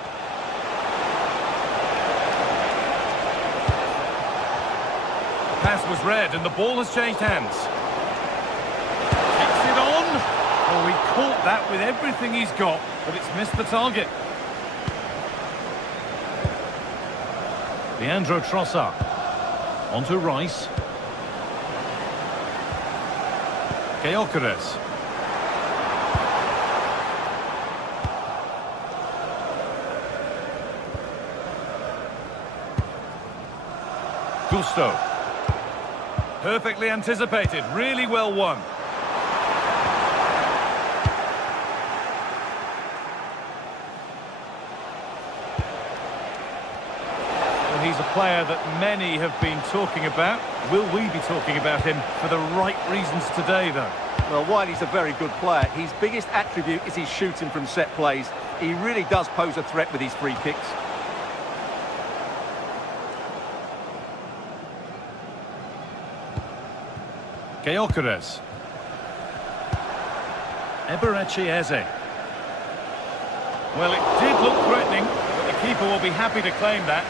Pass was read and the ball has changed hands. Takes it on. Oh, he caught that with everything he's got, but it's missed the target. Leandro Trossard. Onto Rice. Gyökeres. Gusto. Perfectly anticipated, really well won. Well, he's a player that many have been talking about. Will we be talking about him for the right reasons today, though? Well, while he's a very good player, his biggest attribute is his shooting from set plays. He really does pose a threat with his free kicks. Gyökeres. Eberechi Eze. Well, it did look threatening, but the keeper will be happy to claim that.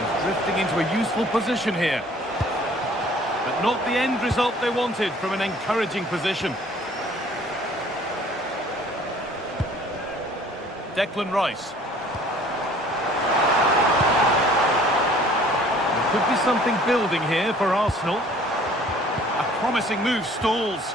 He's drifting into a useful position here. But not the end result they wanted from an encouraging position. Declan Rice. Could be something building here for Arsenal. A promising move stalls.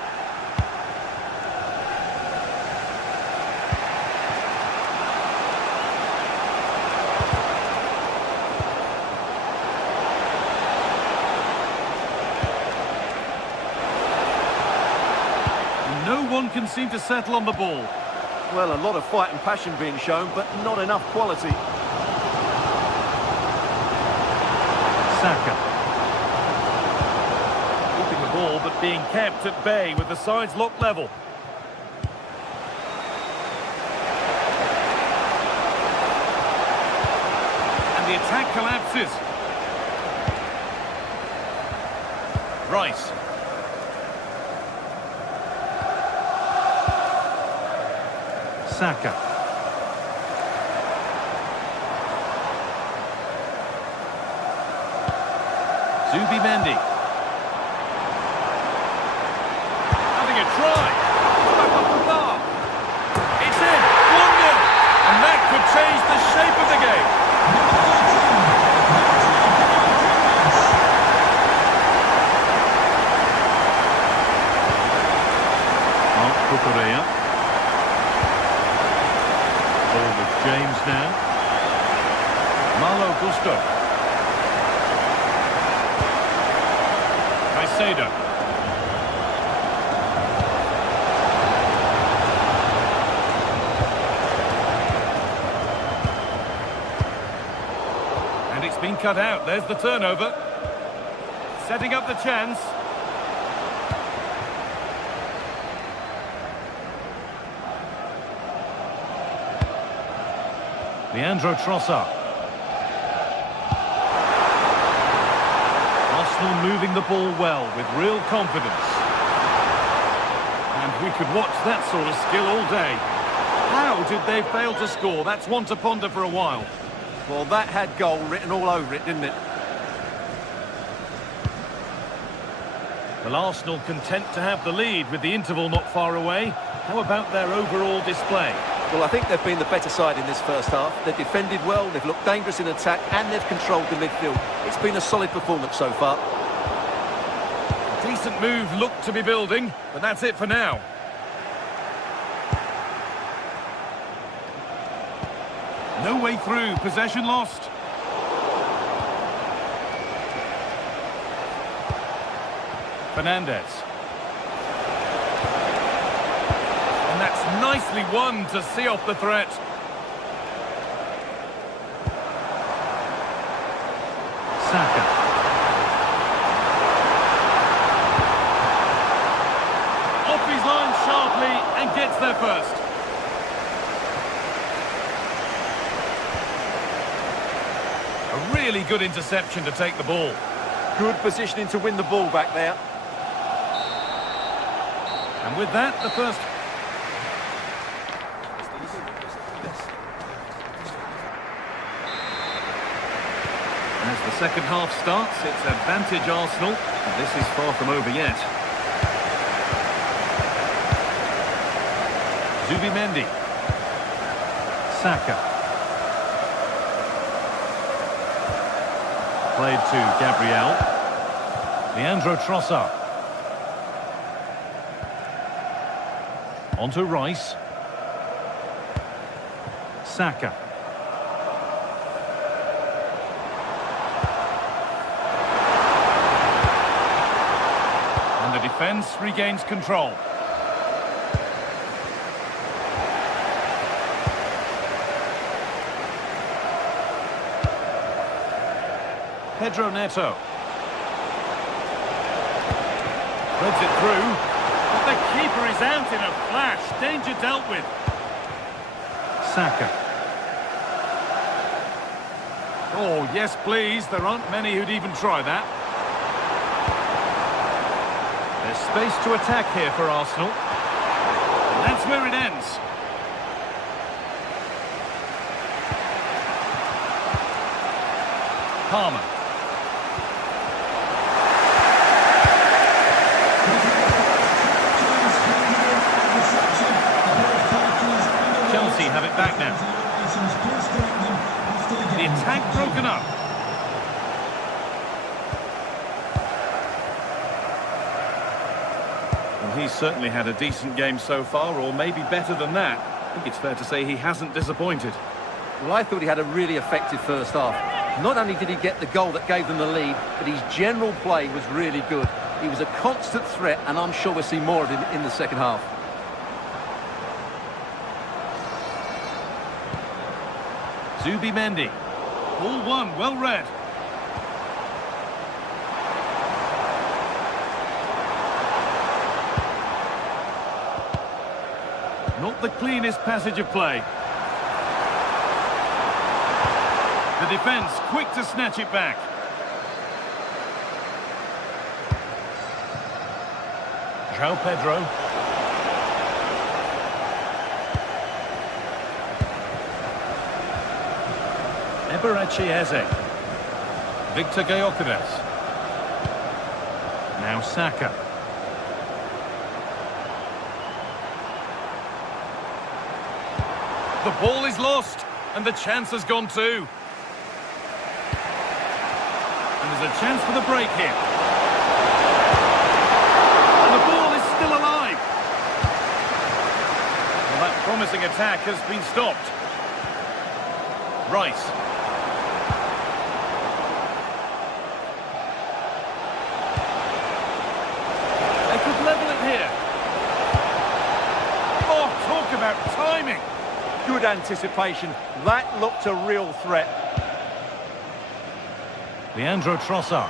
No one can seem to settle on the ball. Well, a lot of fight and passion being shown, but not enough quality. Saka. Keeping the ball, but being kept at bay with the sides locked level. And the attack collapses. Rice. Saka. Zubimendi. Having a try. Back off the bar. It's in. 1-0. And that could change the shape of the game. Mark Cucurella. Ball with James now. Malo Gusto. Caicedo. And it's been cut out. There's the turnover. Setting up the chance. Leandro Trossard. Arsenal moving the ball well with real confidence. And we could watch that sort of skill all day. How did they fail to score? That's one to ponder for a while. Well, that had goal written all over it, didn't it? Well, Arsenal content to have the lead with the interval not far away. How about their overall display? Well, I think they've been the better side in this first half. They've defended well, they've looked dangerous in attack, and they've controlled the midfield. It's been a solid performance so far. A decent move looked to be building, but that's it for now. No way through, possession lost. Fernandez. And that's nicely won to see off the threat. Saka. Off his line sharply and gets there first. A really good interception to take the ball. Good positioning to win the ball back there. And with that, the first... As the second half starts, it's advantage Arsenal, and this is far from over yet. Zubimendi. Saka. Played to Gabriel. Leandro Trossard. On to Rice. Saka. And the defence regains control. Pedro Neto. Threads it through. But the keeper is out in a flash. Danger dealt with. Saka. Oh, yes, please. There aren't many who'd even try that. There's space to attack here for Arsenal. And that's where it ends. Palmer. Chelsea have it back now. The attack broken up. Well, he's certainly had a decent game so far, or maybe better than that. I think it's fair to say he hasn't disappointed. Well, I thought he had a really effective first half. Not only did he get the goal that gave them the lead, but his general play was really good. He was a constant threat, and I'm sure we'll see more of him in the second half. Zubimendi. Ball one, well read. Not the cleanest passage of play. The defence quick to snatch it back. João Pedro. Eberechi Eze. Victor Gyökeres. Now Saka. The ball is lost, and the chance has gone too. And there's a chance for the break here. And the ball is still alive. Well, that promising attack has been stopped. Rice. They could level it here. Oh, talk about timing. Good anticipation. That looked a real threat. Leandro Trossard.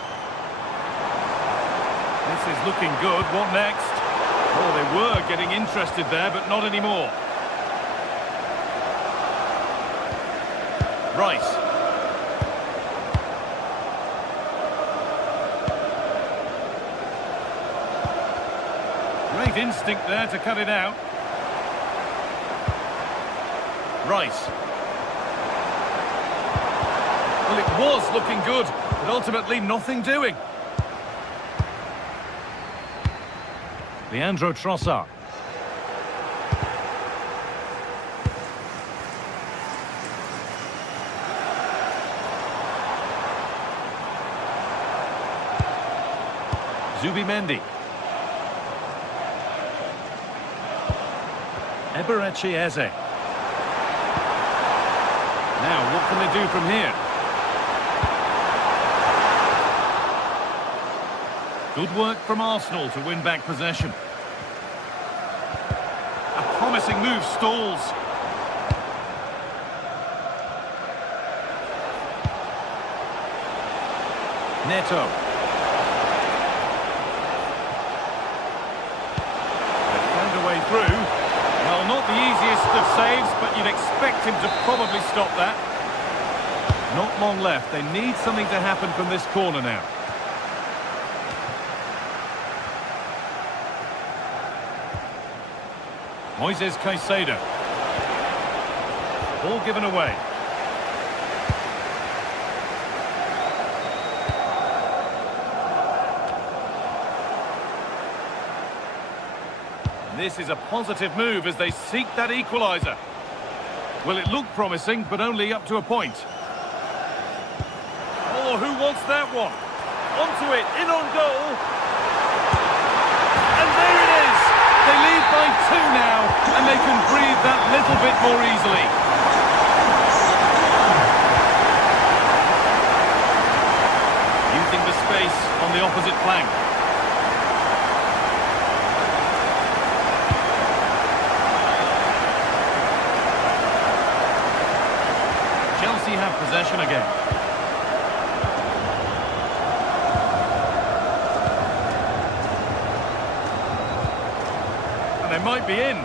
This is looking good. What next? Oh, they were getting interested there, but not anymore. Rice. Great instinct there to cut it out. Rice. Well, it was looking good, but ultimately nothing doing. Leandro Trossard. Zubimendi. Eberechi Eze. Now, what can they do from here? Good work from Arsenal to win back possession. A promising move stalls. Neto. They've found a way through. Well, not the easiest of saves, but you'd expect him to probably stop that. Not long left. They need something to happen from this corner now. Moises Caicedo. Ball given away. This is a positive move as they seek that equaliser. Well, it looked promising, but only up to a point. Oh, who wants that one? Onto it, in on goal. And there it is! They lead by 2 now, and they can breathe that little bit more easily. Using the space on the opposite flank. Chelsea have possession again. And they might be in.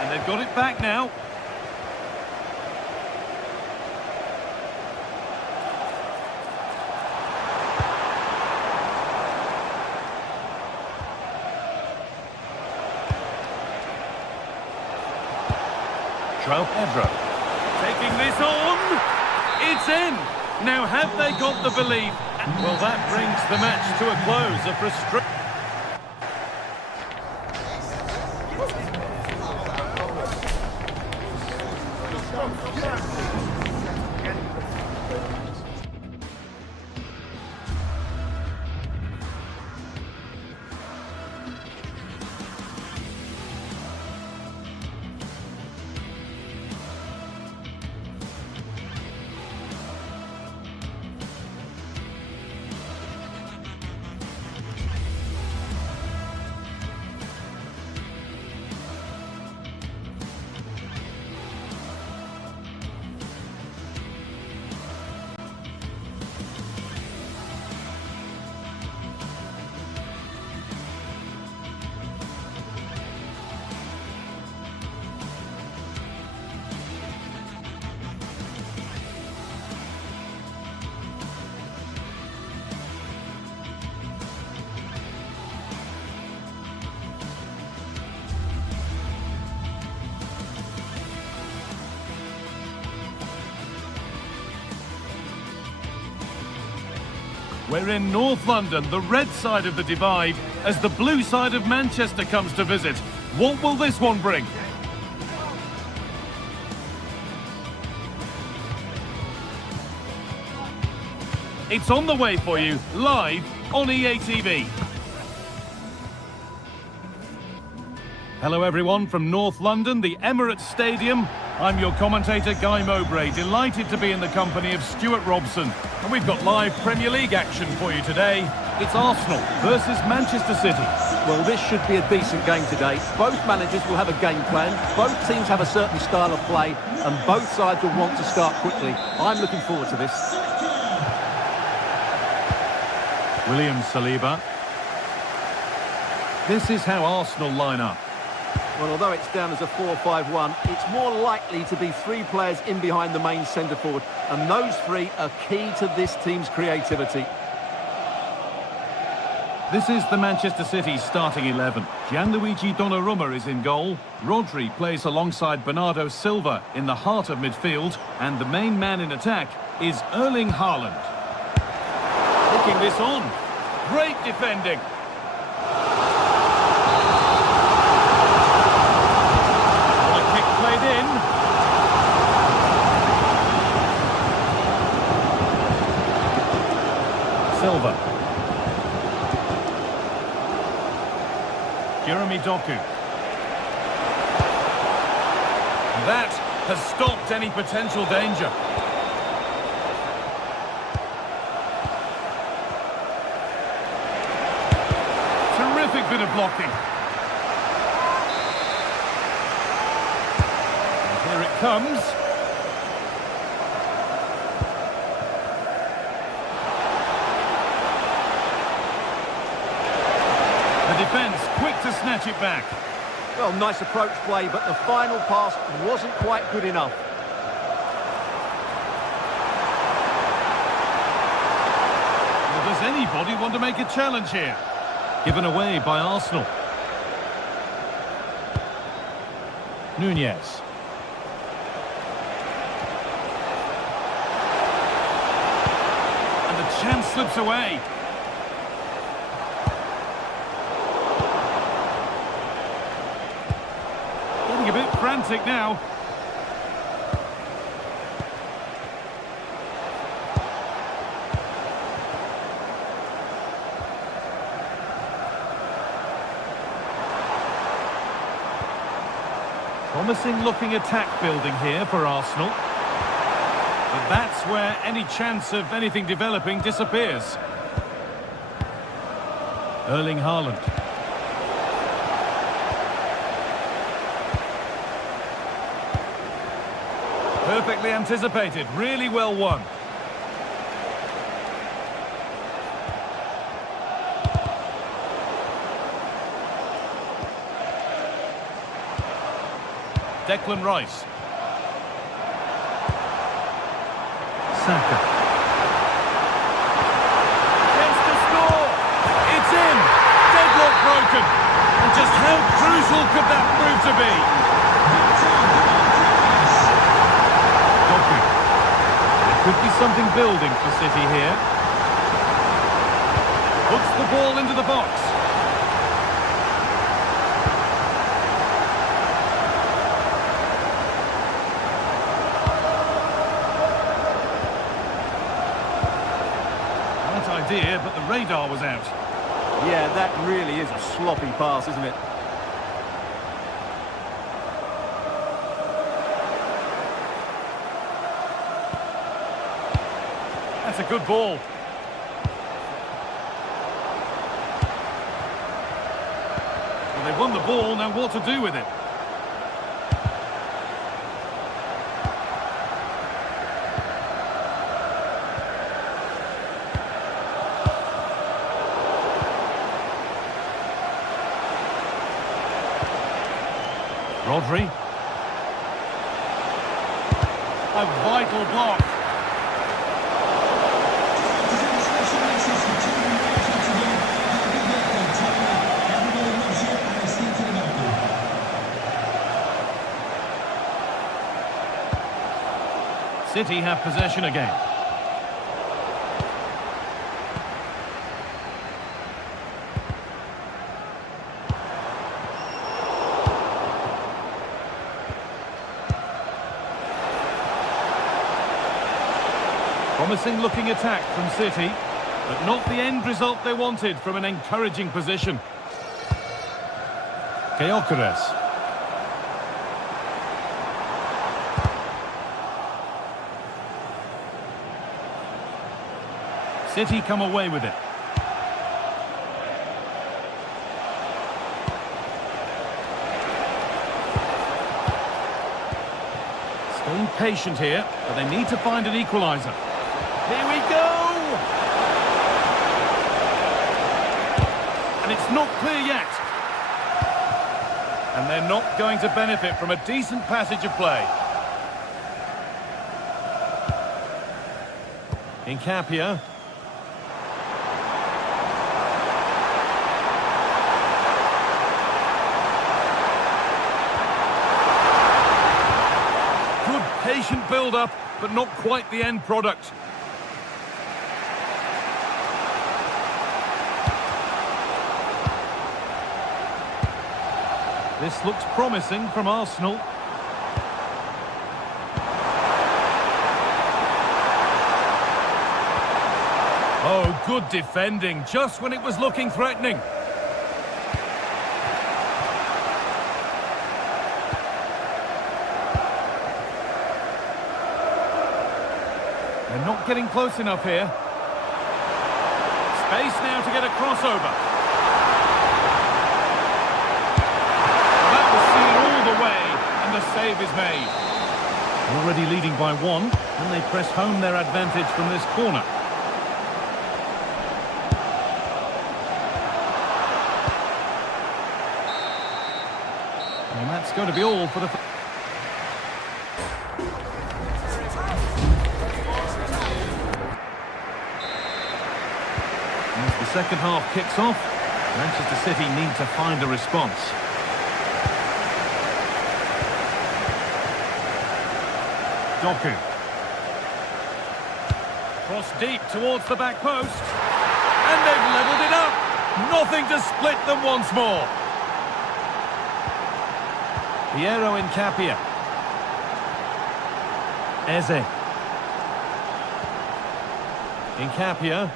And they've got it back now. João Pedro. Taking this on. It's in. Now, have they got the belief? Well, that brings the match to a close. A frustration. We're in North London, the red side of the divide, as the blue side of Manchester comes to visit. What will this one bring? It's on the way for you, live on EA TV. Hello everyone from North London, the Emirates Stadium. I'm your commentator, Guy Mowbray, delighted to be in the company of Stuart Robson. And we've got live Premier League action for you today. It's Arsenal versus Manchester City. Well, this should be a decent game today. Both managers will have a game plan. Both teams have a certain style of play, and both sides will want to start quickly. I'm looking forward to this. William Saliba. This is how Arsenal line up. Well, although it's down as a 4-5-1, it's more likely to be 3 players in behind the main centre-forward, and those 3 are key to this team's creativity. This is the Manchester City starting 11. Gianluigi Donnarumma is in goal. Rodri plays alongside Bernardo Silva in the heart of midfield, and the main man in attack is Erling Haaland. Taking this on. Great defending. Kick played in. Silva. Jeremy Doku. That has stopped any potential danger. Terrific bit of blocking. And here it comes. The defence quick to snatch it back. Well, nice approach play, but the final pass wasn't quite good enough. Well, does anybody want to make a challenge here? Given away by Arsenal. Nunez. And the chance slips away. Getting a bit frantic now. Promising looking attack building here for Arsenal. But that's where any chance of anything developing disappears. Erling Haaland. Perfectly anticipated, really well won. Declan Rice. Saka. Chance to score. It's in. Deadlock broken. And just how crucial could that prove to be? Doku. There could be something building for City here. Puts the ball into the box. Idea, but the radar was out. Yeah, that really is a sloppy pass, isn't it? That's a good ball. Well, they've won the ball, now what to do with it? Rodri. A vital block. City have possession again. Promising looking attack from City, but not the end result they wanted from an encouraging position. Gyökeres. City come away with it. Staying patient here, but they need to find an equaliser. Here we go! And it's not clear yet. And they're not going to benefit from a decent passage of play. Incapia. Good patient build-up, but not quite the end product. This looks promising from Arsenal. Oh, good defending, just when it was looking threatening. They're not getting close enough here. Space now to get a crossover. That was seen all the way, and the save is made. Already leading by 1, and they press home their advantage from this corner. And that's going to be all for the... As the second half kicks off, Manchester City need to find a response. Doku. Cross deep towards the back post. And they've levelled it up. Nothing to split them once more. Piero Incapia. Eze. Incapia.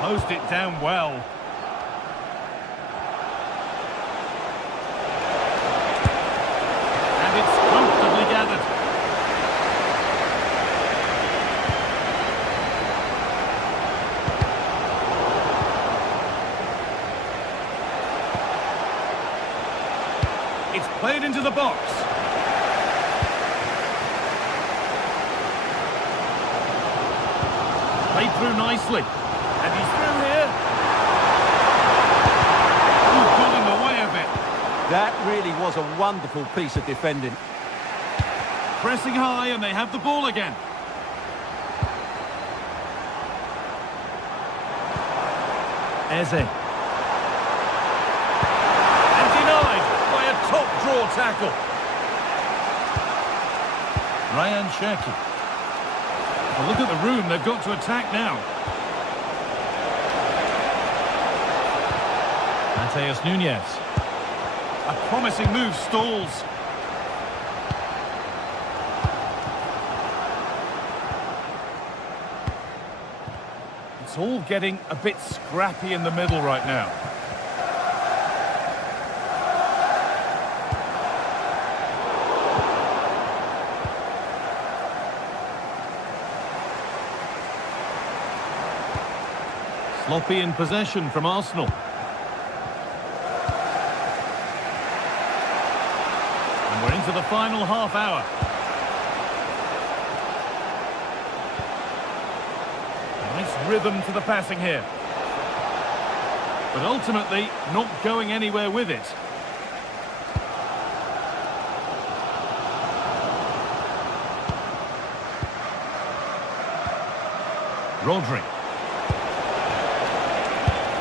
Closed it down well. And it's comfortably gathered. It's played into the box. Played through nicely. And he's through here. He's got in the way of it. That really was a wonderful piece of defending. Pressing high, and they have the ball again. Eze. And denied by a top-draw tackle. Ryan Cherki. Well, look at the room they've got to attack now. Mateus Nunes. A promising move stalls. It's all getting a bit scrappy in the middle right now. Sloppy in possession from Arsenal. And we're into the final half hour. Nice rhythm to the passing here. But ultimately, not going anywhere with it. Rodri.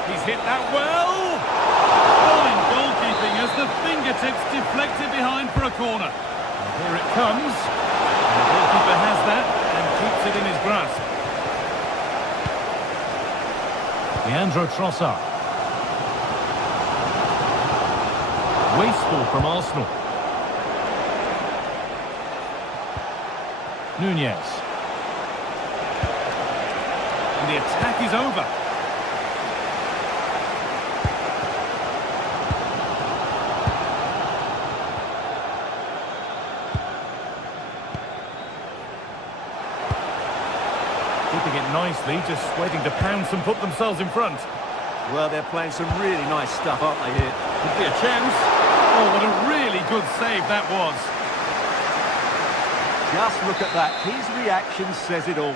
He's hit that well. Fine goalkeeping as the fingertips deflected behind for a corner. And here it comes. And the goalkeeper has that and keeps it in his grasp. Leandro Trossard. Wasteful from Arsenal. Nunez. And the attack is over. Keeping it nicely, just waiting to pounce and put themselves in front. Well, they're playing some really nice stuff, aren't they, here? Could be a chance. Oh, what a really good save that was. Just look at that. His reaction says it all.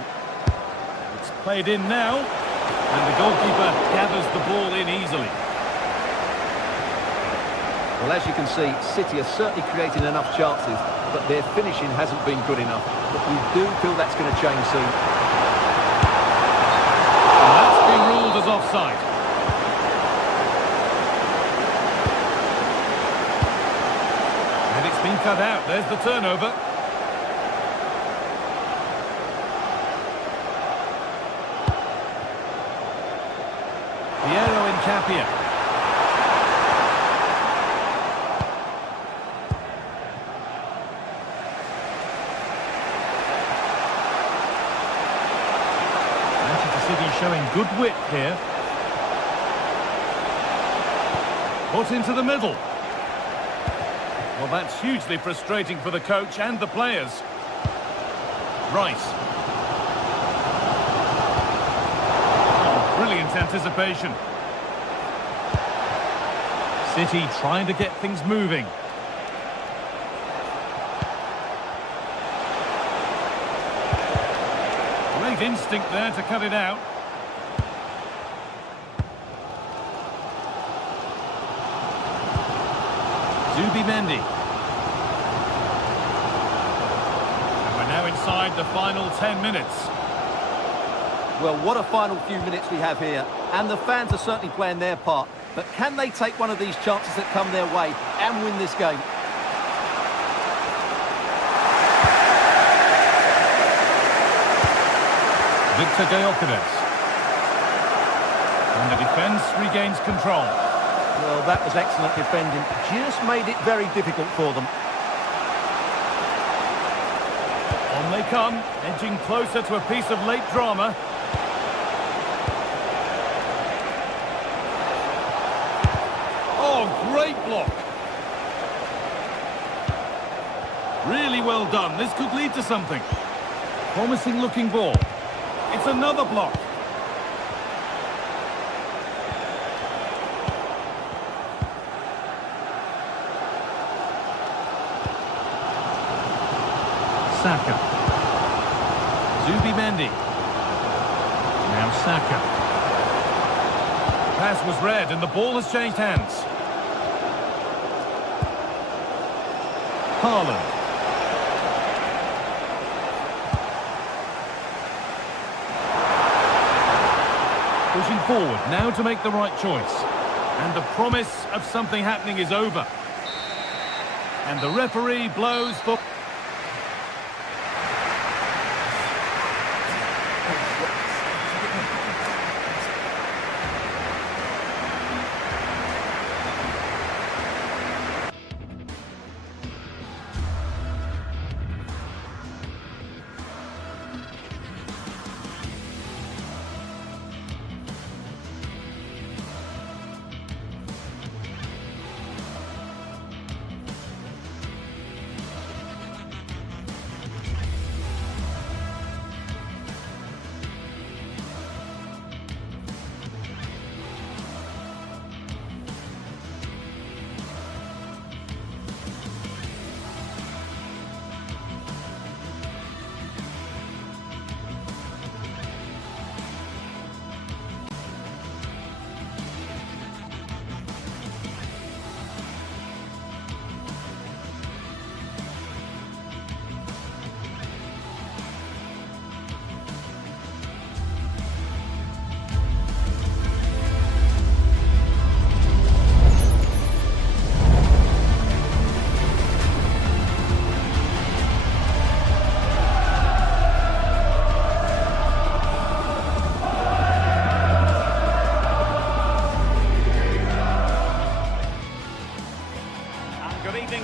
It's played in now, and the goalkeeper gathers the ball in easily. Well, as you can see, City are certainly creating enough chances, but their finishing hasn't been good enough. But we do feel that's going to change soon. And that's been ruled as offside. And it's been cut out. There's the turnover. Piero Incapia. City showing good wit here. Put into the middle. Well, that's hugely frustrating for the coach and the players. Rice. Oh, brilliant anticipation. City trying to get things moving. Great instinct there to cut it out. Zubimendi. And we're now inside the final 10 minutes. Well, what a final few minutes we have here. And the fans are certainly playing their part. But can they take one of these chances that come their way and win this game? Victor Gyökeres. And the defence regains control. Well, that was excellent defending. Just made it very difficult for them. On they come, edging closer to a piece of late drama. Oh, great block. Really well done. This could lead to something. Promising looking ball. It's another block. Saka. Zubimendi. Now Saka. Pass was read and the ball has changed hands. Haaland. Pushing forward, now to make the right choice. And the promise of something happening is over. And the referee blows for...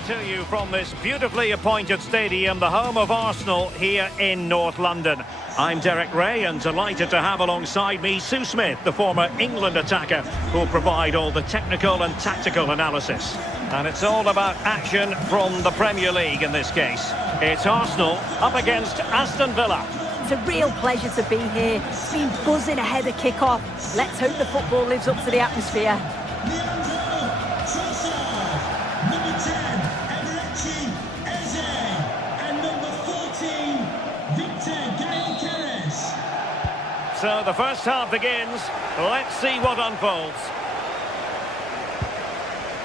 To you from this beautifully appointed stadium, the home of Arsenal here in North London. I'm Derek Ray and delighted to have alongside me Sue Smith, the former England attacker, who'll provide all the technical and tactical analysis. And it's all about action from the Premier League in this case. It's Arsenal up against Aston Villa. It's a real pleasure to be here. It's been buzzing ahead of kick-off. Let's hope the football lives up to the atmosphere. So the first half begins. Let's see what unfolds.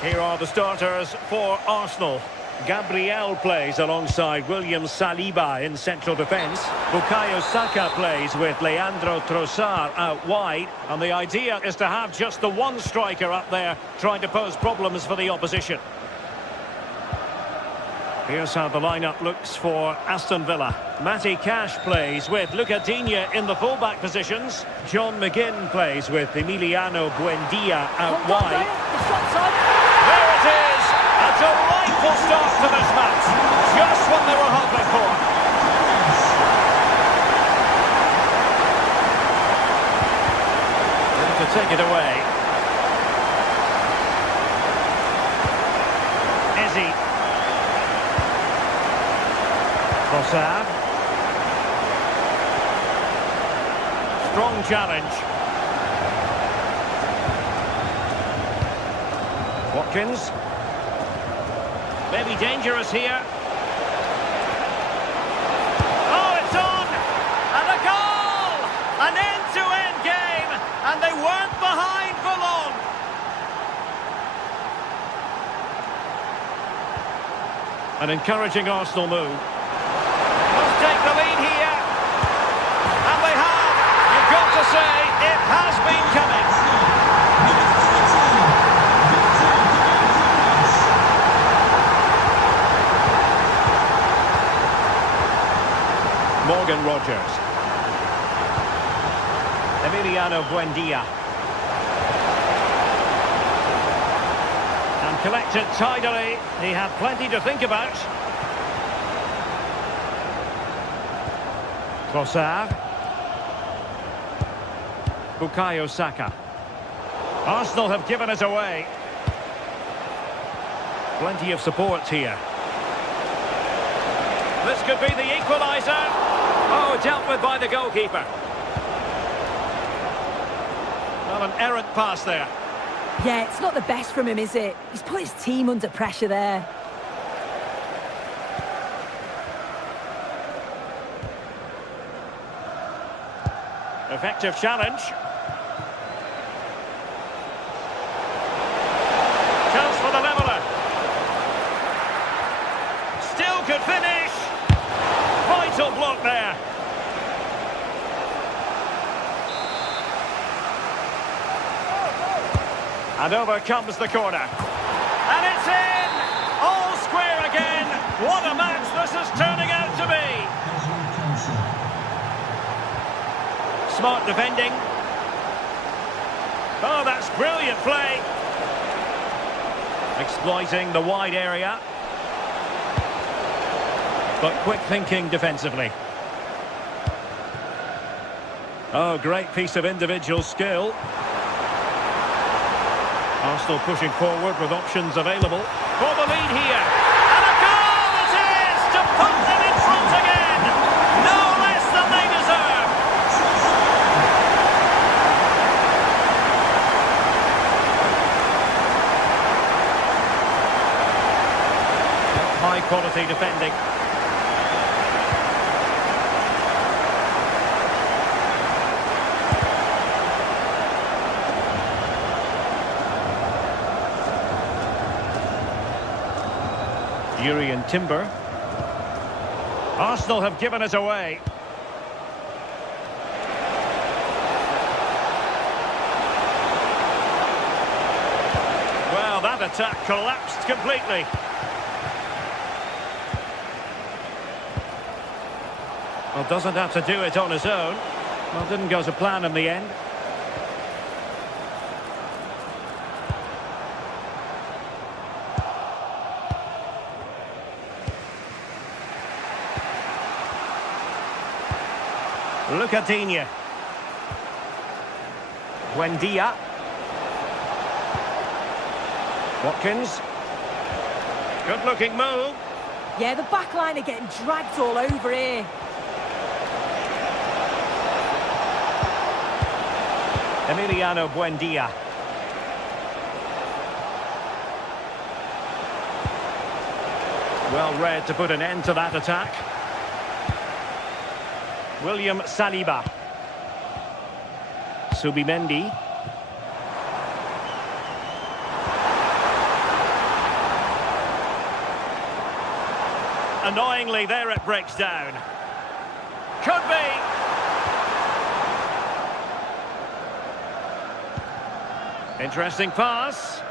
Here are the starters for Arsenal. Gabriel plays alongside William Saliba in central defence. Bukayo Saka plays with Leandro Trossard out wide. And the idea is to have just the one striker up there trying to pose problems for the opposition. Here's how the lineup looks for Aston Villa. Matty Cash plays with Luca Digne in the fullback positions. John McGinn plays with Emiliano Buendia out wide. There it is! A delightful start to this match. Just what they were hoping for. to take it away. Ezzy. Trossard. Strong challenge. Watkins. Maybe dangerous here. Oh, it's on! And a goal! An end-to-end game, and they weren't behind for long. An encouraging Arsenal move. Must take the lead here. And they have. You've got to say, it has been coming. Morgan Rogers. Emiliano Buendia. And collected tidily. He had plenty to think about. Trossard. Bukayo Saka. Arsenal have given it away. Plenty of support here. This could be the equaliser. Oh, dealt with by the goalkeeper. Not an errant pass there. Yeah, it's not the best from him, is it? He's put his team under pressure there. Effective challenge. Chance for the leveller. Still could finish. Vital block there. And over comes the corner. And it's in! All square again. What a match this is turning out to be. Smart defending. Oh, that's brilliant play. Exploiting the wide area. But quick thinking defensively. Oh, great piece of individual skill. Arsenal pushing forward with options available. For the lead here. And a goal it is to put them in front again. No less than they deserve. High quality defending. Urian Timber. Arsenal have given it away. Well, that attack collapsed completely. Well, doesn't have to do it on his own. Well, didn't go to plan in the end. Lucadinha. Buendia. Watkins. Good-looking move. Yeah, the back line are getting dragged all over here. Emiliano Buendia. Well read to put an end to that attack. William Saliba. Subimendi. Annoyingly, there it breaks down. Could be. Interesting pass.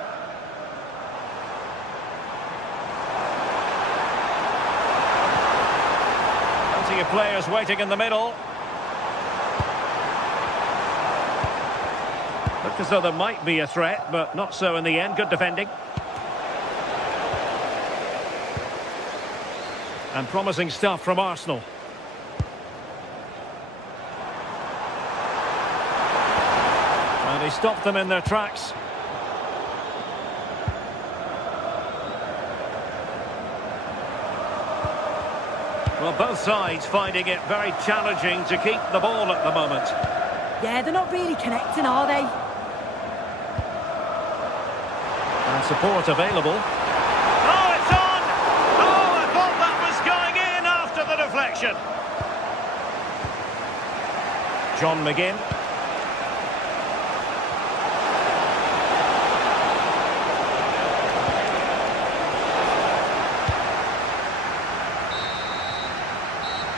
Plenty of players waiting in the middle. Looked as though there might be a threat, but not so in the end. Good defending. And promising stuff from Arsenal. And he stopped them in their tracks. Well, both sides finding it very challenging to keep the ball at the moment. Yeah, they're not really connecting, are they? And support available. Oh, it's on! Oh, I thought that was going in after the deflection. John McGinn.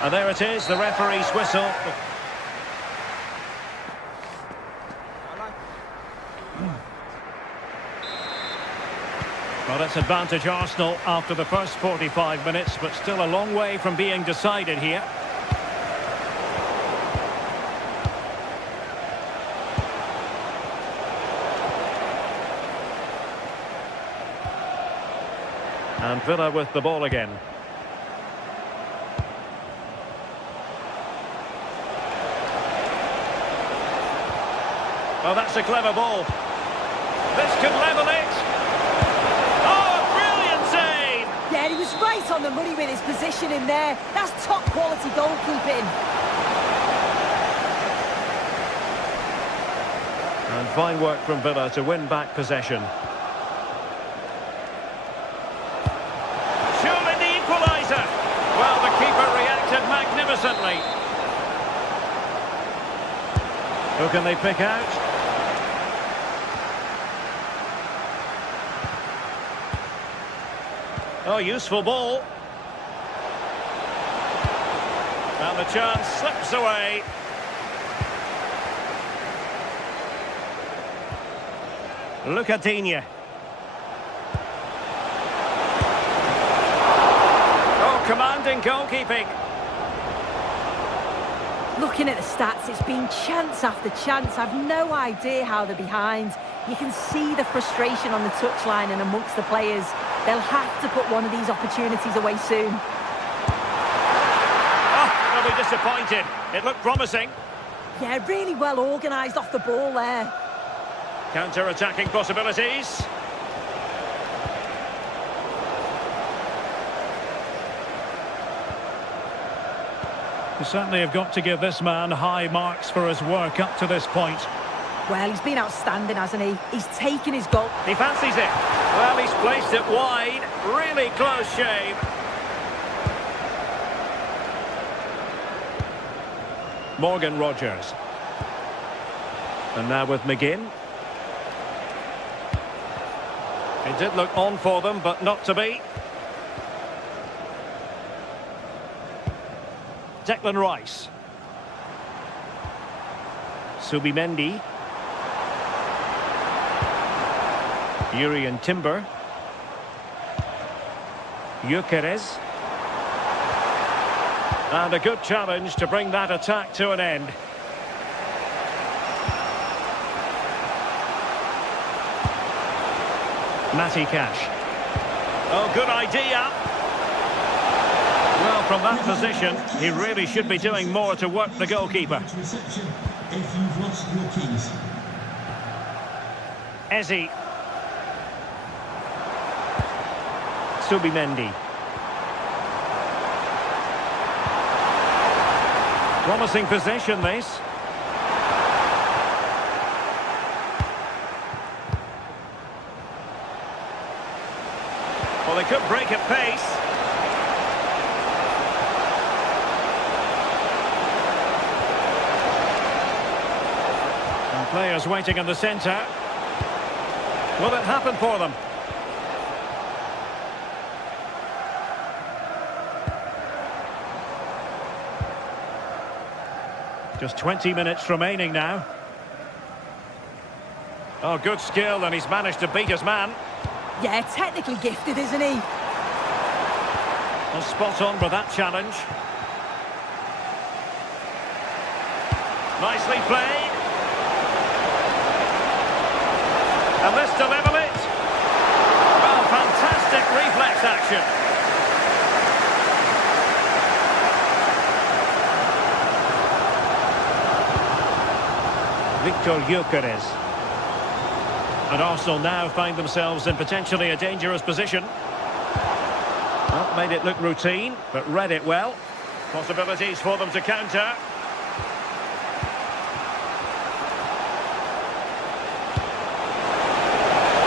And there it is, the referee's whistle. Well, it's advantage Arsenal after the first 45 minutes, but still a long way from being decided here. And Villa with the ball again. Oh, that's a clever ball. This could level it. Oh, brilliant save! Yeah, he was right on the money with his position in there. That's top quality goalkeeping. And fine work from Villa to win back possession. Surely the equaliser. Well, the keeper reacted magnificently. Who can they pick out? Oh, useful ball. And the chance slips away. Lucadinha. Oh, commanding goalkeeping. Looking at the stats, it's been chance after chance. I've no idea how they're behind. You can see the frustration on the touchline and amongst the players. They'll have to put one of these opportunities away soon. Oh, they'll be disappointed. It looked promising. Yeah, really well organised off the ball there. Counter-attacking possibilities. You certainly have got to give this man high marks for his work up to this point. Well, he's been outstanding, hasn't he? He's taken his goal. He fancies it. Well, he's placed it wide. Really close shave. Morgan Rogers. And now with McGinn. It did look on for them, but not to be. Declan Rice. Subimendi. Urian Timber. Gyökeres. And a good challenge to bring that attack to an end. Matty Cash. Oh, good idea. Well, from that position, he really should be doing more to work the goalkeeper. Reception if you've lost your keys. Eze. Subimendi. Promising possession, this. Well, they could break at pace. And players waiting in the centre. Will it happen for them? Just 20 minutes remaining now. Oh, good skill, and he's managed to beat his man. Yeah, technically gifted, isn't he? Well, spot on with that challenge. Nicely played. And this to level it. Well, fantastic reflex action. Victor Gyökeres. And Arsenal now find themselves in potentially a dangerous position. Well, made it look routine, but read it well. Possibilities for them to counter.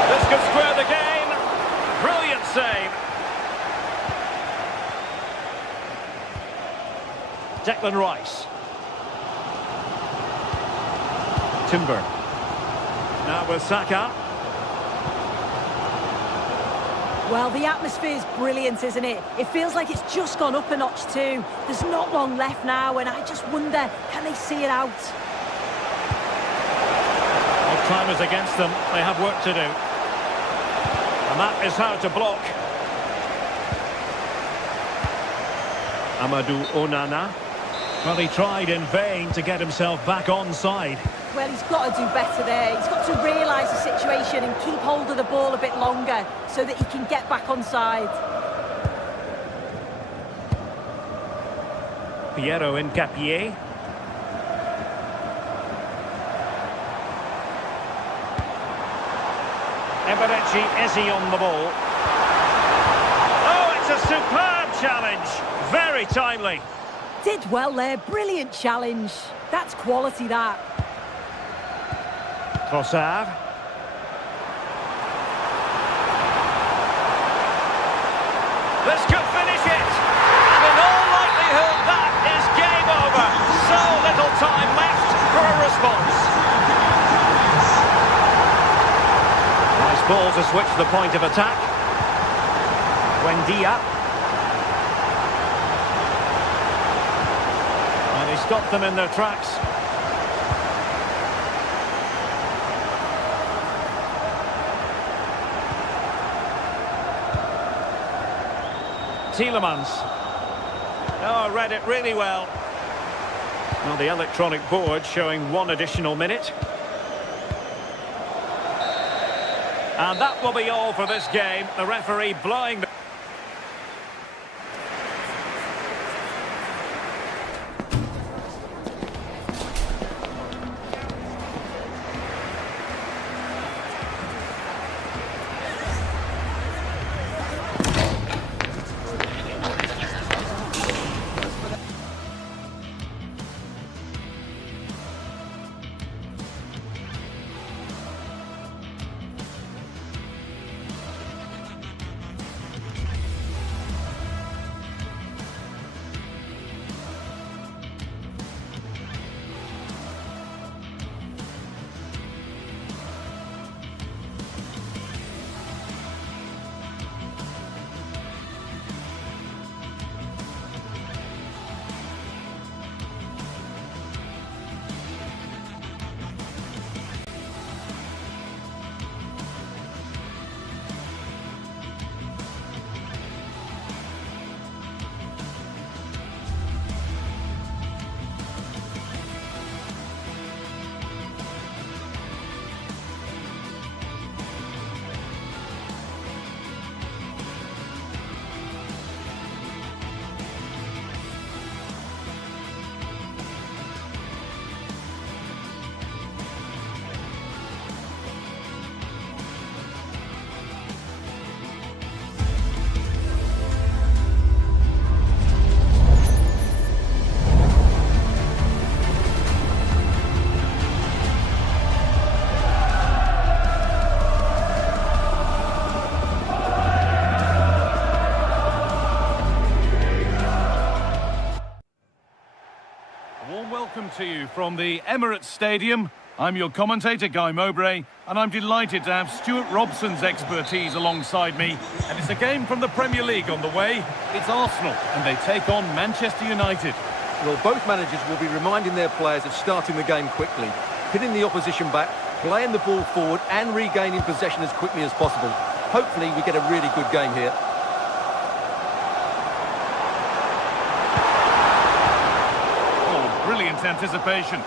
This could square the game. Brilliant save. Declan Rice. Timber. Now with Saka. Well, the atmosphere's brilliant, isn't it? It feels like it's just gone up a notch too. There's not long left now, and I just wonder, can they see it out? Well, time is against them. They have work to do. And that is how to block. Amadou Onana. Well, he tried in vain to get himself back onside. Well, he's got to do better there. He's got to realise the situation and keep hold of the ball a bit longer so that he can get back onside. Piero Incapié. Eberechi Eze on the ball. Oh, it's a superb challenge. Very timely. Did well there. Brilliant challenge. That's quality, that. Trossard. This could finish it. And in all likelihood, that is game over. So little time left for a response. Nice ball to switch the point of attack. Buendia. And he stopped them in their tracks. Tielemans. Oh, read it really well. Well, the electronic board showing 1 additional minute. And that will be all for this game. The referee blowing the... Welcome to you from the Emirates Stadium. I'm your commentator, Guy Mowbray, and I'm delighted to have Stuart Robson's expertise alongside me. And it's a game from the Premier League on the way. It's Arsenal, and they take on Manchester United. Well, both managers will be reminding their players of starting the game quickly, hitting the opposition back, playing the ball forward and regaining possession as quickly as possible. Hopefully we get a really good game here. Brilliant anticipation.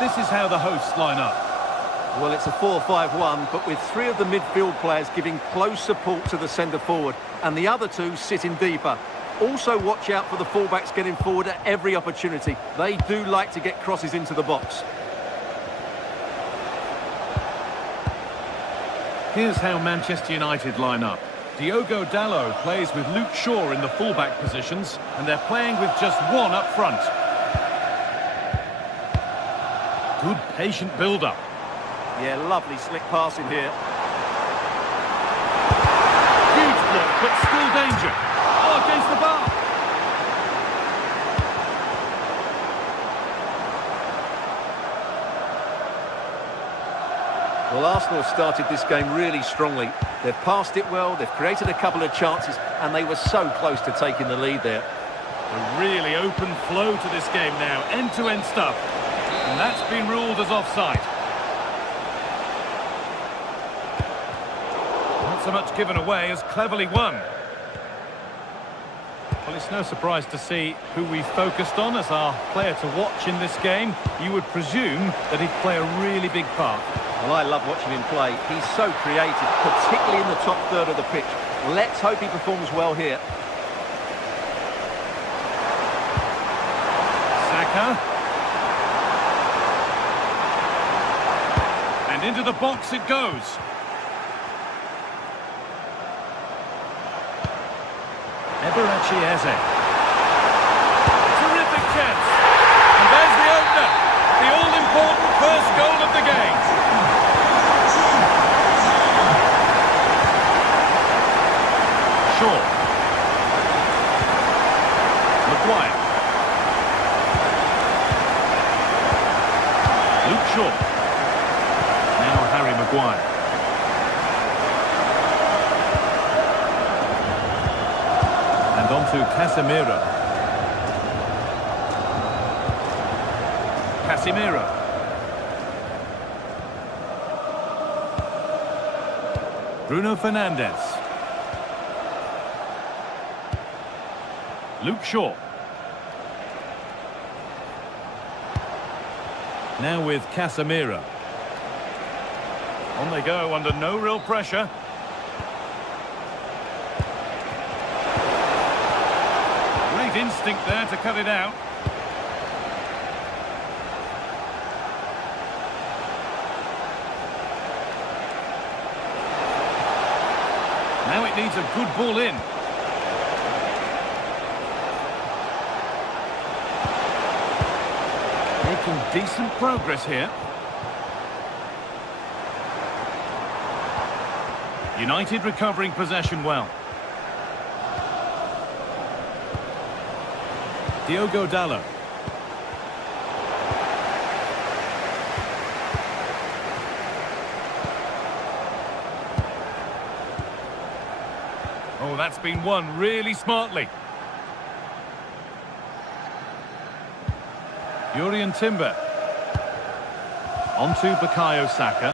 This is how the hosts line up. Well, it's a 4-5-1, but with 3 of the midfield players giving close support to the centre forward, and the other 2 sitting deeper. Also watch out for the fullbacks getting forward at every opportunity. They do like to get crosses into the box. Here's how Manchester United line up. Diogo Dalot plays with Luke Shaw in the fullback positions, and they're playing with just one up front. Good patient build-up. Yeah, lovely slick passing here. Huge block, but still danger. Oh, against the bar. Well, Arsenal have started this game really strongly. They've passed it well, they've created a couple of chances, and they were so close to taking the lead there. A really open flow to this game now, end-to-end stuff. And that's been ruled as offside. Not so much given away as cleverly won. Well, it's no surprise to see who we focused on as our player to watch in this game. You would presume that he'd play a really big part. Well, I love watching him play. He's so creative, particularly in the top third of the pitch. Let's hope he performs well here. Saka. And into the box it goes. Eberechi Eze. Terrific chance. And there's the opener. The all-important first goal of the game. Shaw. Maguire. Luke Shaw. Now Harry Maguire. And on to Casemiro. Casemiro. Bruno Fernandes. Luke Shaw. Now with Casemiro. On they go under no real pressure. Great instinct there to cut it out. Now it needs a good ball in. Making decent progress here. United recovering possession well. Diogo Dalot. Oh, that's been won really smartly. Jurrien Timber. On to Bukayo Saka.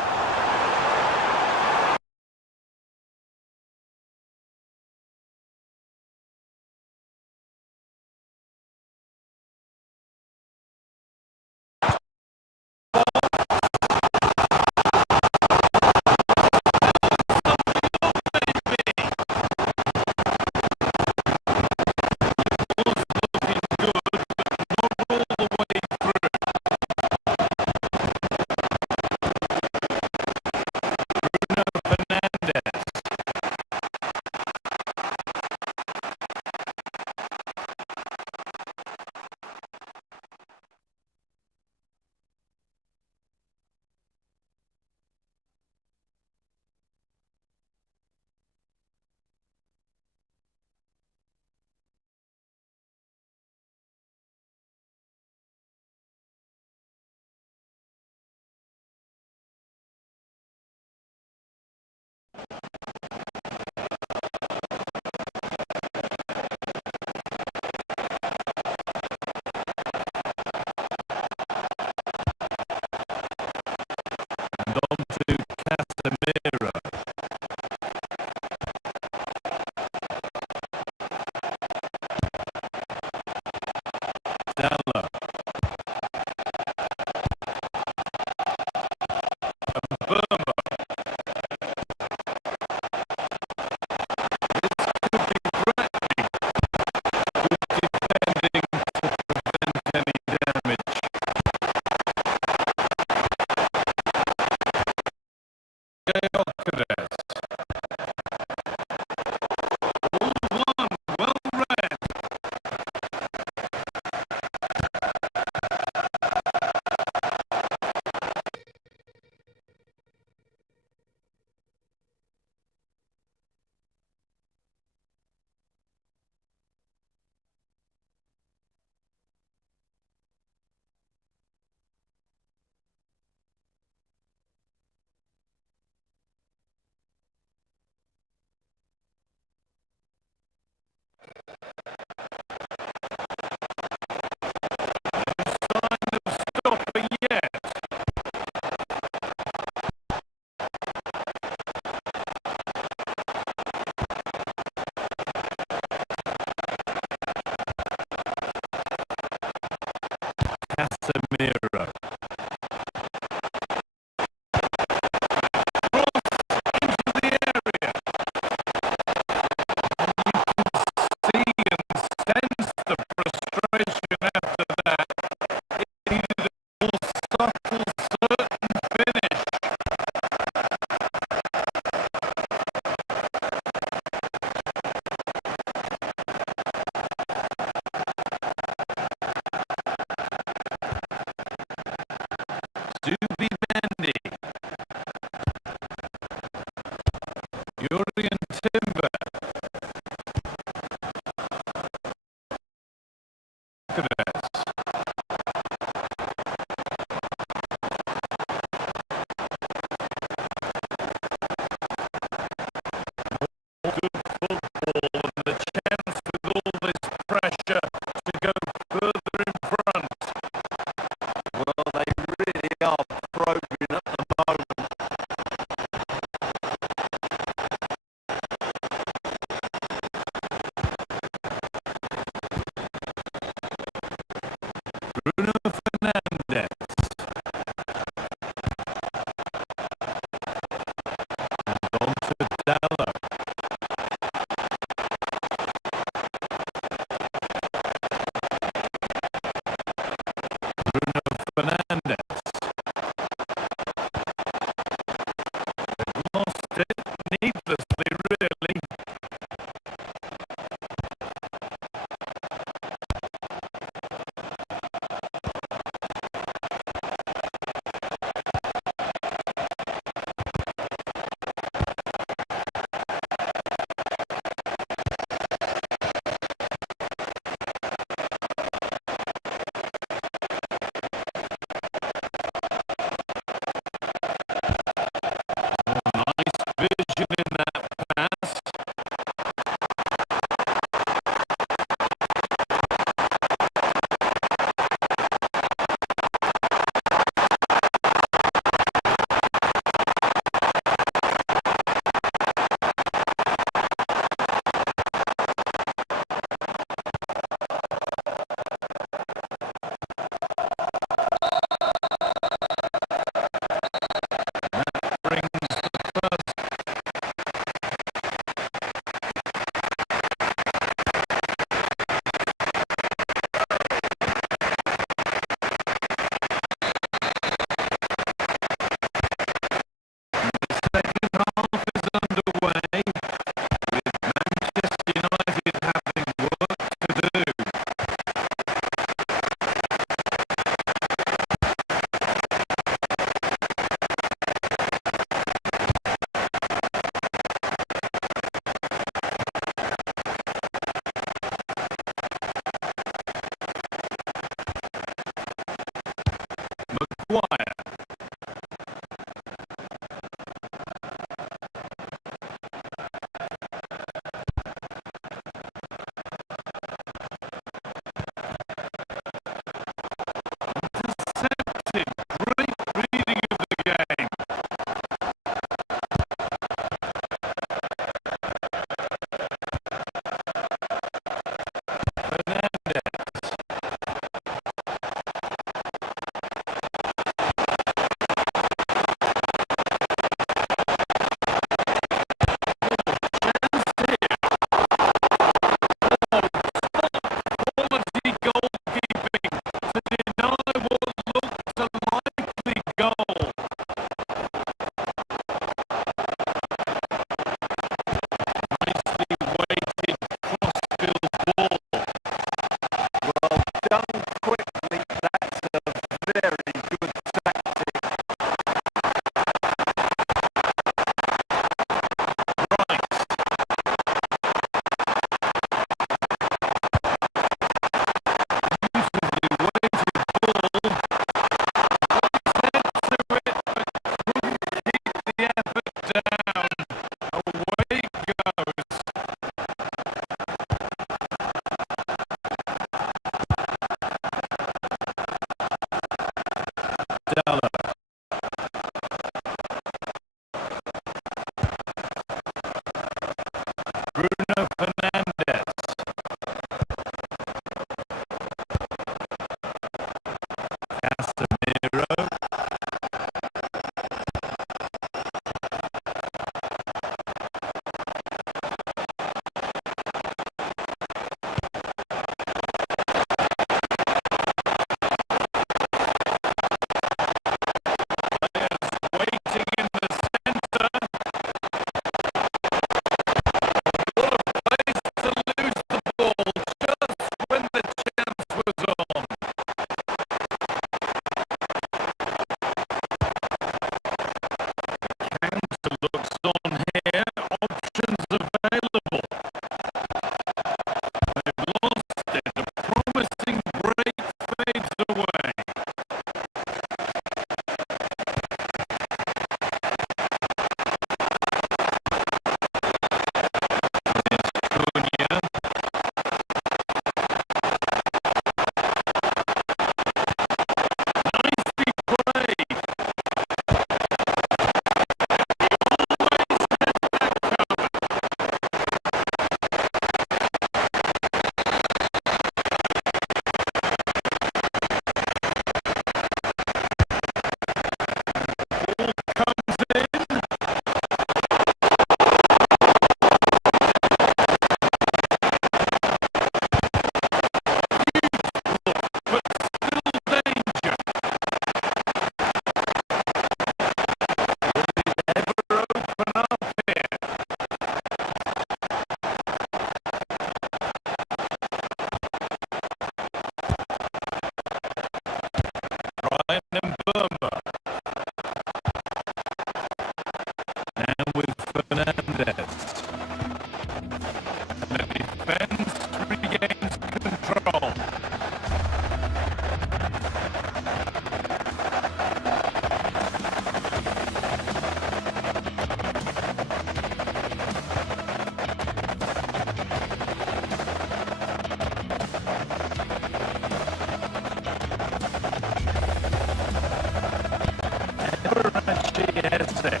set.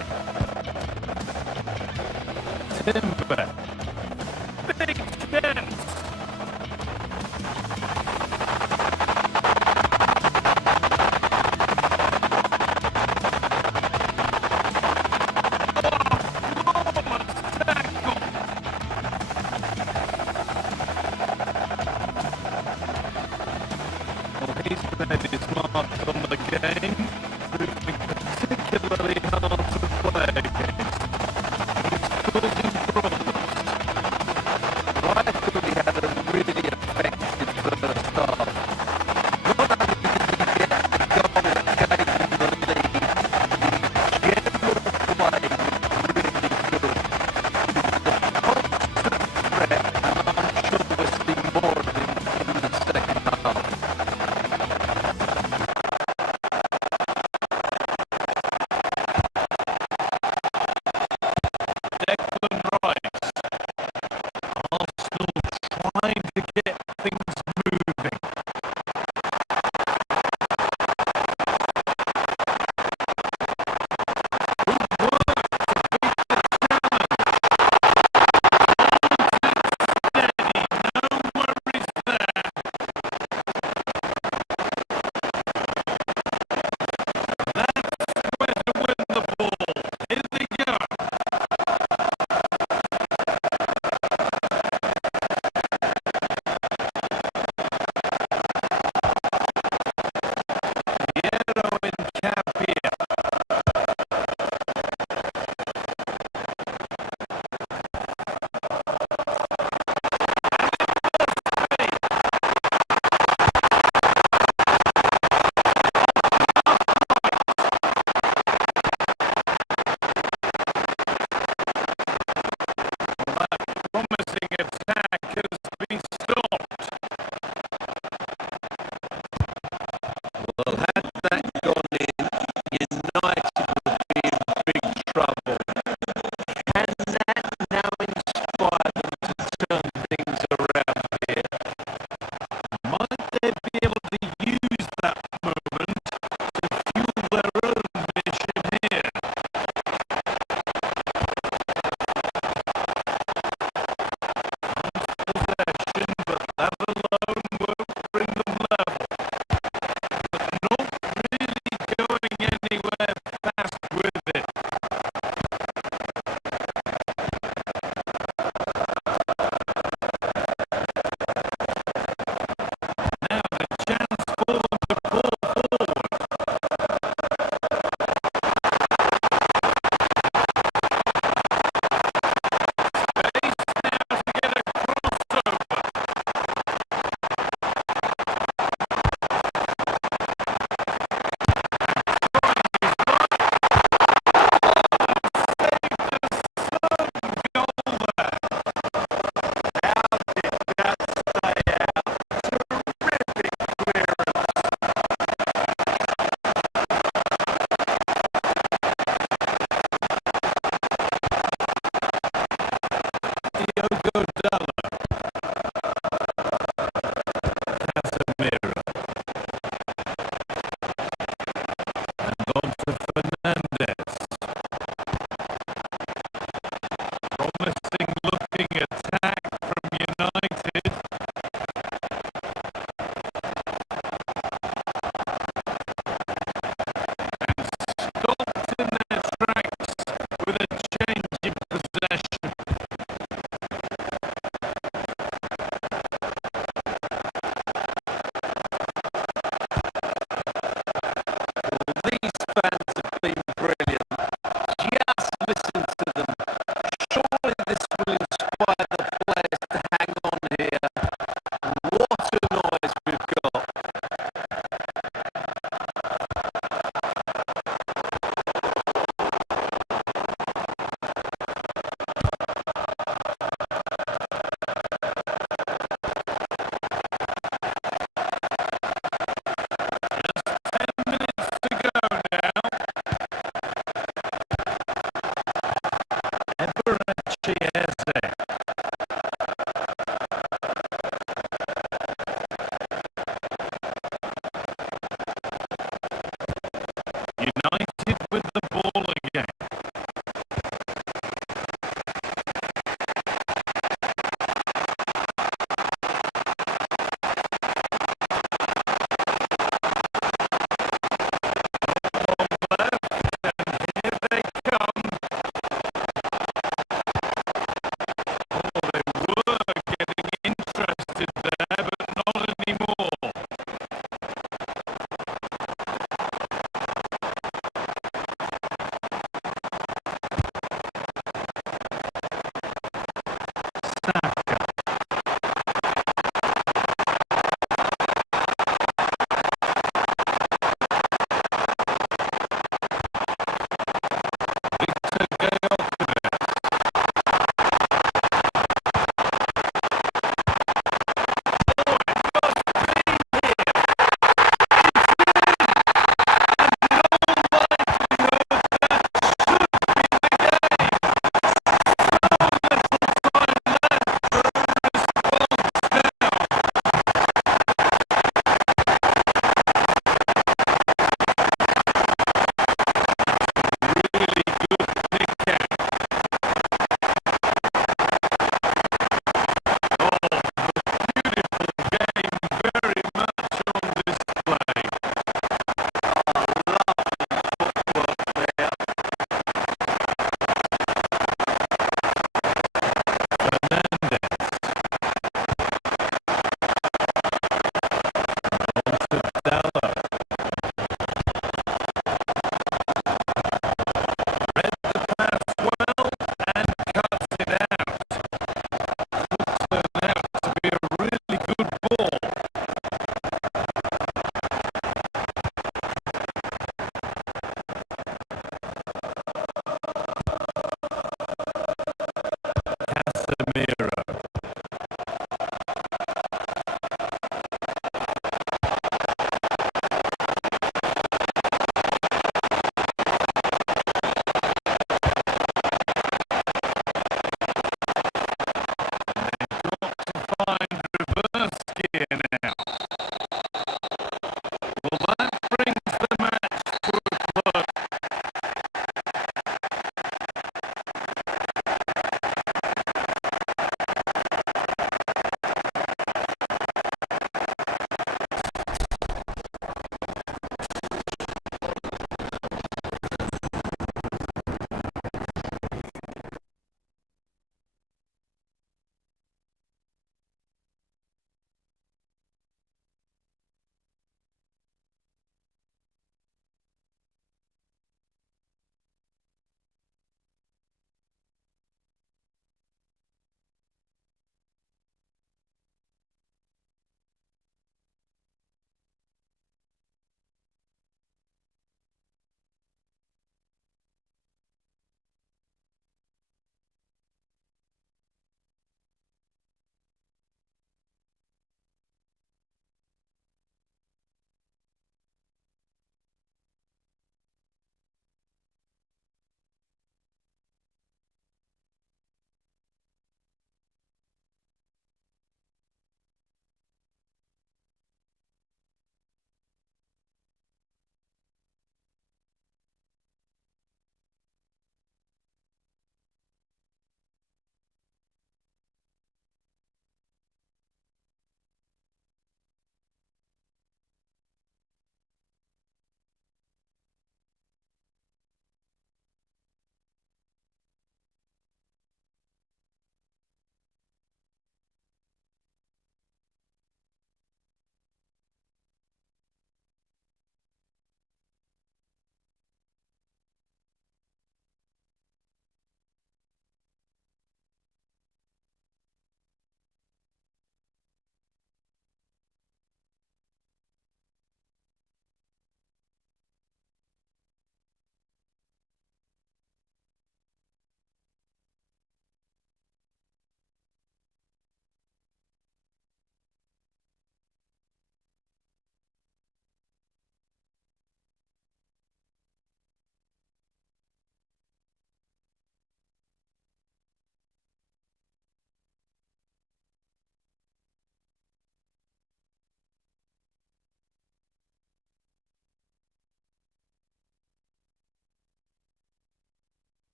Timber. Big chance. He's made his mark on the game, proving particularly hard to play.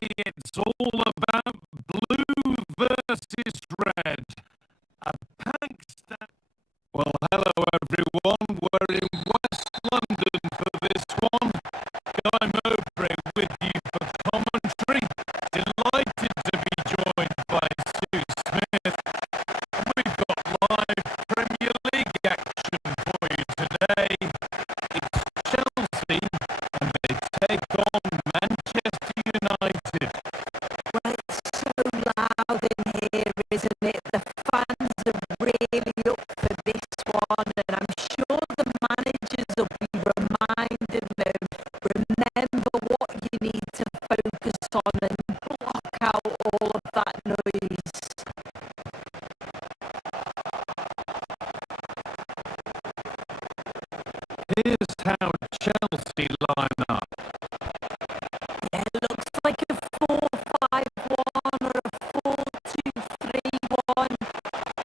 it's all about blue versus red. A packed stand. Well, hello everyone. We're in West London for this one. Guy Mowbray with you for commentary. Delighted to be joined by Sue Smith. We've got live Premier League action for you today. It's Chelsea and they take on Manchester United. Well, it's so loud in here, isn't it? The fans are really up for this one, and I'm sure the managers will be reminding them, remember what you need to focus on and block out all of that noise. Here's how Chelsea line up. Yeah, it looks like a 4-5-1 or a 4-2-3-1.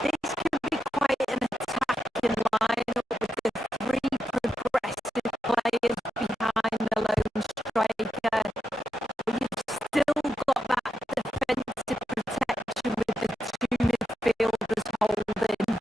This can be quite an attacking lineup with the three progressive players behind the lone striker. But you've still got that defensive protection with the two midfielders holding.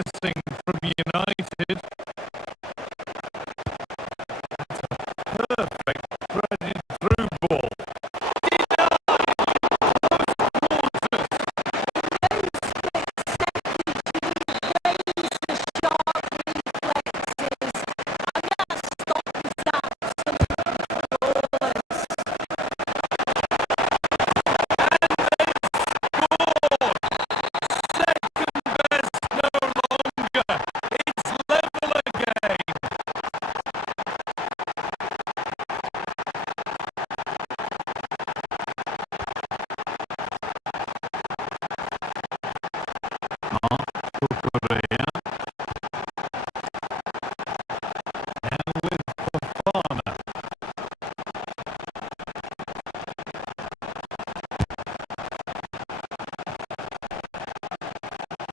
missing from United. Perfect threaded through ball.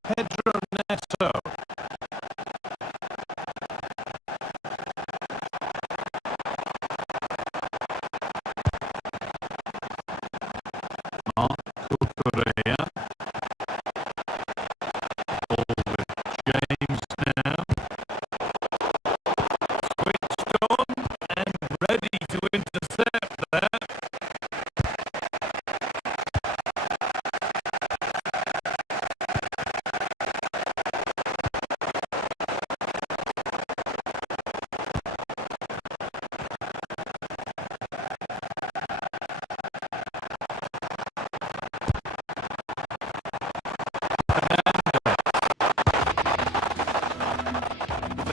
Pedro Neto. Cucurella. Ball with James now. Switched on and ready to intercept that.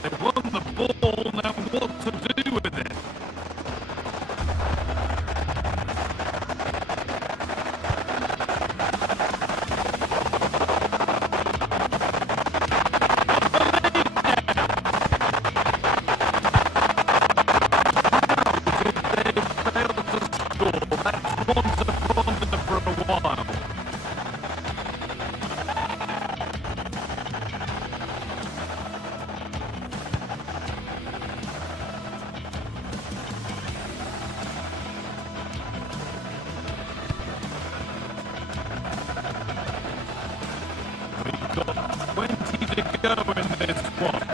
They won the ball, now what to do with it? They failed to score. That's one to ponder for a while. We've got 20 to go in this one.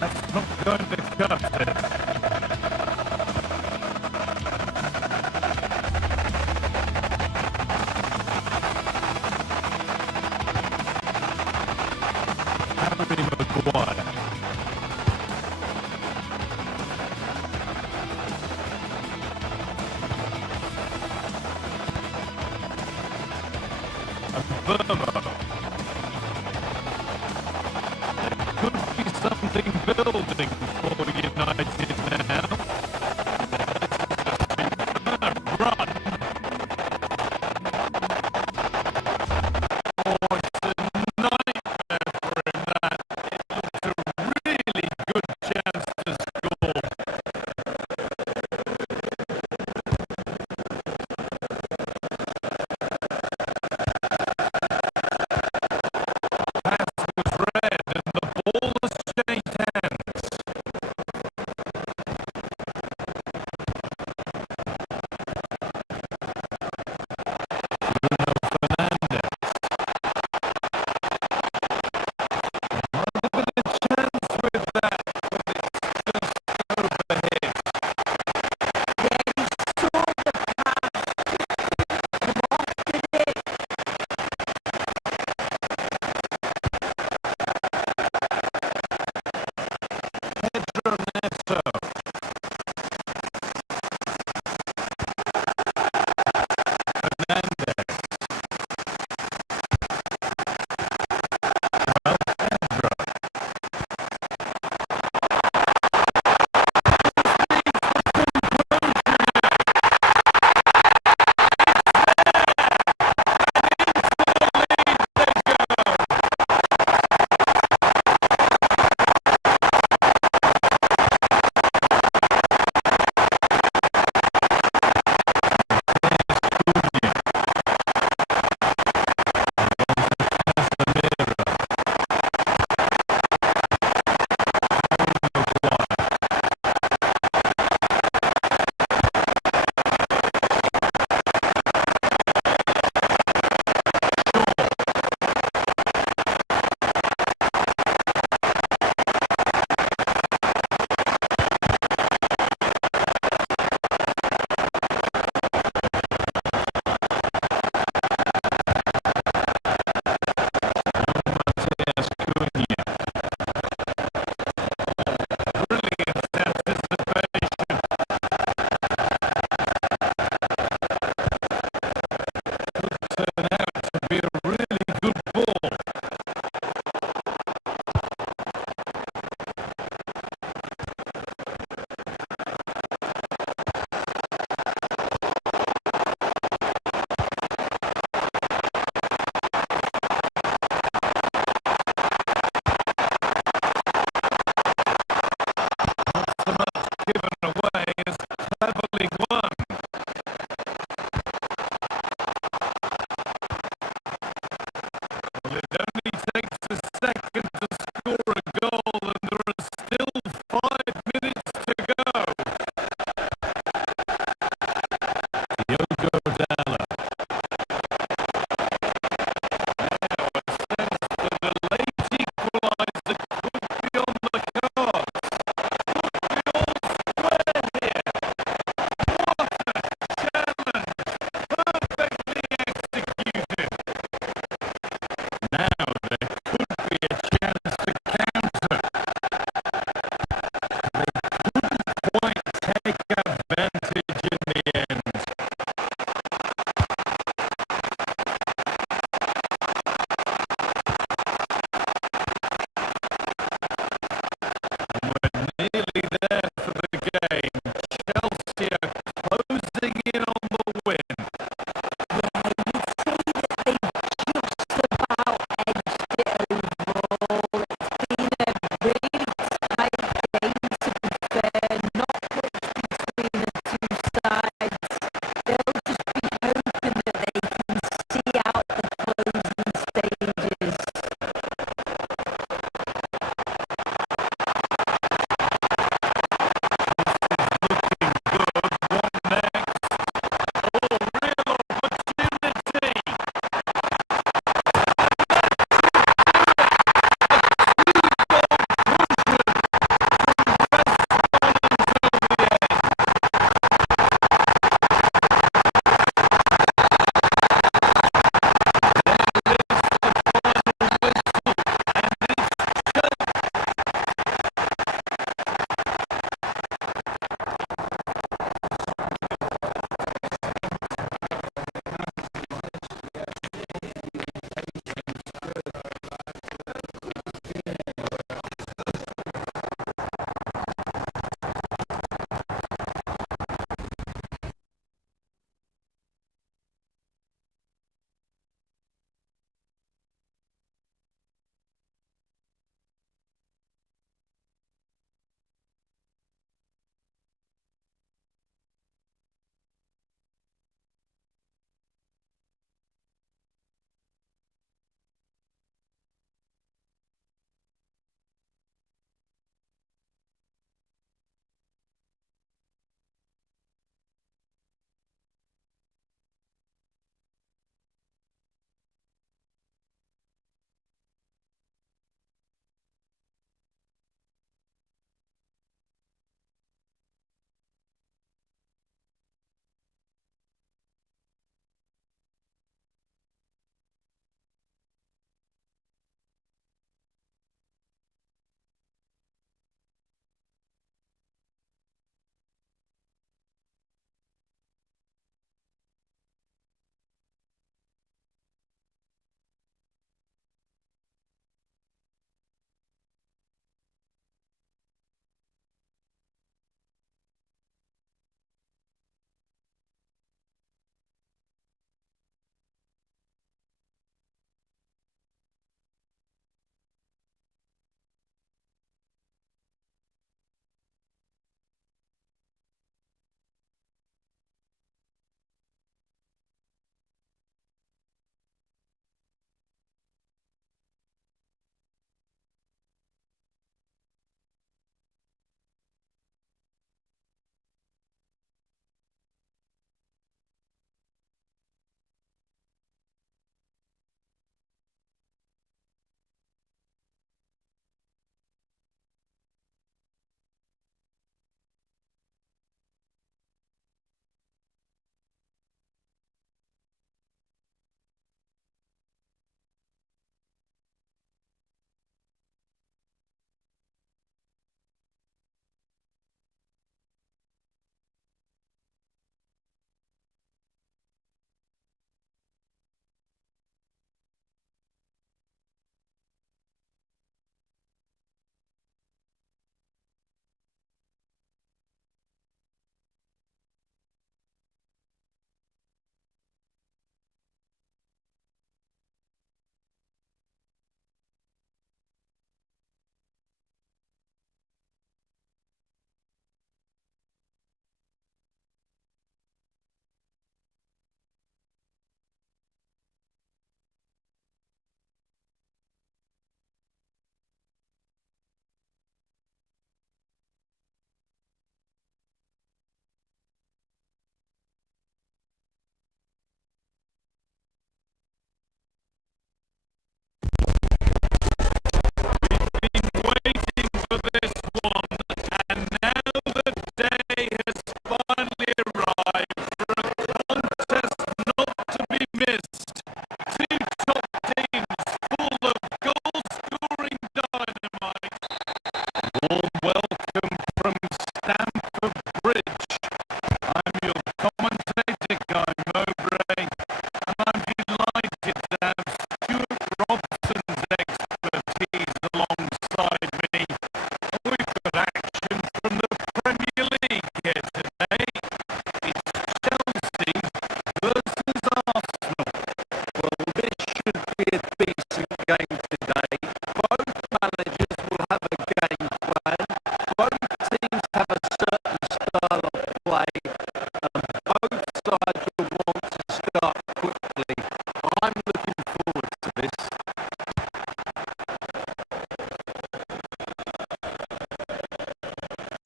That's not going to cut it. Harry Maguire. And Burma.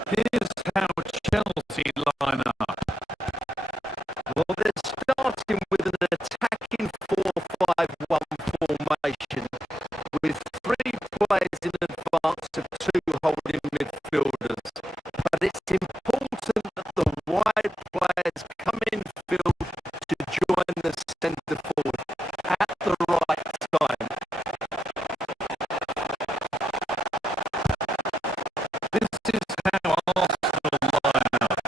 Here's how Chelsea line up. Well, they're starting with an attacking 4-5-1 formation with 3 players in advance of 2 holding midfielders. But it's important that the wide players come in field to join the centre forward at the right time. This is how Arsenal line up.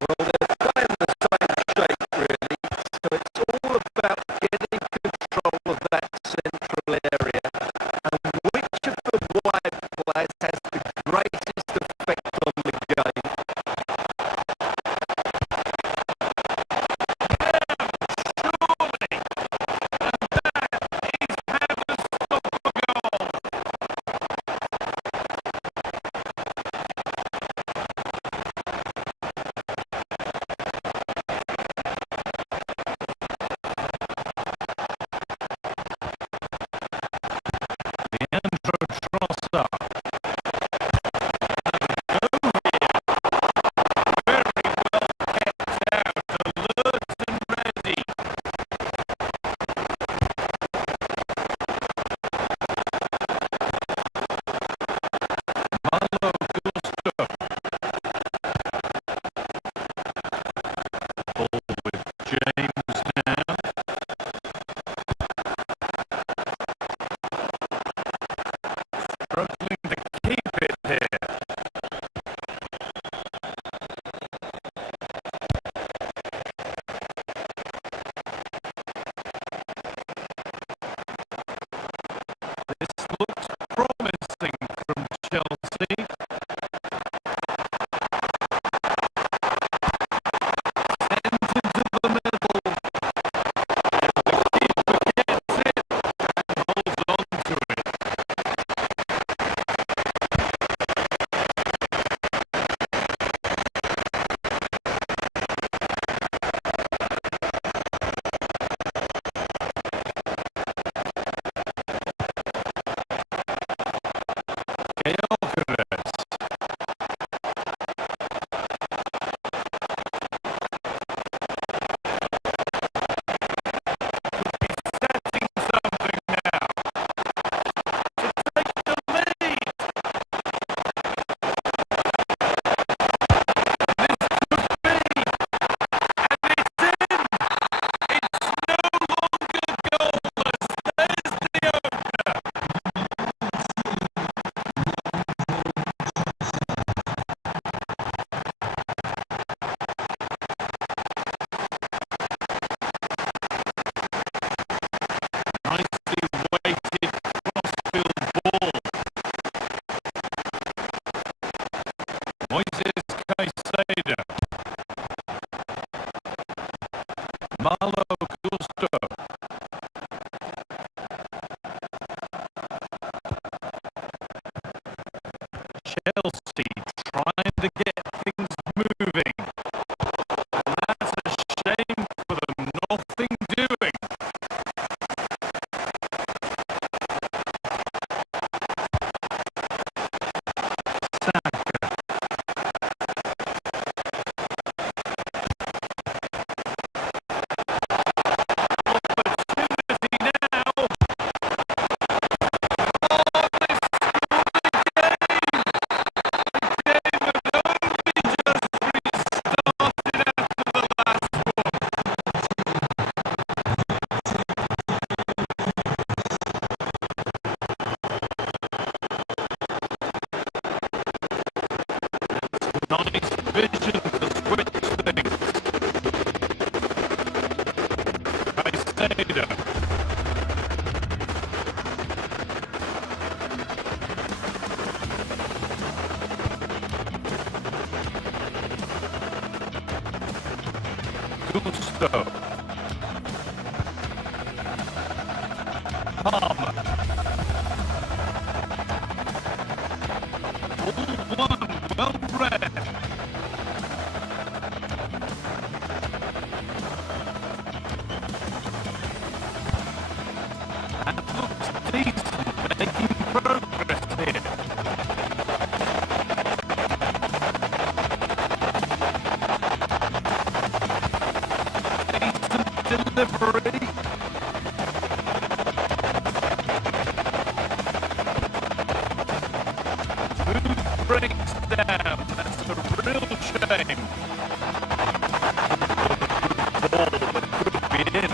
Well, they're playing the same shape, really, so it's all about getting control of that central area and which of the wide players has the greatest effect on the game. Struggling to keep it here. This looks promising from Chelsea. Sent into the middle. The keeper gets it and holds on to it. Malo Gusto. Chelsea trying to get things moving. And that's a shame for them. Nothing doing. Nice vision to switch things. Caicedo. Gusto. Palmer. All one, well read. And looks decent, making progress here. delivery. Who breaks down? That's a real shame. Ball that could be in.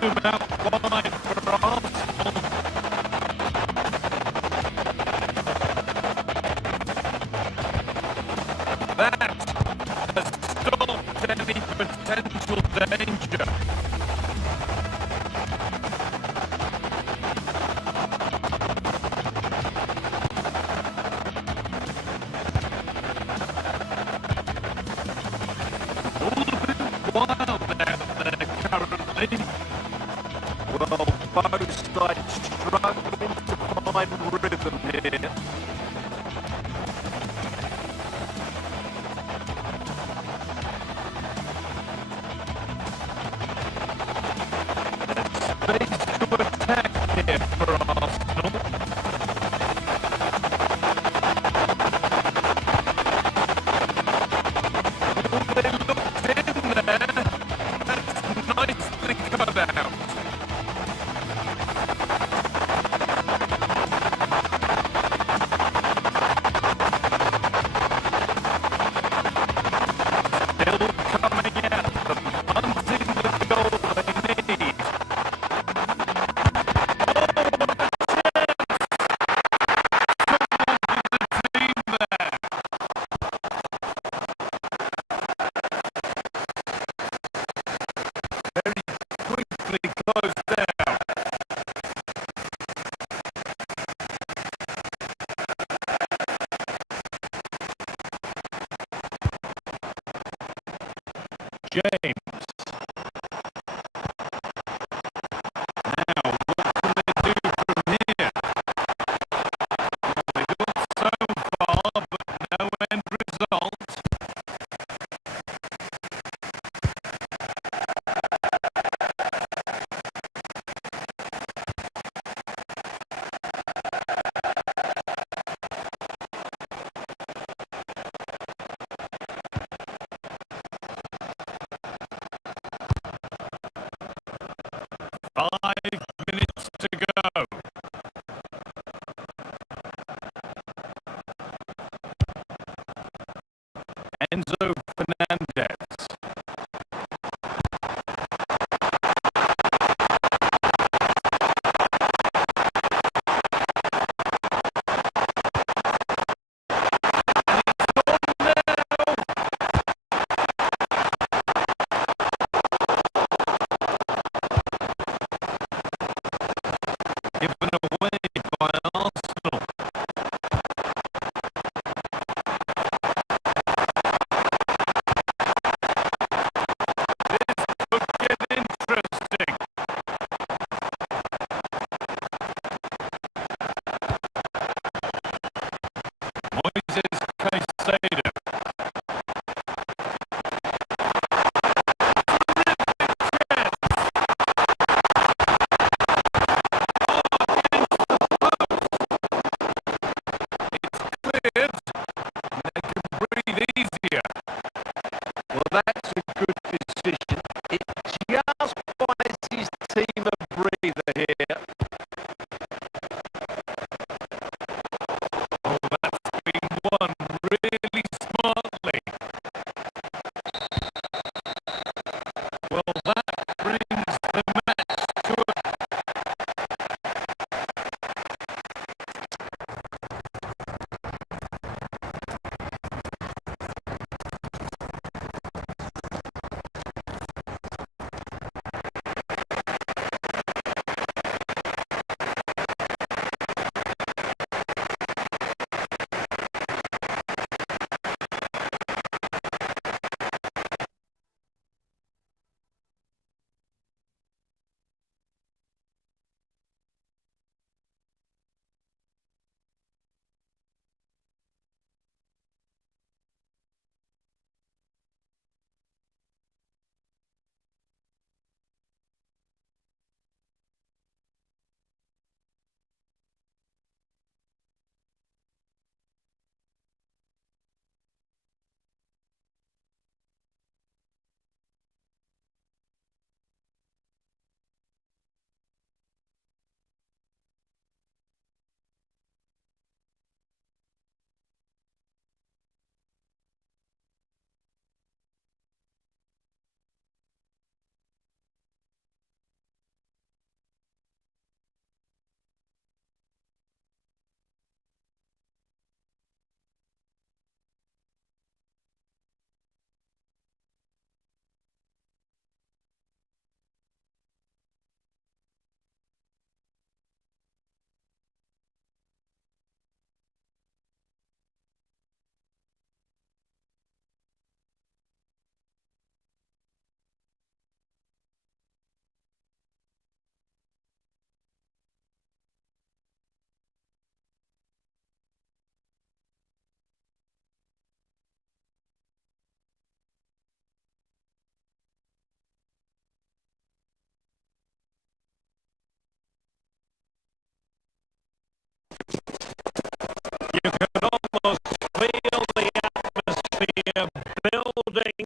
move out wide for Arsenal. That has stopped any potential danger. All a bit wild out there currently. Well, both sides struggling to find rhythm here. Space to attack here for Arsenal. Oh, they looked in there. That's nicely cut out.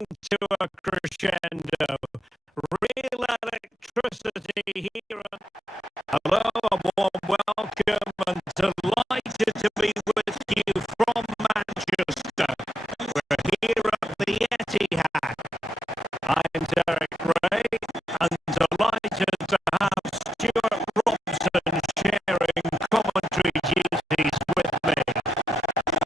to a crescendo. Real electricity here. Hello, a warm welcome and delighted to be with you from Manchester. We're here at the Etihad. I'm Derek Ray and delighted to have Stuart Robson sharing commentary duties with me.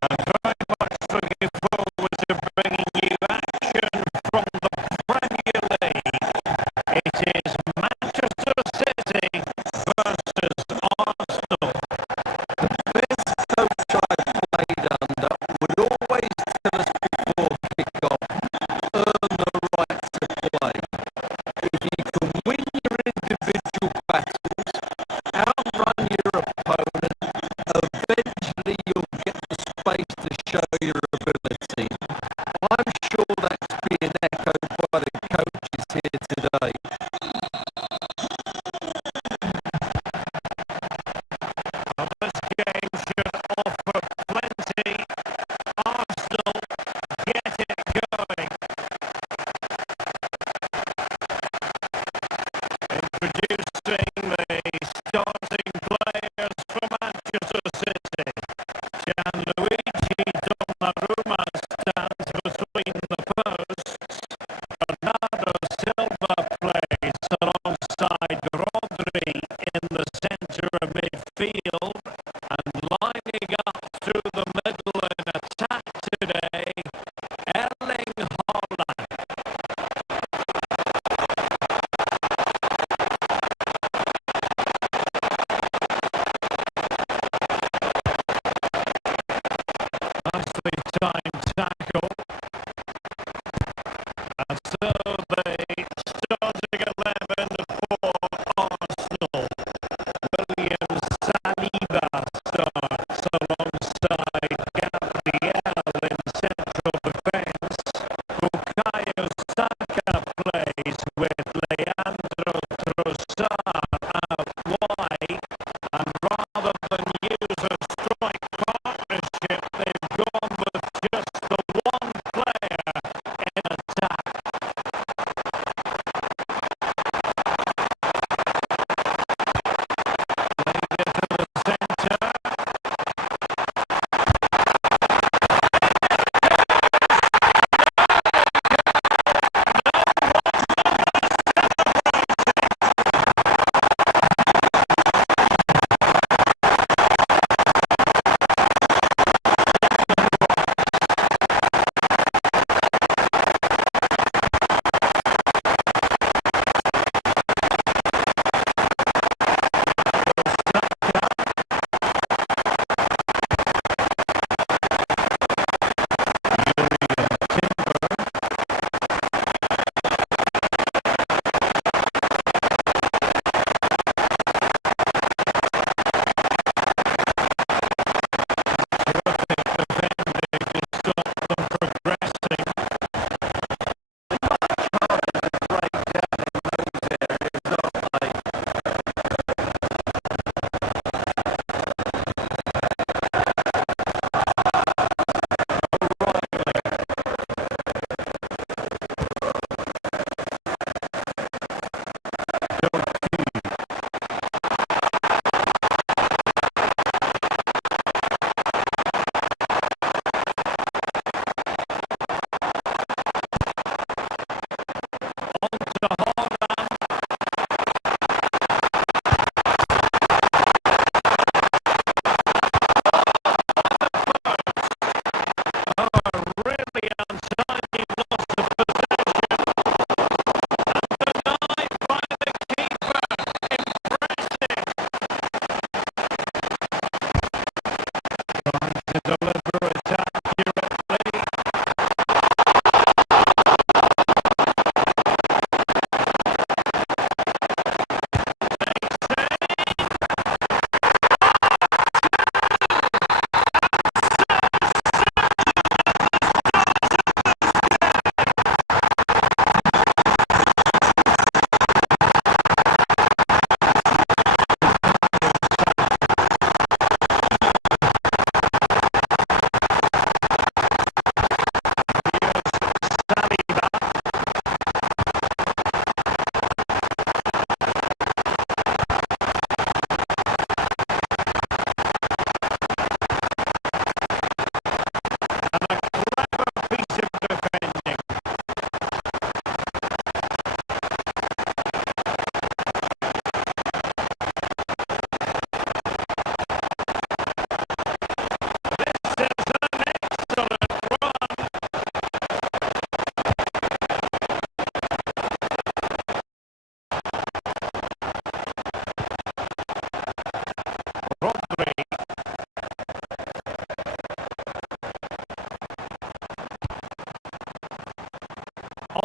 I'm very much looking forward to bringing you action from the Premier League. It is Manchester City versus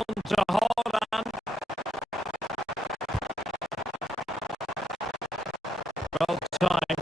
On to Holland. Well timed.